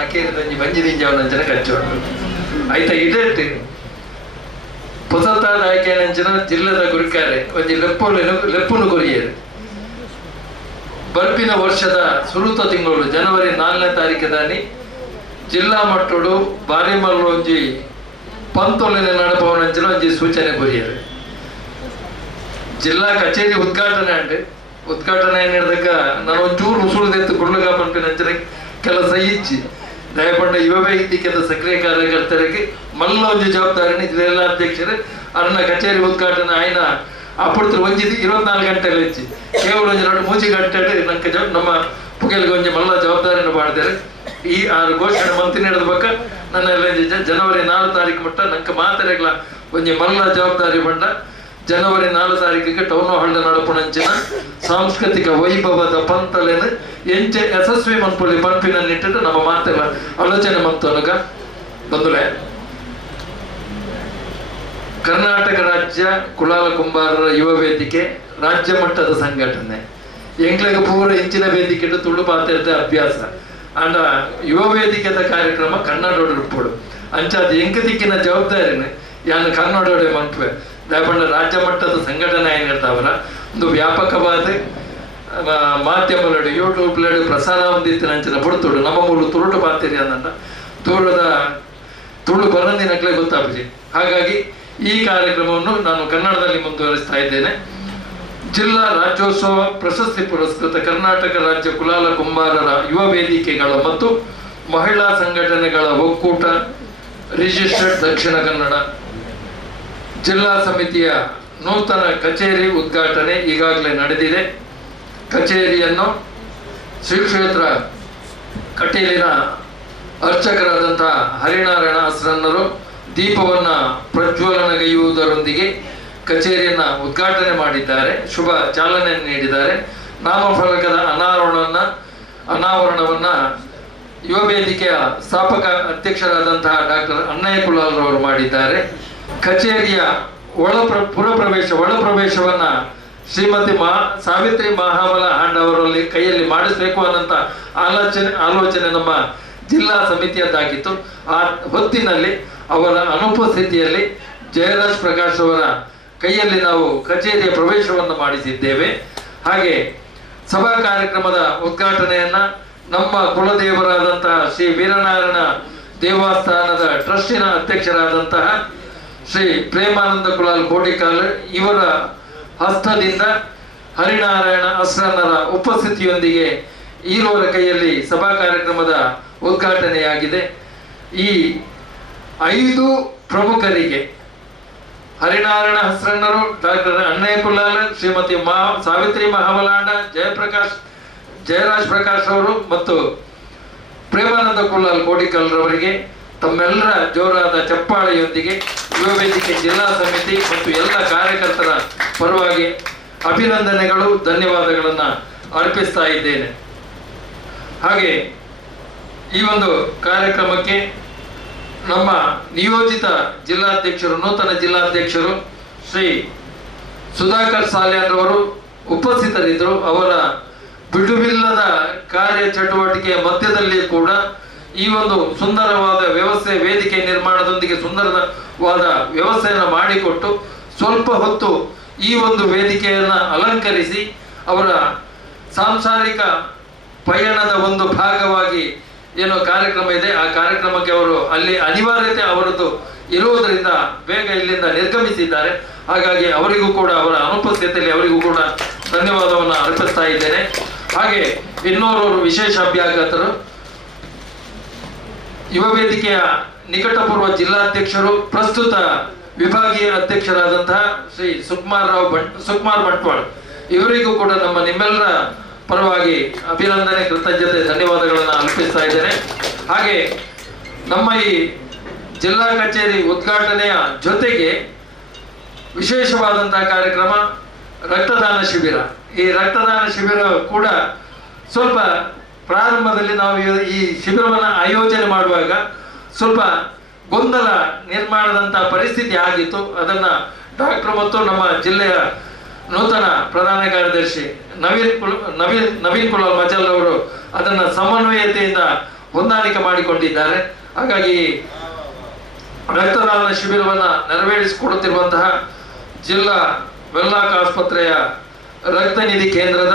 ನಾಕೇರಿದ ಒಂಜಿ ಬಂಜಿ ದಿಂಜವನಂಚನ ಕಚ್ಚೋಡು ಆಯ್ತ ಇಡಟ್ಟು ಪುಸತ್ತಾದ ಆಯ್ಕೆನಂಚಿನ ಜಿಲ್ಲದ ಗುರುಕಾರೆ ಒಂಜಿ ಲೆಪ್ಪುನು ಕೊರಿಯರು ಬಲ್ಪಿನ ವರ್ಷದ ಸುರುತ ತಿಂಗಳು ಜನವರಿ 4ನೇ ತಾರೀಕದಾನಿ ಜಿಲ್ಲಾ ಮಟ್ಟಡು ಬಾರಿ ಮಲ್ಲು ಒಂಜಿ ಪಂತೊಲಿನ ನಡಪವನಂಚಿನ ಒಂಜಿ ಸೂಚನೆ ಕೊರಿಯರು ಜಿಲ್ಲಾ ಕಚೇರಿ ಉದ್ಘಾಟನೆ ಅಂಡೆ ಉದ್ಘಾಟನೆ ನಡೆದಕ್ಕ ನಾನು ಒಂಚೂರು ಉಸುಳುದೆತ್ತು ಗುಳ್ಳುಗ ಪಂಪಿನ ಕೆಲಸ ಇಚ್ಚಿ ದಯಪಂಡ ಯುವ ವೇದಿಕೆದ ಸಕ್ರಿಯ ಕಾರ್ಯಕರ್ತರಿಗೆ ಮಲ್ಲ ಒಂದು ಜವಾಬ್ದಾರಿನ ಇದೆಲ್ಲ ಅಧ್ಯಕ್ಷರು ಅನ್ನ ಕಚೇರಿ ಉದ್ಘಾಟನೆ ಆಯ್ನ ಅಪ್ಪಡ್ತಾರೆ ಒಂಜಿದ್ದು 24 ಗಂಟೆಲ್ಲ ಹೆಚ್ಚಿ ಕೇವಲ ಒಂದು 2-3 ಗಂಟೆ ನಂಗೆ ನಮ್ಮ ಪುಗೆಲ್ಗೆ ಒಂಜಿ ಮಲ್ಲ ಜವಾಬ್ದಾರಿನ ಮಾಡ್ತಾರೆ. ಈ 6 ಘೋಷಣೆ ಮಂತ್ರಿ ನಡೆದ ಬಕ್ಕ ನನ್ನ ಜನವರಿ 4 ತಾರೀಕು ಮಟ್ಟ ನಂಗೆ ಮಾತಾಡಗಳ ಒಂಜಿ ಮಲ್ಲ ಜವಾಬ್ದಾರಿ ಬಂಡ ಜನವರಿ 4 ತಾರೀಕಿಗೆ ಟೌನ್ ಹಾಲ್ ನಡಪುಣಂಚಿನ ಸಾಂಸ್ಕೃತಿಕ ವೈಭವದ ಪಂತಲೆನ ಎಂಚೆ ಯಶಸ್ವಿ ಮನ್ಪುಳಿ ಪಂಪಿನ ನಿಟ್ಟಿಟ್ಟು ನಮ್ಮ ಮಾತೆಲ್ಲ ಆಲೋಚನೆ ಮಂತನಗ ಬಂದುಲೆ. ಕರ್ನಾಟಕ ರಾಜ್ಯ ಕುಲಾಲ ಕುಂಬಾರರ ಯುವ ವೇದಿಕೆ ರಾಜ್ಯ ಮಟ್ಟದ ಸಂಘಟನೆ ಎಂಗ್ಲಿಗೆ ಪೂರ ಇಂಚಿನ ವೇದಿಕೆ ತುಳು ಪಾತ್ರದ ಅಭ್ಯಾಸ ಅಂಡ ಯುವ ವೇದಿಕೆದ ಕಾರ್ಯಕ್ರಮ ಕನ್ನಡ ಉಡುಪುಡು ಅಂಚಾದ ಎಂಕ ದಿಕ್ಕಿನ ಜವಾಬ್ದಾರಿನ ಯಾನು ಕನ್ನಡೋಡೆ ಮನ್ಪೆ ದಯಪಂಡ ರಾಜ್ಯ ಮಟ್ಟದ ಸಂಘಟನೆ ಏನಿರ್ತಾವಲ್ಲ ಒಂದು ವ್ಯಾಪಕವಾದ ಮಾಧ್ಯಮಗಳು ಯೂಟ್ಯೂಬ್ಲಡು ಪ್ರಸಾರ ಹೊಂದಿತ್ತಿನ ಅಂಚಿನ ಬಿಡ್ತುಡು ನಮ್ಮ ಮೂರು ತುರುಟು ಪಾತಿರಿ ಅನ್ನಂತ ತುಳು ಬರಂದಿನಕ್ಲೇ ಗೊತ್ತಾಗ್ಬಿಡಿ. ಹಾಗಾಗಿ ಈ ಕಾರ್ಯಕ್ರಮವನ್ನು ನಾನು ಕನ್ನಡದಲ್ಲಿ ಮುಂದುವರಿಸ್ತಾ ಇದ್ದೇನೆ. ಜಿಲ್ಲಾ ರಾಜ್ಯೋತ್ಸವ ಪ್ರಶಸ್ತಿ ಪುರಸ್ಕೃತ ಕರ್ನಾಟಕ ರಾಜ್ಯ ಕುಲಾಲ ಕುಂಬಾರರ ಯುವ ವೇದಿಕೆಗಳ ಮತ್ತು ಮಹಿಳಾ ಸಂಘಟನೆಗಳ ಒಕ್ಕೂಟ ರಿಜಿಸ್ಟರ್ಡ್ ದಕ್ಷಿಣ ಕನ್ನಡ ಜಿಲ್ಲಾ ಸಮಿತಿಯ ನೂತನ ಕಚೇರಿ ಉದ್ಘಾಟನೆ ಈಗಾಗಲೇ ನಡೆದಿದೆ. ಕಚೇರಿಯನ್ನು ಶ್ರೀ ಕ್ಷೇತ್ರ ಕಟೀಲಿನ ಅರ್ಚಕರಾದಂತಹ ಹರಿನಾರಾಯಣ ಅಸ್ರನ್ನರು ದೀಪವನ್ನು ಪ್ರಜ್ವಲನಗೈಯುವುದರೊಂದಿಗೆ ಕಚೇರಿಯನ್ನು ಉದ್ಘಾಟನೆ ಮಾಡಿದ್ದಾರೆ, ಶುಭ ಚಾಲನೆಯನ್ನು ನೀಡಿದ್ದಾರೆ. ನಾಮಫಲಕದ ಅನಾವರಣವನ್ನು ಯುವ ವೇದಿಕೆಯ ಸ್ಥಾಪಕ ಅಧ್ಯಕ್ಷರಾದಂತಹ ಡಾಕ್ಟರ್ ಅಣ್ಣಯ್ಯ ಕುಲಾಲ್ ರವರು ಮಾಡಿದ್ದಾರೆ. ಕಚೇರಿಯ ಒಳಪ್ರವೇಶವನ್ನ ಶ್ರೀಮತಿ ಸಾವಿತ್ರಿ ಮಹಾಬಲ ಹಾಂಡ್ ಅವರಲ್ಲಿ ಕೈಯಲ್ಲಿ ಮಾಡಿಸಬೇಕು ಅನ್ನಂತ ಆಲೋಚನೆ ನಮ್ಮ ಜಿಲ್ಲಾ ಸಮಿತಿಯದ್ದಾಗಿತ್ತು. ಆ ಹೊತ್ತಿನಲ್ಲಿ ಅವರ ಅನುಪಸ್ಥಿತಿಯಲ್ಲಿ ಜಯರಾಜ್ ಪ್ರಕಾಶ್ ಅವರ ಕೈಯಲ್ಲಿ ನಾವು ಕಚೇರಿಯ ಪ್ರವೇಶವನ್ನು ಮಾಡಿಸಿದ್ದೇವೆ. ಹಾಗೆ ಸಭಾ ಕಾರ್ಯಕ್ರಮದ ಉದ್ಘಾಟನೆಯನ್ನ ನಮ್ಮ ಕುಲದೇವರಾದಂತಹ ಶ್ರೀ ವೀರನಾರಾಯಣ ದೇವಸ್ಥಾನದ ಟ್ರಸ್ಟಿನ ಅಧ್ಯಕ್ಷರಾದಂತಹ ಶ್ರೀ ಪ್ರೇಮಾನಂದ ಕುಲಾಲ್ ಕೋಡಿಕಾಲ್ ಇವರ ಹಸ್ತದಿಂದ ಹರಿನಾರಾಯಣ ಅಸ್ರನ್ನರ ಉಪಸ್ಥಿತಿಯೊಂದಿಗೆ ಈರೋರ ಕೈಯಲ್ಲಿ ಸಭಾ ಕಾರ್ಯಕ್ರಮದ ಉದ್ಘಾಟನೆಯಾಗಿದೆ. ಈ 5 ಪ್ರಮುಖರಿಗೆ ಹರಿನಾರಾಯಣ ಹಸ್ರನ್ನರು, ಡಾಕ್ಟರ್ ಅಣ್ಣಯ್ಯ ಕುಲಾಲ್, ಶ್ರೀಮತಿ ಸಾವಿತ್ರಿ ಮಹಾಬಲಾಂಡ, ಜಯರಾಜ್ ಪ್ರಕಾಶ್ ಅವರು ಮತ್ತು ಪ್ರೇಮಾನಂದ ಕುಲಾಲ್ ಕೋಡಿಕಲ್ ರವರಿಗೆ ತಮ್ಮೆಲ್ಲರ ಜೋರಾದ ಚಪ್ಪಾಳೆಯೊಂದಿಗೆ ಯುವ ವೇದಿಕೆ ಜಿಲ್ಲಾ ಸಮಿತಿ ಮತ್ತು ಎಲ್ಲ ಕಾರ್ಯಕರ್ತರ ಪರವಾಗಿ ಅಭಿನಂದನೆಗಳು, ಧನ್ಯವಾದಗಳನ್ನು ಅರ್ಪಿಸ್ತಾ ಇದ್ದೇನೆ. ಹಾಗೆ ಈ ಒಂದು ಕಾರ್ಯಕ್ರಮಕ್ಕೆ ನಮ್ಮ ನಿಯೋಜಿತ ಜಿಲ್ಲಾಧ್ಯಕ್ಷರು, ನೂತನ ಜಿಲ್ಲಾಧ್ಯಕ್ಷರು ಶ್ರೀ ಸುಧಾಕರ್ ಸಾಲ್ಯಾನ್ರವರು ಉಪಸ್ಥಿತರಿದ್ದರು. ಅವರ ಬಿಡುವಿಲ್ಲದ ಕಾರ್ಯಚಟುವಟಿಕೆಯ ಮಧ್ಯದಲ್ಲಿ ಕೂಡ ಈ ಒಂದು ಸುಂದರವಾದ ವ್ಯವಸ್ಥೆ, ವೇದಿಕೆ ನಿರ್ಮಾಣದೊಂದಿಗೆ ಸುಂದರವಾದ ವ್ಯವಸ್ಥೆಯನ್ನು ಮಾಡಿಕೊಟ್ಟು ಸ್ವಲ್ಪ ಹೊತ್ತು ಈ ಒಂದು ವೇದಿಕೆಯನ್ನು ಅಲಂಕರಿಸಿ ಅವರ ಸಾಂಸಾರಿಕ ಪಯಣದ ಒಂದು ಭಾಗವಾಗಿ ಏನೋ ಕಾರ್ಯಕ್ರಮ ಇದೆ, ಆ ಕಾರ್ಯಕ್ರಮಕ್ಕೆ ಅವರು ಅಲ್ಲಿ ಅನಿವಾರ್ಯತೆ ಅವರದ್ದು ಇರುವುದರಿಂದ ಬೇಗ ಇಲ್ಲಿಂದ ನಿರ್ಗಮಿಸಿದ್ದಾರೆ. ಹಾಗಾಗಿ ಅವರಿಗೂ ಕೂಡ, ಅವರ ಅನುಪಸ್ಥಿತಿಯಲ್ಲಿ ಅವರಿಗೂ ಕೂಡ ಧನ್ಯವಾದವನ್ನು ಅರ್ಪಿಸ್ತಾ ಇದ್ದೇನೆ. ಹಾಗೆ ಇನ್ನೋರ್ವರು ವಿಶೇಷ ಅಭ್ಯಾಗತರು, ಯುವ ವೇದಿಕೆಯ ನಿಕಟಪೂರ್ವ ಜಿಲ್ಲಾಧ್ಯಕ್ಷರು, ಪ್ರಸ್ತುತ ವಿಭಾಗೀಯ ಅಧ್ಯಕ್ಷರಾದಂತಹ ಶ್ರೀ ಸುಕುಮಾರ್ ಬಂಟ್ವಾಳ್, ಇವರಿಗೂ ಕೂಡ ನಿಮ್ಮೆಲ್ಲರ ಪರವಾಗಿ ಅಭಿನಂದನೆ, ಕೃತಜ್ಞತೆ, ಧನ್ಯವಾದಗಳನ್ನು ಅರ್ಪಿಸ್ತಾ ಇದ್ದೇನೆ. ಹಾಗೆ ನಮ್ಮ ಈ ಜಿಲ್ಲಾ ಕಚೇರಿ ಉದ್ಘಾಟನೆಯ ಜೊತೆಗೆ ವಿಶೇಷವಾದಂತಹ ಕಾರ್ಯಕ್ರಮ ರಕ್ತದಾನ ಶಿಬಿರ. ಈ ರಕ್ತದಾನ ಶಿಬಿರ ಕೂಡ ಸ್ವಲ್ಪ ಪ್ರಾರಂಭದಲ್ಲಿ ನಾವು ಈ ಶಿಬಿರವನ್ನು ಆಯೋಜನೆ ಮಾಡುವಾಗ ಸ್ವಲ್ಪ ಗೊಂದಲ ನಿರ್ಮಾಣದಂತಹ ಪರಿಸ್ಥಿತಿ ಆಗಿತ್ತು. ಅದನ್ನು ಡಾಕ್ಟರ್ ಮತ್ತು ನಮ್ಮ ಜಿಲ್ಲೆಯ ನೂತನ ಪ್ರಧಾನ ಕಾರ್ಯದರ್ಶಿ ನವೀನ್ ಕುಲಾಲ್ ಮಜಲ್ ಅವರು ಅದನ್ನು ಸಮನ್ವಯತೆಯಿಂದ ಹೊಂದಾಣಿಕೆ ಮಾಡಿಕೊಂಡಿದ್ದಾರೆ. ಹಾಗಾಗಿ ರಕ್ತದಾನ ಶಿಬಿರವನ್ನು ನೆರವೇರಿಸಿಕೊಡುತ್ತಿರುವಂತಹ ಜಿಲ್ಲಾ ವೆಲ್ಲಾಕ್ ಆಸ್ಪತ್ರೆಯ ರಕ್ತ ನಿಧಿ ಕೇಂದ್ರದ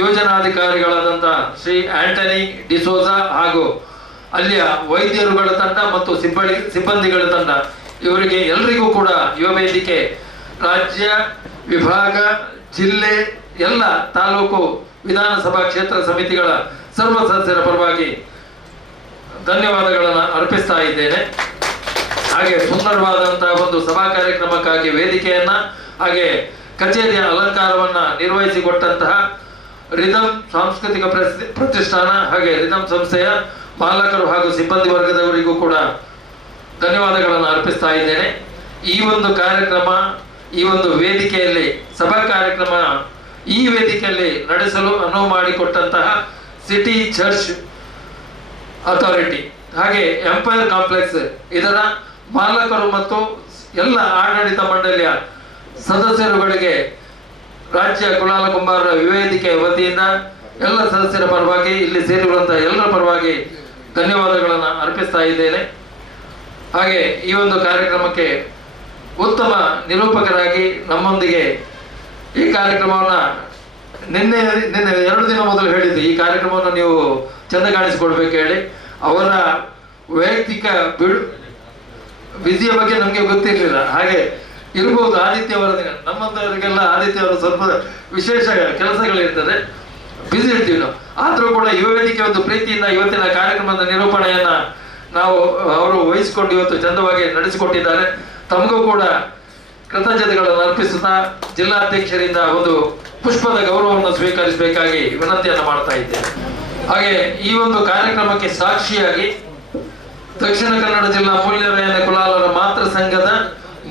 ಯೋಜನಾಧಿಕಾರಿಗಳಾದಂತಹ ಶ್ರೀ ಆಂಟನಿ ಡಿಸೋಜಾ ಹಾಗೂ ಅಲ್ಲಿಯ ವೈದ್ಯರುಗಳ ತಂಡ ಮತ್ತು ಸಿಬ್ಬಂದಿಗಳ ತಂಡ, ಇವರಿಗೆ ಎಲ್ಲರಿಗೂ ಕೂಡ ಯುವ ವೇದಿಕೆ ರಾಜ್ಯ, ವಿಭಾಗ, ಜಿಲ್ಲೆ ಎಲ್ಲ ತಾಲೂಕು ವಿಧಾನಸಭಾ ಕ್ಷೇತ್ರ ಸಮಿತಿಗಳ ಸರ್ವ ಸದಸ್ಯರ ಪರವಾಗಿ ಧನ್ಯವಾದಗಳನ್ನು ಅರ್ಪಿಸ್ತಾ ಇದ್ದೇನೆ. ಹಾಗೆ ಸುಂದರವಾದಂತಹ ಒಂದು ಸಭಾ ಕಾರ್ಯಕ್ರಮಕ್ಕಾಗಿ ವೇದಿಕೆಯನ್ನ ಹಾಗೆ ಕಚೇರಿಯ ಅಲಂಕಾರವನ್ನ ನಿರ್ವಹಿಸಿಕೊಟ್ಟಂತಹ ರಿದಮ್ ಸಾಂಸ್ಕೃತಿಕ ಪ್ರತಿಷ್ಠಾನ ಹಾಗೆ ರಿದಮ್ ಸಂಸ್ಥೆಯ ಮಾಲಕರು ಹಾಗೂ ಸಿಬ್ಬಂದಿ ವರ್ಗದವರಿಗೂ ಕೂಡ ಧನ್ಯವಾದಗಳನ್ನು ಅರ್ಪಿಸ್ತಾ ಇದ್ದೇನೆ. ಈ ಒಂದು ಕಾರ್ಯಕ್ರಮ, ಈ ಒಂದು ವೇದಿಕೆಯಲ್ಲಿ ಸಭಾ ಕಾರ್ಯಕ್ರಮ ಈ ವೇದಿಕೆಯಲ್ಲಿ ನಡೆಸಲು ಅನುವು ಮಾಡಿಕೊಟ್ಟಂತಹ ಸಿಟಿ ಚರ್ಚ್ ಅಥಾರಿಟಿ ಹಾಗೆ ಎಂಪೈರ್ ಕಾಂಪ್ಲೆಕ್ಸ್ ಇದರ ಮಾಲಕರು ಮತ್ತು ಎಲ್ಲ ಆಡಳಿತ ಮಂಡಳಿಯ ಸದಸ್ಯರುಗಳಿಗೆ ರಾಜ್ಯ ಕುಲಾಲ ಕುಂಬಾರರ ವೇದಿಕೆ ವತಿಯಿಂದ ಎಲ್ಲ ಸದಸ್ಯರ ಪರವಾಗಿ ಇಲ್ಲಿ ಸೇರಿರುವಂತಹ ಎಲ್ಲರ ಪರವಾಗಿ ಧನ್ಯವಾದಗಳನ್ನು ಅರ್ಪಿಸ್ತಾ ಇದ್ದೇನೆ. ಹಾಗೆ ಈ ಒಂದು ಕಾರ್ಯಕ್ರಮಕ್ಕೆ ಉತ್ತಮ ನಿರೂಪಕರಾಗಿ ನಮ್ಮೊಂದಿಗೆ ಈ ಕಾರ್ಯಕ್ರಮವನ್ನು ನಿನ್ನೆ 2 ದಿನ ಮೊದಲು ಹೇಳಿದ್ದು ಈ ಕಾರ್ಯಕ್ರಮವನ್ನು ನೀವು ಚೆಂದ ಕಾಣಿಸಿಕೊಡ್ಬೇಕು ಹೇಳಿ. ಅವರ ವೈಯಕ್ತಿಕ ವಿಧಿಯ ಬಗ್ಗೆ ನಮಗೆ ಗೊತ್ತಿರಲಿಲ್ಲ. ಹಾಗೆ ಇರ್ಬೋದು ಆದಿತ್ಯ ಅವರ ದಿನ, ನಮ್ಮಂತವರಿಗೆಲ್ಲ ಆದಿತ್ಯ ಅವರ ಸ್ವಲ್ಪ ವಿಶೇಷ ಕೆಲಸಗಳಿರ್ತದೆ, ಬ್ಯುಸಿ ಇರ್ತೀವಿ ನಾವು. ಆದರೂ ಕೂಡ ಯುವ ವೇದಿಕೆ ಒಂದು ಪ್ರೀತಿಯಿಂದ ಇವತ್ತಿನ ಕಾರ್ಯಕ್ರಮದ ನಿರೂಪಣೆಯನ್ನ ಅವರು ವಹಿಸಿಕೊಂಡು ಇವತ್ತು ಚಂದವಾಗಿ ನಡೆಸಿಕೊಟ್ಟಿದ್ದಾರೆ. ತಮಗೂ ಕೂಡ ಕೃತಜ್ಞತೆಗಳನ್ನು ಅರ್ಪಿಸುತ್ತಾ ಜಿಲ್ಲಾಧ್ಯಕ್ಷರಿಂದ ಒಂದು ಪುಷ್ಪದ ಗೌರವವನ್ನು ಸ್ವೀಕರಿಸಬೇಕಾಗಿ ವಿನಂತಿಯನ್ನು ಮಾಡ್ತಾ ಇದ್ದೇನೆ. ಹಾಗೆ ಈ ಒಂದು ಕಾರ್ಯಕ್ರಮಕ್ಕೆ ಸಾಕ್ಷಿಯಾಗಿ ದಕ್ಷಿಣ ಕನ್ನಡ ಜಿಲ್ಲಾ ಮೂಲ್ಯರಾಯನ ಕುಲಾಲರ ಮಾತೃ ಸಂಘದ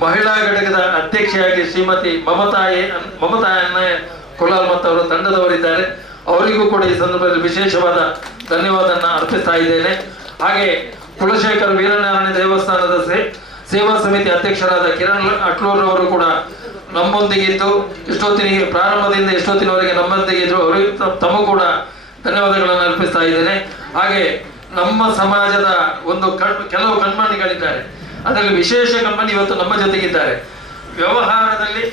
ಮಹಿಳಾ ಘಟಕದ ಅಧ್ಯಕ್ಷೆಯಾಗಿ ಶ್ರೀಮತಿ ಮಮತಾ ಕುಲಾಲ್ ಮತ್ತು ಅವರ ತಂಡದವರಿದ್ದಾರೆ. ಅವರಿಗೂ ಕೂಡ ಈ ಸಂದರ್ಭದಲ್ಲಿ ವಿಶೇಷವಾದ ಧನ್ಯವಾದವನ್ನು ಅರ್ಪಿಸ್ತಾ ಇದ್ದೇನೆ. ಹಾಗೆ ಕುಲಶೇಖರ ವೀರನಾರಾಯಣ ದೇವಸ್ಥಾನದ ಸೇವಾ ಸಮಿತಿ ಅಧ್ಯಕ್ಷರಾದ ಕಿರಣ್ ಅಟ್ಲೂರ್ ಅವರು ಕೂಡ ನಮ್ಮೊಂದಿಗಿದ್ದು ಇಷ್ಟೊತ್ತಿನಿಗೆ ಪ್ರಾರಂಭದಿಂದ ಇಷ್ಟೊತ್ತಿನವರೆಗೆ ನಮ್ಮೊಂದಿಗಿದ್ರು. ಅವರಿಗೆ ತಮ್ಮ ಕೂಡ ಧನ್ಯವಾದಗಳನ್ನು ಅರ್ಪಿಸ್ತಾ ಇದ್ದೇನೆ. ಹಾಗೆ ನಮ್ಮ ಸಮಾಜದ ಒಂದು ಕೆಲವು ಕಣ್ಮಣಿಗಳಿದ್ದಾರೆ, ಅದರಲ್ಲಿ ವಿಶೇಷ ಕಣ್ಮಣಿ ಇವತ್ತು ನಮ್ಮ ಜೊತೆಗಿದ್ದಾರೆ. ವ್ಯವಹಾರದಲ್ಲಿ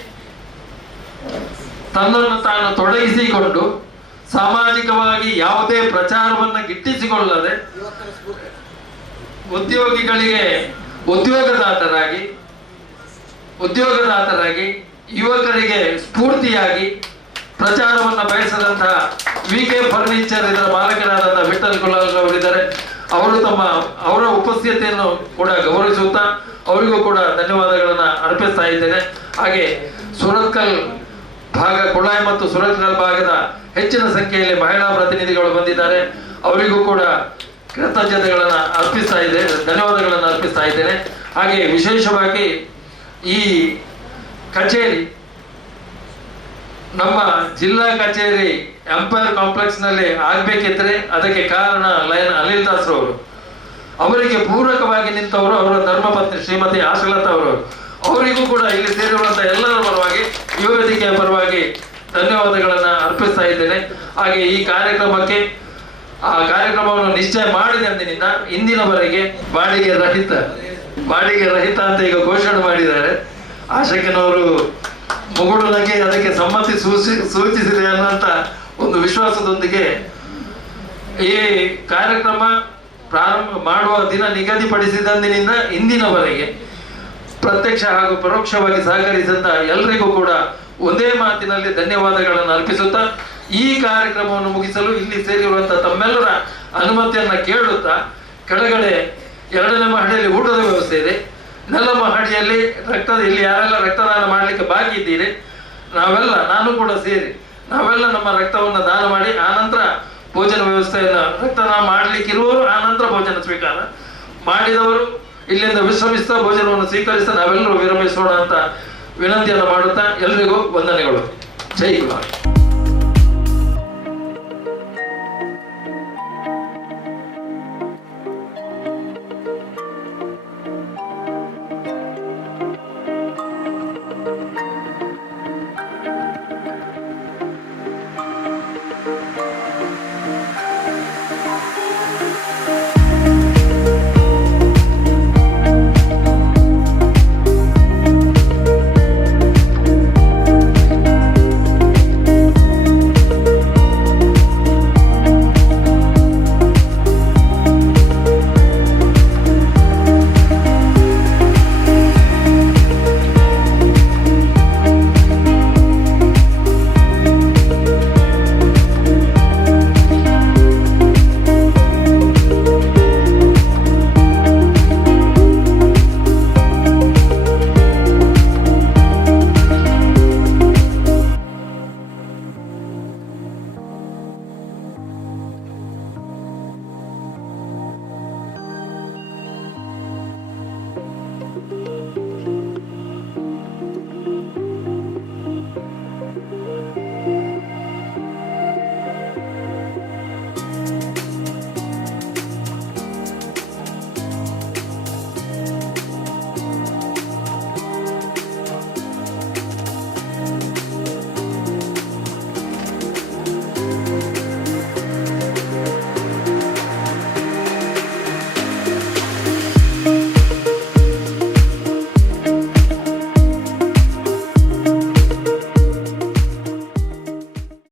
ತನ್ನನ್ನು ತಾನು ತೊಡಗಿಸಿಕೊಂಡು ಸಾಮಾಜಿಕವಾಗಿ ಯಾವುದೇ ಪ್ರಚಾರವನ್ನು ಗಿಟ್ಟಿಸಿಕೊಳ್ಳದೆ ಉದ್ಯೋಗಿಗಳಿಗೆ ಉದ್ಯೋಗದಾತರಾಗಿ ಯುವಕರಿಗೆ ಸ್ಫೂರ್ತಿಯಾಗಿ ಪ್ರಚಾರವನ್ನು ಬಯಸದಂತಹ ವಿಕೆ ಫರ್ನಿಚರ್ ಇದರ ಮಾಲಕರಾದಂತಹ ವಿಠಲ್ ಕುಲಾಲ್ ಅವರಿದ್ದಾರೆ. ಅವರ ಉಪಸ್ಥಿತಿಯನ್ನು ಕೂಡ ಗೌರವಿಸುತ್ತಾ ಅವರಿಗೂ ಕೂಡ ಧನ್ಯವಾದಗಳನ್ನು ಅರ್ಪಿಸ್ತಾ ಇದ್ದೇನೆ. ಹಾಗೆ ಸುರತ್ಕಲ್ ಭಾಗ ಕುಳಾಯಿ ಮತ್ತು ಸುರತ್ಕಲ್ ಭಾಗದ ಹೆಚ್ಚಿನ ಸಂಖ್ಯೆಯಲ್ಲಿ ಮಹಿಳಾ ಪ್ರತಿನಿಧಿಗಳು ಬಂದಿದ್ದಾರೆ. ಅವರಿಗೂ ಕೂಡ ಕೃತಜ್ಞತೆಗಳನ್ನು ಅರ್ಪಿಸ್ತಾ ಇದ್ದೇನೆ, ಧನ್ಯವಾದಗಳನ್ನು ಅರ್ಪಿಸ್ತಾ ಇದ್ದೇನೆ. ಹಾಗೆ ವಿಶೇಷವಾಗಿ ಈ ಕಚೇರಿ ನಮ್ಮ ಜಿಲ್ಲಾ ಕಚೇರಿ ಎಂಪೈರ್ ಕಾಂಪ್ಲೆಕ್ಸ್ ನಲ್ಲಿ ಆಗ್ಬೇಕಿದ್ರೆ ಅದಕ್ಕೆ ಕಾರಣ ಅನಿಲ್ ದಾಸ್ರವರು. ಅವರಿಗೆ ಪೂರಕವಾಗಿ ನಿಂತವರು ಅವರ ಧರ್ಮಪತ್ನಿ ಶ್ರೀಮತಿ ಆಶಲತಾ ಅವರು. ಅವರಿಗೂ ಕೂಡ ಇಲ್ಲಿ ಸೇರಿರುವಂತಹ ಎಲ್ಲರ ಪರವಾಗಿ ಯುವ ವೇದಿಕೆಯ ಪರವಾಗಿ ಧನ್ಯವಾದಗಳನ್ನು ಅರ್ಪಿಸ್ತಾ ಇದ್ದೇನೆ. ಹಾಗೆ ಈ ಕಾರ್ಯಕ್ರಮವನ್ನು ನಿಶ್ಚಯ ಮಾಡಿದ ಅಂದಿನಿಂದ ಇಂದಿನವರೆಗೆ ಬಾಡಿಗೆ ರಹಿತ ಅಂತ ಈಗ ಘೋಷಣೆ ಮಾಡಿದ್ದಾರೆ. ಆಶಕನವರು ಮುಗುಳುನಗೆ ಅದಕ್ಕೆ ಸಮ್ಮತಿ ಸೂಚಿಸಿದೆ ಅನ್ನುವಂತ ಒಂದು ವಿಶ್ವಾಸದೊಂದಿಗೆ ಈ ಕಾರ್ಯಕ್ರಮ ಪ್ರಾರಂಭ ಮಾಡುವ ದಿನ ನಿಗದಿಪಡಿಸಿದಂದಿನಿಂದ ಇಂದಿನವರೆಗೆ ಪ್ರತ್ಯಕ್ಷ ಹಾಗೂ ಪರೋಕ್ಷವಾಗಿ ಸಹಕರಿಸಿದ ಎಲ್ಲರಿಗೂ ಕೂಡ ಒಂದೇ ಮಾತಿನಲ್ಲಿ ಧನ್ಯವಾದಗಳನ್ನು ಅರ್ಪಿಸುತ್ತಾ ಈ ಕಾರ್ಯಕ್ರಮವನ್ನು ಮುಗಿಸಲು ಇಲ್ಲಿ ಸೇರಿರುವಂತಹ ತಮ್ಮೆಲ್ಲರ ಅನುಮತಿಯನ್ನ ಕೇಳುತ್ತಾ ಕೆಳಗಡೆ 2ನೇ ಮಹಡಿಯಲ್ಲಿ ಊಟದ ವ್ಯವಸ್ಥೆ ಇದೆ. ನೆಲ ಮಹಡಿಯಲ್ಲಿ ಇಲ್ಲಿ ಯಾರೆಲ್ಲ ರಕ್ತದಾನ ಮಾಡಲಿಕ್ಕೆ ಬಾಕಿ ಇದ್ದೀರಿ ನಾನು ಕೂಡ ಸೇರಿ ನಾವೆಲ್ಲ ನಮ್ಮ ರಕ್ತವನ್ನು ದಾನ ಮಾಡಿ ಆನಂತರ ಭೋಜನ ವ್ಯವಸ್ಥೆಯನ್ನು ರಕ್ತದಾನ ಮಾಡಲಿಕ್ಕಿರುವವರು ಆನಂತರ ಭೋಜನ ಸ್ವೀಕಾರ ಮಾಡಿದವರು ಇಲ್ಲಿಂದ ವಿಶ್ರಮಿಸ್ತಾ ಭೋಜನವನ್ನು ಸ್ವೀಕರಿಸ್ತಾ ನಾವೆಲ್ಲರೂ ವಿರಮಿಸೋಣ ಅಂತ ವಿನಂತಿಯನ್ನು ಮಾಡುತ್ತಾ ಎಲ್ರಿಗೂ ವಂದನೆಗಳು. ಜೈ ಕುಲಾಲ್.